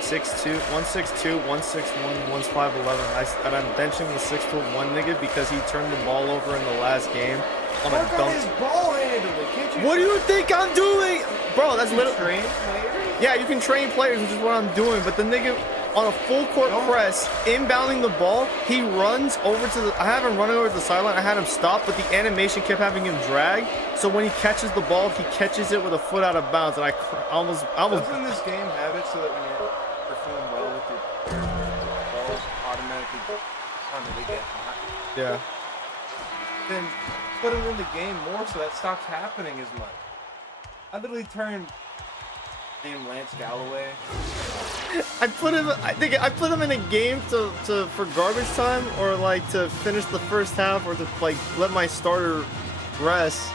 6'2", one 6'2", one 6'1", one's 5'11". And I'm benching the 6'1" nigga because he turned the ball over in the last game on a Work on dunk. his ball handling. Can't you? What do you think I'm doing, bro? That's literally. Train players? Yeah, you can train players, which is what I'm doing. But the nigga on a full court press, inbounding the ball, he runs over to the. I have him running over to the sideline. I had him stop, but the animation kept having him drag. So when he catches the ball, he catches it with a foot out of bounds, and I almost. Doesn't this game have it so that when you're performing well with your balls automatically get hot? Yeah. Then put him in the game more so that stops happening as much. I literally turned named Lance Galloway. I think I put him in a game for garbage time or like to finish the first half or to like let my starter rest.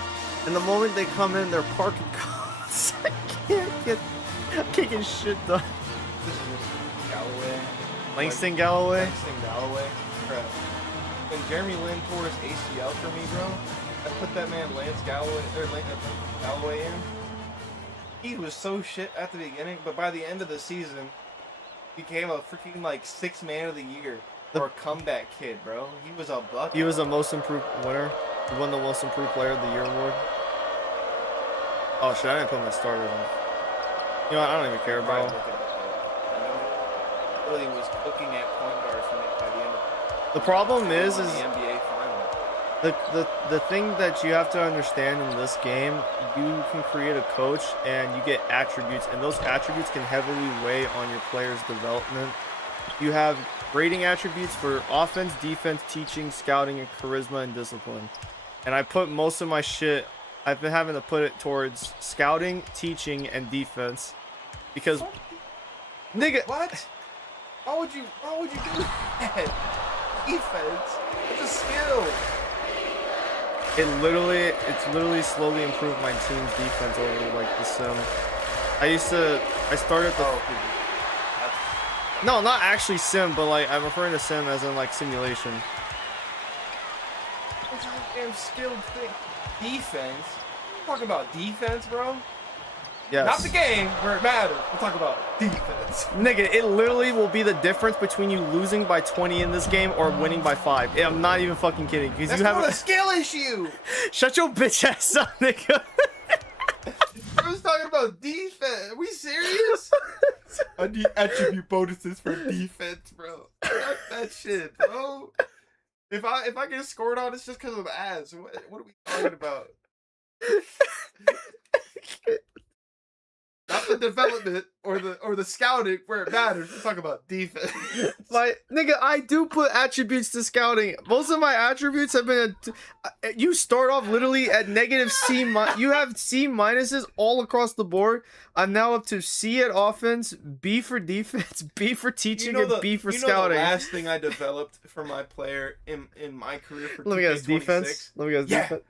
And the moment they come in, they're parking cars. I can't get shit done. This is Galloway. Langston Galloway. Crap. When Jeremy Lin tore his ACL for me, bro, I put that man Lance Galloway in. He was so shit at the beginning, but by the end of the season, became a freaking like 6th man of the year or a comeback kid, bro. He was a bucket. He was a most improved winner. He won the most improved player of the year award. Oh shit! I didn't put my starters in. You know what? I don't even care, bro. Really was looking at point guard for me by the end of The problem is the NBA final. the thing that you have to understand in this game, you can create a coach and you get attributes, and those attributes can heavily weigh on your player's development. You have rating attributes for offense, defense, teaching, scouting, and charisma and discipline. And I put most of my shit, I've been having to put it towards scouting, teaching, and defense. Because, nigga, What? Why would you do that? Defense. It's a skill. it's literally slowly improved my team's defense over like the sim. I started the. No, not actually sim, but like I'm referring to sim as in like simulation. It's a damn skilled thing. Defense? We're talking about defense, bro? Yes. Not the game where it matters. We're talking about defense. Nigga, it literally will be the difference between you losing by 20 in this game or winning by 5. I'm not even fucking kidding. Because That's you have not a skill issue. Shut your bitch ass up, nigga. I was talking about defense. Are we serious? I need attribute bonuses for defense, bro. Fuck that shit, bro. If I get scored on, it's just because of ass. What are we talking about? Not the development or the scouting where it matters. We're talking about defense. Nigga, I do put attributes to scouting. Most of my attributes have been. You start off literally at negative C. You have C minuses all across the board. I'm now up to C at offense, B for defense, B for teaching, and B for scouting. The last thing I developed for my player in my career for Let me guess, defense. Defense.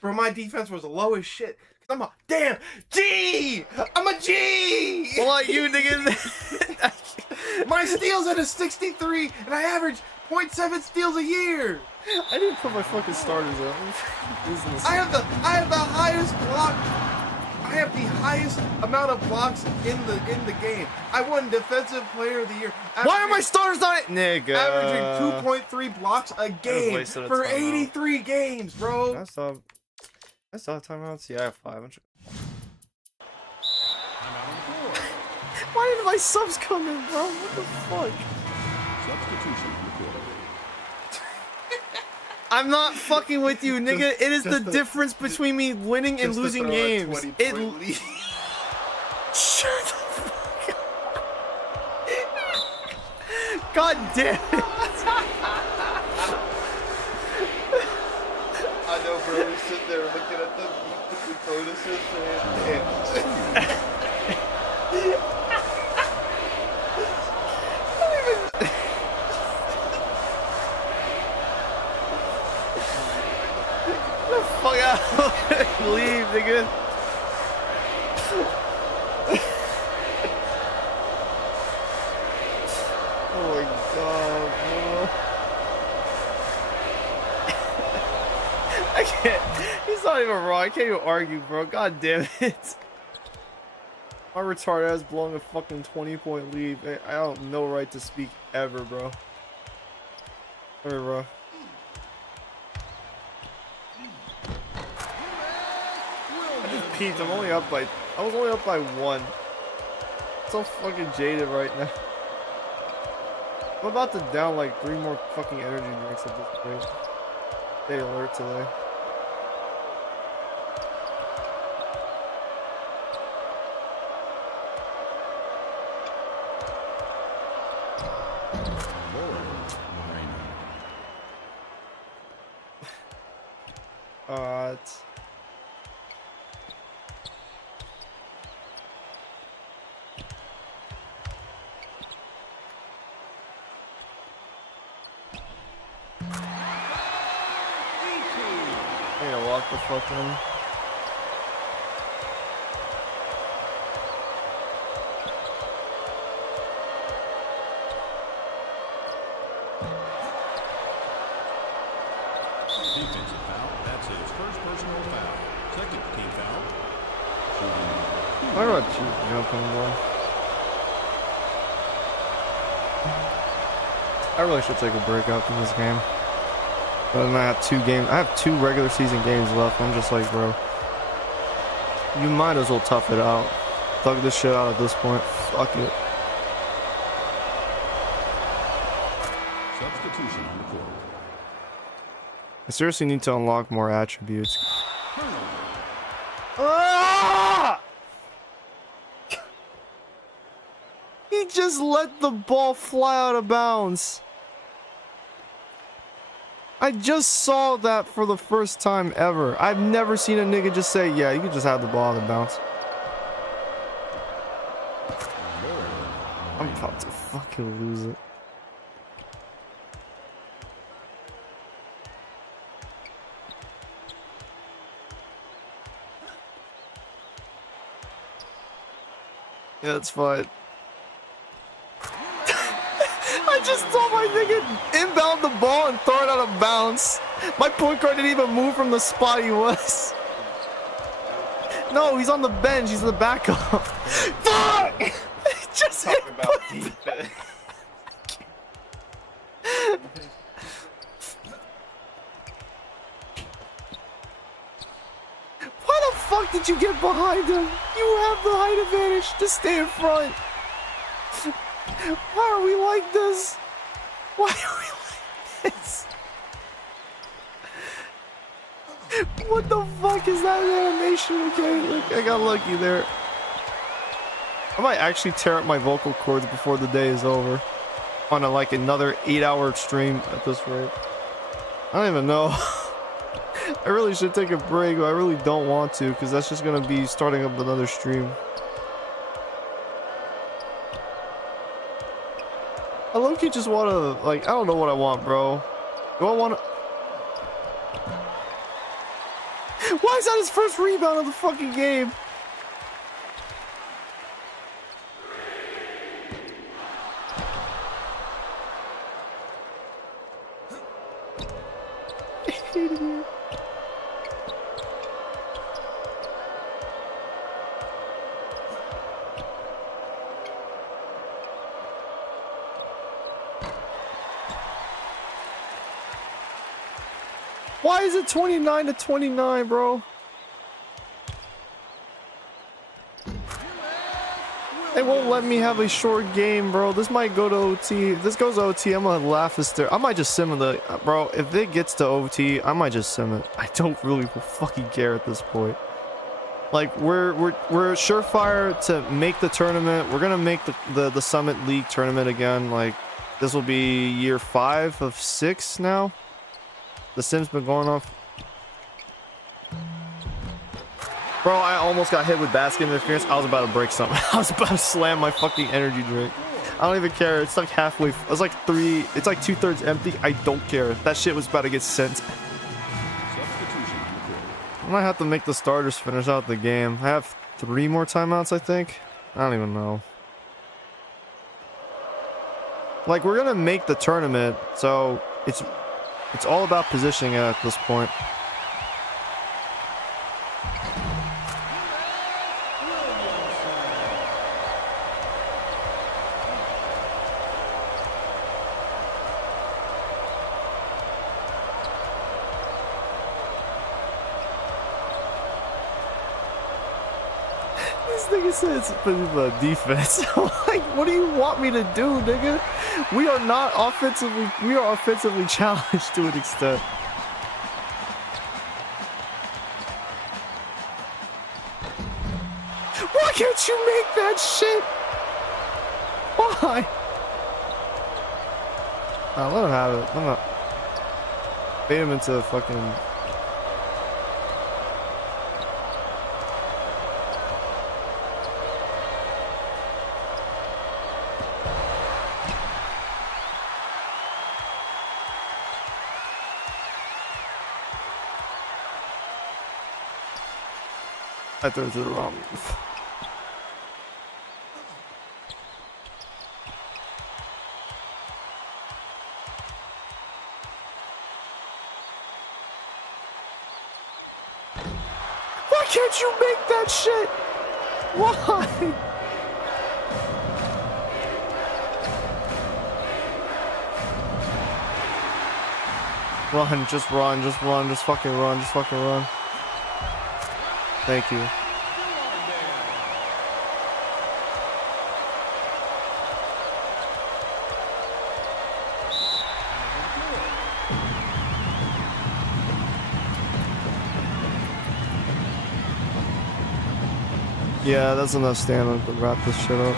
Bro, my defense was low as shit. I'm a damn G! I'm a G! Well, like you, nigga. My steals at a 63, and I average 0.7 steals a year. I didn't put my fucking starters up. I have the highest block. I have the highest amount of blocks in the game. I won Defensive Player of the Year. Why are my starters not? Nigga. Averaging 2.3 blocks a game wasted a for timeout. 83 games, bro. I saw timeouts. Yeah, I have 5. Why did my subs come in, bro? What the fuck? Substitution recorded. I'm not fucking with you, nigga. It is the difference between me winning and losing games. It. Shut the fuck up. God damn it. I know, bro. We're sitting there looking at the bonuses and Fuck out. Leave, nigga. Oh my god, bro. I can't. He's not even wrong. I can't even argue, bro. God damn it. My retarded ass blowing a fucking 20-point lead. I don't no right to speak ever, bro. Ever, bro. I was only up by 1. So fucking jaded right now. I'm about to down like 3 more fucking energy drinks at this point. Stay alert today. I gotta walk the fuck in. Defensive foul. That's his first personal foul. Second team foul. Shooting. Why do I keep jumping, bro? I really should take a break after this game. But then I have 2 games. I have 2 regular season games left. I'm just like, bro, you might as well tough it out. Thug this shit out at this point. Fuck it. Substitution on the court. I seriously need to unlock more attributes. Ah! He just let the ball fly out of bounds. I just saw that for the first time ever. I've never seen a nigga just say, yeah, you can just have the ball out of bounds. I'm about to fucking lose it. Yeah, that's fine. I just saw my nigga inbound the ball and throw it out of bounds. My point guard didn't even move from the spot he was. No, he's on the bench. He's the backup. Fuck! Just talking about defense. Why the fuck did you get behind him? You have the height advantage. Just stay in front. Why are we like this? Why are we like this? What the fuck is that animation? Okay, look, I got lucky there. I might actually tear up my vocal cords before the day is over. On like another 8-hour stream at this rate. I don't even know. I really should take a break, but I really don't want to, because that's just gonna be starting up another stream. I low-key just wanna, like, I don't know what I want, bro. Do I wanna... Why is that his first rebound of the fucking game? Why is it 29-29, bro? They won't let me have a short game, bro. This might go to OT. If this goes to OT, I'm gonna laugh hysterically. I might just sim the, bro. If it gets to OT, I might just sim it. I don't really fucking care at this point. Like we're surefire to make the tournament. We're gonna make the Summit League tournament again. Like this will be year 5 of 6 now. The sim's been going on. Bro, I almost got hit with basket interference. I was about to break something. I was about to slam my fucking energy drink. I don't even care. It's like halfway. It's like 2/3 empty. I don't care. That shit was about to get sent. I might have to make the starters finish out the game. I have 3 more timeouts, I think. I don't even know. Like, we're gonna make the tournament, so it's all about positioning at this point. This nigga said it's a defense. Like, what do you want me to do, nigga? We are not offensively. We are offensively challenged to an extent. Why can't you make that shit? Why? Let him have it. I'm not. Bait him into fucking. I threw it to the wrong. Why can't you make that shit? Why? Run, just run, just run, just fucking run, just fucking run. Thank you. Yeah, that's enough stamina to wrap this shit up.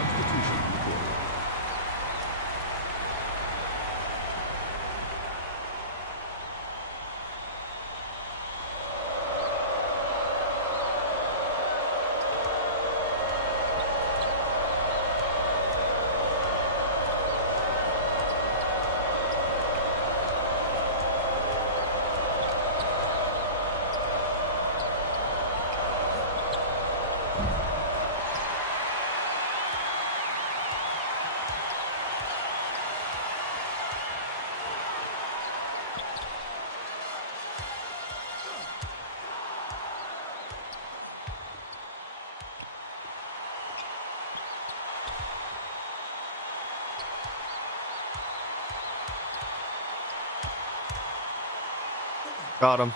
Got him.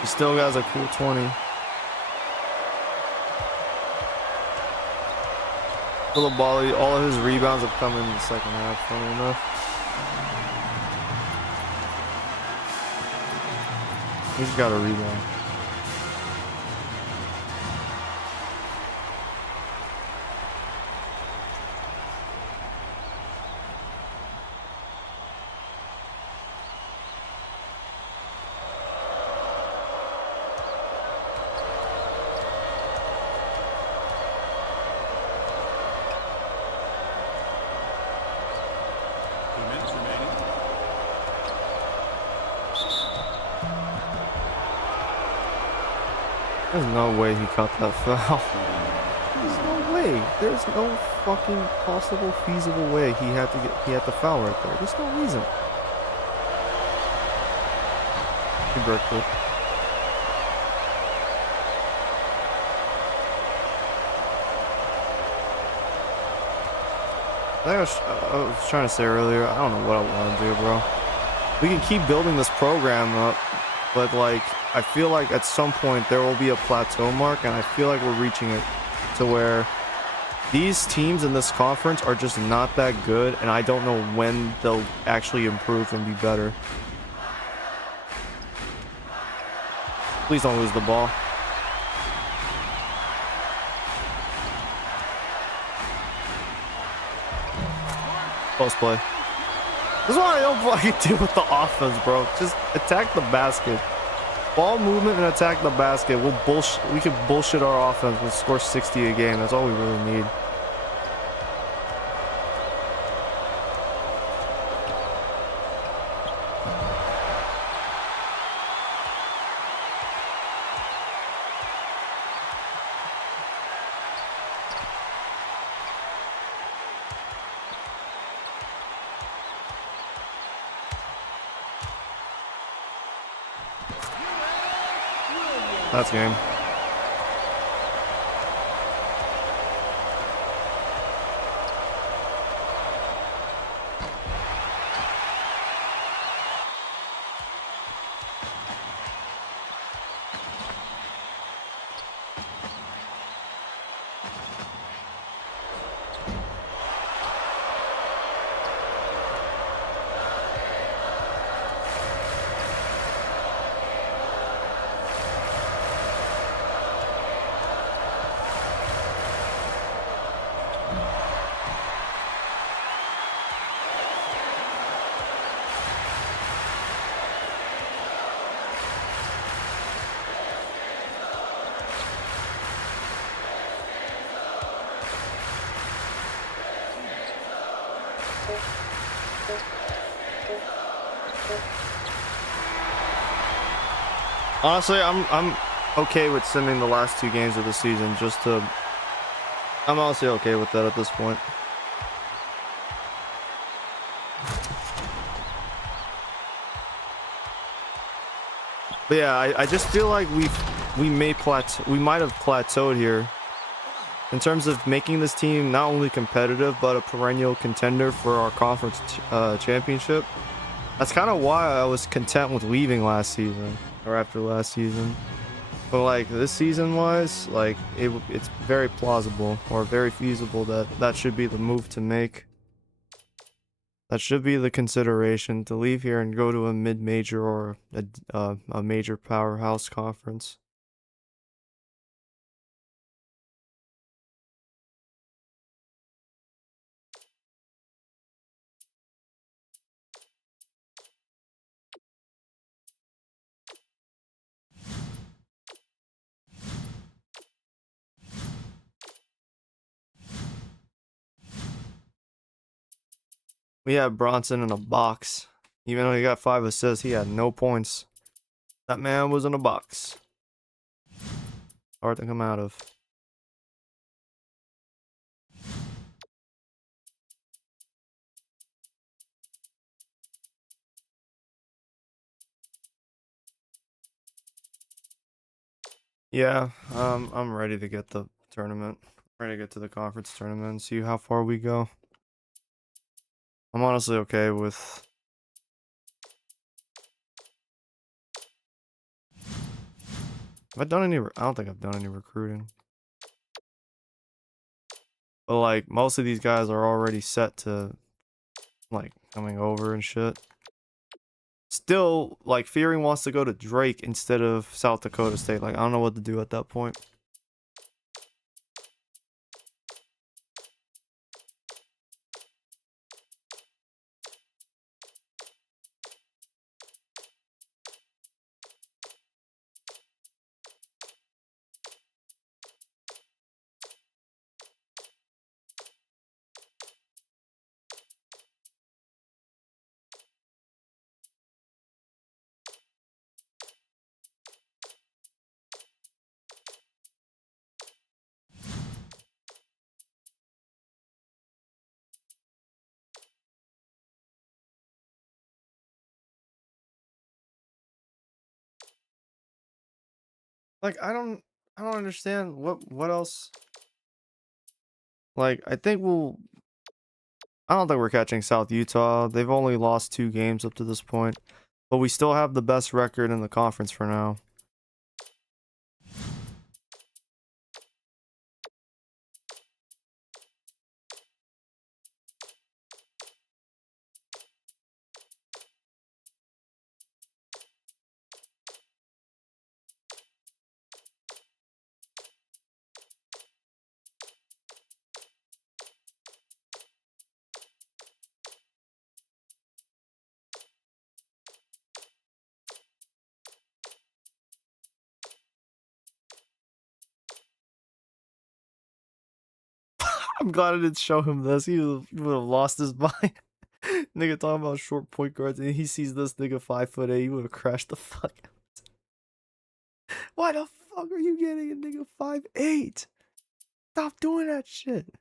He still has a cool 20. Little Bally, all of his rebounds have come in the second half, funny enough. He's got a rebound. There's no way he caught that foul. There's no way. There's no fucking possible, feasible way he had the foul right there. There's no reason. He broke it. I was trying to say earlier, I don't know what I want to do, bro. we can keep building this program up, but like I feel like at some point there will be a plateau mark, and I feel like we're reaching it to where these teams in this conference are just not that good, and I don't know when they'll actually improve and be better. Please don't lose the ball. Post play. This is why I don't fucking deal with the offense, bro. Just attack the basket. Ball movement and attack the basket. We can bullshit our offense. We'll score 60 a game. That's all we really need. That's game. Honestly, I'm okay with simming the last 2 games of the season just to. I'm honestly okay with that at this point. But yeah, I just feel like we might have plateaued here in terms of making this team not only competitive but a perennial contender for our conference championship. That's kind of why I was content with leaving last season or after last season. But like this season wise, like it's very plausible or very feasible that that should be the move to make. That should be the consideration to leave here and go to a mid-major or a major powerhouse conference. We had Bronson in a box. Even though he got 5 assists, he had no points. That man was in a box. Hard to come out of. Yeah, I'm ready to get the tournament. Ready to get to the conference tournament and see how far we go. I'm honestly okay with. Have I done any? I don't think I've done any recruiting. But like most of these guys are already set to like coming over and shit. Still, like Fearing wants to go to Drake instead of South Dakota State. Like I don't know what to do at that point. Like I don't understand what else. Like I think I don't think we're catching South Utah. They've only lost 2 games up to this point, but we still have the best record in the conference for now. I'm glad I didn't show him this. He would have lost his mind. Nigga talking about short point guards, and he sees this nigga 5'8". He would have crashed the fuck out. Why the fuck are you getting a nigga 5'8"? Stop doing that shit.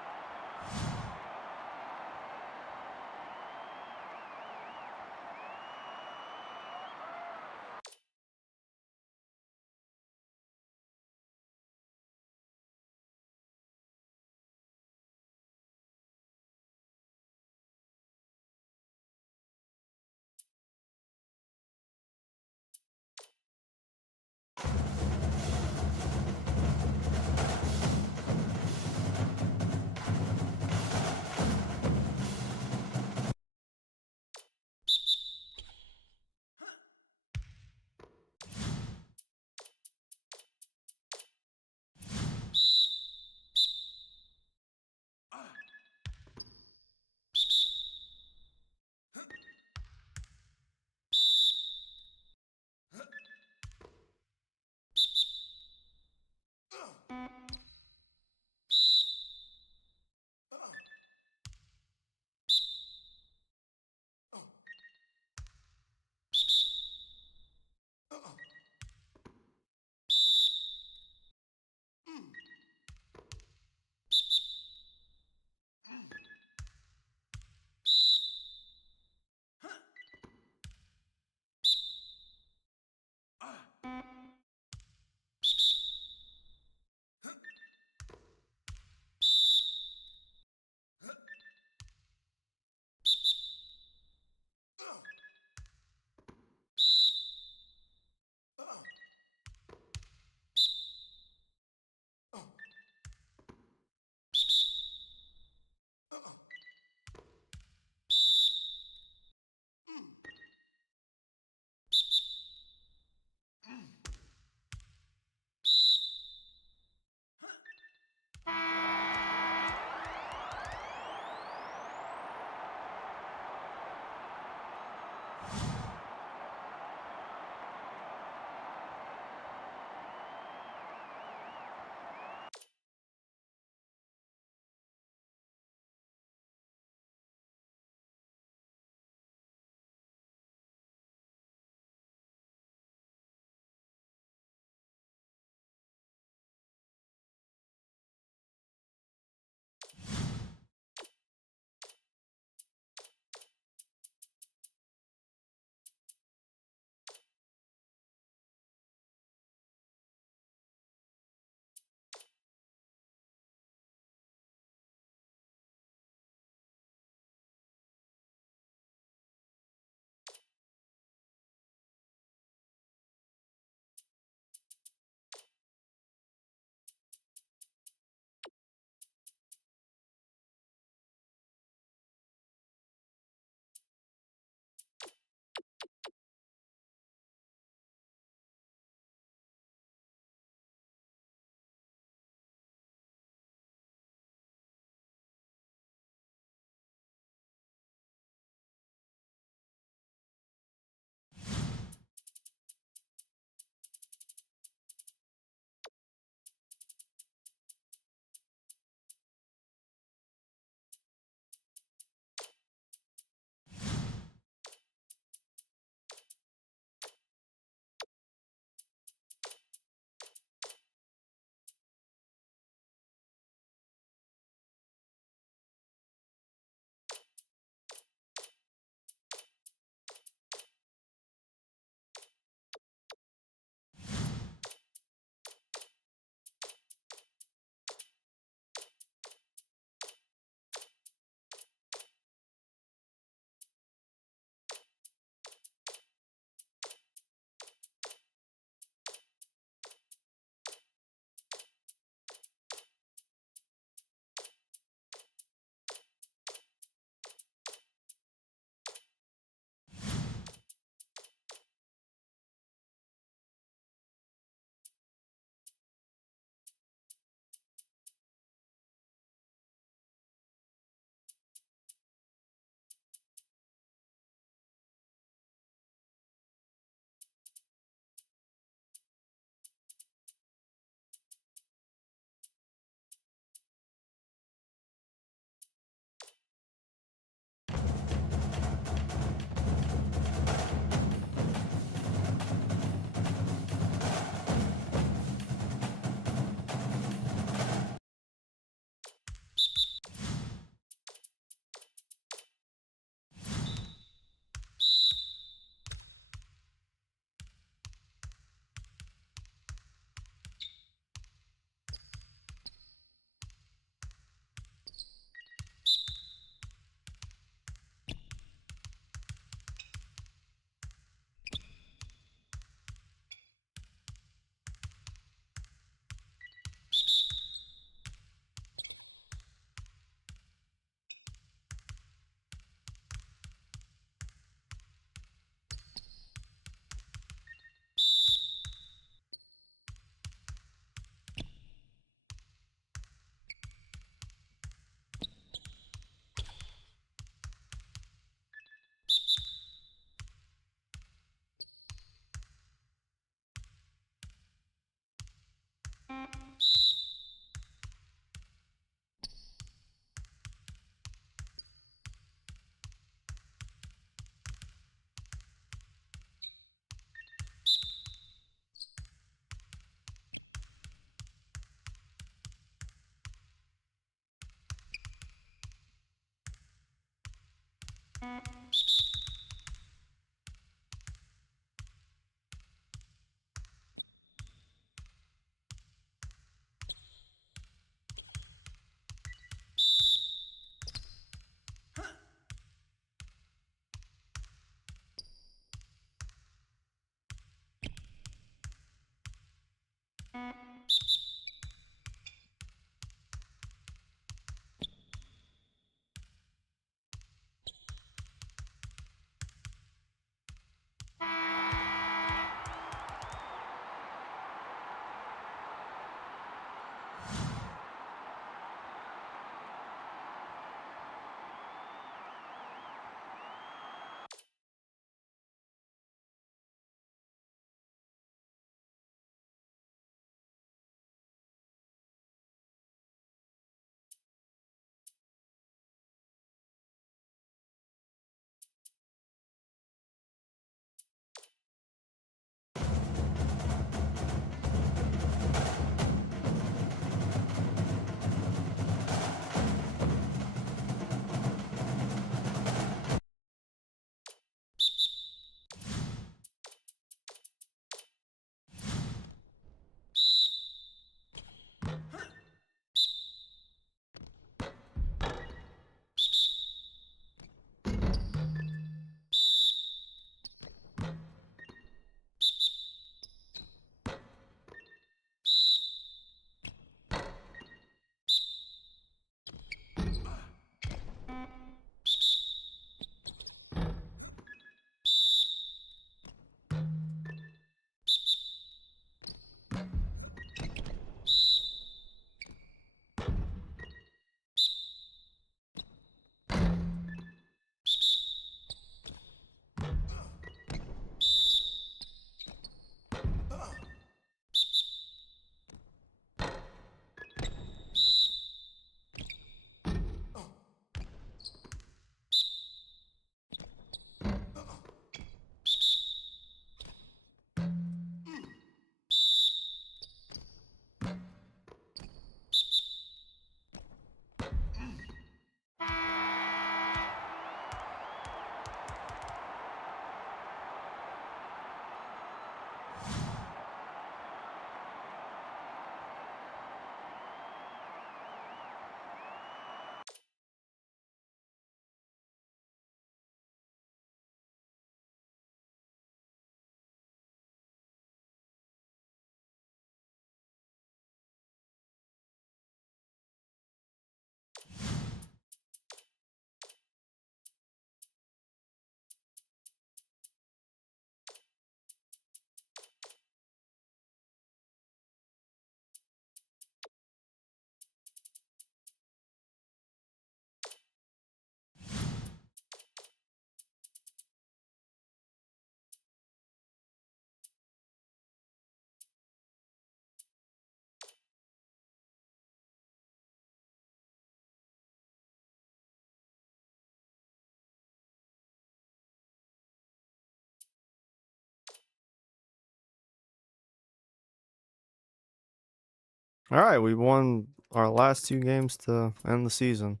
All right, we won our last 2 games to end the season.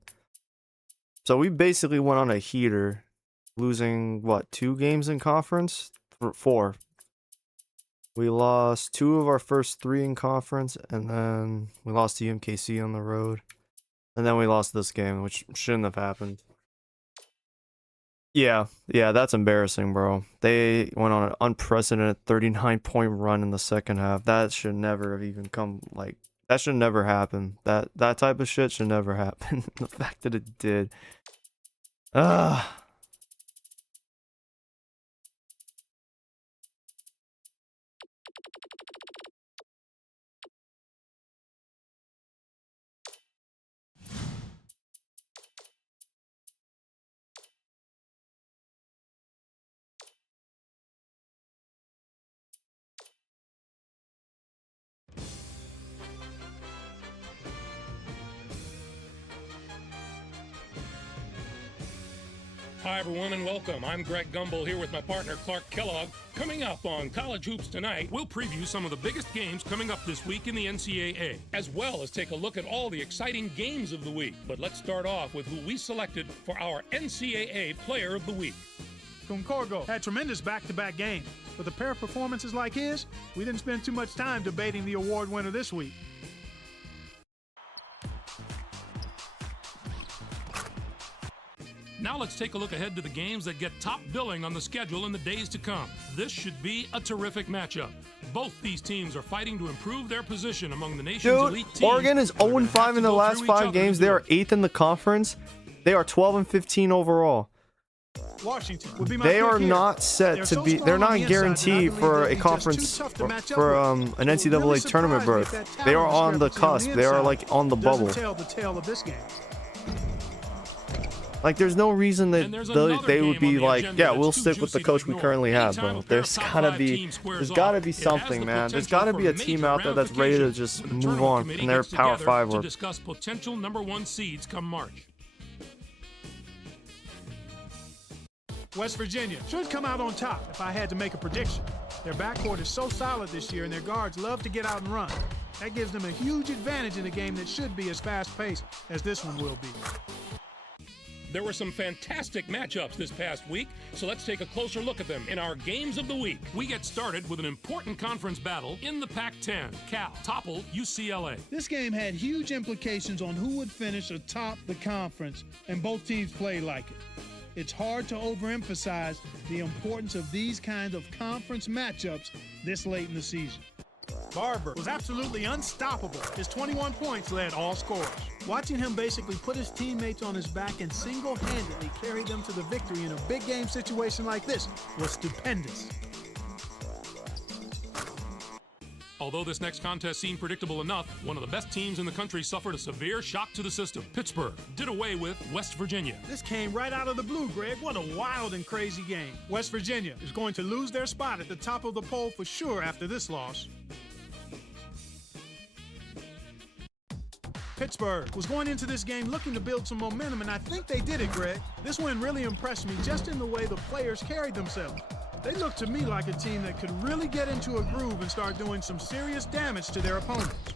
So we basically went on a heater, losing what, 2 games in conference? 4. We lost 2 of our first 3 in conference, and then we lost to UMKC on the road. And then we lost this game, which shouldn't have happened. Yeah, that's embarrassing, bro. They went on an unprecedented 39-point run in the second half. That should never have even come, like, that should never happen. That type of shit should never happen. The fact that it did. Ah. Hi, everyone, and welcome. I'm Greg Gumbel here with my partner, Clark Kellogg. Coming up on College Hoops Tonight, we'll preview some of the biggest games coming up this week in the NCAA, as well as take a look at all the exciting games of the week. But let's start off with who we selected for our NCAA Player of the Week. Concorgo had tremendous back-to-back games. With a pair of performances like his, we didn't spend too much time debating the award winner this week. Now let's take a look ahead to the games that get top billing on the schedule in the days to come. This should be a terrific matchup. Both these teams are fighting to improve their position among the nation's elite teams. Oregon is 0-5 in the last 5 games. They are 8th in the conference. They are 12-15 overall. Washington would be my They pick are here. not set to be. They're not guaranteed for a conference for an NCAA tournament berth. They are on the cusp. They are like on the bubble. Tell the tale of this game. Like, there's no reason that they would be like, yeah, we'll stick with the coach we currently have, bro. There's gotta be something, man. There's gotta be a team out there that's ready to just move on in their Power 5 to work. discuss potential #1 seeds come March. West Virginia should come out on top if I had to make a prediction. Their backcourt is so solid this year and their guards love to get out and run. That gives them a huge advantage in a game that should be as fast-paced as this one will be. There were some fantastic matchups this past week, so let's take a closer look at them in our Games of the Week. We get started with an important conference battle in the Pac-10. Cal toppled UCLA. This game had huge implications on who would finish atop the conference, and both teams played like it. It's hard to overemphasize the importance of these kinds of conference matchups this late in the season. Barber was absolutely unstoppable. His 21 points led all scorers. Watching him basically put his teammates on his back and single-handedly carry them to the victory in a big game situation like this was stupendous. Although this next contest seemed predictable enough, one of the best teams in the country suffered a severe shock to the system. Pittsburgh did away with West Virginia. This came right out of the blue, Greg. What a wild and crazy game. West Virginia is going to lose their spot at the top of the poll for sure after this loss. Pittsburgh was going into this game looking to build some momentum, and I think they did it, Greg. This win really impressed me just in the way the players carried themselves. They looked to me like a team that could really get into a groove and start doing some serious damage to their opponents.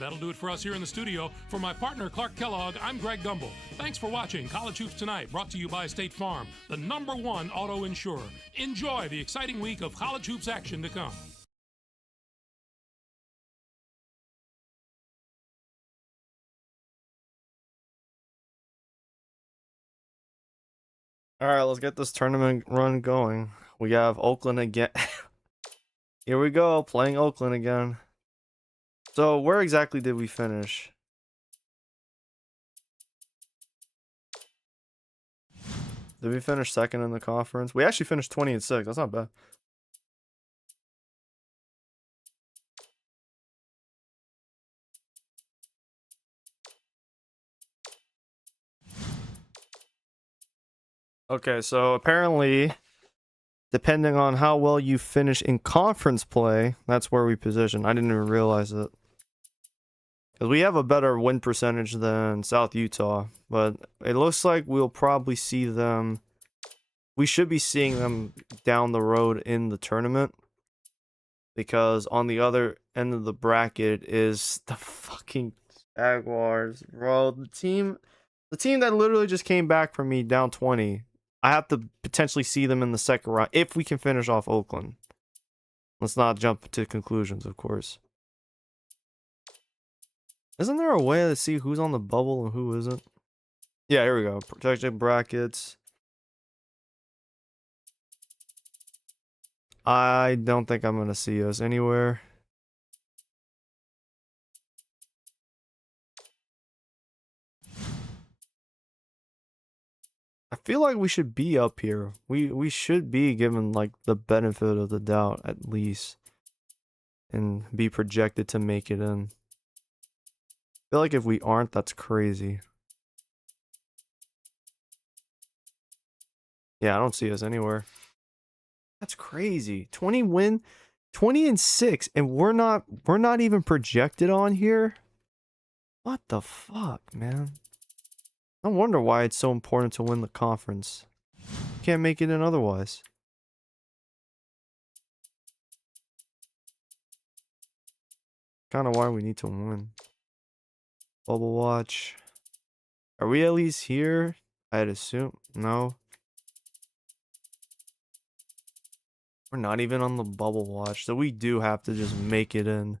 That'll do it for us here in the studio. For my partner, Clark Kellogg, I'm Greg Gumbel. Thanks for watching College Hoops Tonight, brought to you by State Farm, the #1 auto insurer. Enjoy the exciting week of college hoops action to come. All right, let's get this tournament run going. We have Oakland again. Here we go, playing Oakland again. So where exactly did we finish? Did we finish second in the conference? We actually finished 20-6. That's not bad. Okay, so apparently, depending on how well you finish in conference play, that's where we position. I didn't even realize it. Because we have a better win percentage than South Utah, but it looks like we'll probably see them. We should be seeing them down the road in the tournament. Because on the other end of the bracket is the fucking Jaguars, bro. The team that literally just came back from me down 20. I have to potentially see them in the second round if we can finish off Oakland. Let's not jump to conclusions, of course. Isn't there a way to see who's on the bubble and who isn't? Yeah, here we go. Protected brackets. I don't think I'm going to see us anywhere. I feel like we should be up here. We should be given like the benefit of the doubt at least. And be projected to make it in. I feel like if we aren't, that's crazy. Yeah, I don't see us anywhere. That's crazy. 20-6 and we're not even projected on here? What the fuck, man? I wonder why it's so important to win the conference. Can't make it in otherwise. Kind of why we need to win. Bubble watch. Are we at least here? I'd assume. No. We're not even on the bubble watch, so we do have to just make it in.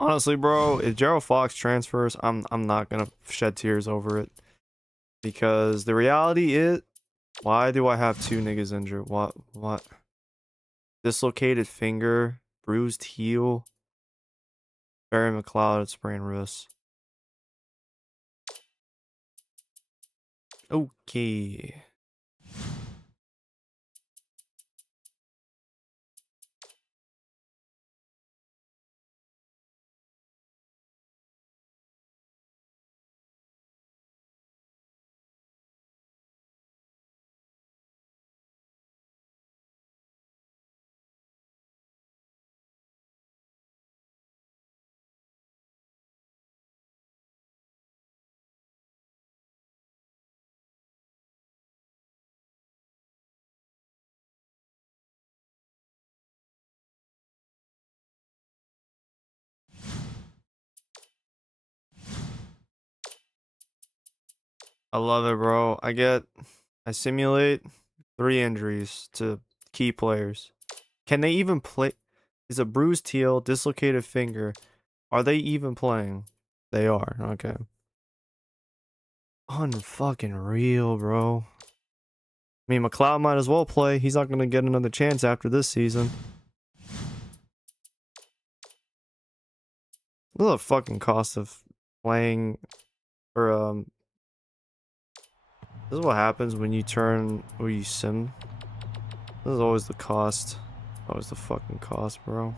Honestly, bro, if Gerald Fox transfers, I'm not gonna shed tears over it. Because the reality is, why do I have 2 niggas injured? What? Dislocated finger, bruised heel, Barry McLeod, sprained wrist. Okay. I love it, bro. I simulate 3 injuries to key players. Can they even play? Is a bruised heel, dislocated finger. Are they even playing? They are. Okay. Unfucking real, bro. I mean, McLeod might as well play. He's not going to get another chance after this season. What's the fucking cost of playing or this is what happens when you turn or you sim. This is always the cost. Always the fucking cost, bro.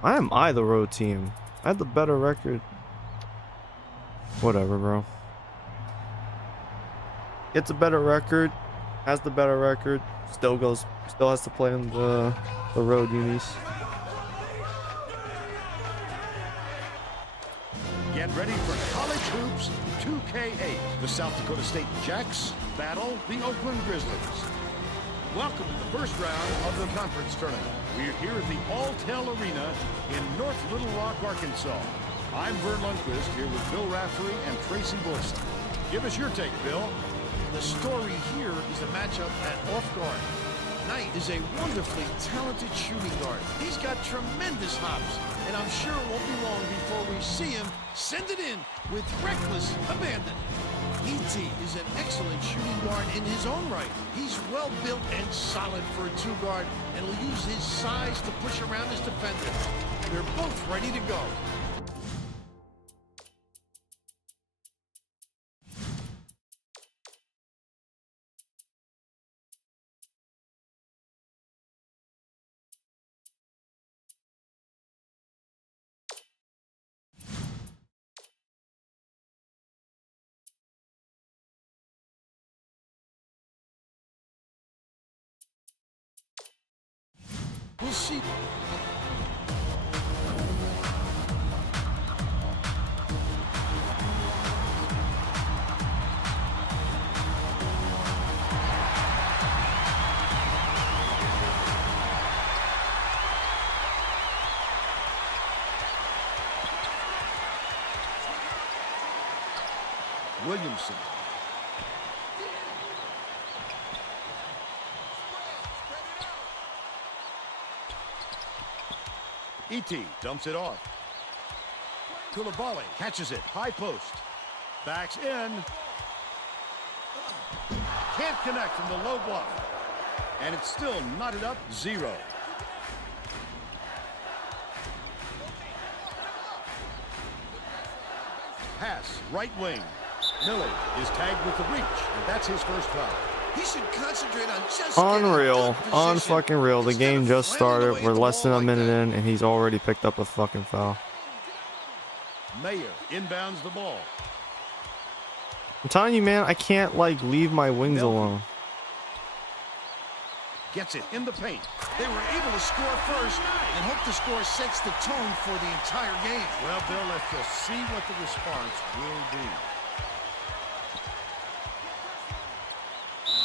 Why am I the road team? I had the better record. Whatever, bro. Gets a better record. Has the better record. Still has to play in the road unis. Get ready for College Hoops 2K8. The South Dakota State Jacks battle the Oakland Grizzlies. Welcome to the first round of the conference tournament. We're here at the Alltel Arena in North Little Rock, Arkansas. I'm Vern Lundquist here with Bill Raftery and Tracy Wilson. Give us your take, Bill. The story here is a matchup at off guard. Knight is a wonderfully talented shooting guard. He's got tremendous hops, and I'm sure it won't be long before we see him send it in with reckless abandon. E.T. is an excellent shooting guard in his own right. He's well built and solid for a 2-guard, and will use his size to push around his defender. They're both ready to go. We'll see. Williamson. E.T. dumps it off. Koulibaly catches it. High post. Backs in. Can't connect from the low block. And it's still knotted up 0. Pass, right wing. Miller is tagged with the reach, and that's his first foul. He should concentrate on just Unreal. Unfucking real. The game just started. We're less than a minute in, and he's already picked up a fucking foul. Mayer inbounds the ball. I'm telling you, man, I can't, like, leave my wings alone. Gets it in the paint. They were able to score first and hope the score sets the tone for the entire game. Well, Bill, let's just see what the response will be.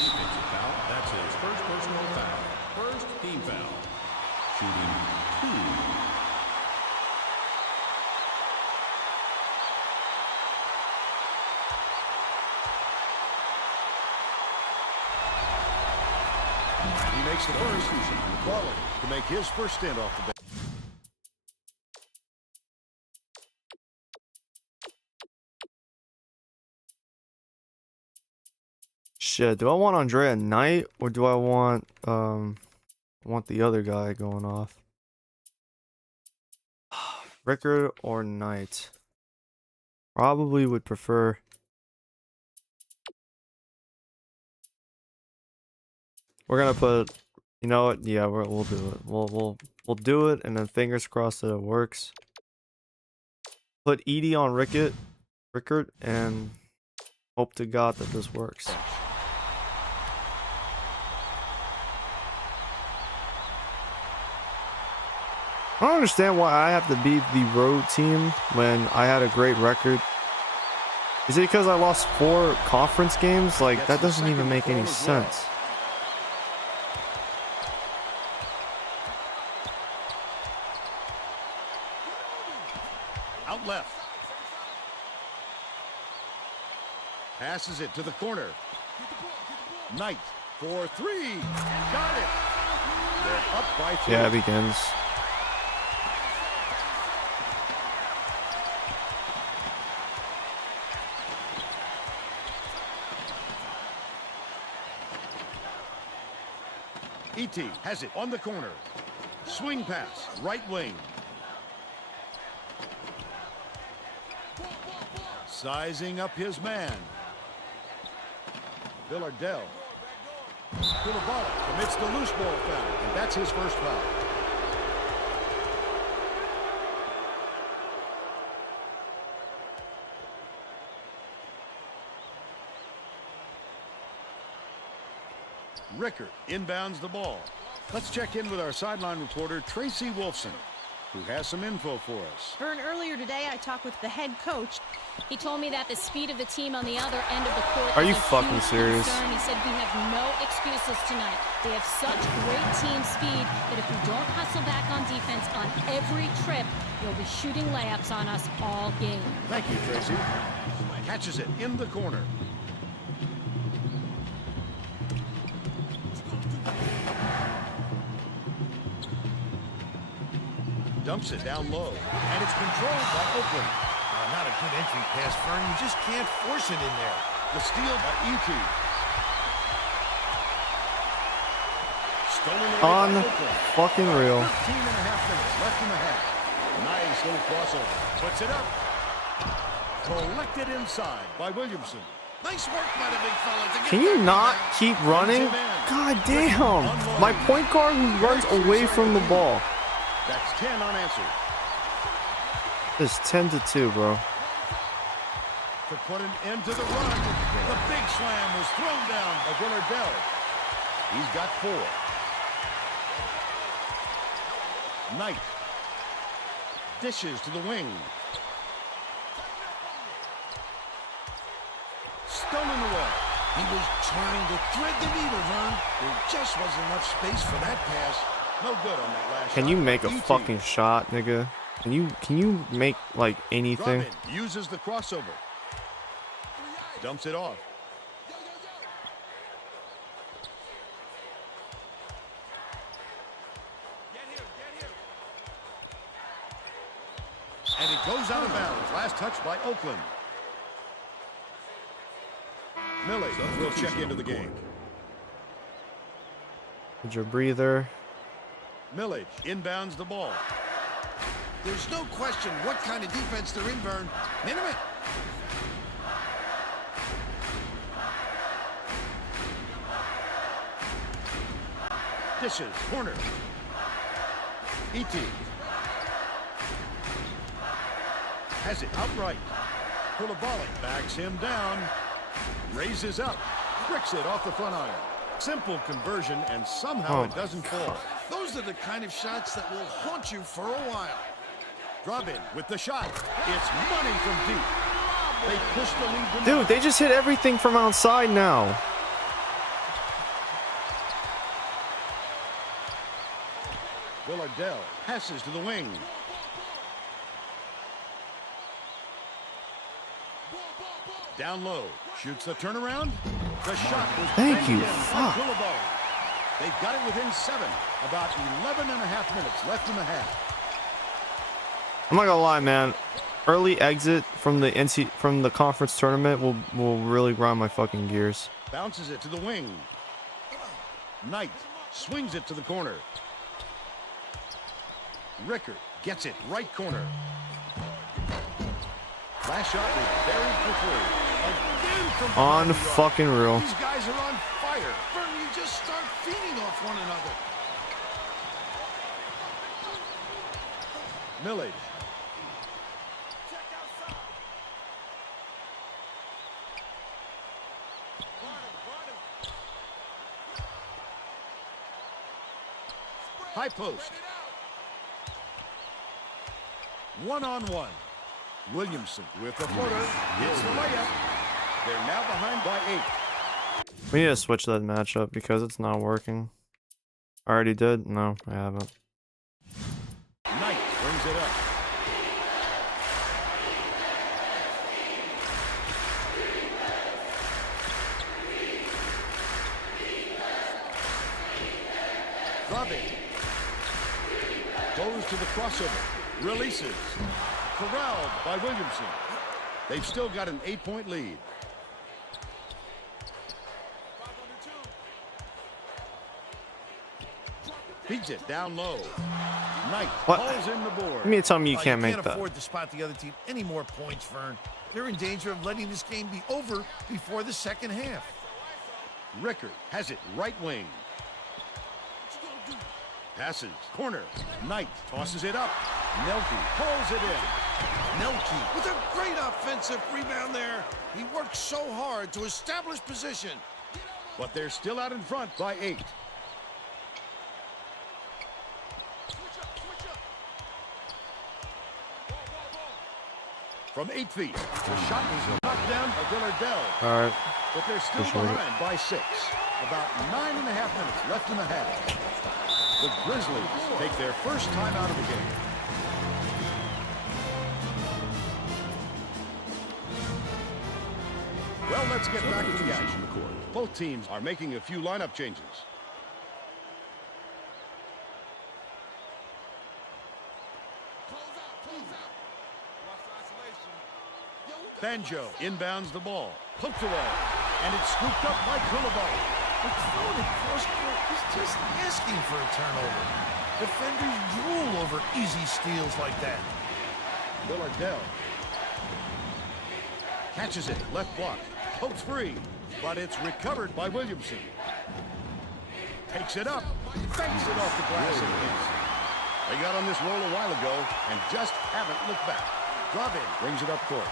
Defensive foul. That's his first personal foul. First team foul. Shooting 2. He makes the first. Quality to make his first stint off the bench. Shit, do I want Andrea Knight or do I want the other guy going off? Rickard or Knight? Probably would prefer. We're gonna put. You know what? Yeah, we'll do it. We'll do it, and then fingers crossed that it works. Put Edie on Rickard, and hope to God that this works. I don't understand why I have to be the road team when I had a great record. Is it because I lost 4 conference games? Like, that doesn't even make any sense. Out left. Passes it to the corner. Knight for 3. Got it. They're up by 3. Yeah, it begins. E.T. has it on the corner. Swing pass, right wing. Sizing up his man. Villardell. Koulibaly commits the loose ball foul, and that's his first foul. Rickard inbounds the ball. Let's check in with our sideline reporter, Tracy Wolfson, who has some info for us. Vern, earlier today I talked with the head coach. He told me that the speed of the team on the other end of the court Are is you a fucking huge serious? concern. He said we have no excuses tonight. They have such great team speed that if we don't hustle back on defense on every trip, they'll be shooting layups on us all game. Thank you, Tracy. Catches it in the corner. Dumps it down low, and it's controlled by Oakland. Not a good entry pass, Vern. You just can't force it in there. The steal by E.T. Stolen away by Oakland. Fucking real. 13 and a half minutes left in the half. Nice little crossover. Puts it up. Collected inside by Williamson. Nice work by the big fella to get Can you that not rebound. keep running? God damn. My point guard who runs away from the ball. That's 10 unanswered. It's 10-2, bro. To put an end to the run. The big slam was thrown down by Villardell. He's got 4. Knight dishes to the wing. Stolen away. He was trying to thread the needle, Vern. There just wasn't enough space for that pass. No good on that last shot. Can you make a E.T. fucking shot, nigga? Can you make like anything? Robin uses the crossover. Dumps it off. And it goes out of bounds. Last touch by Oakland. Millie will check into the game. Hold your breather. Millage inbounds the ball. There's no question what kind of defense they're in, Vern. Minute. Dishes, corner. E.T. has it outright. Koulibaly backs him down. Raises up. Bricks it off the front iron. Simple conversion, and somehow it doesn't fall. Those are the kind of shots that will haunt you for a while. Robin with the shot. It's money from deep. They push the lead to Dude, they just hit everything from outside now. Villardell passes to the wing. Down low. Shoots the turnaround. The shot was Thank you. banked in by Fuck. Koulibaly. They've got it within 7. About 11 and a half minutes left in the half. I'm not gonna lie, man. Early exit from the conference tournament will really grind my fucking gears. Bounces it to the wing. Knight swings it to the corner. Rickard gets it right corner. Last shot was buried quickly. Again from On behind the arc. fucking real. These guys are on fire. Vern, you just start feeding off one another. Millage. High post. 1-on-1. Williamson with the floater. Hits the layup. They're now behind by 8. We need to switch that matchup because it's not working. I already did? No, I haven't. Knight brings it up. Robin goes to the crossover. Releases. Corralled by Williamson. They've still got an 8-point lead. Feeds it down low. Knight What? hauls in the board. You mean to tell me you can't make can't that? afford to spot the other team any more points, Vern. They're in danger of letting this game be over before the second half. Rickard has it right wing. Passes. Corner. Knight tosses it up. Nelke pulls it in. Nelke with a great offensive rebound there. He worked so hard to establish position. But they're still out in front by 8. From 8 feet, the shot was knocked down by Villardell. All right. But they're still Appreciate it. behind by 6. About 9 and a half minutes left in the half. The Grizzlies take their first time out of the game. Well, let's get back to the action. Both teams are making a few lineup changes. Banjo inbounds the ball. Poked away. And it's scooped up by Koulibaly. But throwing it cross court is just asking for a turnover. Defenders drool over easy steals like that. Villardell catches it. Left block. Pokes free. But it's recovered by Williamson. Takes it up. Banks it off the glass and hits. They got on this roll a while ago and just haven't looked back. Drop in. Brings it up court.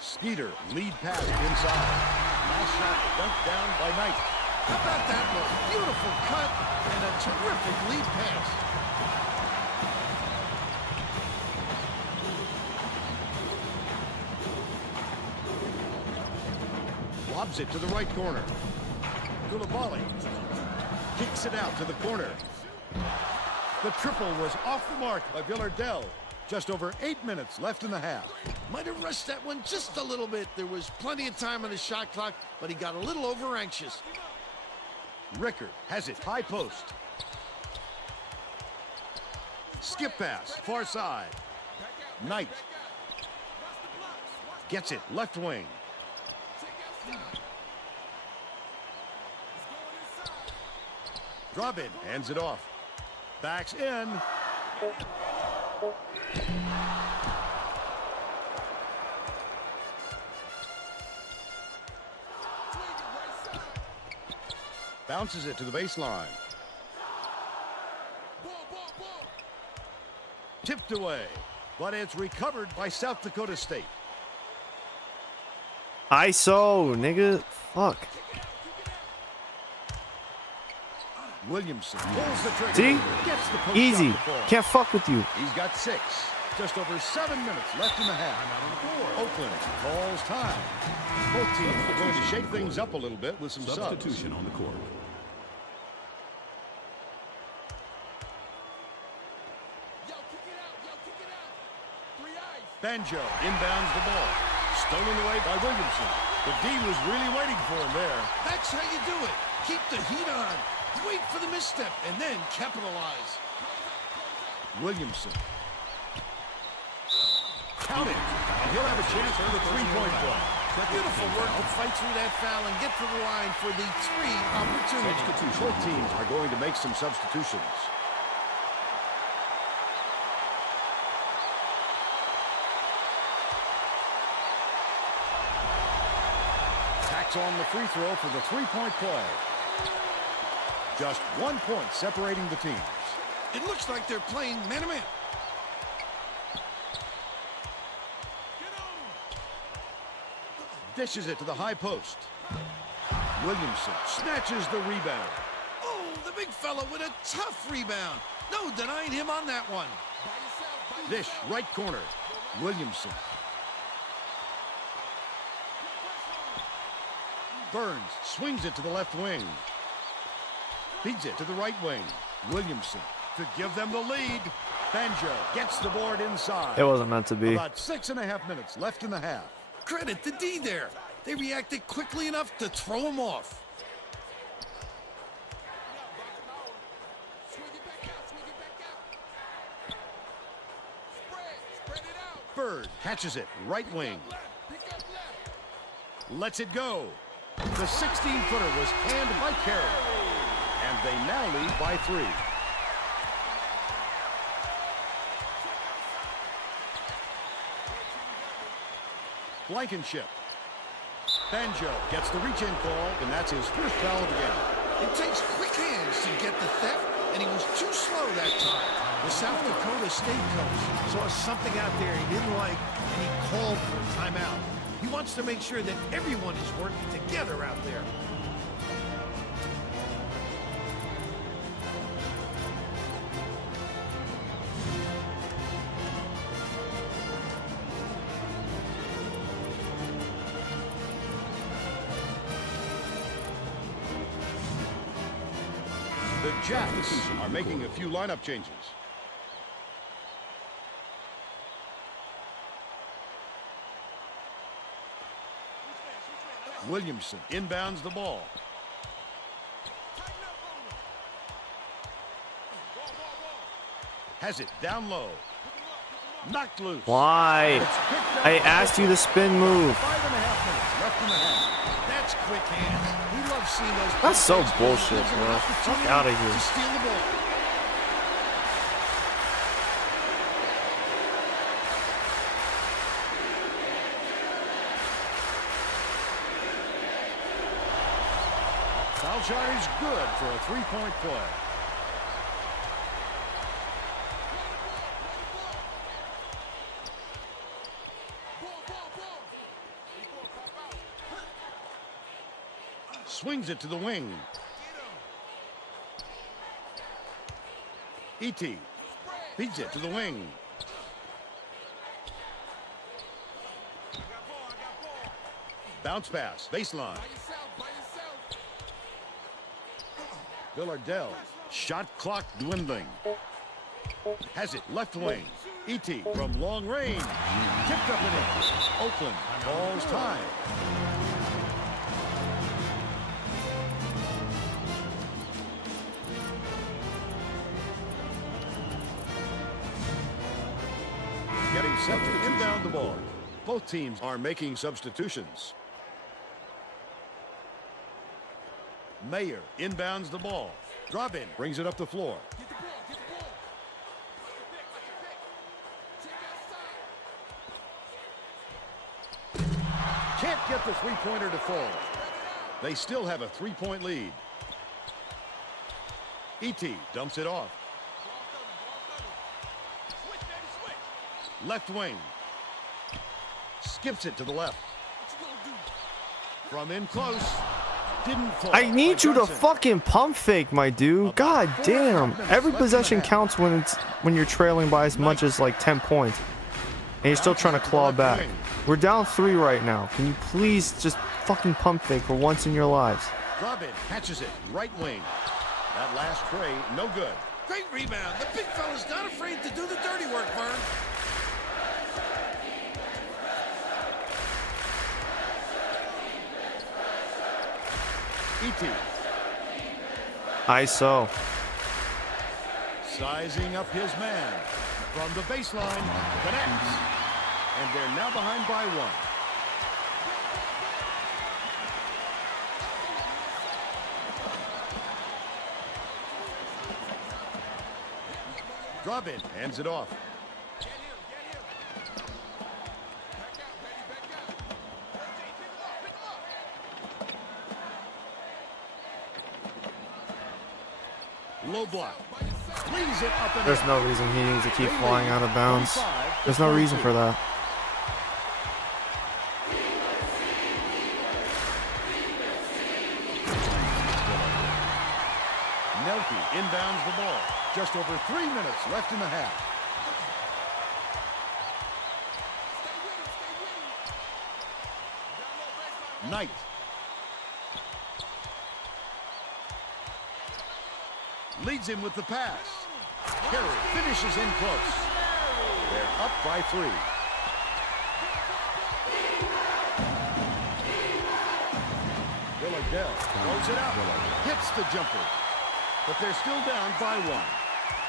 Skeeter lead pass inside. Last shot dunked down by Knight. How about that look? Beautiful cut and a terrific lead pass. Lobs it to the right corner. Koulibaly kicks it out to the corner. The triple was off the mark by Villardell. Just over 8 minutes left in the half. Might have rushed that one just a little bit. There was plenty of time on the shot clock, but he got a little over anxious. Rickard has it high post. Skip pass, far side. Knight gets it left wing. Drop in, hands it off. Backs in. Bounces it to the baseline. Tipped away, but it's recovered by South Dakota State. ISO, nigga. Fuck. Williamson pulls the trigger. See? Gets the post Easy. shot to fall. Can't fuck with you. He's got 6. Just over 7 minutes left in the half. Oakland calls time. Both teams are going to shake things up a little bit with some Substitution on the court. Banjo inbounds the ball. Stolen away by Williamson. The D was really waiting for him there. That's how you do it. Keep the heat on. Wait for the misstep and then capitalize. Williamson. Count it. He'll have a chance for the three-point play. Beautiful work to fight through that foul and get to the line for the 3 opportunity. Both teams are going to make some substitutions. Tacks on the free throw for the three-point play. Just 1 point separating the teams. It looks like they're playing man-to-man. Dishes it to the high post. Williamson snatches the rebound. Oh, the big fella with a tough rebound. No denying him on that one. Dish, right corner. Williamson. Burns swings it to the left wing. Feeds it to the right wing. Williamson to give them the lead. Banjo gets the board inside. It wasn't meant to be. About 6.5 minutes left in the half. Credit the D there. They reacted quickly enough to throw him off. Bird catches it, right wing. Lets it go. The 16-footer was handed by Carey. And they now lead by 3. Blankenship. Banjo gets the reach-in call, and that's his first foul of the game. It takes quick hands to get the theft, and he was too slow that time. The South Dakota State coach saw something out there he didn't like, and he called for a timeout. He wants to make sure that everyone is working together out there. The Jacks are making a few lineup changes. Williamson inbounds the ball. Has it down low. Knocked loose. Why? I asked you to spin move. 5.5 minutes left in the half. That's quick hands. We love seeing those. That's so plays. bullshit, Gives them bro. an Fuck opportunity outta to here. steal the ball. Foul shot is good for a three-point play. Swings it to the wing. E.T. feeds it to the wing. Bounce pass, baseline. Villardell, shot clock dwindling. Has it left wing. E.T. from long range. Tipped up and in. Oakland calls time. Getting set to inbound the ball. Both teams are making substitutions. Mayer inbounds the ball. Drop in, brings it up the floor. Can't get the three-pointer to fall. They still have a three-point lead. E.T. dumps it off. Left wing. Skips it to the left. From in close. Didn't fall. I need you to fucking pump fake, my dude. God damn. Every possession counts when you're trailing by as much as like 10 points. And you're still trying to claw back. We're down 3 right now. Can you please just fucking pump fake for once in your lives? Robin catches it. Right wing. That last tray, no good. Great rebound. The big fella's not afraid to do the dirty work, Vern. E.T. ISO. Sizing up his man. From the baseline, connects. And they're now behind by 1. Robin hands it off. Low block. Leaves it up and There's in. no reason he needs to keep flying out of bounds. There's no reason for that. Nelke inbounds the ball. Just over 3 minutes left in the half. Knight. Leads him with the pass. Carey finishes in close. They're up by 3. Villadell throws it out. Hits the jumper. But they're still down by 1.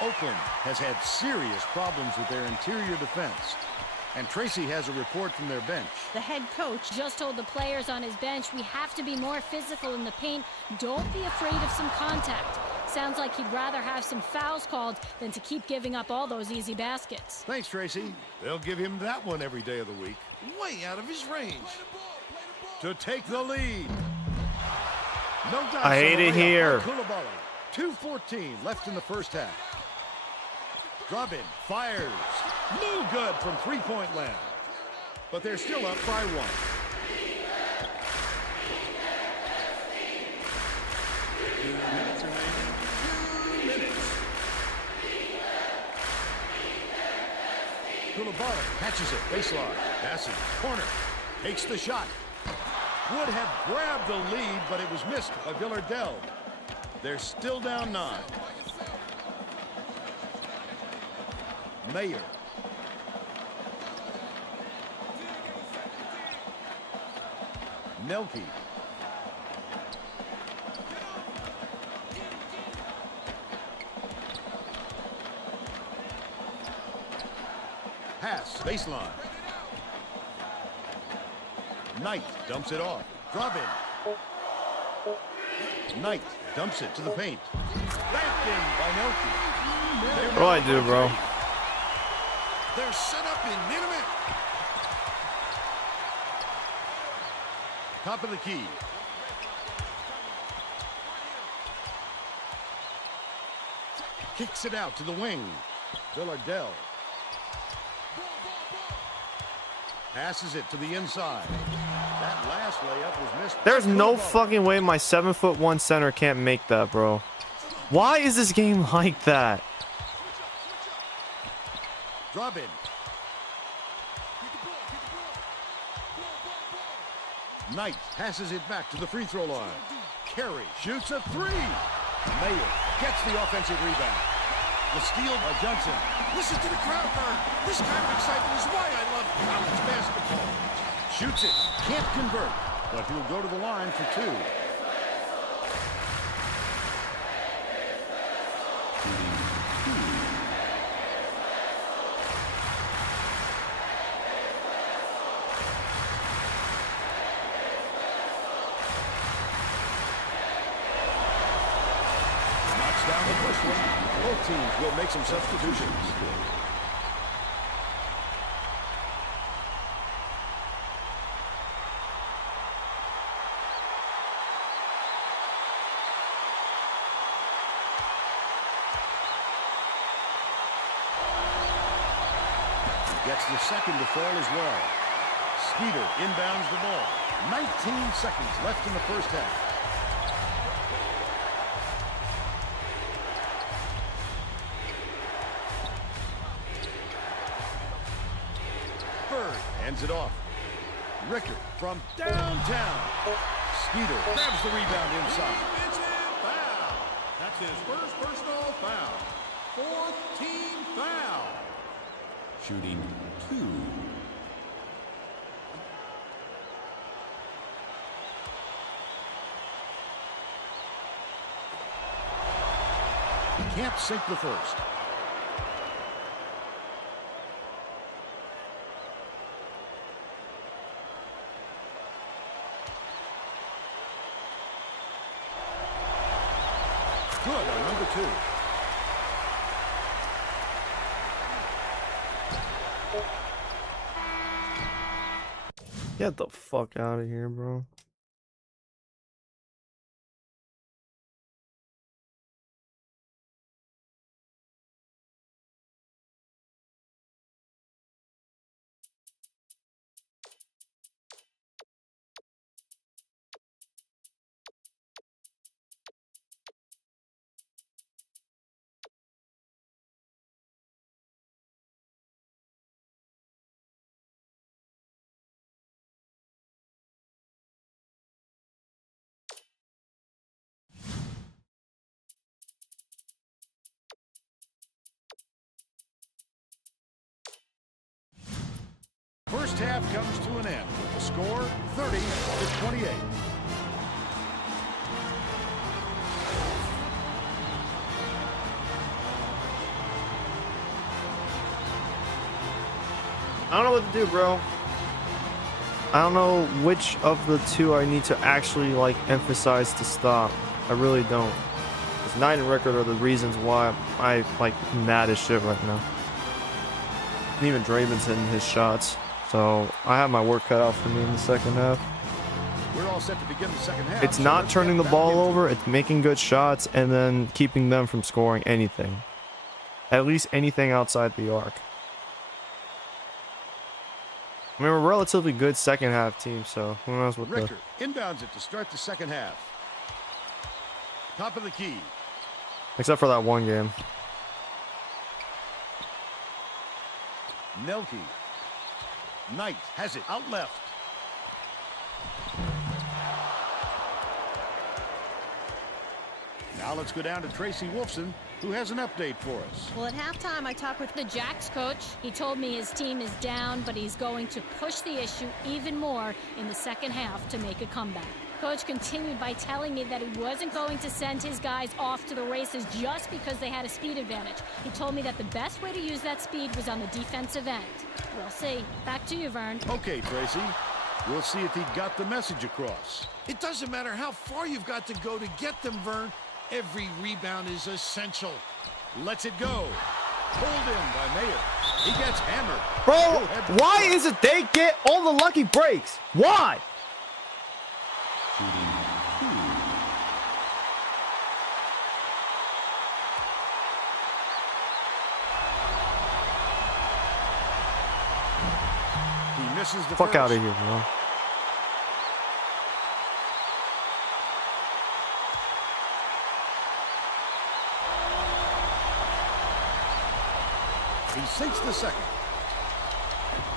Oakland has had serious problems with their interior defense. And Tracy has a report from their bench. The head coach Just told the players on his bench, we have to be more physical in the paint. Don't be afraid of some contact. Sounds like he'd rather have some fouls called than to keep giving up all those easy baskets. Thanks, Tracy. They'll give him that one every day of the week. Way out of his range. To take the lead. No doubt. I hate it here. 2:14 left in the first half. Robin fires. No good from three-point land. But they're still up by 1. Koulibaly catches it, baseline, passes, corner, takes the shot. Would have grabbed the lead, but it was missed by Villadell. They're still down 9. Mayer. Nelke. Pass, baseline. Knight dumps it off. Drop in. Knight dumps it to the paint. Back in by Nelke. What do I do, bro? They're set up in minute. Top of the key. Kicks it out to the wing. Villadell. Passes it to the inside. That last layup was missed. There's no fucking way my 7'1" center can't make that, bro. Why is this game like that? Drop in. Knight passes it back to the free throw line. Carey shoots a 3. Mayer gets the offensive rebound. The steal by Johnson. Listen to the crowd burn. This kind of excitement is why I love college basketball. Shoots it. Can't convert, but he'll go to the line for 2. Knocks down the first one. Both teams will make some substitutions. Gets the second to fall as well. Skeeter inbounds the ball. 19 seconds left in the first half. Bird hands it off. Rickard from downtown. Skeeter grabs the rebound inside. Defensive foul. That's his first personal foul. 4th team foul. Shooting 2. Can't sink the first. Good on number 2. Get the fuck out of here, bro. First half comes to an end with the score 30-28. I don't know what to do, bro. I don't know which of the two I need to actually like emphasize to stop. I really don't. This 9 record are the reasons why I like mad as shit right now. And even Draymond's hitting his shots. So I have my work cut out for me in the second half. We're all set to begin the second half. It's not turning the ball over, it's making good shots and then keeping them from scoring anything. At least anything outside the arc. I mean, we're a relatively good second half team, so who knows what Ricker inbounds it to start the second half. Top of the key. Except for that one game. Nelke. Knight has it out left. Now let's go down to Tracy Wolfson, who has an update for us. Well, at halftime, I talked with The Jacks coach, he told me his team is down, but he's going to push the issue even more in the second half to make a comeback. Coach continued by telling me that he wasn't going to send his guys off to the races just because they had a speed advantage. He told me that the best way to use that speed was on the defensive end. We'll see. Back to you, Vern. Okay, Tracy. We'll see if he got the message across. It doesn't matter how far you've got to go to get them, Vern. Every rebound is essential. Lets it go. Pulled in by Mayer. He gets hammered. Bro, why is it they get all the lucky breaks? Why? He misses the Fuck first. out of here, bro. He sinks the second.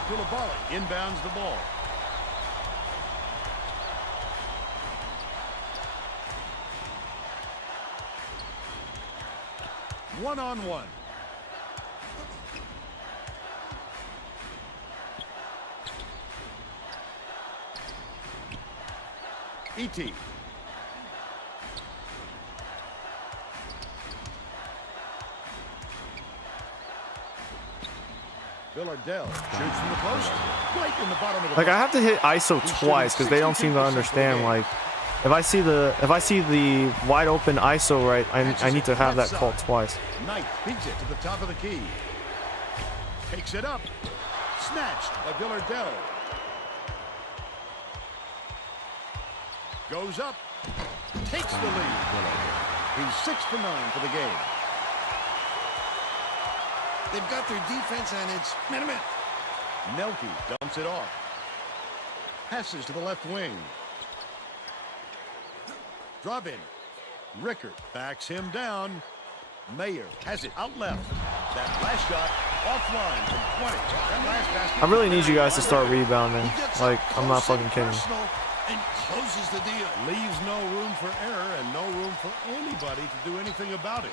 Koulibaly inbounds the ball. One-on-one. E.T. Villardell shoots from the post. Right in the bottom of the Like, I box. have to hit ISO twice because they don't seem to understand. Like, if I see the wide open ISO right, I need to have that called twice. Knight beats it to the top of the key. Takes it up. Snatched by Villardell. Goes up. Takes the lead. He's 6 for 9 for the game. They've got their defense, and it's minute. Nelke dumps it off. Passes to the left wing. Drop in. Rickert backs him down. Mayer has it out left. That last shot offline from 20. That last basket. I really need you guys to start rebounding. Like, I'm not fucking kidding. And closes the deal. Leaves no room for error and no room for anybody to do anything about it.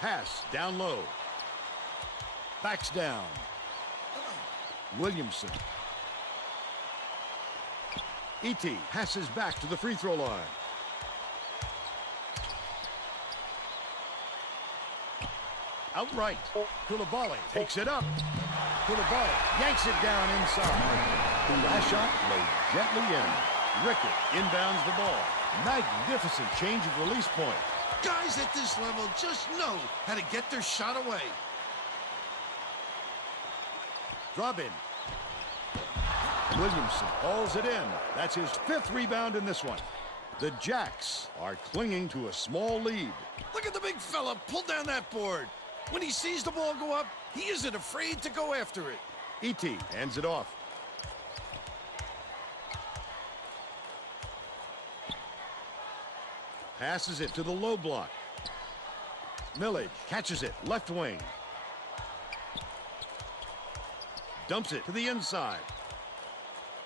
Pass down low. Backs down. Williamson. E.T. passes back to the free throw line. Outright. Koulibaly takes it up. Koulibaly yanks it down inside. The last shot laid gently in. Rickett inbounds the ball. Magnificent change of release point. Guys at this level just know how to get their shot away. Drop in. Williamson hauls it in. That's his 5th rebound in this one. The Jacks are clinging to a small lead. Look at the big fella pull down that board. When he sees the ball go up, he isn't afraid to go after it. E.T. hands it off. Passes it to the low block. Millage catches it, left wing. Dumps it to the inside.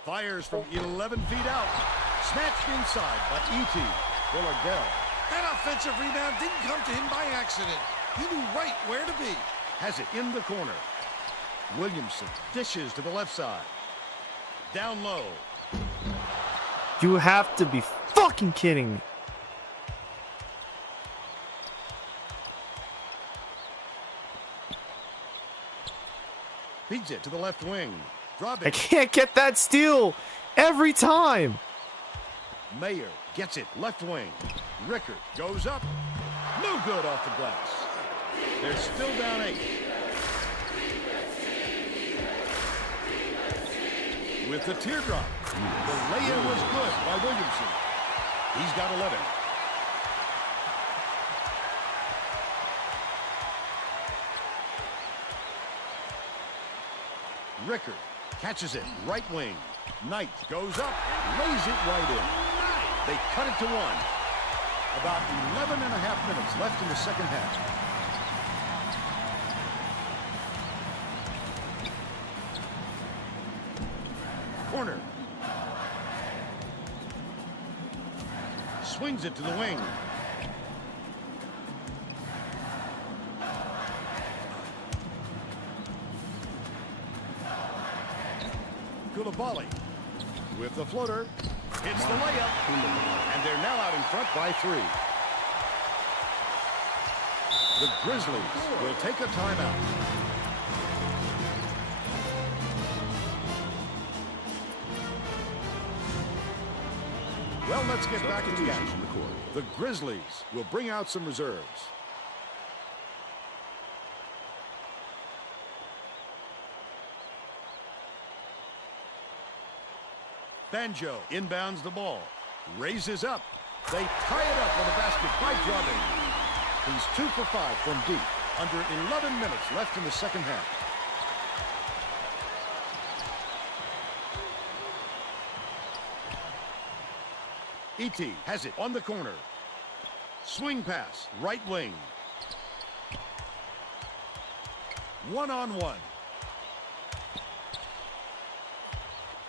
Fires from 11 feet out. Snatched inside by E.T. Villardell. That offensive rebound didn't come to him by accident. He knew right where to be. Has it in the corner. Williamson dishes to the left side. Down low. You have to be fucking kidding me. Feeds it to the left wing. Drop I it. can't get that steal every time. Mayer gets it left wing. Rickert goes up. No good off the glass. They're still down 8. With the teardrop. The lay-in was good by Williamson. He's got 11. Rickert catches it right wing. Knight goes up, lays it right in. They cut it to 1. About 11 and a half minutes left in the second half. Corner. Swings it to the wing. Koulibaly with the floater. Hits the layup. And they're now out in front by 3. The Grizzlies will take a timeout. Well, let's get back into the action. The Grizzlies will bring out some reserves. Banjo inbounds the ball. Raises up. They tie it up on the basket by Drummond. He's 2 for 5 from deep. Under 11 minutes left in the second half. E.T. has it on the corner. Swing pass, right wing. 1-on-1.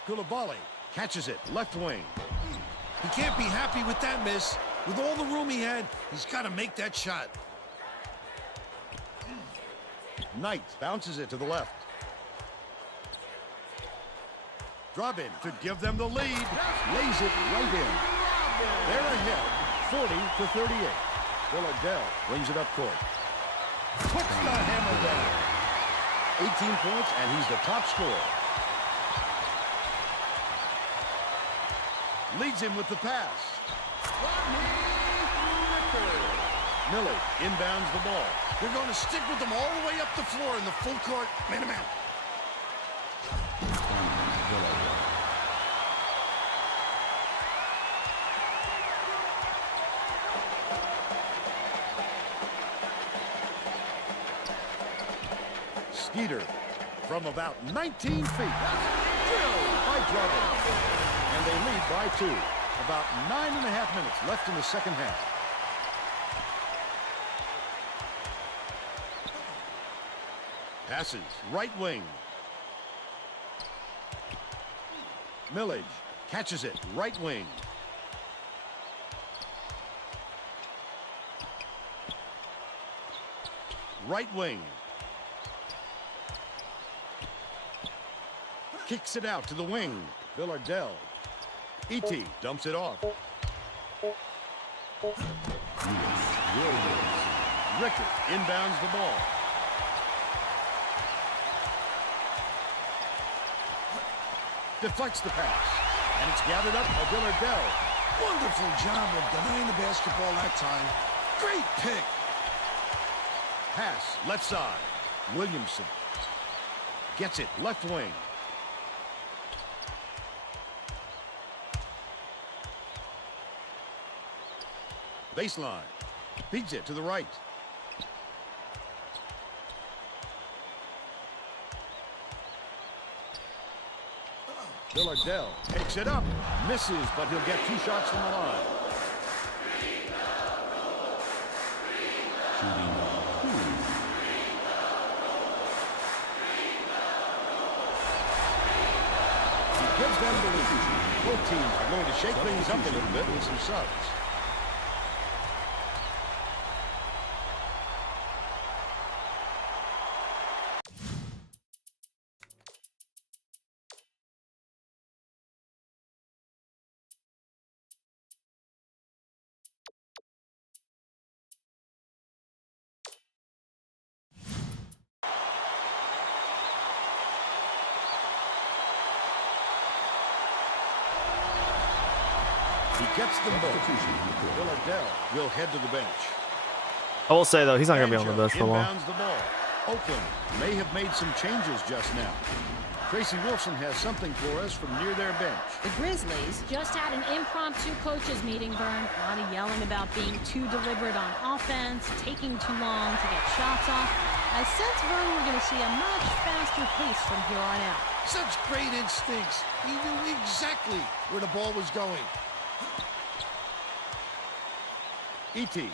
Koulibaly catches it, left wing. He can't be happy with that miss. With all the room he had, he's got to make that shot. Knight bounces it to the left. Drop in to give them the lead. Lays it right in. They're ahead, 40-38. Villardell brings it up court. Puts the hammer down. 18 points, and he's the top scorer. Leads him with the pass. Miller inbounds the ball. They're going to stick with them all the way up the floor in the full court man-to-man. Skeeter from about 19 feet. Drilled by Drummond. And they lead by 2. About 9.5 minutes left in the second half. Passes right wing. Millage catches it right wing. Right wing. Kicks it out to the wing. Villardell. E.T. dumps it off. Rickard inbounds the ball. Deflects the pass. And it's gathered up by Villardell. Wonderful job of denying the basketball that time. Great pick. Pass left side. Williamson gets it left wing. Baseline. Feeds it to the right. Villardell takes it up. Misses, but he'll get 2 shots from the line. Shooting 2. He gives them the lead. Both teams are going to shake things up a little bit with some subs. He gets them both. Villardell will head to the bench. I will say though, he's not gonna be on the bench for long. Inbounds the ball. Oakland may have made some changes just now. Tracy Wilson has something for us from near their bench. The Grizzlies Just had an impromptu coaches meeting, Vern. a lot of yelling about being too deliberate on offense, taking too long to get shots off. I sense, Vern, we're going to see a much faster pace from here on out. Such great instincts. He knew exactly where the ball was going. E.T.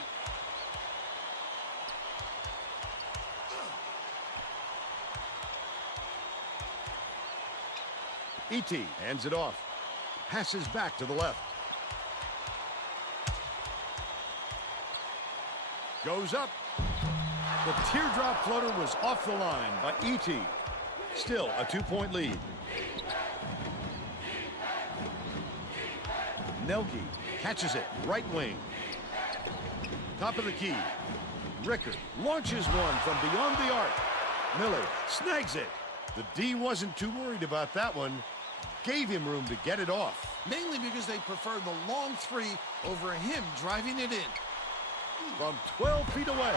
E.T. hands it off. Passes back to the left. Goes up. The teardrop floater was off the line by E.T. Still a 2-point lead. Nelke catches it right wing. Top of the key. Rickard launches one from beyond the arc. Miller snags it. The D wasn't too worried about that one. Gave him room to get it off. Mainly because they preferred the long 3 over him driving it in. From 12 feet away.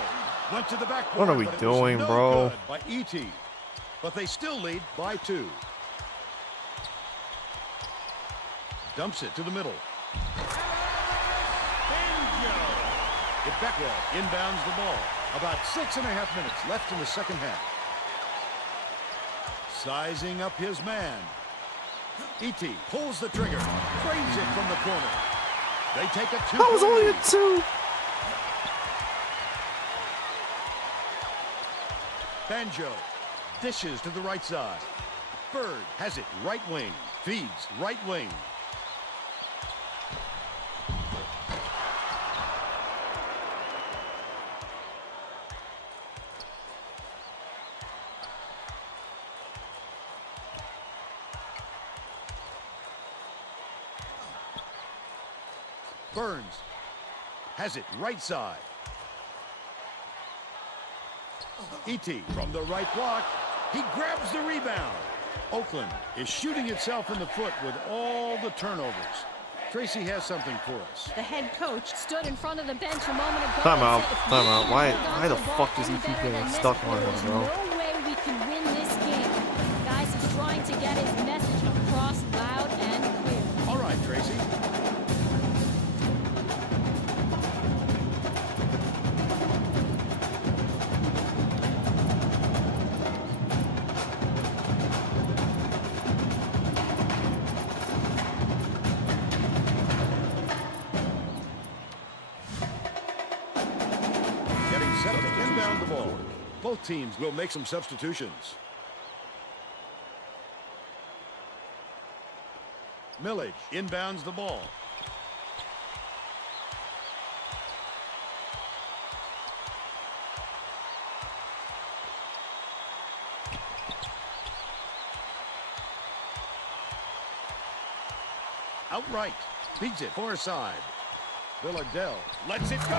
Went to the backboard. What are we but it was doing, no bro? good by E.T. But they still lead by 2. Dumps it to the middle. Beckwell inbounds the ball. About 6.5 minutes left in the second half. Sizing up his man. E.T. pulls the trigger. Frames it from the corner. They take a 2. That was only a 2. Banjo dishes to the right side. Bird has it right wing. Feeds right wing. Burns has it right side. E.T. from the right block. He grabs the rebound. Oakland is shooting itself in the foot with all the turnovers. Tracy has something for us. The head coach Stood in front of the bench a moment ago. Time out. and said, "If Time we out. can Why- hold on why to the ball fuck does he any keep better getting than this, stuck on there's him, bro? no way we can win this game." Guys, he's trying to get his message across loud and clear. All right, Tracy. Getting set to inbound the ball. Both teams will make some substitutions. Millage inbounds the ball. outright. Beats it far side. Villardell lets it go.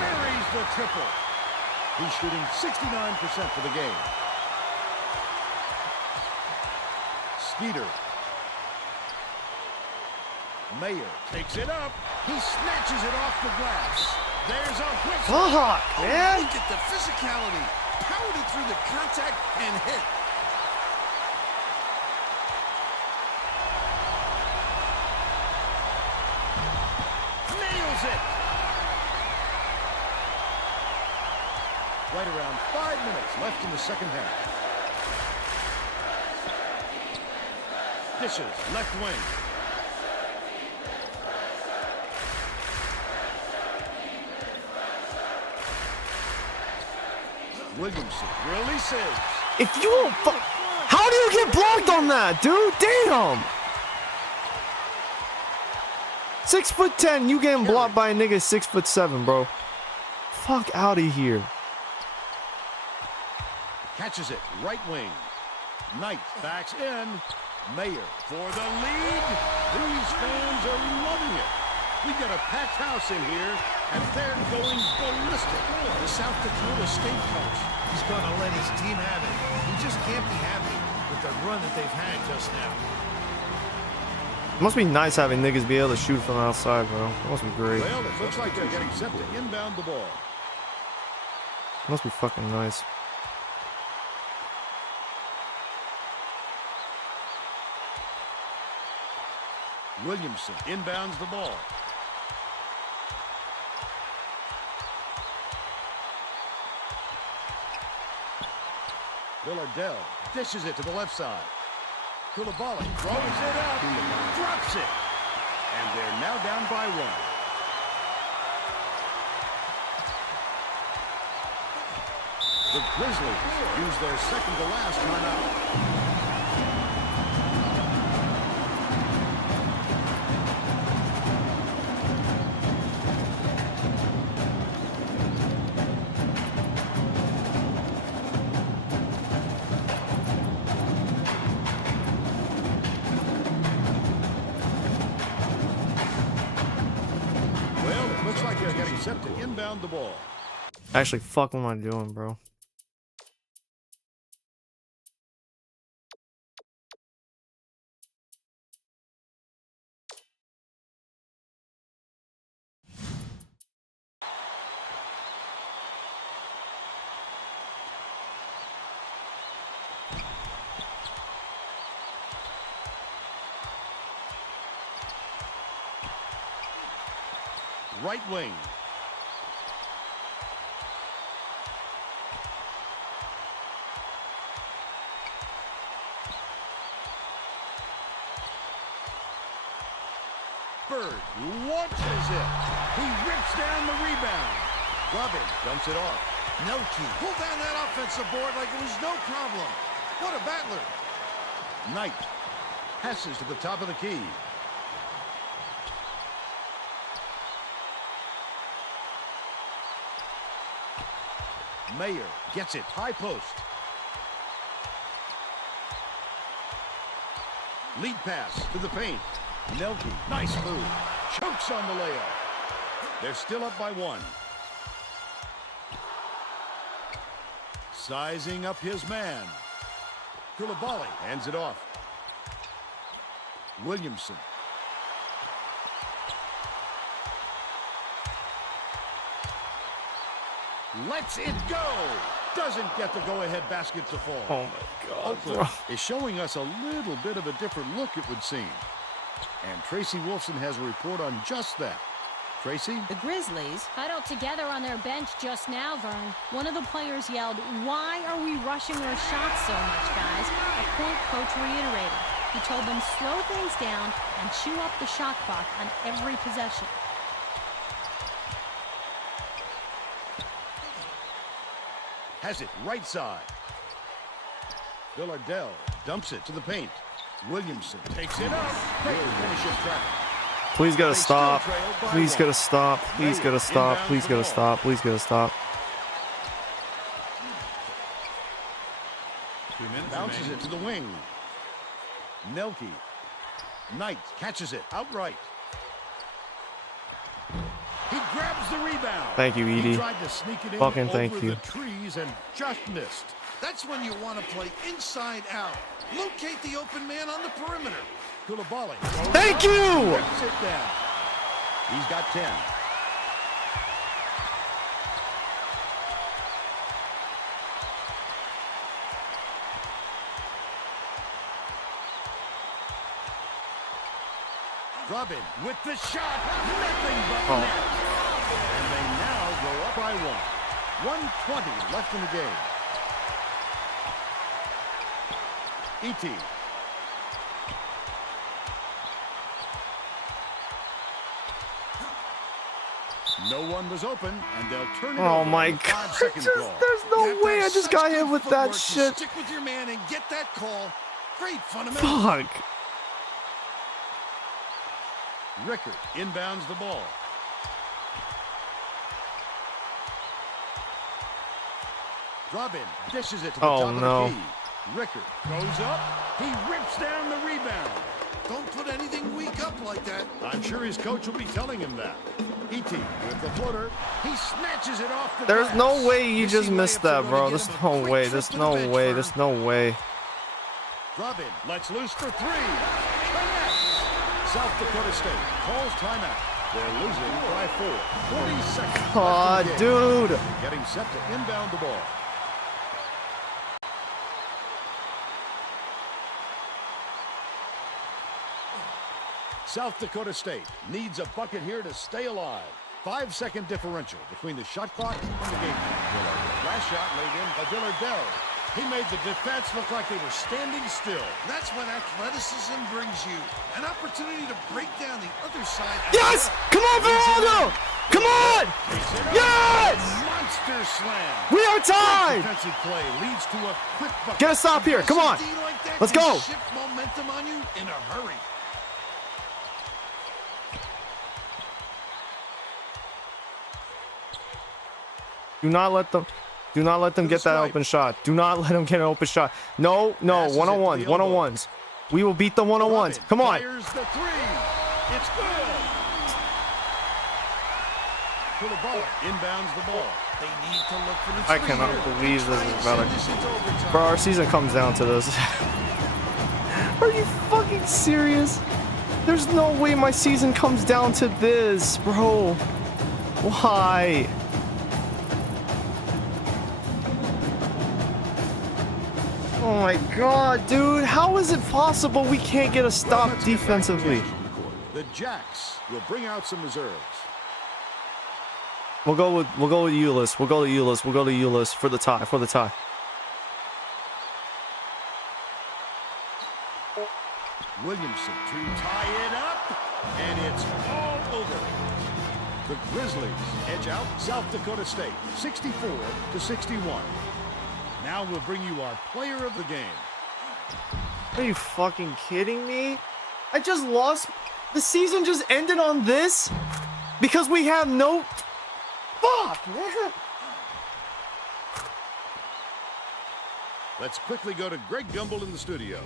Buries the triple. He's shooting 69% for the game. Skeeter. Mayer takes it up. He snatches it off the glass. There's a whistle. Fuck, man. Look at the physicality. Powered it through the contact and hit. Nails it. Right around 5 minutes left in the second half. Dishes left wing. Williamson releases. If you don't how do you get blocked on that, dude? Damn. 6'10", you getting blocked by a nigga 6'7", bro. Fuck out of here. Catches it, right wing. Knight backs in. Mayer for the lead. These fans are loving it. We got a packed house in here, and they're going ballistic. The South Dakota State coach, he's going to let his team have it. He just can't be happy with the run that they've had just now. It must be nice having niggas be able to shoot from outside, bro. It must be great. Well, it looks like they're getting set to inbound the ball. It must be fucking nice. Williamson inbounds the ball. Villardell dishes it to the left side. Koulibaly throws it up, drops it, and they're now down by one. The Grizzlies use their second to last timeout. Looks like they're getting set to inbound the ball. Actually, fuck what am I doing, bro? Right wing. Bird launches it. He rips down the rebound. Robin dumps it off. Nelke pulled down that offensive board like it was no problem. What a battler. Knight passes to the top of the key. Mayer gets it, high post. Lead pass to the paint. Nelke, nice move. Chokes on the layup. They're still up by one. Sizing up his man. Koulibaly hands it off. Williamson. Lets it go. Doesn't get the go-ahead basket to fall. Oh my god, Oakland bro. is showing us a little bit of a different look, it would seem. And Tracy Wolfson has a report on just that. Tracy? The Grizzlies. Huddled together on their bench just now, Vern. One of the players yelled, "Why are we rushing our shots so much, guys?" A point coach reiterated. He told them slow things down and chew up the shot clock on every possession. Has it right side. Villardell dumps it to the paint. Williamson takes it up. Great finish in traffic. Please gotta They stop. still trail by Please one. gotta stop. Please gotta stop. Inbounds Please the gotta ball. stop. Please gotta stop. 2 minutes Bounces remaining. it to the wing. Nelke. Knight catches it outright. He grabs the rebound. Thank you, Edie. He tried to sneak it in Fucking over thank you. the trees and just missed. That's when you want to play inside out. Locate the open man on the perimeter. Koulibaly. Thank you! Rips it down. He's got 10. Robin with the shot. Nothing but net. And they now go up by 1. 1:20 left in the game. E.T. No one was open, and they'll turn it over. Oh my on the god. 5-second call. There's You no have to way I have just such got good hit with footwork that to shit. Stick with your man and get that call. Great fundamental. Fuck. Rickard inbounds the ball. Robin dishes it to the Oh, top no. of the key. Rickard goes up. He rips down the rebound. Don't put anything weak up like that. I'm sure his coach will be telling him that. E.T. with the floater. He snatches it off the There's glass. no way you Missing just missed layups are that, gonna bro. get There's him a no quick way. trip There's to the no bench, way. Vern. There's no way. Robin lets loose for 3. Connects. South Dakota State calls timeout. They're losing by 4. 40 seconds. Aw, left in the game. dude. Getting set to inbound the ball. South Dakota State needs a bucket here to stay alive. 5-second differential between the shot clock and the game clock. Last shot laid in by Villardell. He made the defense look like they were standing still. That's when athleticism brings you an opportunity to break down the other side. Yes! Come on, Veraldo! Come on! Yes! Monster slam. We are tied! Defensive play leads to a quick bucket. Get a stop here. Come on. D like that Let's can go. Shift momentum on you in a hurry. Do not let them get that open shot. Do not let them get an open shot. No, Passes it to one-on-ones, the elbow. one-on-ones. We will beat the one-on-ones. Robin Come on. fires the 3. It's good. Koulibaly inbounds the ball. They need to look for the I three cannot here. believe this Try is and about send to... this into overtime. Bro, our season comes down to this. Are you fucking serious? There's no way my season comes down to this, bro. Why? Oh my god, dude. How is it possible we can't get a stop Let's get back to defensively? Jackson on the court. The Jacks will bring out some reserves. We'll go with Ulyss. We'll go to Ulyss for the tie. Williamson to tie it up, and it's all over. The Grizzlies edge out South Dakota State, 64-61. Now we'll bring you our player of the game. Are you fucking kidding me? I just lost. The season just ended on this because we have no. Fuck, man. Let's quickly go to Greg Gumbel in the studio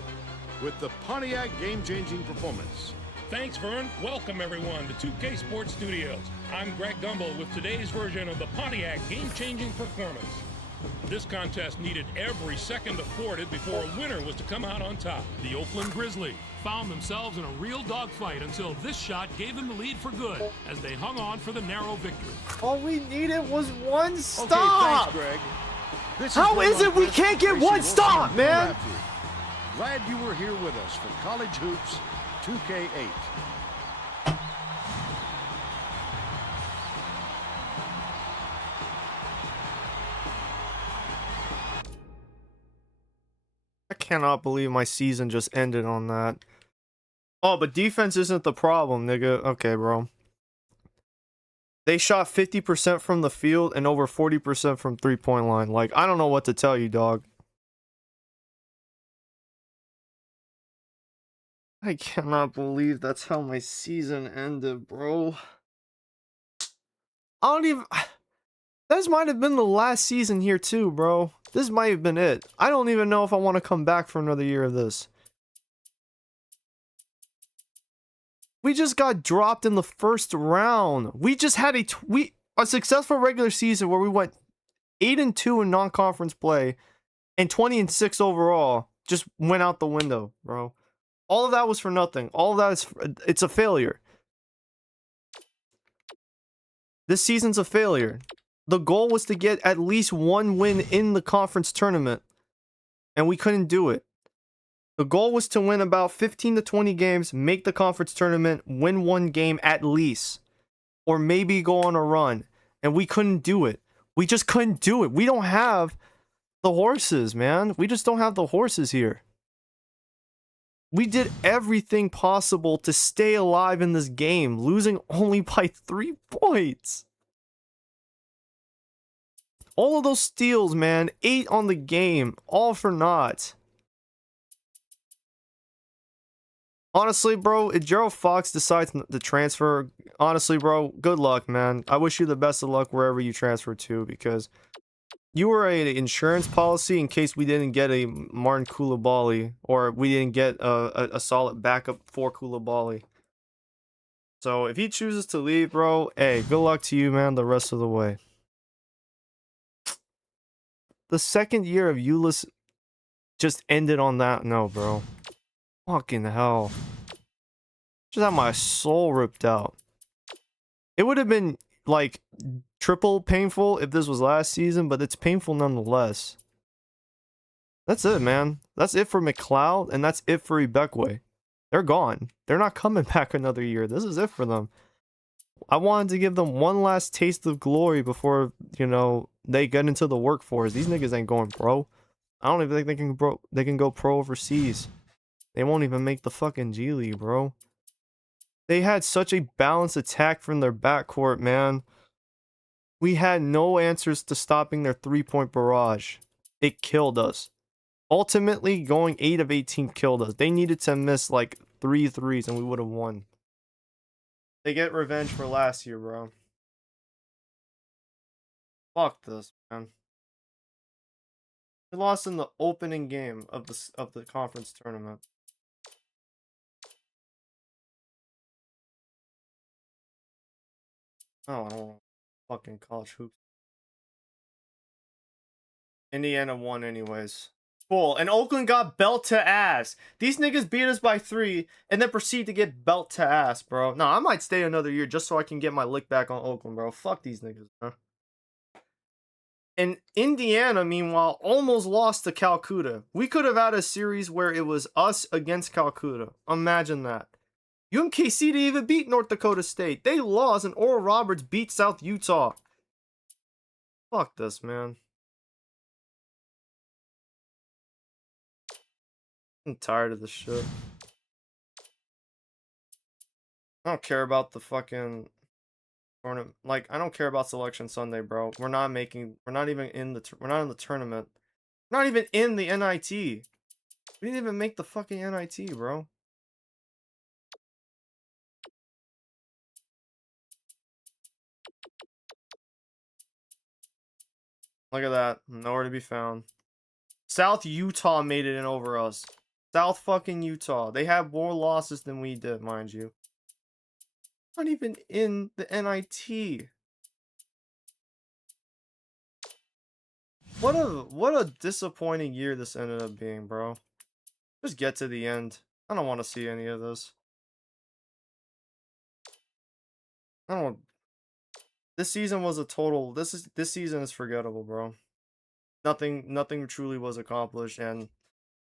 with the Pontiac game-changing performance. Thanks, Vern. Welcome, everyone, to 2K Sports Studios. I'm Greg Gumbel with today's version of the Pontiac game-changing performance. This contest needed every second afforded before a winner was to come out on top. The Oakland Grizzlies found themselves in a real dogfight until this shot gave them the lead for good as they hung on for the narrow victory. All we needed was one Okay, stop. thanks, Greg. This How Greg is it we Lundquist, can't get Tracy one Wilson, stop, and man? Rafferty. Glad you were here with us for College Hoops 2K8. I cannot believe my season just ended on that. Oh, but defense isn't the problem, nigga. Okay, bro. They shot 50% from the field and over 40% from three-point line. Like, I don't know what to tell you, dog. I cannot believe that's how my season ended, bro. I don't even... This might have been the last season here too, bro. This might have been it. I don't even know if I want to come back for another year of this. We just got dropped in the first round. We just had a successful regular season where we went 8-2 in non-conference play and 20-6 overall. Just went out the window, bro. All of that was for nothing. All of that it's a failure. This season's a failure. The goal was to get at least one win in the conference tournament, and we couldn't do it. The goal was to win about 15 to 20 games, make the conference tournament, win one game at least, or maybe go on a run, and we couldn't do it. We just couldn't do it. We don't have the horses, man. We just don't have the horses here. We did everything possible to stay alive in this game, losing only by 3 points. All of those steals, man, 8 on the game, all for naught. Honestly, bro, if Gerald Fox decides to transfer, honestly, bro, good luck, man. I wish you the best of luck wherever you transfer to, because you were an insurance policy in case we didn't get a Martin Koulibaly, or we didn't get a solid backup for Koulibaly. So if he chooses to leave, bro, hey, good luck to you, man, the rest of the way. The second year of Ulyss just ended on that note, bro. Fucking hell. Just had my soul ripped out. It would have been, like, triple painful if this was last season, but it's painful nonetheless. That's it, man. That's it for McLeod, and that's it for Ibekwe. They're gone. They're not coming back another year. This is it for them. I wanted to give them one last taste of glory before, you know, they get into the workforce. These niggas ain't going pro. I don't even think they can go pro overseas. They won't even make the fucking G League, bro. They had such a balanced attack from their backcourt, man. We had no answers to stopping their three-point barrage. It killed us. Ultimately, going 8 of 18 killed us. They needed to miss like 3 threes and we would have won. They get revenge for last year, bro. Fuck this, man. We lost in the opening game of the conference tournament. Oh, I don't know. Fucking college hoops. Indiana won anyways. Cool. And Oakland got belt to ass. These niggas beat us by 3 and then proceed to get belt to ass, bro. Nah, I might stay another year just so I can get my lick back on Oakland, bro. Fuck these niggas, bro. And Indiana, meanwhile, almost lost to Calcutta. We could have had a series where it was us against Calcutta. Imagine that. UMKC didn't even beat North Dakota State. They lost and Oral Roberts beat South Utah. Fuck this, man. I'm tired of this shit. I don't care about the fucking tournament. Like, I don't care about Selection Sunday, bro. We're not even in the we're not in the tournament. We're not even in the NIT. We didn't even make the fucking NIT, bro. Look at that. Nowhere to be found. South Utah made it in over us. South fucking Utah. They have more losses than we did, mind you. Not even in the NIT. What a disappointing year this ended up being, bro. Just get to the end. I don't want to see any of this. I don't. This season was a total. This season is forgettable, bro. Nothing truly was accomplished, and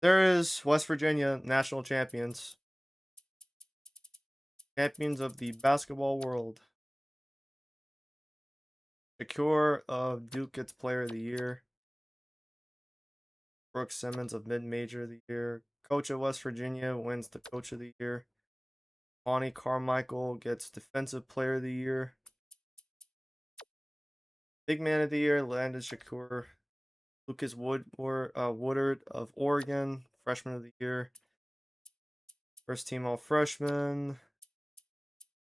there is West Virginia national champions. Champions of the basketball world. Shakur of Duke gets player of the year. Brooks Simmons of mid-major of the year. Coach of West Virginia wins the coach of the year. Lonnie Carmichael gets defensive player of the year. Big man of the year, Landon Shakur. Lucas Woodard of Oregon, freshman of the year. First team all freshman.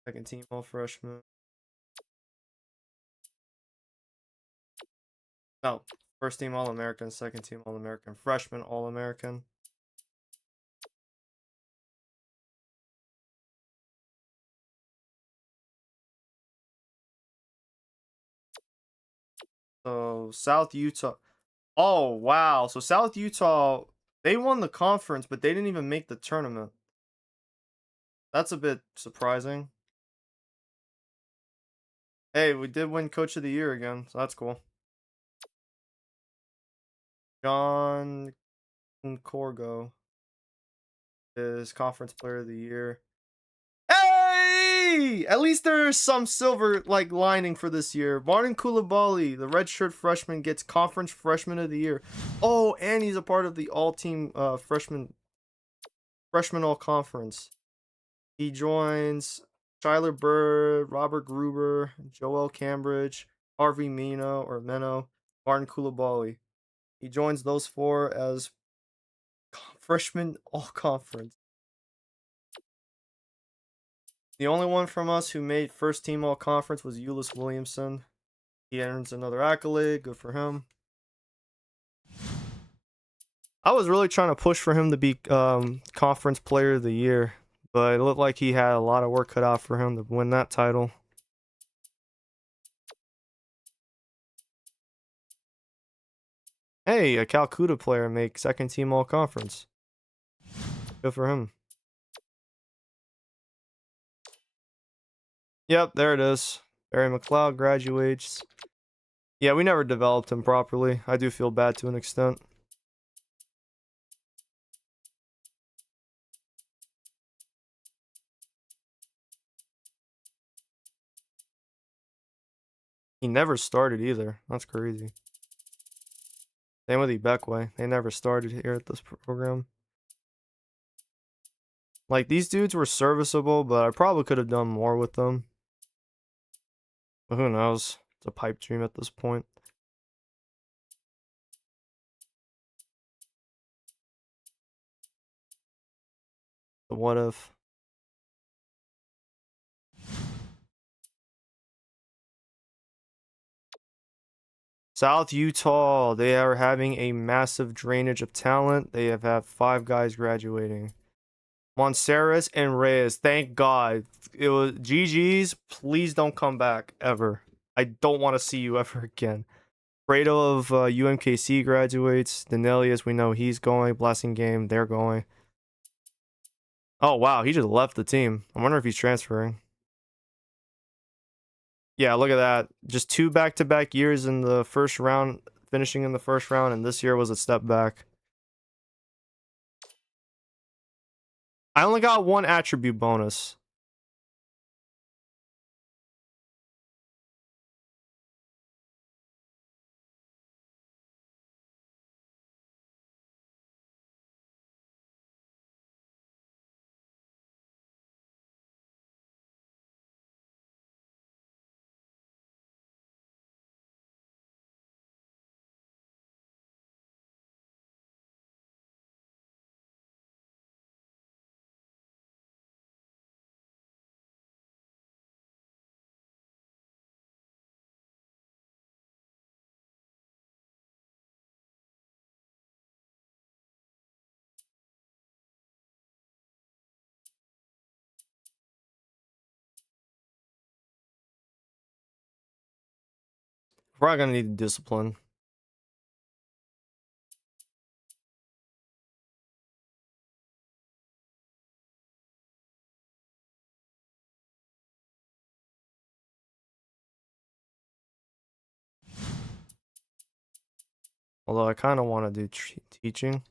Second team all freshman. No, first team all American, second team all American, freshman all American. So South Utah. Oh wow. So South Utah, they won the conference, but they didn't even make the tournament. That's a bit surprising. Hey, we did win Coach of the Year again, so that's cool. John Corgo is Conference Player of the Year. Hey! At least there's some silver like lining for this year. Martin Koulibaly, the redshirt freshman, gets Conference Freshman of the Year. Oh, and he's a part of the all-team freshman all conference. He joins Tyler Bird, Robert Gruber, Joel Cambridge, Harvey Meno, Martin Koulibaly. He joins those four as freshman all conference. The only one from us who made first team all conference was Ulyss Williamson. He earns another accolade. Good for him. I was really trying to push for him to be conference player of the year, but it looked like he had a lot of work cut out for him to win that title. Hey, a Calcutta player make second team all conference. Good for him. Yep, there it is. Barry McLeod graduates. Yeah, we never developed him properly. I do feel bad to an extent. He never started either. That's crazy. Same with Ibekwe. They never started here at this program. Like, these dudes were serviceable, but I probably could have done more with them. But who knows? It's a pipe dream at this point. The what if? South Utah, they are having a massive drainage of talent. They have had 5 guys graduating. Monseras and Reyes, thank God. It was GG's. Please don't come back ever. I don't want to see you ever again. Fredo of UMKC graduates. Danelius, we know he's going. Blessing Game, they're going. Oh, wow. He just left the team. I wonder if he's transferring. Yeah, look at that. Just 2 back-to-back years in the first round, finishing in the first round, and this year was a step back. I only got 1 attribute bonus. We're probably gonna need discipline. Although I kind of want to do teaching.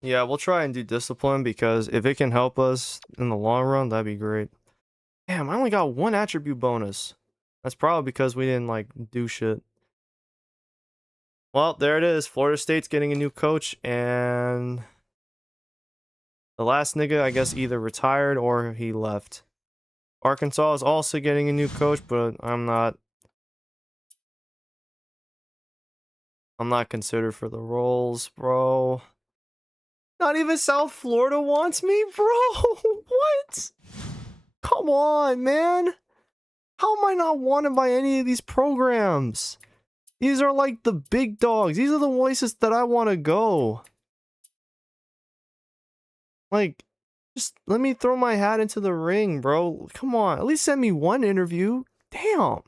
Yeah, we'll try and do discipline because if it can help us in the long run, that'd be great. Damn, I only got 1 attribute bonus. That's probably because we didn't, like, do shit. Well, there it is. Florida State's getting a new coach, and the last nigga, I guess, either retired or he left. Arkansas is also getting a new coach, but I'm not considered for the roles, bro. Not even South Florida wants me, bro. What? Come on, man. How am I not wanted by any of these programs? These are like the big dogs. These are the places that I want to go. Like, just let me throw my hat into the ring, bro. Come on. At least send me one interview. Damn.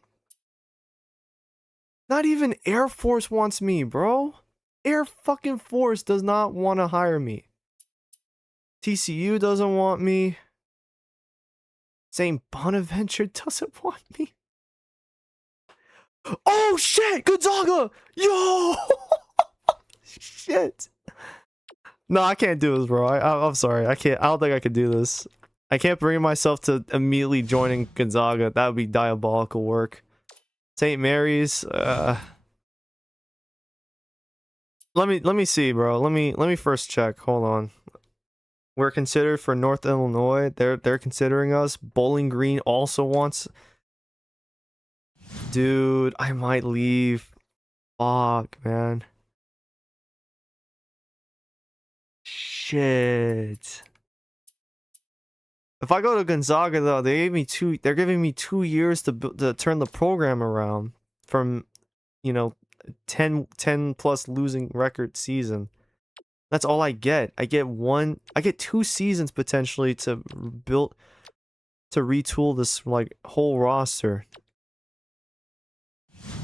Not even Air Force wants me, bro. Air fucking Force does not want to hire me. TCU doesn't want me. St. Bonaventure doesn't want me. Oh shit, Gonzaga! Yo! Shit. No, I can't do this, bro. I'm sorry. I can't. I don't think I could do this. I can't bring myself to immediately joining Gonzaga. That would be diabolical work. St. Mary's. Let me see, bro. Let me first check. Hold on. We're considered for North Illinois. They're considering us. Bowling Green also wants. Dude, I might leave. Fuck, man. Shit. If I go to Gonzaga though, they're giving me 2 years to turn the program around from, you know, 10 plus losing record season. That's all I get. I get 2 seasons potentially to retool this like whole roster.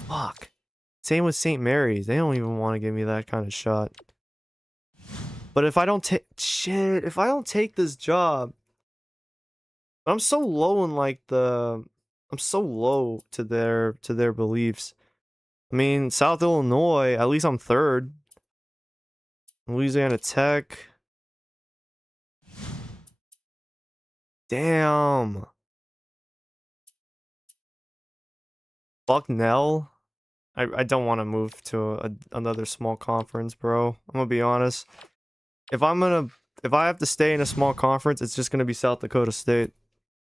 Fuck. Same with St. Mary's. They don't even want to give me that kind of shot. But if I don't take this job, I'm so low in like I'm so low to their beliefs. I mean, South Illinois, at least I'm third. Louisiana Tech. Damn. Bucknell. I don't want to move to another small conference, bro. I'm gonna be honest. If I have to stay in a small conference, it's just gonna be South Dakota State.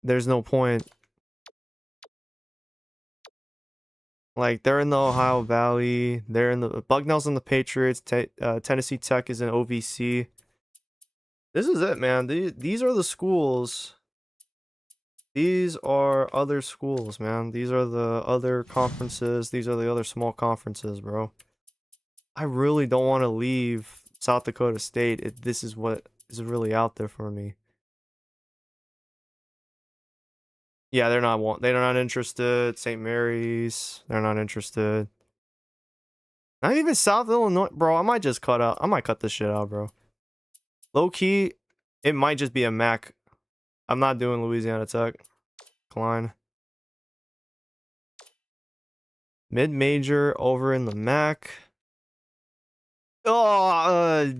There's no point. Like, they're in the Ohio Valley. They're in the Bucknell's in the Patriots. Tennessee Tech is in OVC. This is it, man. These are the schools. These are other schools, man. These are the other conferences. These are the other small conferences, bro. I really don't want to leave South Dakota State. This is what is really out there for me. Yeah, they're not interested. St. Mary's, they're not interested. Not even South Illinois, bro. I might cut this shit out, bro. Low key, it might just be a MAC. I'm not doing Louisiana Tech. Klein. Mid-major over in the MAC. Oh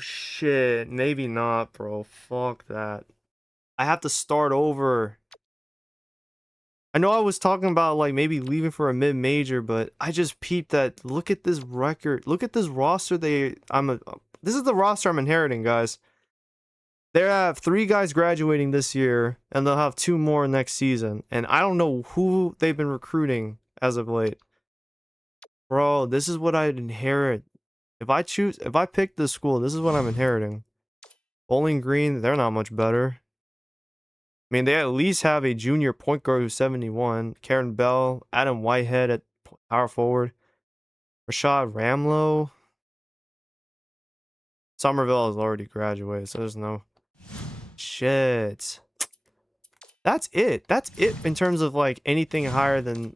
shit. Maybe not, bro. Fuck that. I have to start over. I know I was talking about like maybe leaving for a mid-major, but I just peeped that. Look at this record. Look at this roster. This is the roster I'm inheriting, guys. They have 3 guys graduating this year, and they'll have 2 more next season. And I don't know who they've been recruiting as of late. Bro, this is what I'd inherit. If I pick this school, this is what I'm inheriting. Bowling Green, they're not much better. I mean, they at least have a junior point guard who's 71. Karen Bell, Adam Whitehead at power forward. Rashad Ramlow. Somerville has already graduated, so there's no... Shit. That's it. That's it in terms of like anything higher than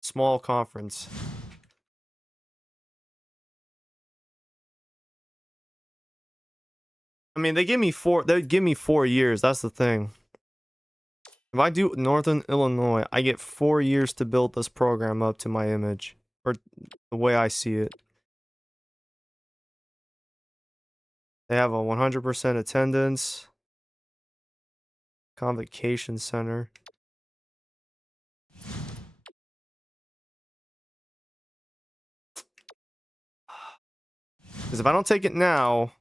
small conference. I mean, they'd give me 4 years. That's the thing. If I do Northern Illinois, I get 4 years to build this program up to my image, or the way I see it. They have a 100% attendance. Convocation center. Because if I don't take it now,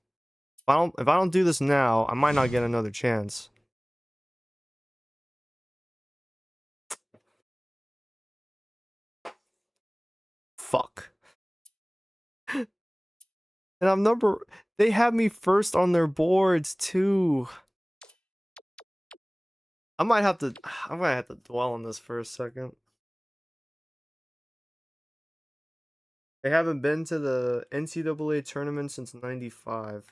if I don't do this now, I might not get another chance. Fuck. And they have me first on their boards too. I might have to dwell on this for a second. They haven't been to the NCAA tournament since '95.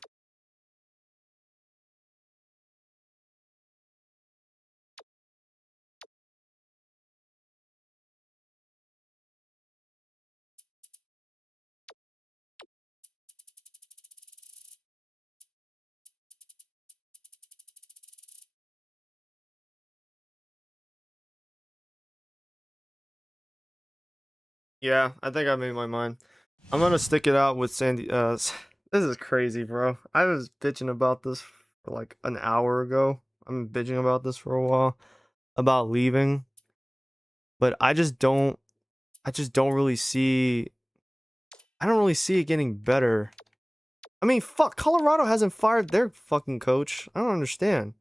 Yeah, I think I made my mind. I'm gonna stick it out with Sandy. This is crazy, bro. I was bitching about this for like an hour ago. I'm bitching about this for a while about leaving, but I just don't really see. I don't really see it getting better. I mean, fuck, Colorado hasn't fired their fucking coach. I don't understand.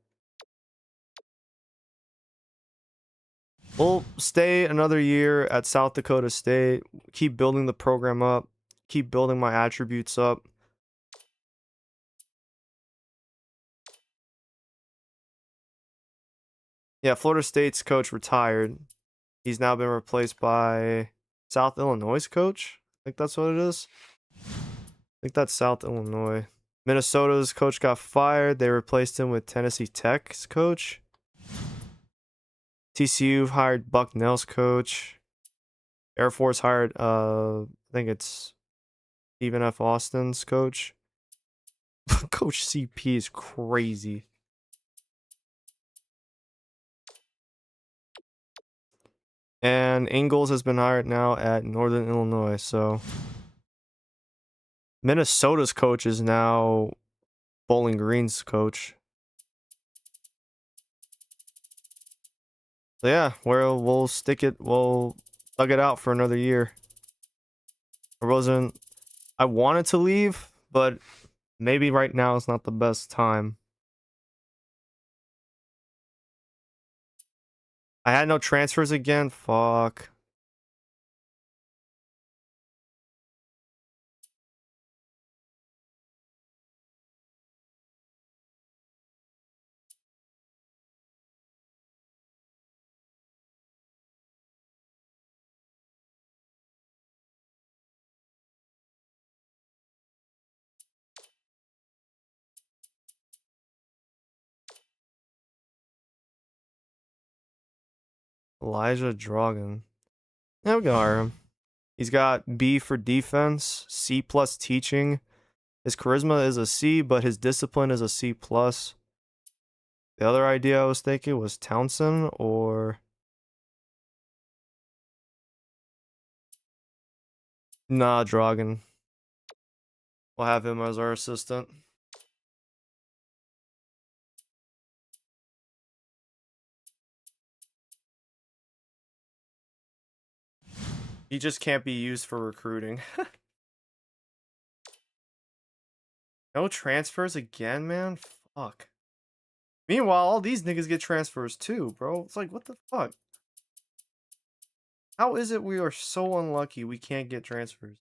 We'll stay another year at South Dakota State, keep building the program up, keep building my attributes up. Yeah, Florida State's coach retired. He's now been replaced by South Illinois' coach. I think that's what it is. I think that's South Illinois. Minnesota's coach got fired. They replaced him with Tennessee Tech's coach. TCU hired Bucknell's coach. Air Force hired I think it's Stephen F. Austin's coach. Coach CP is crazy. And Ingalls has been hired now at Northern Illinois. So Minnesota's coach is now Bowling Green's coach. So yeah, we'll stick it. We'll thug it out for another year. I wanted to leave, but maybe right now is not the best time. I had no transfers again. Fuck. Elijah Dragon. Yeah, we can hire him. He's got B for defense, C plus teaching. His charisma is a C, but his discipline is a C plus. The other idea I was thinking was Townsend or nah, Dragon. We'll have him as our assistant. He just can't be used for recruiting. No transfers again, man? Fuck. Meanwhile, all these niggas get transfers too, bro. It's like, what the fuck? How is it we are so unlucky we can't get transfers?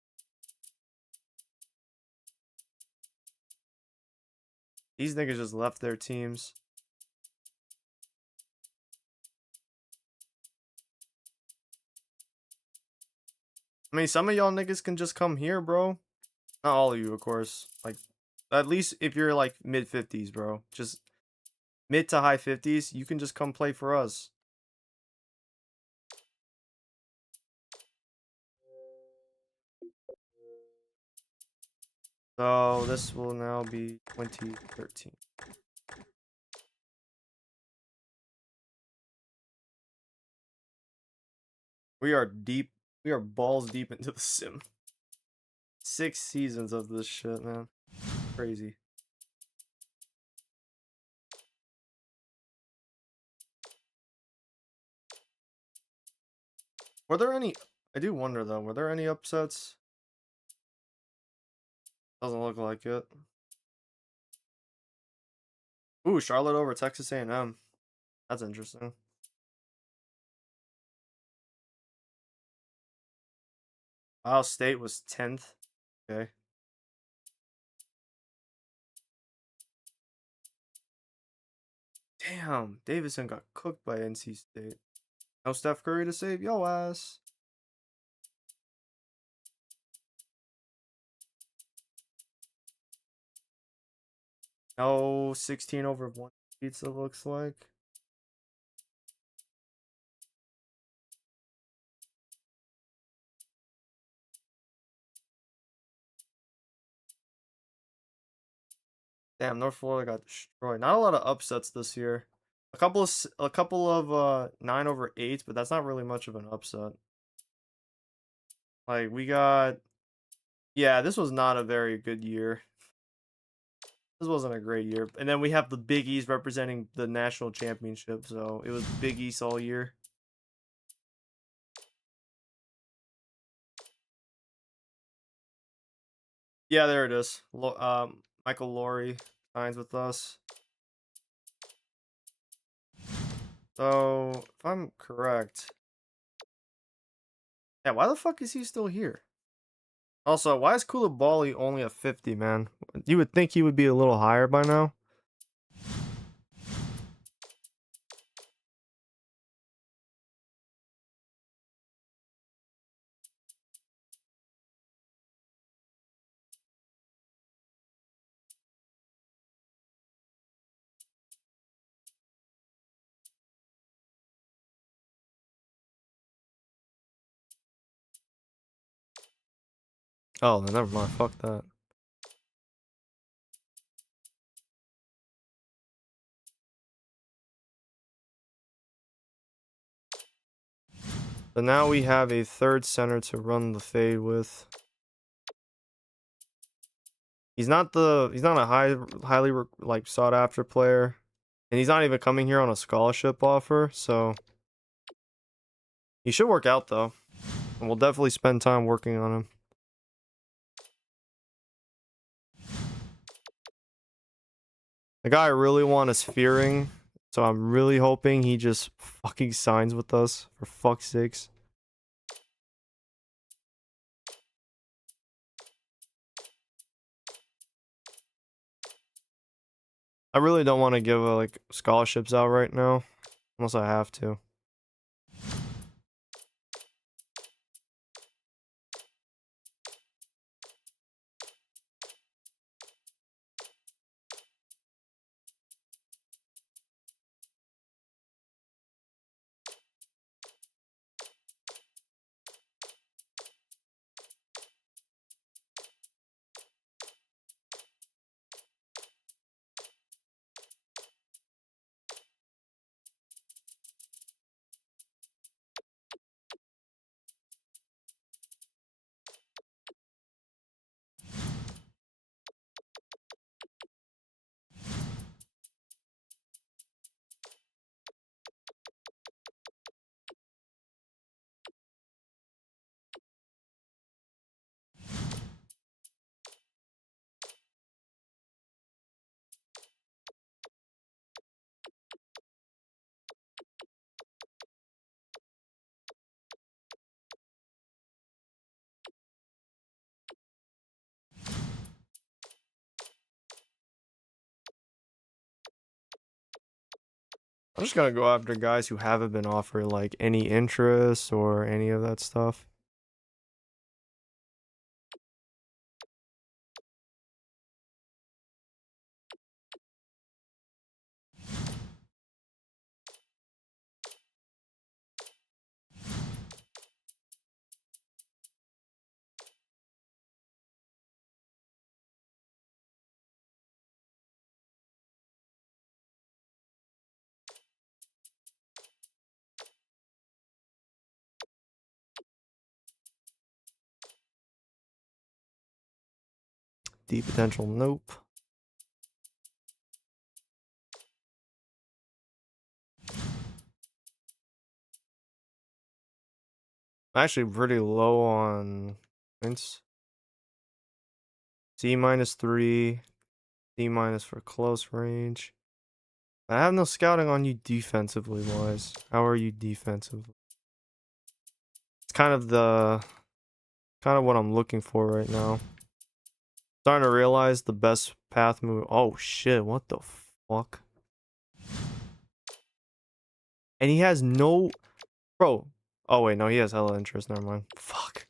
These niggas just left their teams. I mean, some of y'all niggas can just come here, bro. Not all of you, of course. Like, at least if you're like mid 50s, bro. Just mid to high 50s, you can just come play for us. So this will now be 2013. We are deep. We are balls deep into the sim. 6 seasons of this shit, man. Crazy. Were there any... I do wonder, though. Were there any upsets? Doesn't look like it. Ooh, Charlotte over Texas A&M. That's interesting. Ohio State was 10th. Okay. Damn, Davidson got cooked by NC State. No Steph Curry to save yo ass. No, 16 over 1 pizza looks like. Damn, North Florida got destroyed. Not a lot of upsets this year. A couple of 9 over 8s, but that's not really much of an upset. Like we got yeah, this was not a very good year. This wasn't a great year. And then we have the Big East representing the national championship, so it was Big East all year. Yeah, there it is. Michael Laurie signs with us. So, if I'm correct, yeah, why the fuck is he still here? Also, why is Koulibaly only a 50, man? You would think he would be a little higher by now. Oh, then never mind. Fuck that. So now we have a third center to run the fade with. He's not a highly like sought after player, and he's not even coming here on a scholarship offer. So he should work out though, and we'll definitely spend time working on him. The guy I really want is Fearing, so I'm really hoping he just fucking signs with us for fuck's sakes. I really don't want to give like scholarships out right now, unless I have to. I'm just gonna go after guys who haven't been offered like any interest or any of that stuff. Deep potential, nope. I'm actually pretty low on points. C -3, C minus for close range. I have no scouting on you defensively wise. How are you defensively? It's kind of what I'm looking for right now. Starting to realize the best path move. Oh shit, what the fuck? And he has no bro. Oh wait, no, he has hella interest, never mind. Fuck.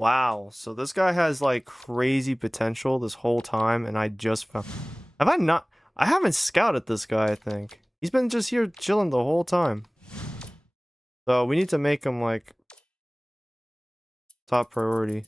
Wow. So this guy has like crazy potential this whole time, and I just found. Have I not? I haven't scouted this guy, I think. He's been just here chilling the whole time. So we need to make him like top priority.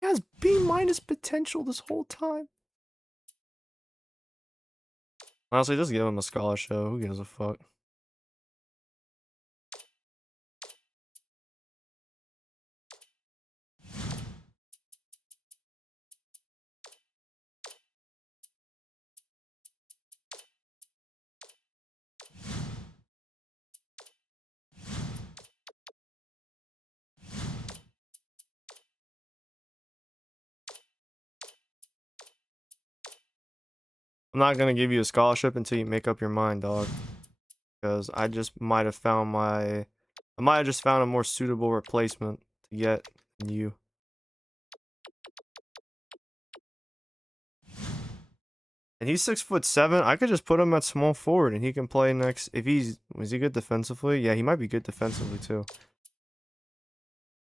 He has B minus potential this whole time. Honestly, just give him a scholarship. Who gives a fuck? I'm not gonna give you a scholarship until you make up your mind, dog. Because I just might have found my... I might have just found a more suitable replacement to get than you. And he's 6'7". I could just put him at small forward and he can play next. If he's... Is he good defensively? Yeah, he might be good defensively too.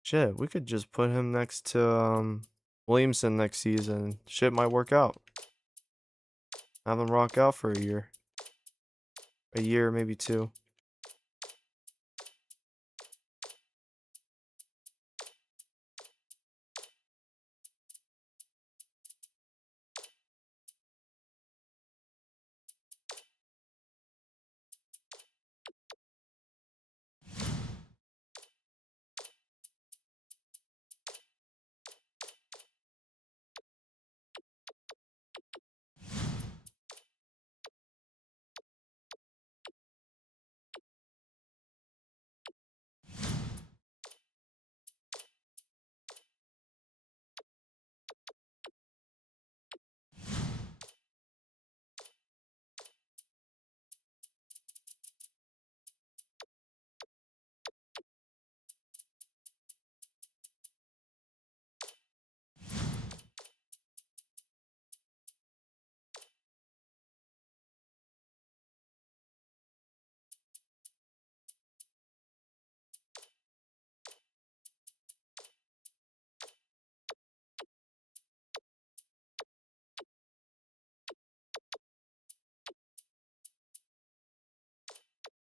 Shit, we could just put him next to Williamson next season. Shit might work out. Have him rock out for a year. A year, maybe two.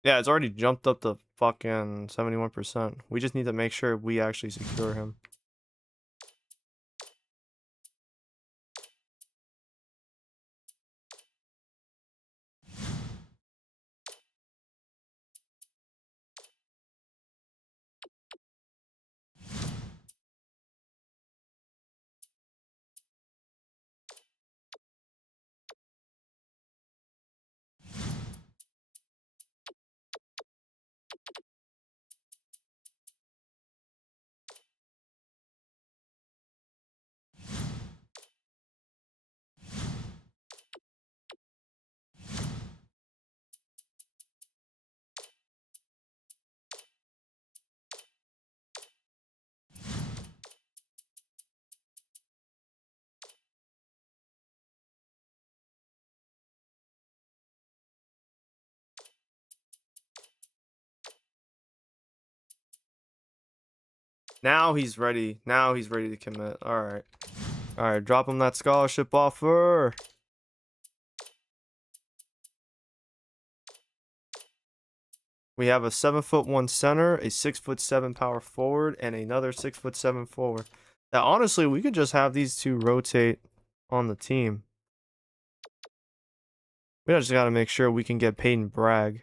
Yeah, it's already jumped up to fucking 71%. We just need to make sure we actually secure him. Now he's ready. Now he's ready to commit. Alright. Alright, drop him that scholarship offer. We have a 7'1" center, a 6'7" power forward, and another 6'7" forward. Now, honestly, we could just have these two rotate on the team. We just gotta make sure we can get Peyton Bragg.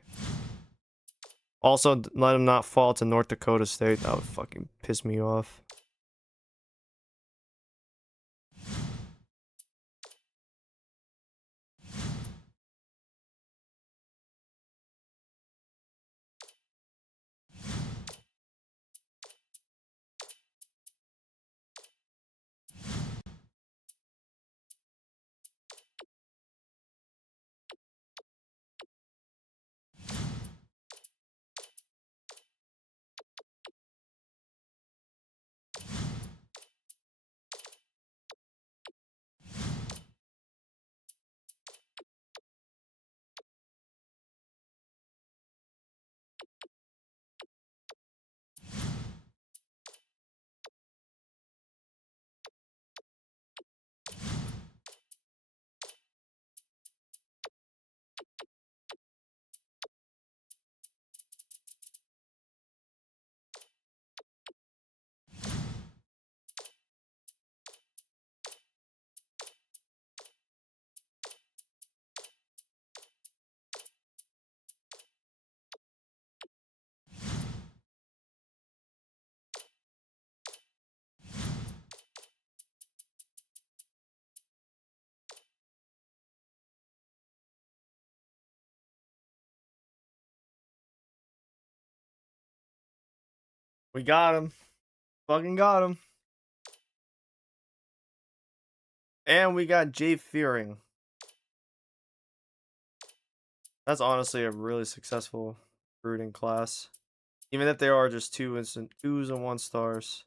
Also, let him not fall to North Dakota State. That would fucking piss me off. We got him. Fucking got him. And we got Jay Fearing. That's honestly a really successful recruiting class. Even if they are just twos and 1 stars.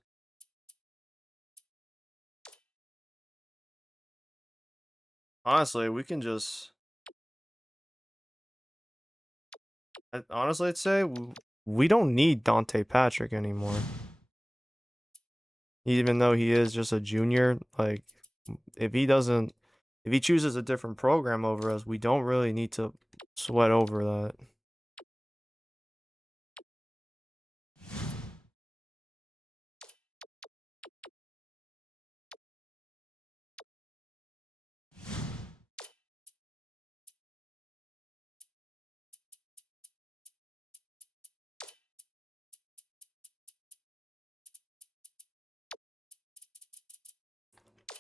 Honestly, we can just... Honestly, I'd say we don't need Dante Patrick anymore. Even though he is just a junior, like, if he chooses a different program over us, we don't really need to sweat over that.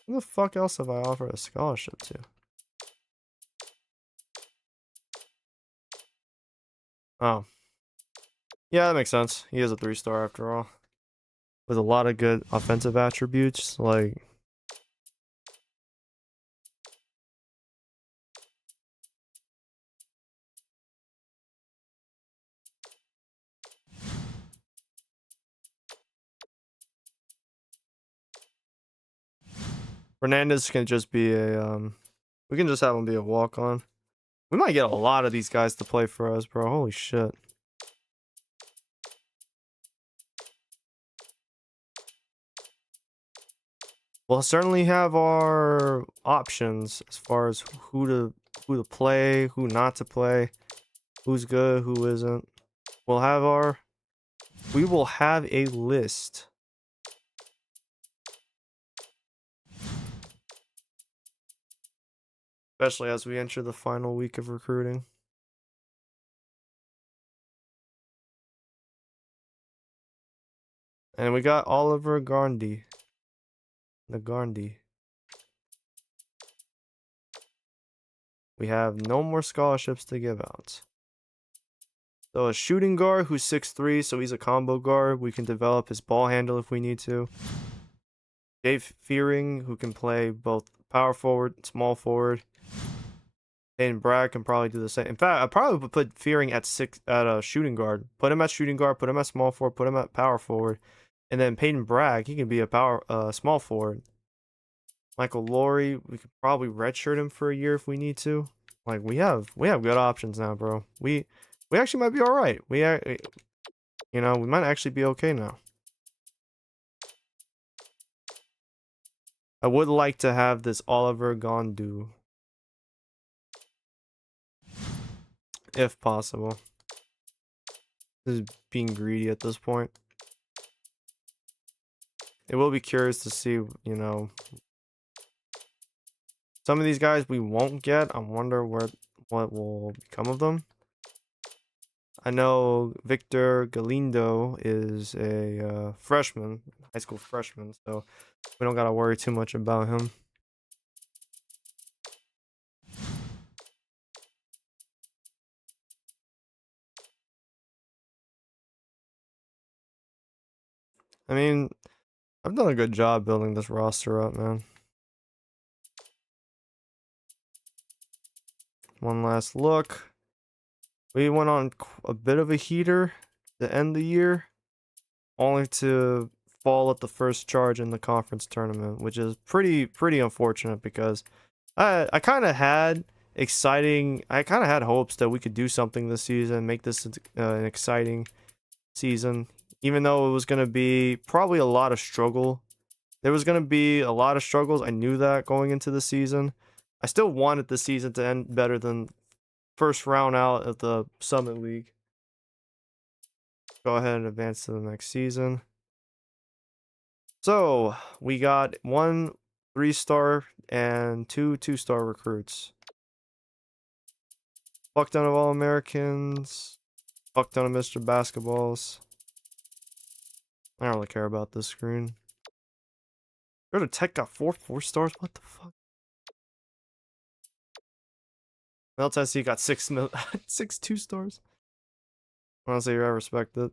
Who the fuck else have I offered a scholarship to? Oh. Yeah, that makes sense. He is a 3-star after all. With a lot of good offensive attributes, like... Fernandez can just be a, we can just have him be a walk-on. We might get a lot of these guys to play for us, bro. Holy shit. We'll certainly have our options as far as who to play, who not to play, who's good, who isn't. We will have a list. Especially as we enter the final week of recruiting. And we got Oliver Garndy. The Garndy. We have no more scholarships to give out. So a shooting guard who's 6'3", so he's a combo guard. We can develop his ball handle if we need to. Dave Fearing, who can play both power forward, small forward. And Brad can probably do the same. In fact, I probably would put Fearing at a shooting guard. Put him at shooting guard, put him at small forward, put him at power forward. And then Peyton Bragg, he can be a small forward. Michael Laurie, we could probably redshirt him for a year if we need to. Like we have good options now, bro. We actually might be all right. We might actually be okay now. I would like to have this Oliver Gondu, if possible. This is being greedy at this point. It will be curious to see, some of these guys we won't get. I wonder what will become of them. I know Victor Galindo is a freshman, high school freshman, so we don't gotta worry too much about him. I mean, I've done a good job building this roster up, man. One last look. We went on a bit of a heater to end the year, only to fall at the first charge in the conference tournament, which is pretty unfortunate because I kind of had hopes that we could do something this season, make this an exciting season, even though it was going to be probably a lot of struggle. There was going to be a lot of struggles. I knew that going into the season. I still wanted the season to end better than first round out of the Summit League. Go ahead and advance to the next season. So, we got 1 3-star and 2 2-star recruits. Fuck ton of All-Americans. Fuck ton of Mr. Basketballs. I don't really care about this screen. Georgia Tech got 4 4-stars? What the fuck? Mel Tennessee got 6 2-stars. Honestly, I respect it.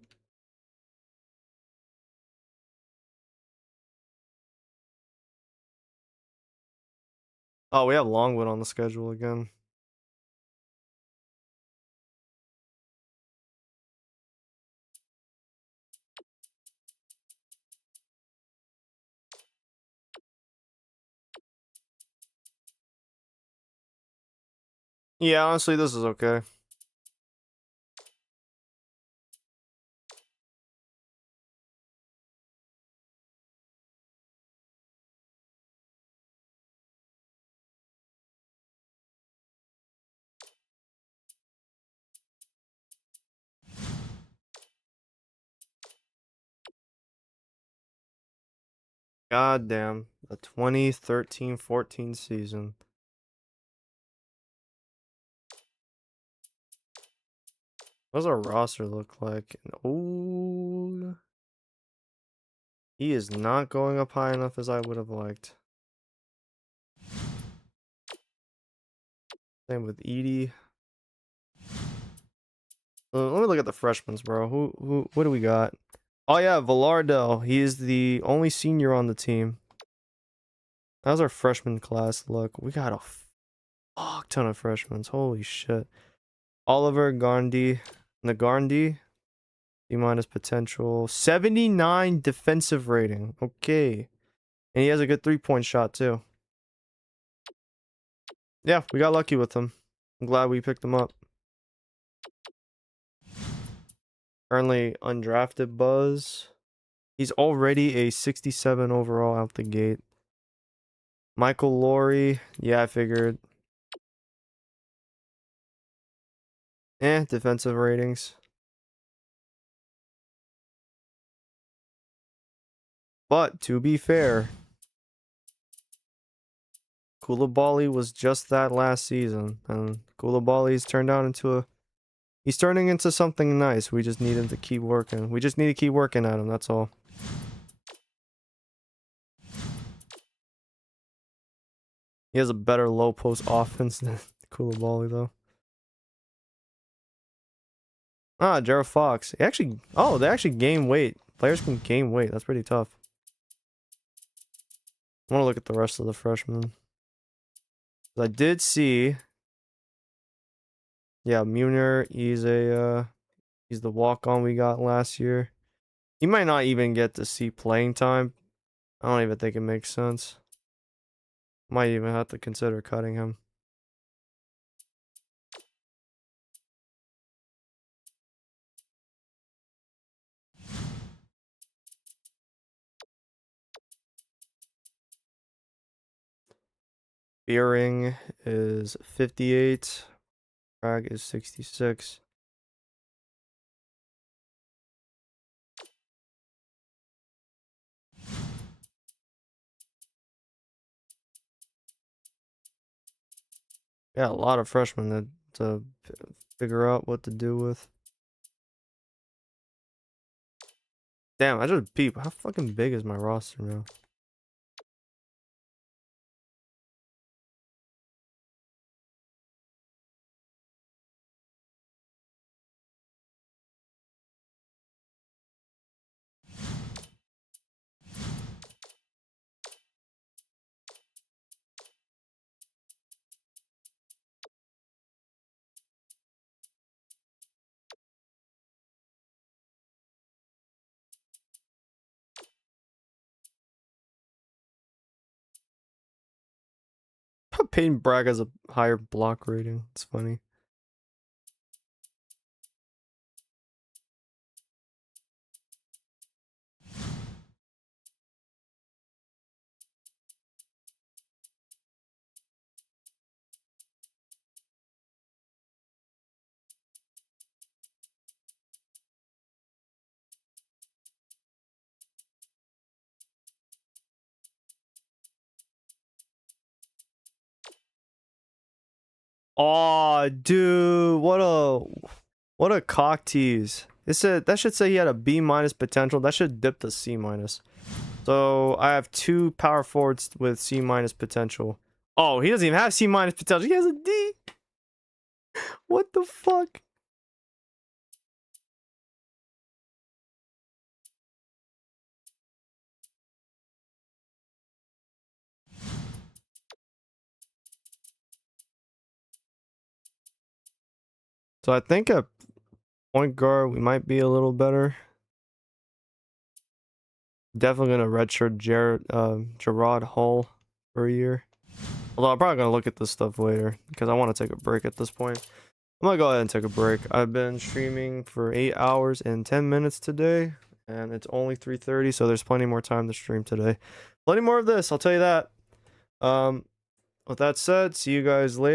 Oh, we have Longwood on the schedule again. Yeah, honestly, this is okay. God damn. The 2013-14 season. What does our roster look like? Oh, he is not going up high enough as I would have liked. Same with Edie. Let me look at the freshmen, bro. What do we got? Oh yeah, Villardell. He is the only senior on the team. How's our freshman class look? We got a fuck ton of freshmen. Holy shit. Oliver Garndi. Nagarndi. D minus potential. 79 defensive rating. Okay. And he has a good 3-point shot too. Yeah, we got lucky with him. I'm glad we picked him up. Currently undrafted Buzz. He's already a 67 overall out the gate. Michael Laurie. Yeah, I figured. Defensive ratings. But to be fair, Koulibaly was just that last season, and Koulibaly's turned out into a. He's turning into something nice. We just need him to keep working. We just need to keep working at him. That's all. He has a better low post offense than Koulibaly, though. Ah, Jared Fox. They actually gain weight. Players can gain weight. That's pretty tough. I want to look at the rest of the freshmen. I did see. Yeah, Muner. He's the walk-on we got last year. He might not even get to see playing time. I don't even think it makes sense. Might even have to consider cutting him. Beering is 58. Bragg is 66. Yeah, a lot of freshmen to figure out what to do with. Damn, I just peep. How fucking big is my roster now? Peyton Bragg has a higher block rating. It's funny. Oh, dude, what a cock tease. That should say he had a B minus potential. That should dip to C minus. So I have two power forwards with C minus potential. Oh, he doesn't even have C minus potential. He has a D. What the fuck? So I think at point guard we might be a little better. Definitely gonna redshirt Gerard Hall for a year. Although I'm probably gonna look at this stuff later because I want to take a break at this point. I'm gonna go ahead and take a break. I've been streaming for 8 hours and 10 minutes today, and it's only 3:30, so there's plenty more time to stream today. Plenty more of this, I'll tell you that. With that said, see you guys later.